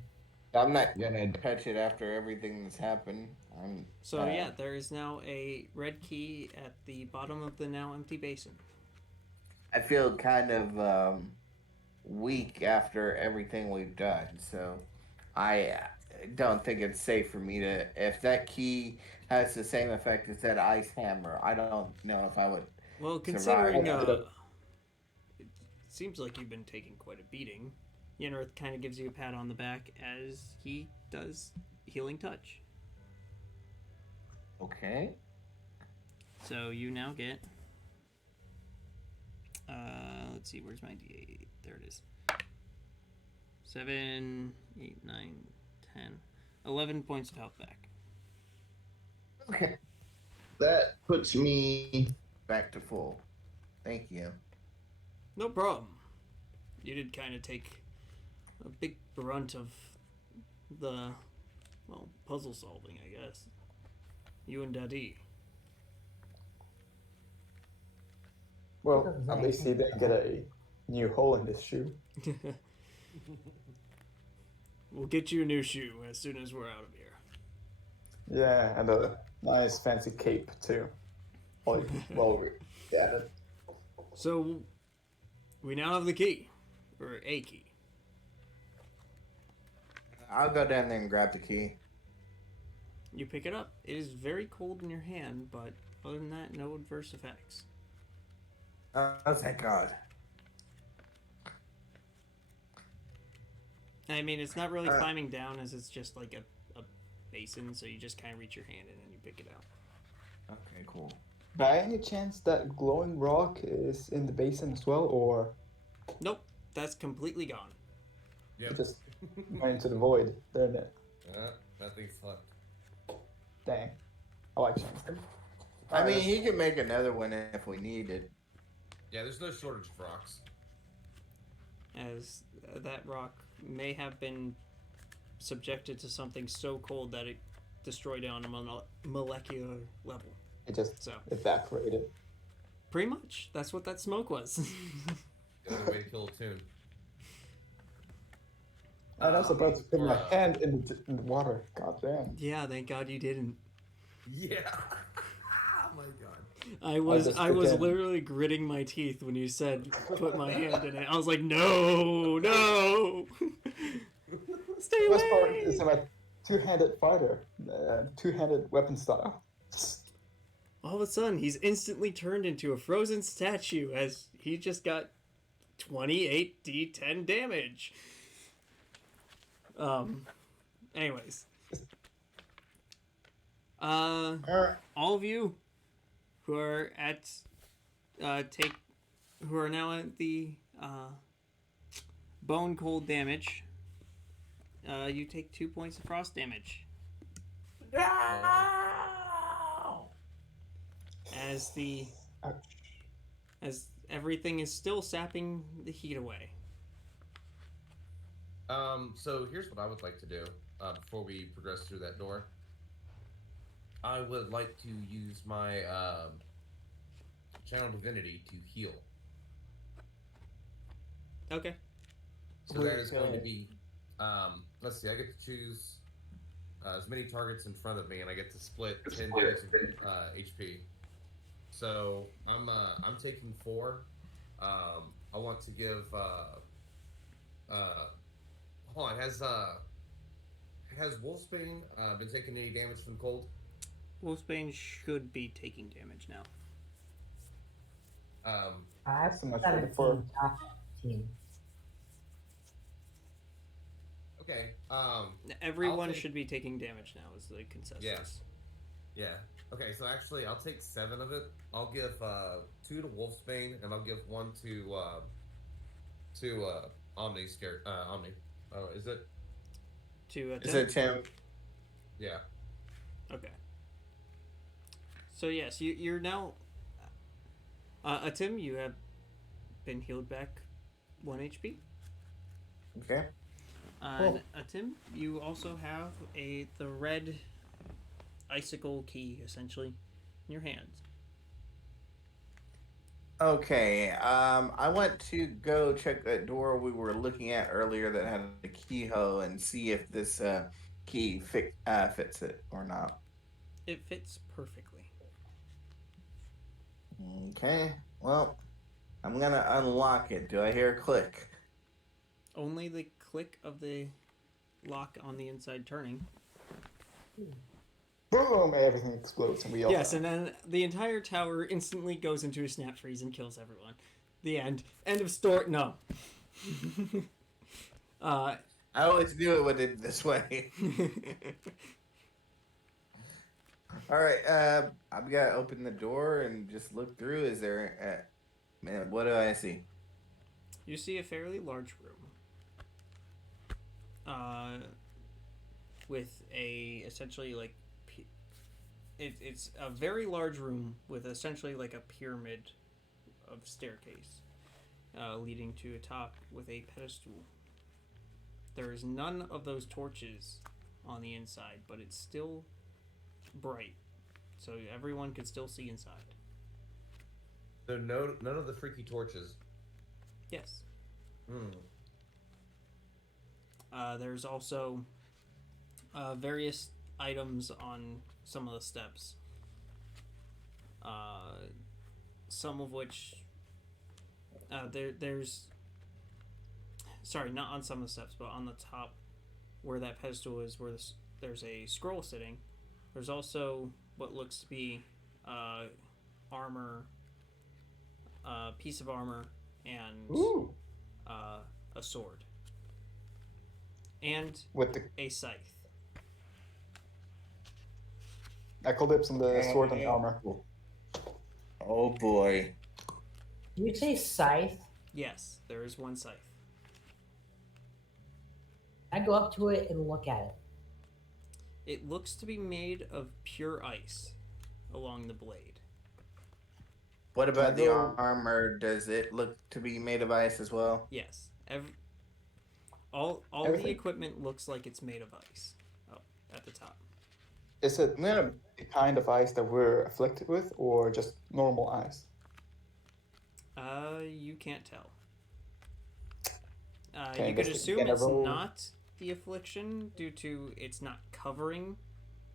I'm not gonna touch it after everything that's happened. So yeah, there is now a red key at the bottom of the now empty basin. I feel kind of weak after everything we've done, so I don't think it's safe for me to. If that key has the same effect as that ice hammer, I don't know if I would. Well, Survive. considering It seems like you've been taking quite a beating, Yenrith kind of gives you a pat on the back as he does healing touch. Okay. So you now get. Let's see, where's my D8? There it is. 7, 8, 9, 10, 11 points of health back. Okay. That puts me. Back to full. Thank you. No problem. You did kind of take a big brunt of the, well, puzzle solving, I guess. You and Daddy. Well, at least he didn't get a new hole in his shoe. We'll get you a new shoe as soon as we're out of here. Yeah, and a nice fancy cape too. Well, yeah. So we now have the key, or a key. I'll go down there and grab the key. You pick it up. It is very cold in your hand, but other than that, no adverse effects. Oh, thank God. I mean, it's not really climbing down, as it's just like a basin, so you just kind of reach your hand in and you pick it out. Okay, cool. By any chance, that glowing rock is in the basin as well, or Nope, that's completely gone. it Yep. just went into the void? There, Nothing's left. dang. I like chance. I mean, he can make another one if we need it. Yeah, there's no shortage of rocks. As that rock may have been subjected to something so cold that it destroyed it on a molecular level. It just So evaporated. pretty much, that's what that smoke was. The only way to kill a tune. I was about to put my uh, hand in the water. God damn. Yeah, thank God you didn't. Yeah. Oh my God. I was just was pretend. literally gritting my teeth when you said put my hand in it. I was like, no, no, stay The best part away. is I'm a two-handed fighter, two-handed weapon style. All of a sudden, he's instantly turned into a frozen statue as he just got 28d10 damage. Anyways. Alright. All of you who are at, who are now at the, bone cold damage, you take 2 points of frost damage. As as everything is still sapping the heat away. So here's what I would like to do before we progress through that door. I would like to use my channel divinity to heal. Okay. So that is going to be, let's see, I get to choose as many targets in front of me, and I get to split 10 points of HP. So I'm taking 4. I want to give hold on, has Wolfsbane been taking any damage from cold? Wolfsbane should be taking damage now. I have So much for the 17 top team. Okay. Everyone take- should be taking damage now, is the consensus. Yeah. Okay, so actually, I'll take 7 of it. I'll give 2 to Wolfsbane, and I'll give 1 to Omni. Omni. Oh, is it? To Is it Tim? Yeah. Okay. So yes, you're now. Tim, you have been healed back 1 HP. Okay. And Tim, you also have the red icicle key essentially in your hands. Okay. I want to go check that door we were looking at earlier that had a keyhole and see if this key fits it or not. It fits perfectly. Okay. Well, I'm gonna unlock it. Do I hear a click? Only the click of the lock on the inside turning. Boom! Everything explodes and we all Yes, die. and then the entire tower instantly goes into a snap freeze and kills everyone. The end. End of story. No. I always knew it would end this way. All right. I've got to open the door and just look through. Is there? Man, what do I see? You see a fairly large room. With a essentially like, it's a very large room with essentially like a pyramid of staircase, leading to a top with a pedestal. There is none of those torches on the inside, but it's still bright, so everyone can still see inside. So none of the freaky torches. Yes. Hmm. There's also various items on some of the steps. Some of which there's sorry, not on some of the steps, but on the top where that pedestal is, where there's a scroll sitting. There's also what looks to be armor, piece of armor, and Ooh. a sword, and With the a scythe. eclipse and the sword and armor. Oh boy. Did you say scythe? Yes, there is one scythe. I go up to it and look at it. It looks to be made of pure ice along the blade. What about the Although- armor? Does it look to be made of ice as well? Yes, all Everything. the equipment looks like it's made of ice. Oh, at the top. Is it I'm gonna. the kind of ice that we're afflicted with, or just normal ice? You can't tell. Okay, You could assume it's roll? not the affliction due to it's not covering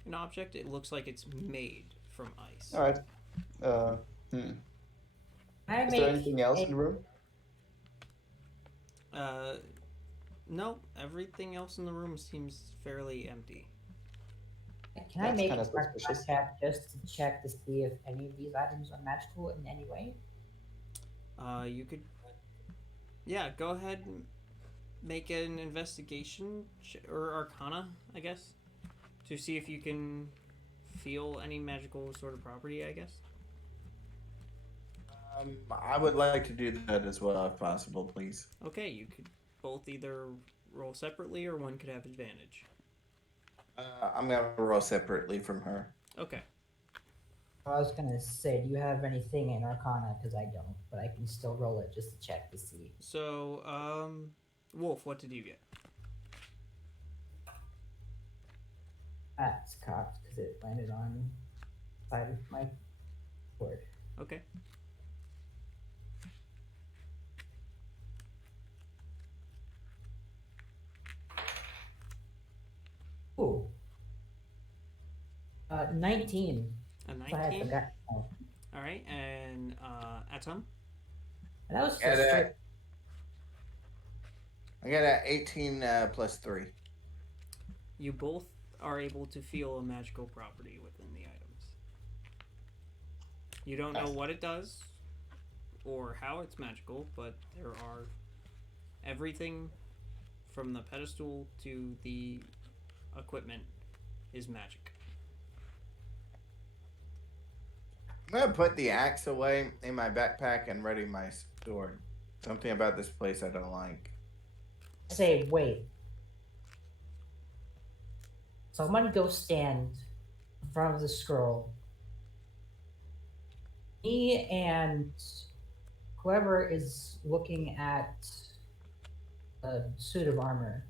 an object. It looks like it's made from ice. All right. I Is make there anything else in the room? No, everything else in the room seems fairly empty. Can I That's make kinda a suspicious. check just to check to see if any of these items are magical in any way? You could, yeah, go ahead and make an investigation or arcana, I guess, to see if you can feel any magical sort of property, I guess. I would like to do that as well, if possible, please. Okay, you could both either roll separately or one could have advantage. I'm gonna roll separately from her. Okay. I was gonna say, do you have anything in Arcana? Because I don't, but I can still roll it just to check to see. So, Wolf, what did you get? That's cocked because it landed on the side of my board. Okay. Ooh. 19. A So I 19? forgot. Oh. Alright, and, Atom? And that was Yeah, just that- I got a 18 plus 3. You both are able to feel a magical property within the items. You don't know Nice. what it does or how it's magical, but there are everything from the pedestal to the equipment is magic. I'm gonna put the axe away in my backpack and ready my sword. Something about this place I don't like. say, wait. Someone go stand in front of the scroll. Me and whoever is looking at a suit of armor.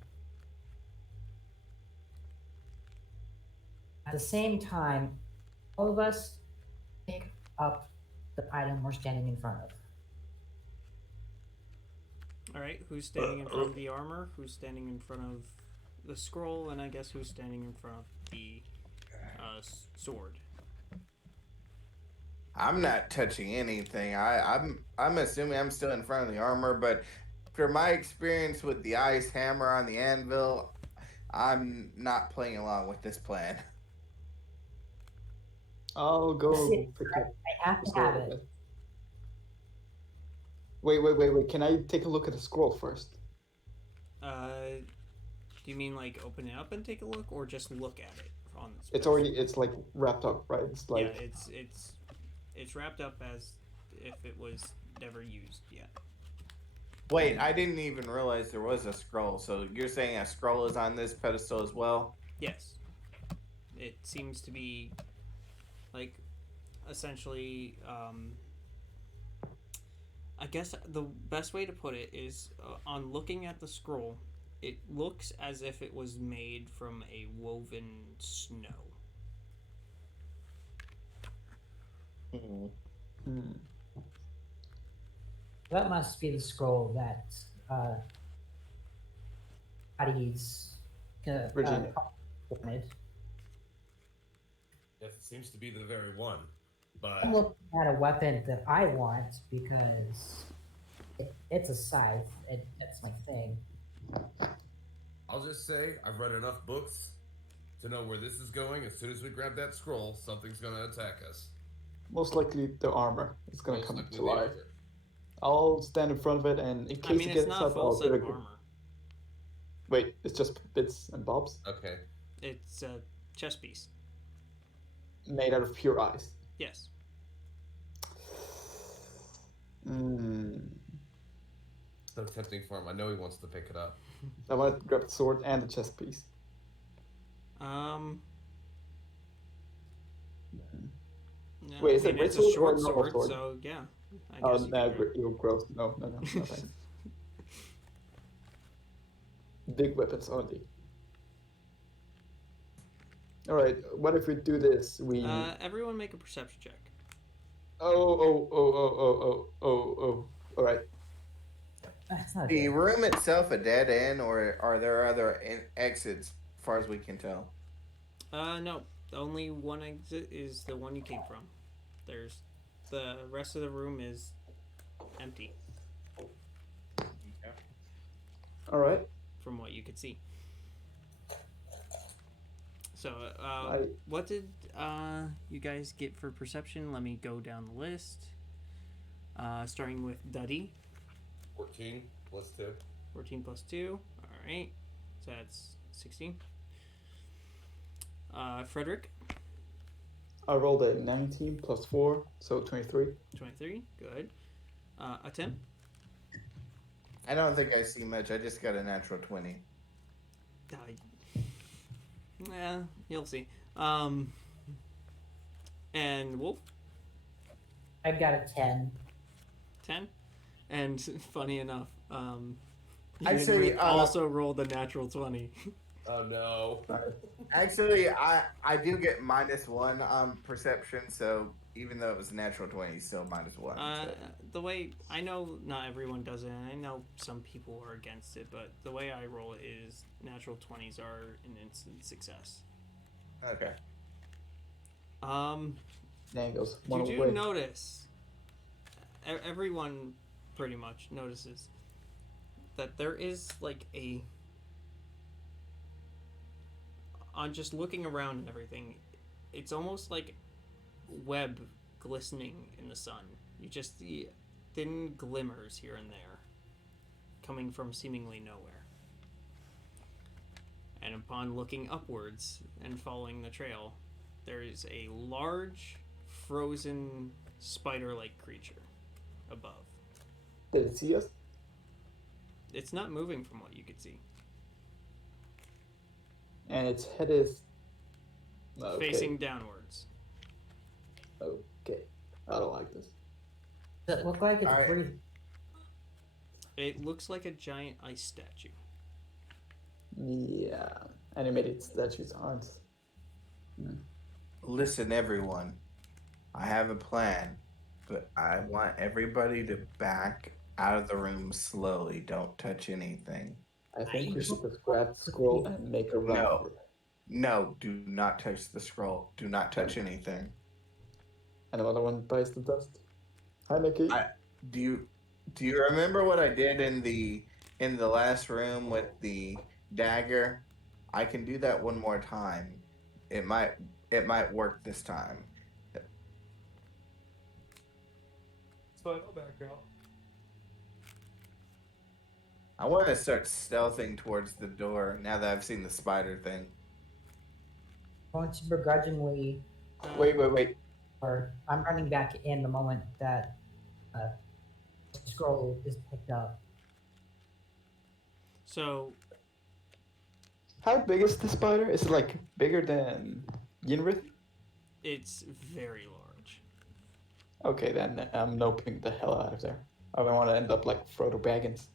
At the same time, all of us pick up the item we're standing in front of. Alright, who's standing in front of the armor? Who's standing in front of the scroll? And I guess who's standing in front of the sword? I'm not touching anything. I'm assuming I'm still in front of the armor, but after my experience with the ice hammer on the anvil, I'm not playing along with this plan. I'll go See, pick up I have the to have scroll. it. Wait. Can I take a look at the scroll first? Do you mean like open it up and take a look, or just look at it on the It's already, it's like wrapped up, right? It's like, yeah, it's wrapped up as if it was never used yet. Wait, I didn't even realize there was a scroll. So you're saying a scroll is on this pedestal as well? Yes, it seems to be like essentially. I guess the best way to put it is on looking at the scroll, it looks as if it was made from a woven snow. That must be the scroll that Patty's Virginia. wanted. Yes, it seems to be the very one. But I'm looking at a weapon that I want because it's a scythe. That's my thing. I'll just say I've read enough books to know where this is going. As soon as we grab that scroll, something's gonna attack us. Most likely the armor is gonna Most come likely to the life. armor. I'll stand in front of it, and in I case mean, it it's gets not a up, full I'll set give of it. armor. Wait, it's just bits and bobs Okay. It's a chest piece. made out of pure ice. Yes. Hmm. So tempting for him. I know he wants to pick it up. I want to grab the sword and the chest piece. Um. No, Wait, I is it mean, great it's a sword or short normal sword, sword? so yeah. I Oh, guess you no, could grab- you're gross. No, thanks. Big weapons only. All right, what if we do this? We. Everyone make a perception check. Oh. All right. That's not The good. room itself a dead end, or are there other exits, as far as we can tell? No. Only one exit is the one you came from. There's the rest of the room is empty All right. from what you could see. So, I what did you guys get for perception? Let me go down the list. Starting with Duddy, 14 plus 2. 14 plus 2. All right. So that's 16. Frederick, rolled a 19 plus 4, so 23. 23. Good. Atem, I don't think I see much. I just got a natural 20. yeah, you'll see. And Wolf, I've got a 10. 10. And funny enough, Actually, also rolled a natural 20. Oh no. Actually, I do get -1 on perception, so even though it was a natural 20, it's still -1. So. The way I know not everyone does it, and I know some people are against it, but the way I roll it is natural 20s are an instant success. Okay. Dangles. You One do away. notice, everyone pretty much notices that there is like on just looking around and everything, it's almost like web glistening in the sun. You just see thin glimmers here and there coming from seemingly nowhere. And upon looking upwards and following the trail, there is a large, frozen, spider-like creature above. Did it see us? It's not moving from what you could see. And its head is. Okay. Facing downwards. Okay. I don't like this. Does it look like it's All right. breathing? It looks like a giant ice statue. Yeah. Animated statues aren't. Listen, everyone. I have a plan, but I want everybody to back out of the room slowly. Don't touch anything. I think we should just grab the scroll and make a run No. for it. No, do not touch the scroll. Do not touch anything. And another one bites the dust. Hi, Mickey. Do you remember what I did in the last room with the dagger? I can do that one more time. It might work this time. It's fine, I'll back out. I want to start stealthing towards the door now that I've seen the spider thing. I'm going to begrudgingly, Wait. or I'm running back in the moment that the scroll is picked up. So, How big is the spider? Is it like bigger than Yinrith? it's very large. Okay, then I'm noping the hell out of there. I don't want to end up like Frodo Baggins.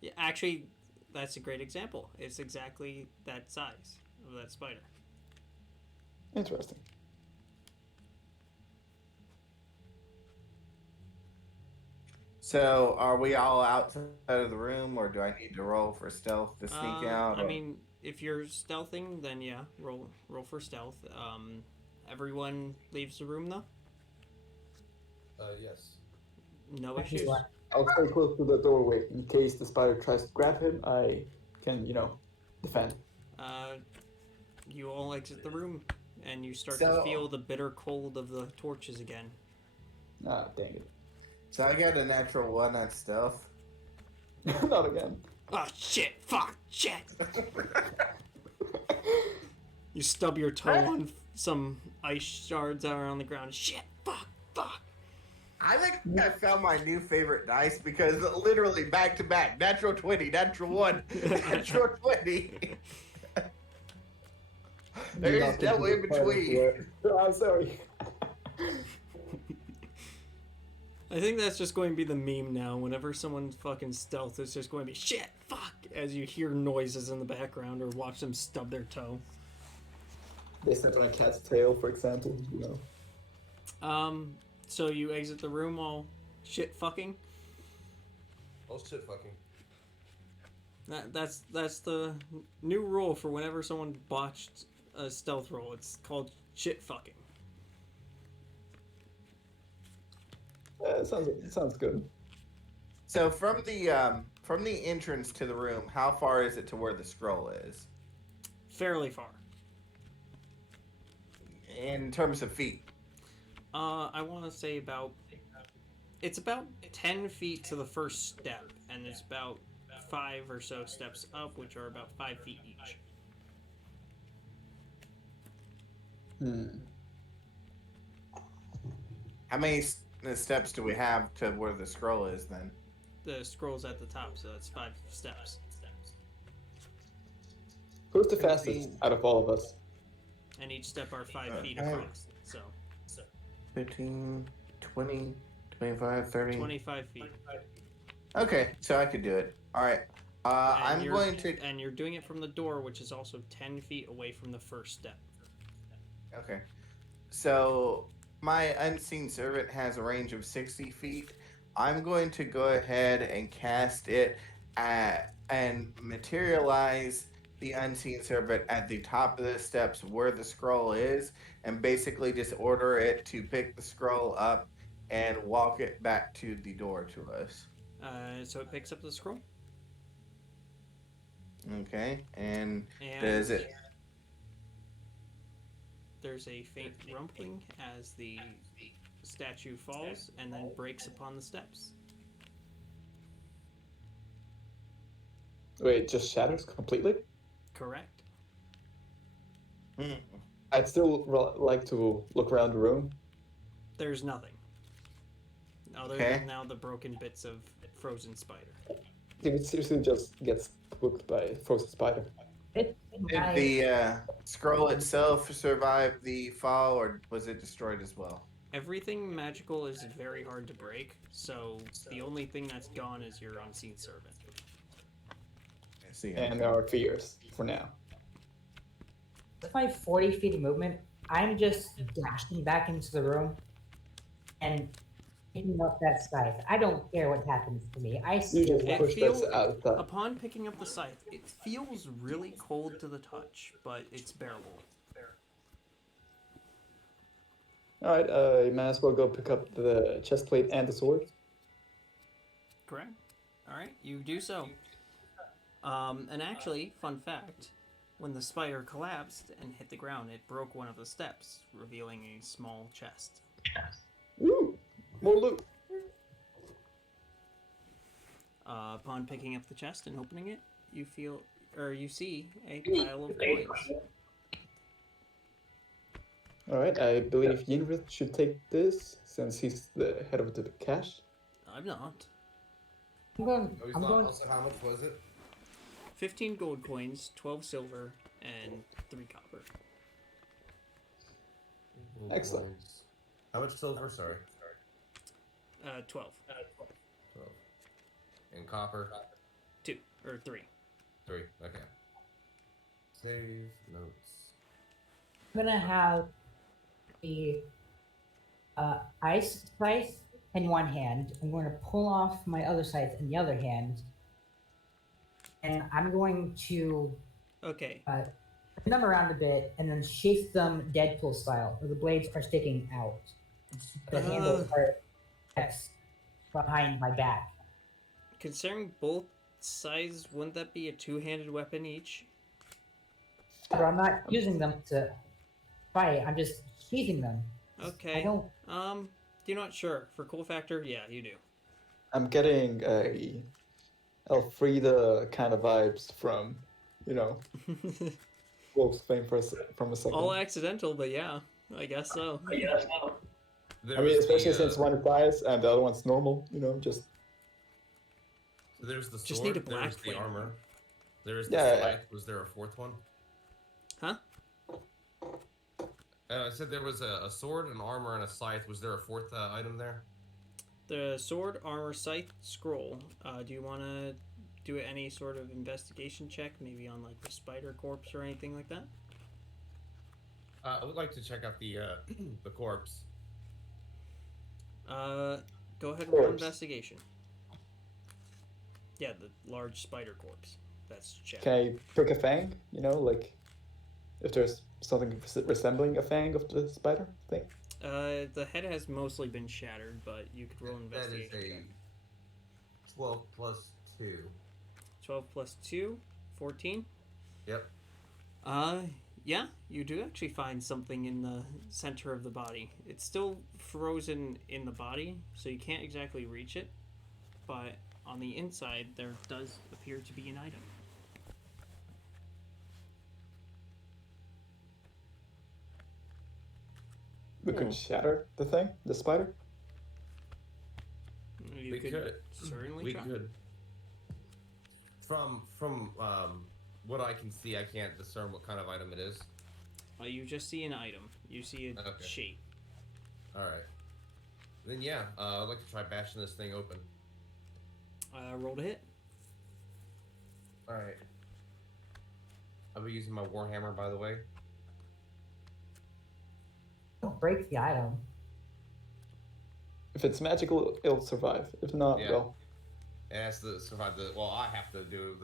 Yeah, actually, that's a great example. It's exactly that size of that spider. Interesting. So, are we all outside of the room, or do I need to roll for stealth to sneak out? I or- mean, if you're stealthing, then yeah, roll for stealth. Everyone leaves the room though. Yes. No issues. I'll stay close to the doorway in case the spider tries to grab him. I can, defend. You all exit the room, and you start to So- feel the bitter cold of the torches again. Ah, dang it. So I got a natural 1 on stealth. Not again. Oh shit! Fuck! Shit! You stub your toe on some ice shards that are on the ground. Shit! Fuck! Fuck! I think I found my new favorite dice because literally back to back, natural 20, natural 1, natural 20. There's no in between. I'm sorry. I think that's just going to be the meme now. Whenever someone fucking stealth, it's just going to be shit, fuck, as you hear noises in the background or watch them stub their toe. They step on a cat's tail, for example. So you exit the room all shit fucking. Oh shit, fucking. That's the new rule for whenever someone botched a stealth roll. It's called shit fucking. Sounds good. So from the entrance to the room, how far is it to where the scroll is? Fairly far. In terms of feet. I want to say it's about 10 feet to the first step, and it's about 5 or so steps up, which are about 5 feet each. How many steps do we have to where the scroll is then? The scroll's at the top, so that's 5 steps. Who's the fastest out of all of us? And each step are 5 feet Okay. across, so 15, 20, 25, 30. 25 feet. Okay, so I could do it. All right. I'm going to. And you're doing it from the door, which is also 10 feet away from the first step. Okay. So my unseen servant has a range of 60 feet. I'm going to go ahead and cast it and materialize the unseen servant at the top of the steps where the scroll is, and basically just order it to pick the scroll up and walk it back to the door to us. So it picks up the scroll. Okay, and And does it? there's a faint rumbling as the statue falls and then breaks upon the steps. Wait, it just shatters completely? Correct. I'd still like to look around the room. There's nothing. Other Okay. than now the broken bits of frozen spider. If it seriously just gets cooked by a frozen spider. Did the scroll itself survive the fall, or was it destroyed as well? Everything magical is very hard to break, so the only thing that's gone is your unseen servant. I see. And our fears, for now. With my 40 feet of movement, I'm just dashing back into the room and picking up that scythe. I don't care what happens to me. I You still just It push feels- us out. Upon picking up the scythe, it feels really cold to the touch, but it's bearable. Alright, you might as well go pick up the chest plate and the sword. Correct? Alright, you do so. And actually, fun fact, when the spider collapsed and hit the ground, it broke one of the steps, revealing a small chest. Woo! More loot! Upon picking up the chest and opening it, you see a pile of coins. Alright, I believe Yinrith should take this, since he's the head of the cache. I'm not. I'm going. Oh, he's I'm not. going. Also, how much was it? 15 gold coins, 12 silver, and 3 copper. Excellent. How much silver? Sorry. 12. 12. And copper? 2. Or 3. 3. Okay. Save notes. I'm gonna have the ice scythe in one hand. I'm going to pull off my other scythe in the other hand, and I'm going to Okay. Turn them around a bit, and then sheath them Deadpool style, where the blades are sticking out. The handles are X behind my back. Considering both sides, wouldn't that be a two-handed weapon each? But I'm not using them to fight. I'm just sheathing them. Okay. I don't. You're not sure. For cool factor, yeah, you do. I'm getting a Elfrida kind of vibes from, Wolf's Fame from a second. All accidental, but yeah, I guess so. I mean, especially since one flies and the other one's normal, just. So there's the sword. Just need a black there's the flame. armor. There's the Yeah. scythe. Was there a fourth one? Huh? I said there was a sword, an armor, and a scythe. Was there a fourth item there? The sword, armor, scythe, scroll. Do you want to do any sort of investigation check, maybe on like the spider corpse or anything like that? I would like to check out the the corpse. Go ahead and roll Corpse. investigation. Yeah, the large spider corpse. That's check. Can I prick a fang? Like if there's something resembling a fang of the spider thing? The head has mostly been shattered, but you could roll an That is investigation a check. 12 plus 2. 12 plus 2, 14. Yep. Yeah, you do actually find something in the center of the body. It's still frozen in the body, so you can't exactly reach it, but on the inside there does appear to be an item. We could shatter the thing, the spider. You We could. certainly We try. could. From what I can see, I can't discern what kind of item it is. You just see an item. You see a Okay. shape. All right. Then yeah, I'd like to try bashing this thing open. Roll to hit. All right. I'll be using my warhammer, by the way. Don't break the item. If it's magical, it'll survive. If not, Yeah. well, It has to survive the. Well, I have to do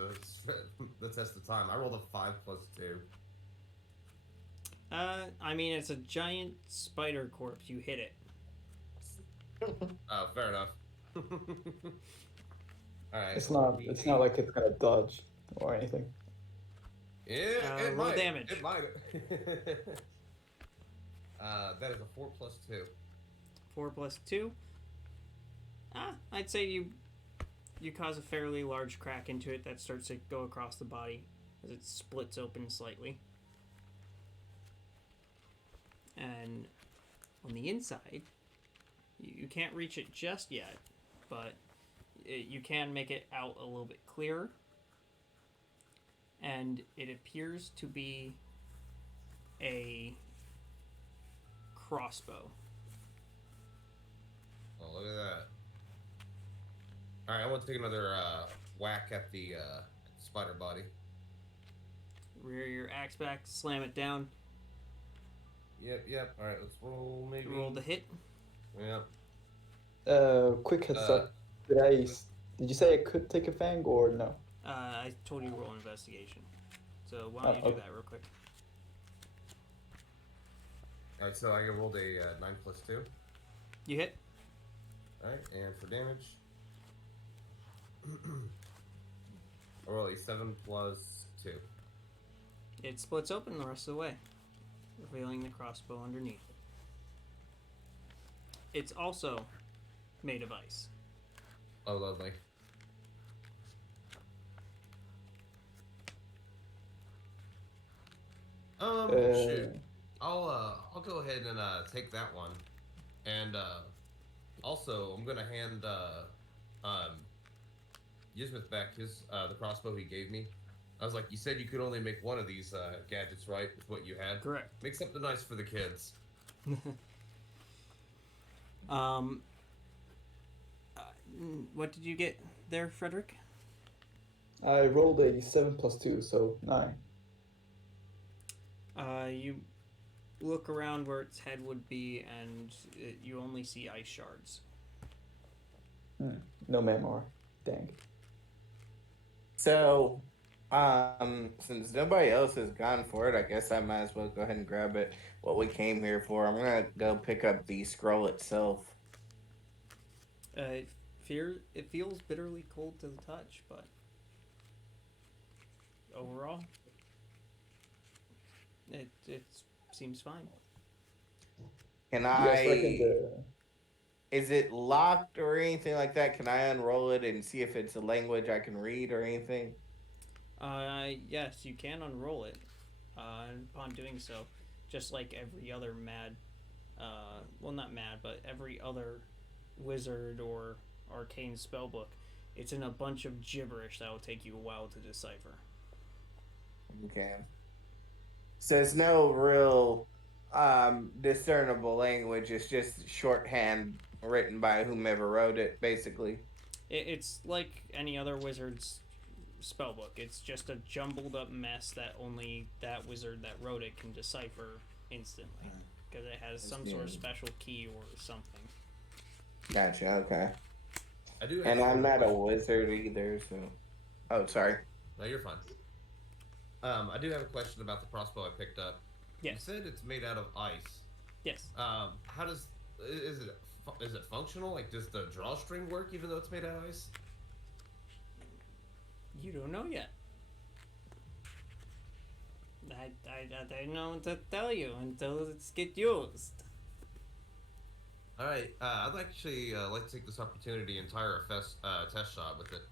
the test of time. I rolled a 5 plus 2. I mean, it's a giant spider corpse. You hit it. Oh, fair enough. All right. it's not like it's gonna dodge or anything. Yeah, it roll might. damage. It might. That is a 4 plus 2. 4 plus 2. I'd say you cause a fairly large crack into it that starts to go across the body as it splits open slightly. And on the inside, you can't reach it just yet, but you can make it out a little bit clearer. And it appears to be a crossbow. Oh, look at that. All right, I want to take another whack at the spider body. Rear your axe back, slam it down, Yep. All right, let's roll maybe. roll the hit. Yep. Quick heads up. Did you say I could take a fang or no? I told you to roll an investigation. So why don't you do okay. that real quick? All right, so I rolled a 9 plus 2. You hit. All right, and for damage, I roll a 7 plus 2. It splits open the rest of the way, revealing the crossbow underneath. It's also made of ice. Oh, lovely. Shoot. I'll go ahead and take that one, and also I'm gonna hand Yismuth back his the crossbow he gave me. I was like, you said you could only make one of these gadgets, right? With what you had. Correct. Make something nice for the kids. What did you get there, Frederick? I rolled a 7 plus 2, so 9. You look around where its head would be, and you only see ice shards. No memoir. Dang. So, Since nobody else has gone for it, I guess I might as well go ahead and grab it. What we came here for. I'm gonna go pick up the scroll itself. It feels bitterly cold to the touch, but overall, it seems fine. Can You guys reckon I? Is it locked or anything like that? Can I unroll it and see if it's a language I can read or anything? Yes, you can unroll it. And upon doing so, just like every other well, not mad, but every other wizard or arcane spellbook, it's in a bunch of gibberish that will take you a while to decipher. Okay. So it's no real discernible language. It's just shorthand written by whomever wrote it, basically. It's like any other wizard's spellbook. It's just a jumbled up mess that only that wizard that wrote it can decipher instantly. Because it has some sort of special key or something. Gotcha. Okay. I do. And I'm not a wizard either, so. Oh, sorry. No, you're fine. I do have a question about the crossbow I picked up. Yes. You said it's made out of ice. Yes. How does is it functional? Like, does the drawstring work even though it's made out of ice? You don't know yet. I don't know what to tell you until it's get used. All right. I'd actually like to take this opportunity and tire a test shot with it.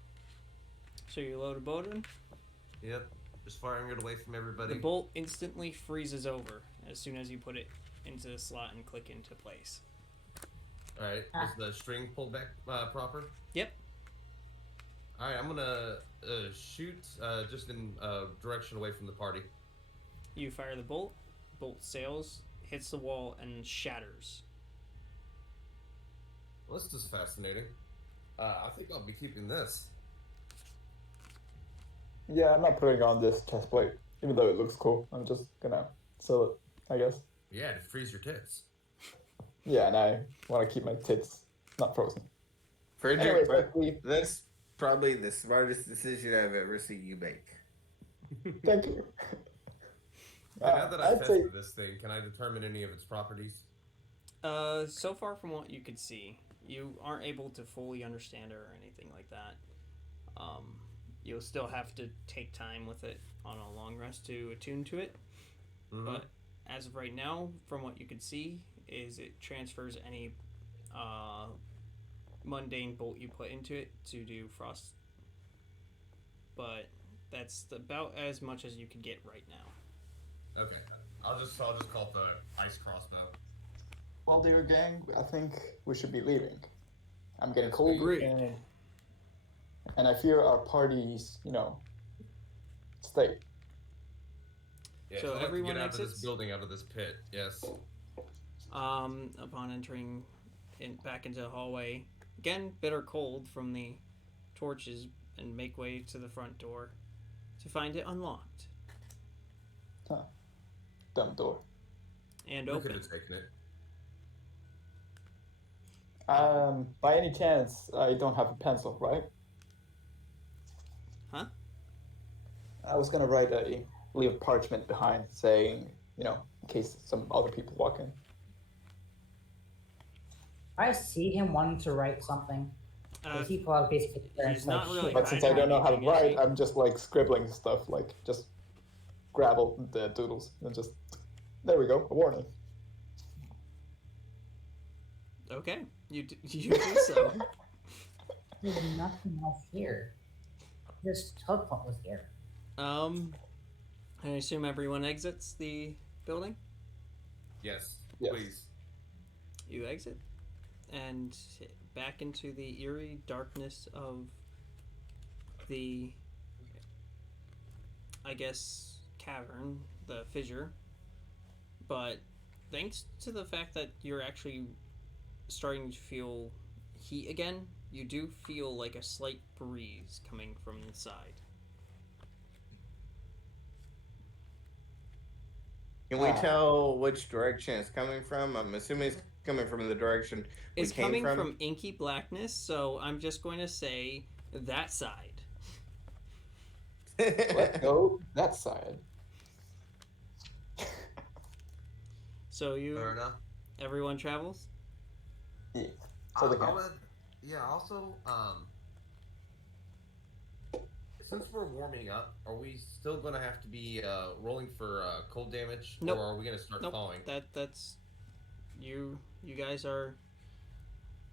So you load a bolt in. Yep. Just firing it away from everybody. The bolt instantly freezes over as soon as you put it into the slot and click into place. All right. Is the string pulled back proper? Yep. All right. I'm gonna shoot just in direction away from the party. You fire the bolt. Bolt sails, hits the wall, and shatters. Well, this is fascinating. I think I'll be keeping this. Yeah, I'm not putting on this chest plate, even though it looks cool. I'm just gonna sell it, I guess. Yeah, to freeze your tits. Yeah, and I want to keep my tits not frozen. Frederick, Anyways, that's probably the smartest decision I've ever seen you make. thank you. Now that I've I'd say tested this thing, can I determine any of its properties? So far from what you could see, you aren't able to fully understand it or anything like that. You'll still have to take time with it on a long rest to attune to it. Mm-hmm. But as of right now, from what you could see, is it transfers any mundane bolt you put into it to do frost. But that's about as much as you could get right now. Okay, I'll just call it the ice crossbow. Well, dear gang, I think we should be leaving. I'm getting cold, Agreed. and I fear our party's, state. Yeah, So I'd like to everyone get out of exits? this building, out of this pit. Yes. Upon entering back into the hallway, again bitter cold from the torches, and make way to the front door to find it unlocked Huh. Dumb door. and Who could open. have taken it? By any chance, I don't have a pencil, right? Huh? I was gonna leave parchment behind saying, in case some other people walk in. I see him wanting to write something. He probably basically he's not really But since I don't know how to anything, is write, he? I'm just scribbling stuff, just grabble the doodles and just there we go, a warning. Okay, you do so. There's nothing else here. This telephone was here. I assume everyone exits the building. Yes, Yes. please. You exit and back into the eerie darkness of the, I guess, cavern, the fissure. But thanks to the fact that you're actually starting to feel heat again, you do feel like a slight breeze coming from inside. Can we tell which direction it's coming from? I'm assuming it's coming from the direction It's we came coming from. from inky blackness, so I'm just going to say that side. Let's go that side. So Fair enough. everyone travels. Yeah. So the I camp. would, yeah. Also, since we're warming up, are we still gonna have to be rolling for cold damage, Nope. or are we gonna start Nope. thawing? That's you. You guys are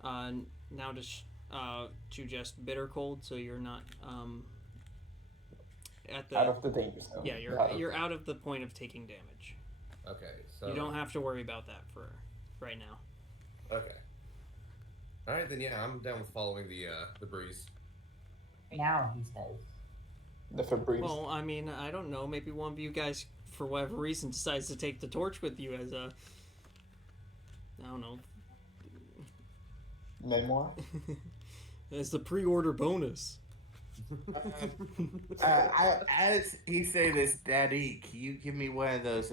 now to just bitter cold, so you're not at the Out of the danger zone. yeah you're out of the point of taking damage. Okay, so You don't have to worry about that for right now. Okay. All right, then yeah, I'm down with following the breeze. Now he says. The Febreze. Well, I mean, I don't know. Maybe one of you guys, for whatever reason, decides to take the torch with you as a I don't know Memoir. as the pre-order bonus. As he say this, Daddy, can you give me one of those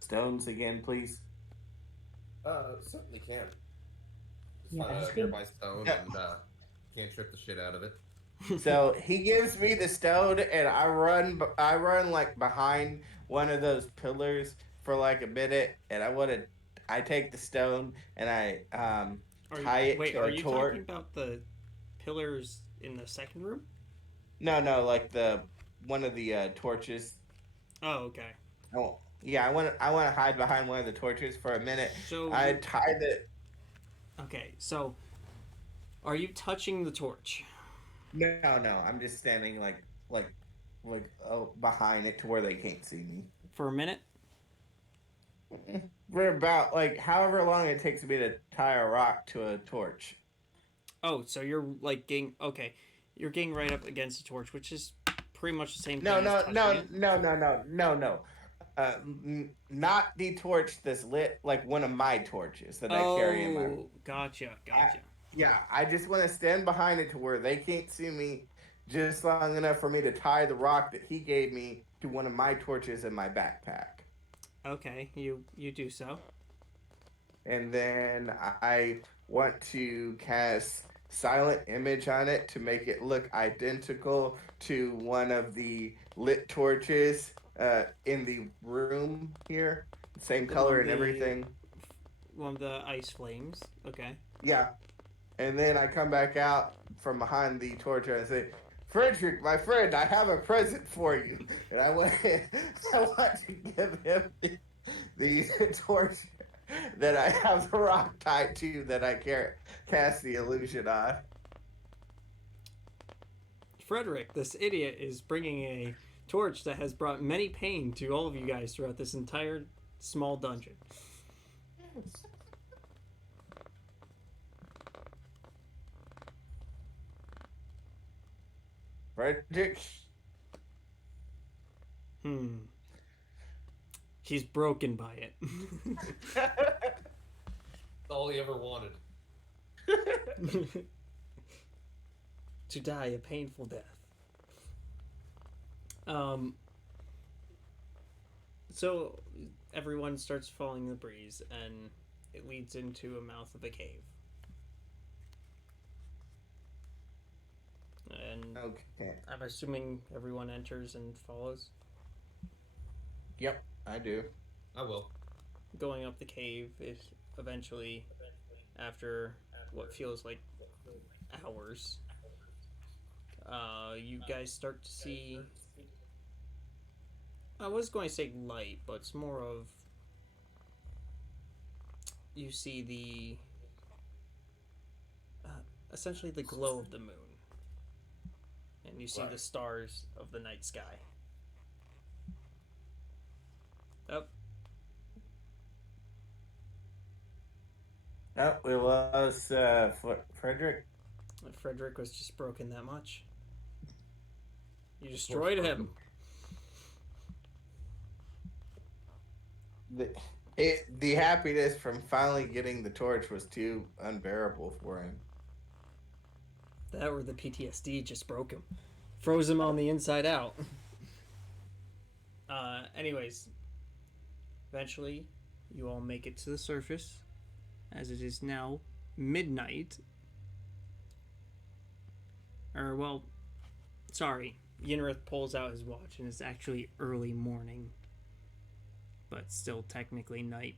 stones again, please? Certainly can. Just Yeah, find that's a good. nearby stone Yeah. and can't trip the shit out of it. So he gives me the stone, and I run like behind one of those pillars for like a minute, and I take the stone and I tie it Wait, to are a you torch. talking about the pillars in the second room? No, like one of the torches. Oh, okay. Oh, yeah, I want to hide behind one of the torches for a minute. So I tie the. okay, so are you touching the torch? No, I'm just standing behind it to where they can't see me. For a minute? We're about like however long it takes me to tie a rock to a torch. Oh, so you're like getting okay. You're getting right up against the torch, which is pretty much the same No, thing no, as touching no, it. no. Not the torch that's lit, like one of my torches that I carry in my. Oh, gotcha. Yeah, I just want to stand behind it to where they can't see me, just long enough for me to tie the rock that he gave me to one of my torches in my backpack. Okay, you do so. And then I want to cast silent image on it to make it look identical to one of the lit torches in the room here, same The color one and the- everything. One of the ice flames. Okay. Yeah. And then I come back out from behind the torch and I say, Frederick, my friend, I have a present for you. And I want to give him the torch that I have the rock tied to that I cast the illusion on. Frederick, this idiot is bringing a torch that has brought many pain to all of you guys throughout this entire small dungeon. Frederick? He's broken by it. That's all he ever wanted. To die a painful death. So everyone starts following the breeze, and it leads into a mouth of a cave. And Okay. I'm assuming everyone enters and follows. Yep, I do. I will. Going up the cave is eventually, after what feels like hours, you guys start to see. I was going to say light, but it's more of you see the essentially the glow of the moon, and you see the stars of the night sky. Oh, Oh, it was Frederick. Frederick was just broken that much. You destroyed him. The happiness from finally getting the torch was too unbearable for him. That or the PTSD just broke him. Froze him on the inside out. Anyways, eventually, you all make it to the surface, as it is now midnight. Or, well, sorry, Yinrith pulls out his watch, and it's actually early morning, but still technically night.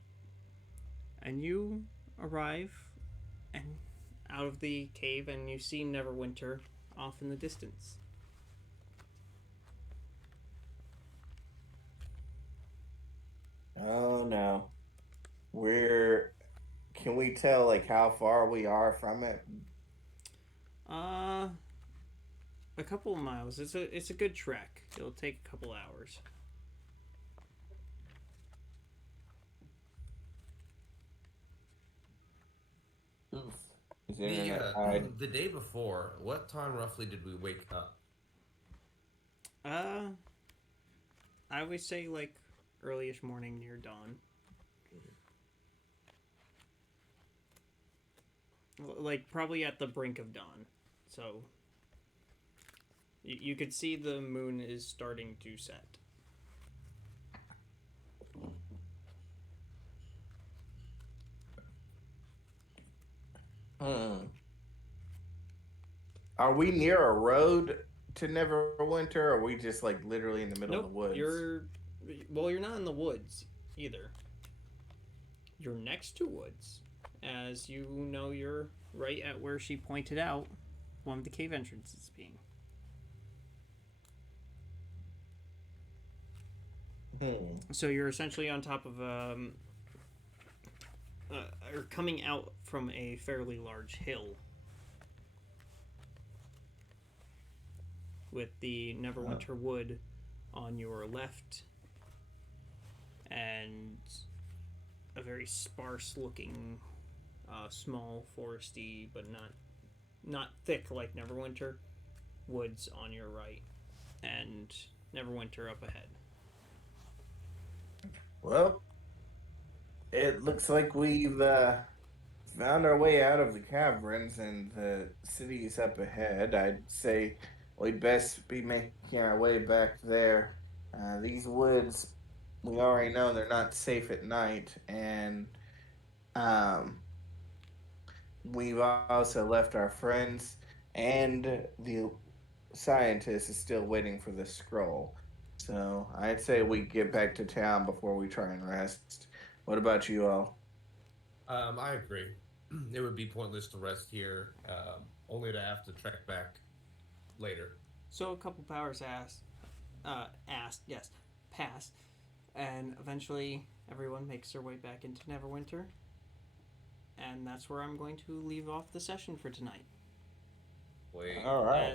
And you arrive and out of the cave, and you see Neverwinter off in the distance. Oh no. Can we tell like how far we are from it? Uh, a couple of miles. It's a good trek. It'll take a couple hours. Oof. Is the internet The day before, what time roughly did we wake up? I would say like earlyish morning near dawn. Like probably at the brink of dawn. So you could see the moon is starting to set. Hmm. Are we near a road to Neverwinter, or are we just like literally in the middle Nope, of the woods? you're not in the woods either. You're next to woods, as you know you're right at where she pointed out one of the cave entrances being. So you're essentially on top of or coming out from a fairly large hill, with the Neverwinter Wood on your left, and a very sparse-looking, small, foresty, but not thick like Neverwinter, woods on your right, and Neverwinter up ahead. Well, it looks like we've found our way out of the caverns and the city's up ahead. I'd say we'd best be making our way back there. These woods, we already know they're not safe at night, and um, we've also left our friends, and the scientist is still waiting for the scroll. So I'd say we get back to town before we try and rest. What about you all? I agree. It would be pointless to rest here, only to have to trek back later. So a couple powers passed, and eventually everyone makes their way back into Neverwinter, and that's where I'm going to leave off the session for tonight. Wait. All right.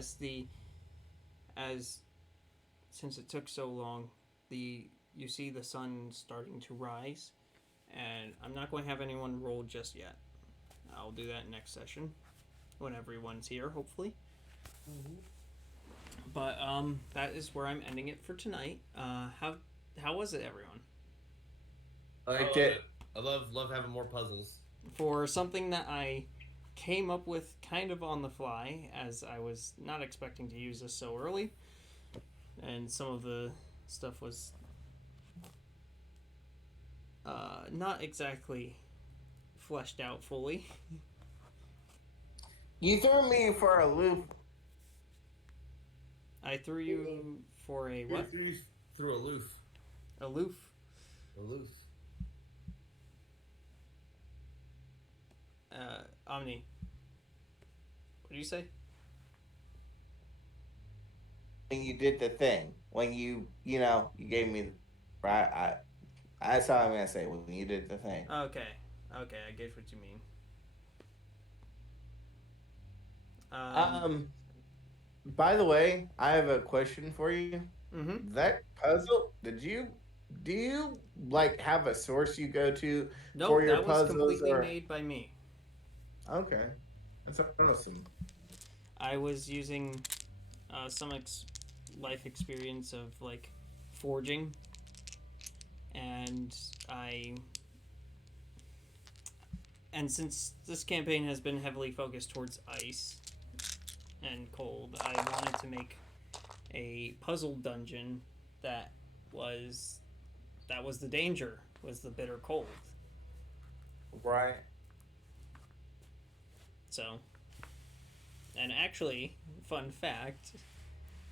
As since it took so long, you see the sun starting to rise, and I'm not going to have anyone roll just yet. I'll do that next session when everyone's here, hopefully. But that is where I'm ending it for tonight. How was it, everyone? I I liked love it. I love having more puzzles. For something that I came up with kind of on the fly, as I was not expecting to use this so early, and some of the stuff was not exactly fleshed out fully. You threw me for a loop. I threw you for a what? Through aloof. Aloof. Aloof. Omni. What do you say? When you did the thing, when you gave me, right? That's all I'm gonna say. When you did the thing. Okay, I get what you mean. By the way, I have a question for you. Mm-hmm. That puzzle, do you like have a source you go to Nope, for your that was puzzles completely or? made by me. Okay, that's awesome. I was using some life experience of like forging, and since this campaign has been heavily focused towards ice and cold, I wanted to make a puzzle dungeon that was the danger, was the bitter cold. Right. So, and actually, fun fact,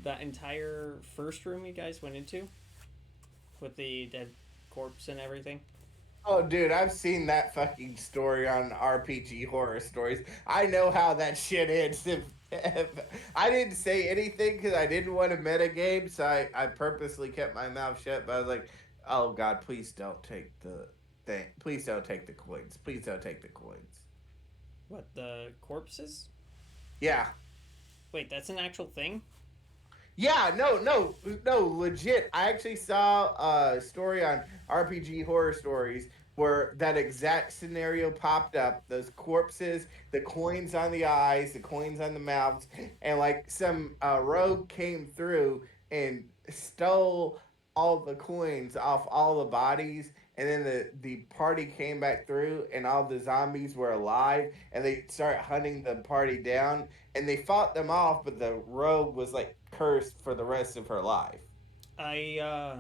that entire first room you guys went into with the dead corpse and everything. Oh, dude, I've seen that fucking story on RPG horror stories. I know how that shit ends. If I didn't say anything because I didn't want to metagame, so I purposely kept my mouth shut. But I was like, "Oh God, please don't take the thing. Please don't take the coins. Please don't take the coins." What, the corpses? Yeah, Wait, that's an actual thing? yeah, no, legit. I actually saw a story on RPG horror stories where that exact scenario popped up. Those corpses, the coins on the eyes, the coins on the mouths, and like some rogue came through and stole all the coins off all the bodies. And then the party came back through, and all the zombies were alive, and they start hunting the party down, and they fought them off, but the rogue was like cursed for the rest of her life. I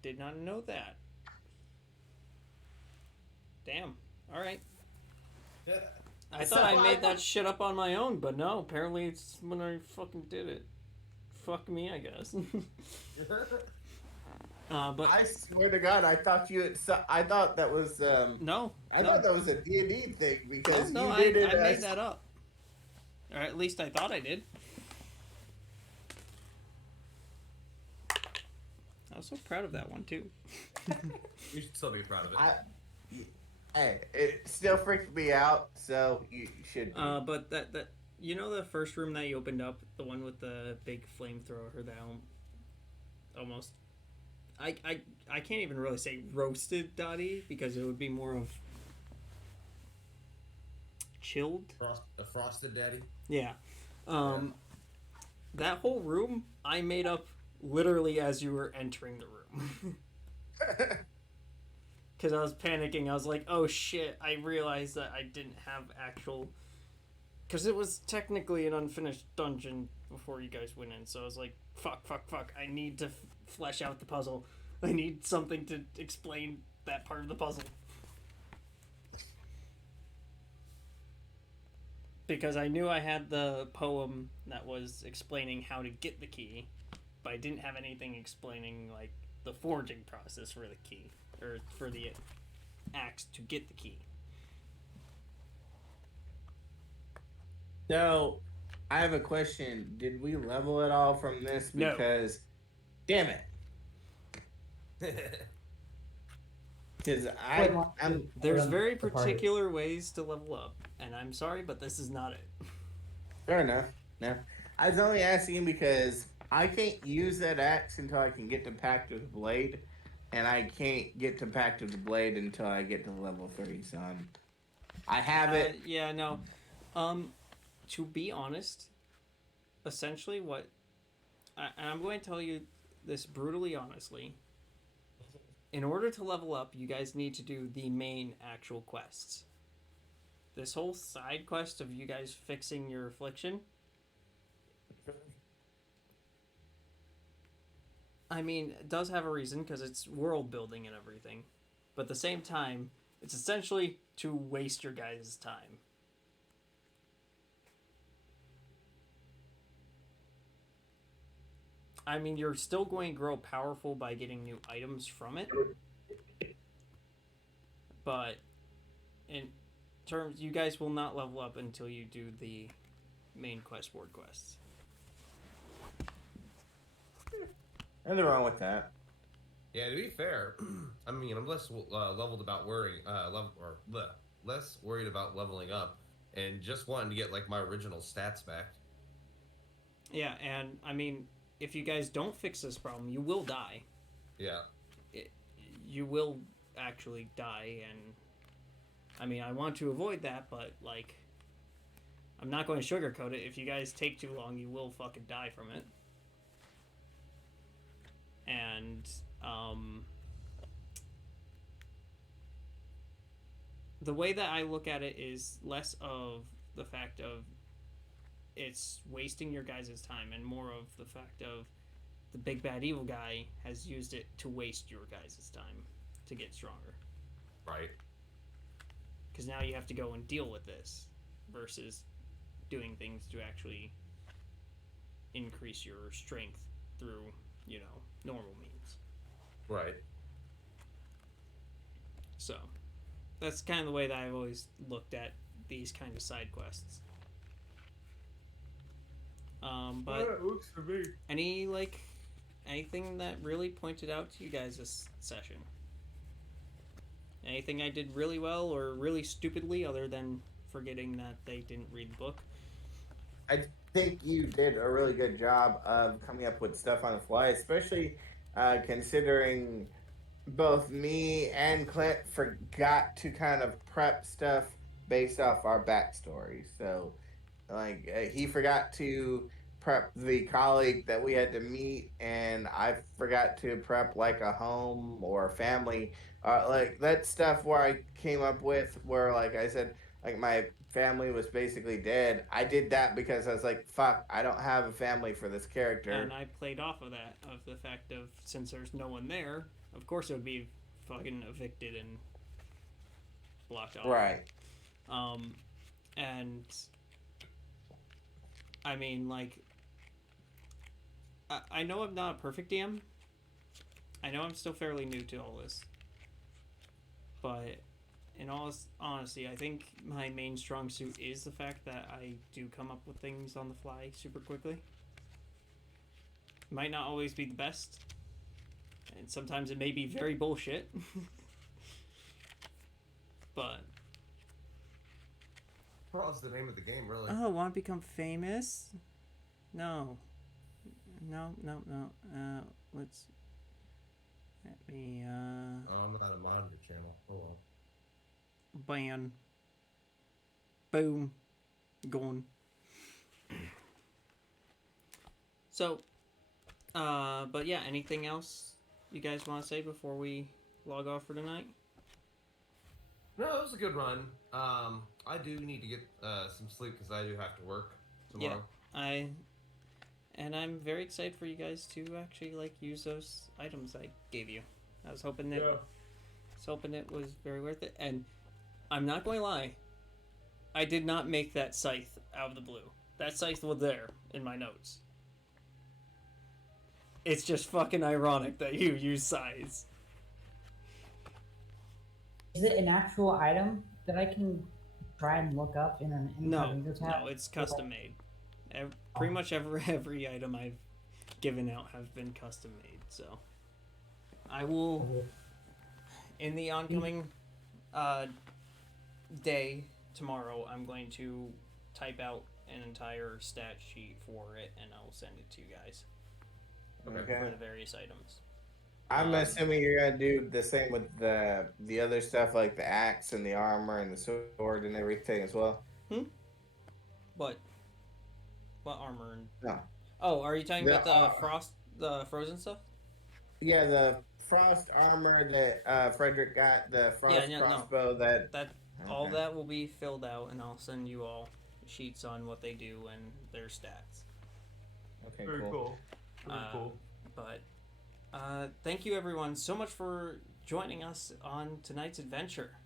did not know that. Damn. All right. I thought I made that shit up on my own, but no. Apparently, it's when I fucking did it. Fuck me, I guess. But I swear to God, I thought you. I thought that was. no, I no, thought that was a D&D thing because no. you did it. I made that up, or at least I thought I did. I was so proud of that one too. You should still be proud of it. Hey, it still freaked me out, so you should. Be. But that you know the first room that you opened up, the one with the big flamethrower that almost. I can't even really say roasted Dottie because it would be more of chilled. A frosted daddy. Yeah. That whole room I made up literally as you were entering the room. Because I was panicking. I was like, oh shit, I realized that I didn't have actual... Because it was technically an unfinished dungeon before you guys went in. So I was like, fuck. I need to flesh out the puzzle. I need something to explain that part of the puzzle. Because I knew I had the poem that was explaining how to get the key, but I didn't have anything explaining like the forging process for the key, or for the axe to get the key. So, I have a question. Did we level it all from this? No. Because, damn it. Because There's very particular ways to level up, and I'm sorry, but this is not it. Fair enough. No, I was only asking because I can't use that axe until I can get to Pact of the Blade, and I can't get to Pact of the Blade until I get to level 3. So I have it. Yeah, no. To be honest, essentially what... and I'm going to tell you this brutally honestly. In order to level up, you guys need to do the main actual quests. This whole side quest of you guys fixing your affliction... I mean, it does have a reason, because it's world building and everything. But at the same time, it's essentially to waste your guys' time. I mean, you're still going to grow powerful by getting new items from it. But in terms, you guys will not level up until you do the main quest board quests. Nothing wrong with that. Yeah, to be fair, I mean, I'm less leveled about worrying, less worried about leveling up, and just wanting to get like my original stats back. Yeah, and I mean, if you guys don't fix this problem, you will die. Yeah. You will actually die, and I mean, I want to avoid that, but like, I'm not going to sugarcoat it. If you guys take too long, you will fucking die from it. And the way that I look at it is less of the fact of it's wasting your guys' time, and more of the fact of the big bad evil guy has used it to waste your guys' time to get stronger. Right. Because now you have to go and deal with this versus doing things to actually, increase your strength through, normal means. Right. So, that's kind of the way that I've always looked at these kind of side quests. But it works for me. anything that really pointed out to you guys this session? Anything I did really well or really stupidly, other than forgetting that they didn't read the book? I think you did a really good job of coming up with stuff on the fly, especially considering both me and Clint forgot to kind of prep stuff based off our backstory. So, like, he forgot to prep the colleague that we had to meet, and I forgot to prep like a home or family. Like that stuff where I came up with where, like I said, like my family was basically dead. I did that because I was like, fuck, I don't have a family for this character. And I played off of that, of the fact of, since there's no one there, of course it would be fucking evicted and blocked off. Right. And I mean, like, I know I'm not a perfect DM. I know I'm still fairly new to all this. But in all honesty, I think my main strong suit is the fact that I do come up with things on the fly super quickly. Might not always be the best. And sometimes it may be very bullshit. But... Well, it's the name of the game, really. Oh, want to become famous? No. No. Let's... Let me, Oh, I'm not a monitor channel. Oh, well. Ban. Boom. Gone. So, but yeah, anything else you guys want to say before we log off for tonight? No, it was a good run. I do need to get some sleep because I do have to work tomorrow. Yeah, I'm very excited for you guys to actually use those items I gave you. I was hoping that it was very worth it, and I'm not going to lie. I did not make that scythe out of the blue. That scythe was there in my notes. It's just fucking ironic that you use scythes. Is it an actual item that I can try and look up in an incognito tab? No, it's custom made. Pretty much every item I've given out have been custom made. So I will, in the oncoming day tomorrow, I'm going to type out an entire stat sheet for it, and I'll send it to you guys Okay. for the various items. I'm assuming you're gonna do the same with the other stuff, like the axe and the armor and the sword and everything as well. What armor? No. Oh, are you talking about the frozen stuff? Yeah, the frost armor that Frederick got, the frost crossbow that all that will be filled out, and I'll send you all sheets on what they do and their stats. Okay, Very cool. Very cool. But thank you everyone so much for joining us on tonight's adventure.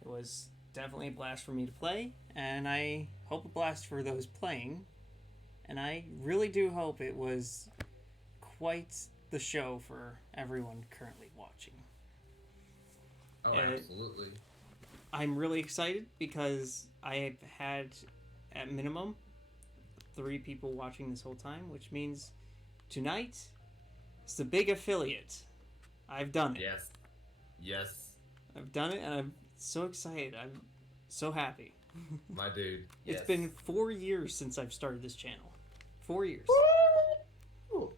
It was definitely a blast for me to play, and I hope a blast for those playing. And I really do hope it was quite the show for everyone currently watching. Oh, absolutely. I'm really excited because I've had, at minimum, 3 people watching this whole time, which means tonight it's the big affiliate. I've done it. Yes. I've done it, and I'm so excited. I'm so happy. My dude. Yes. It's been 4 years since I've started this channel. 4 years. Woo!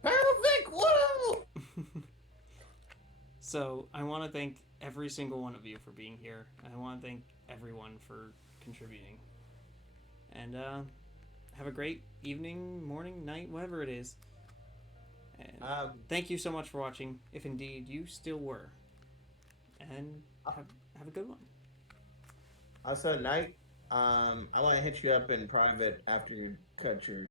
Perfect. Woo! So I want to thank every single one of you for being here. I want to thank everyone for contributing. And have a great evening, morning, night, whatever it is. And thank you so much for watching, if indeed you still were. And have a good one. Also, Knight, I want to hit you up in private after you cut your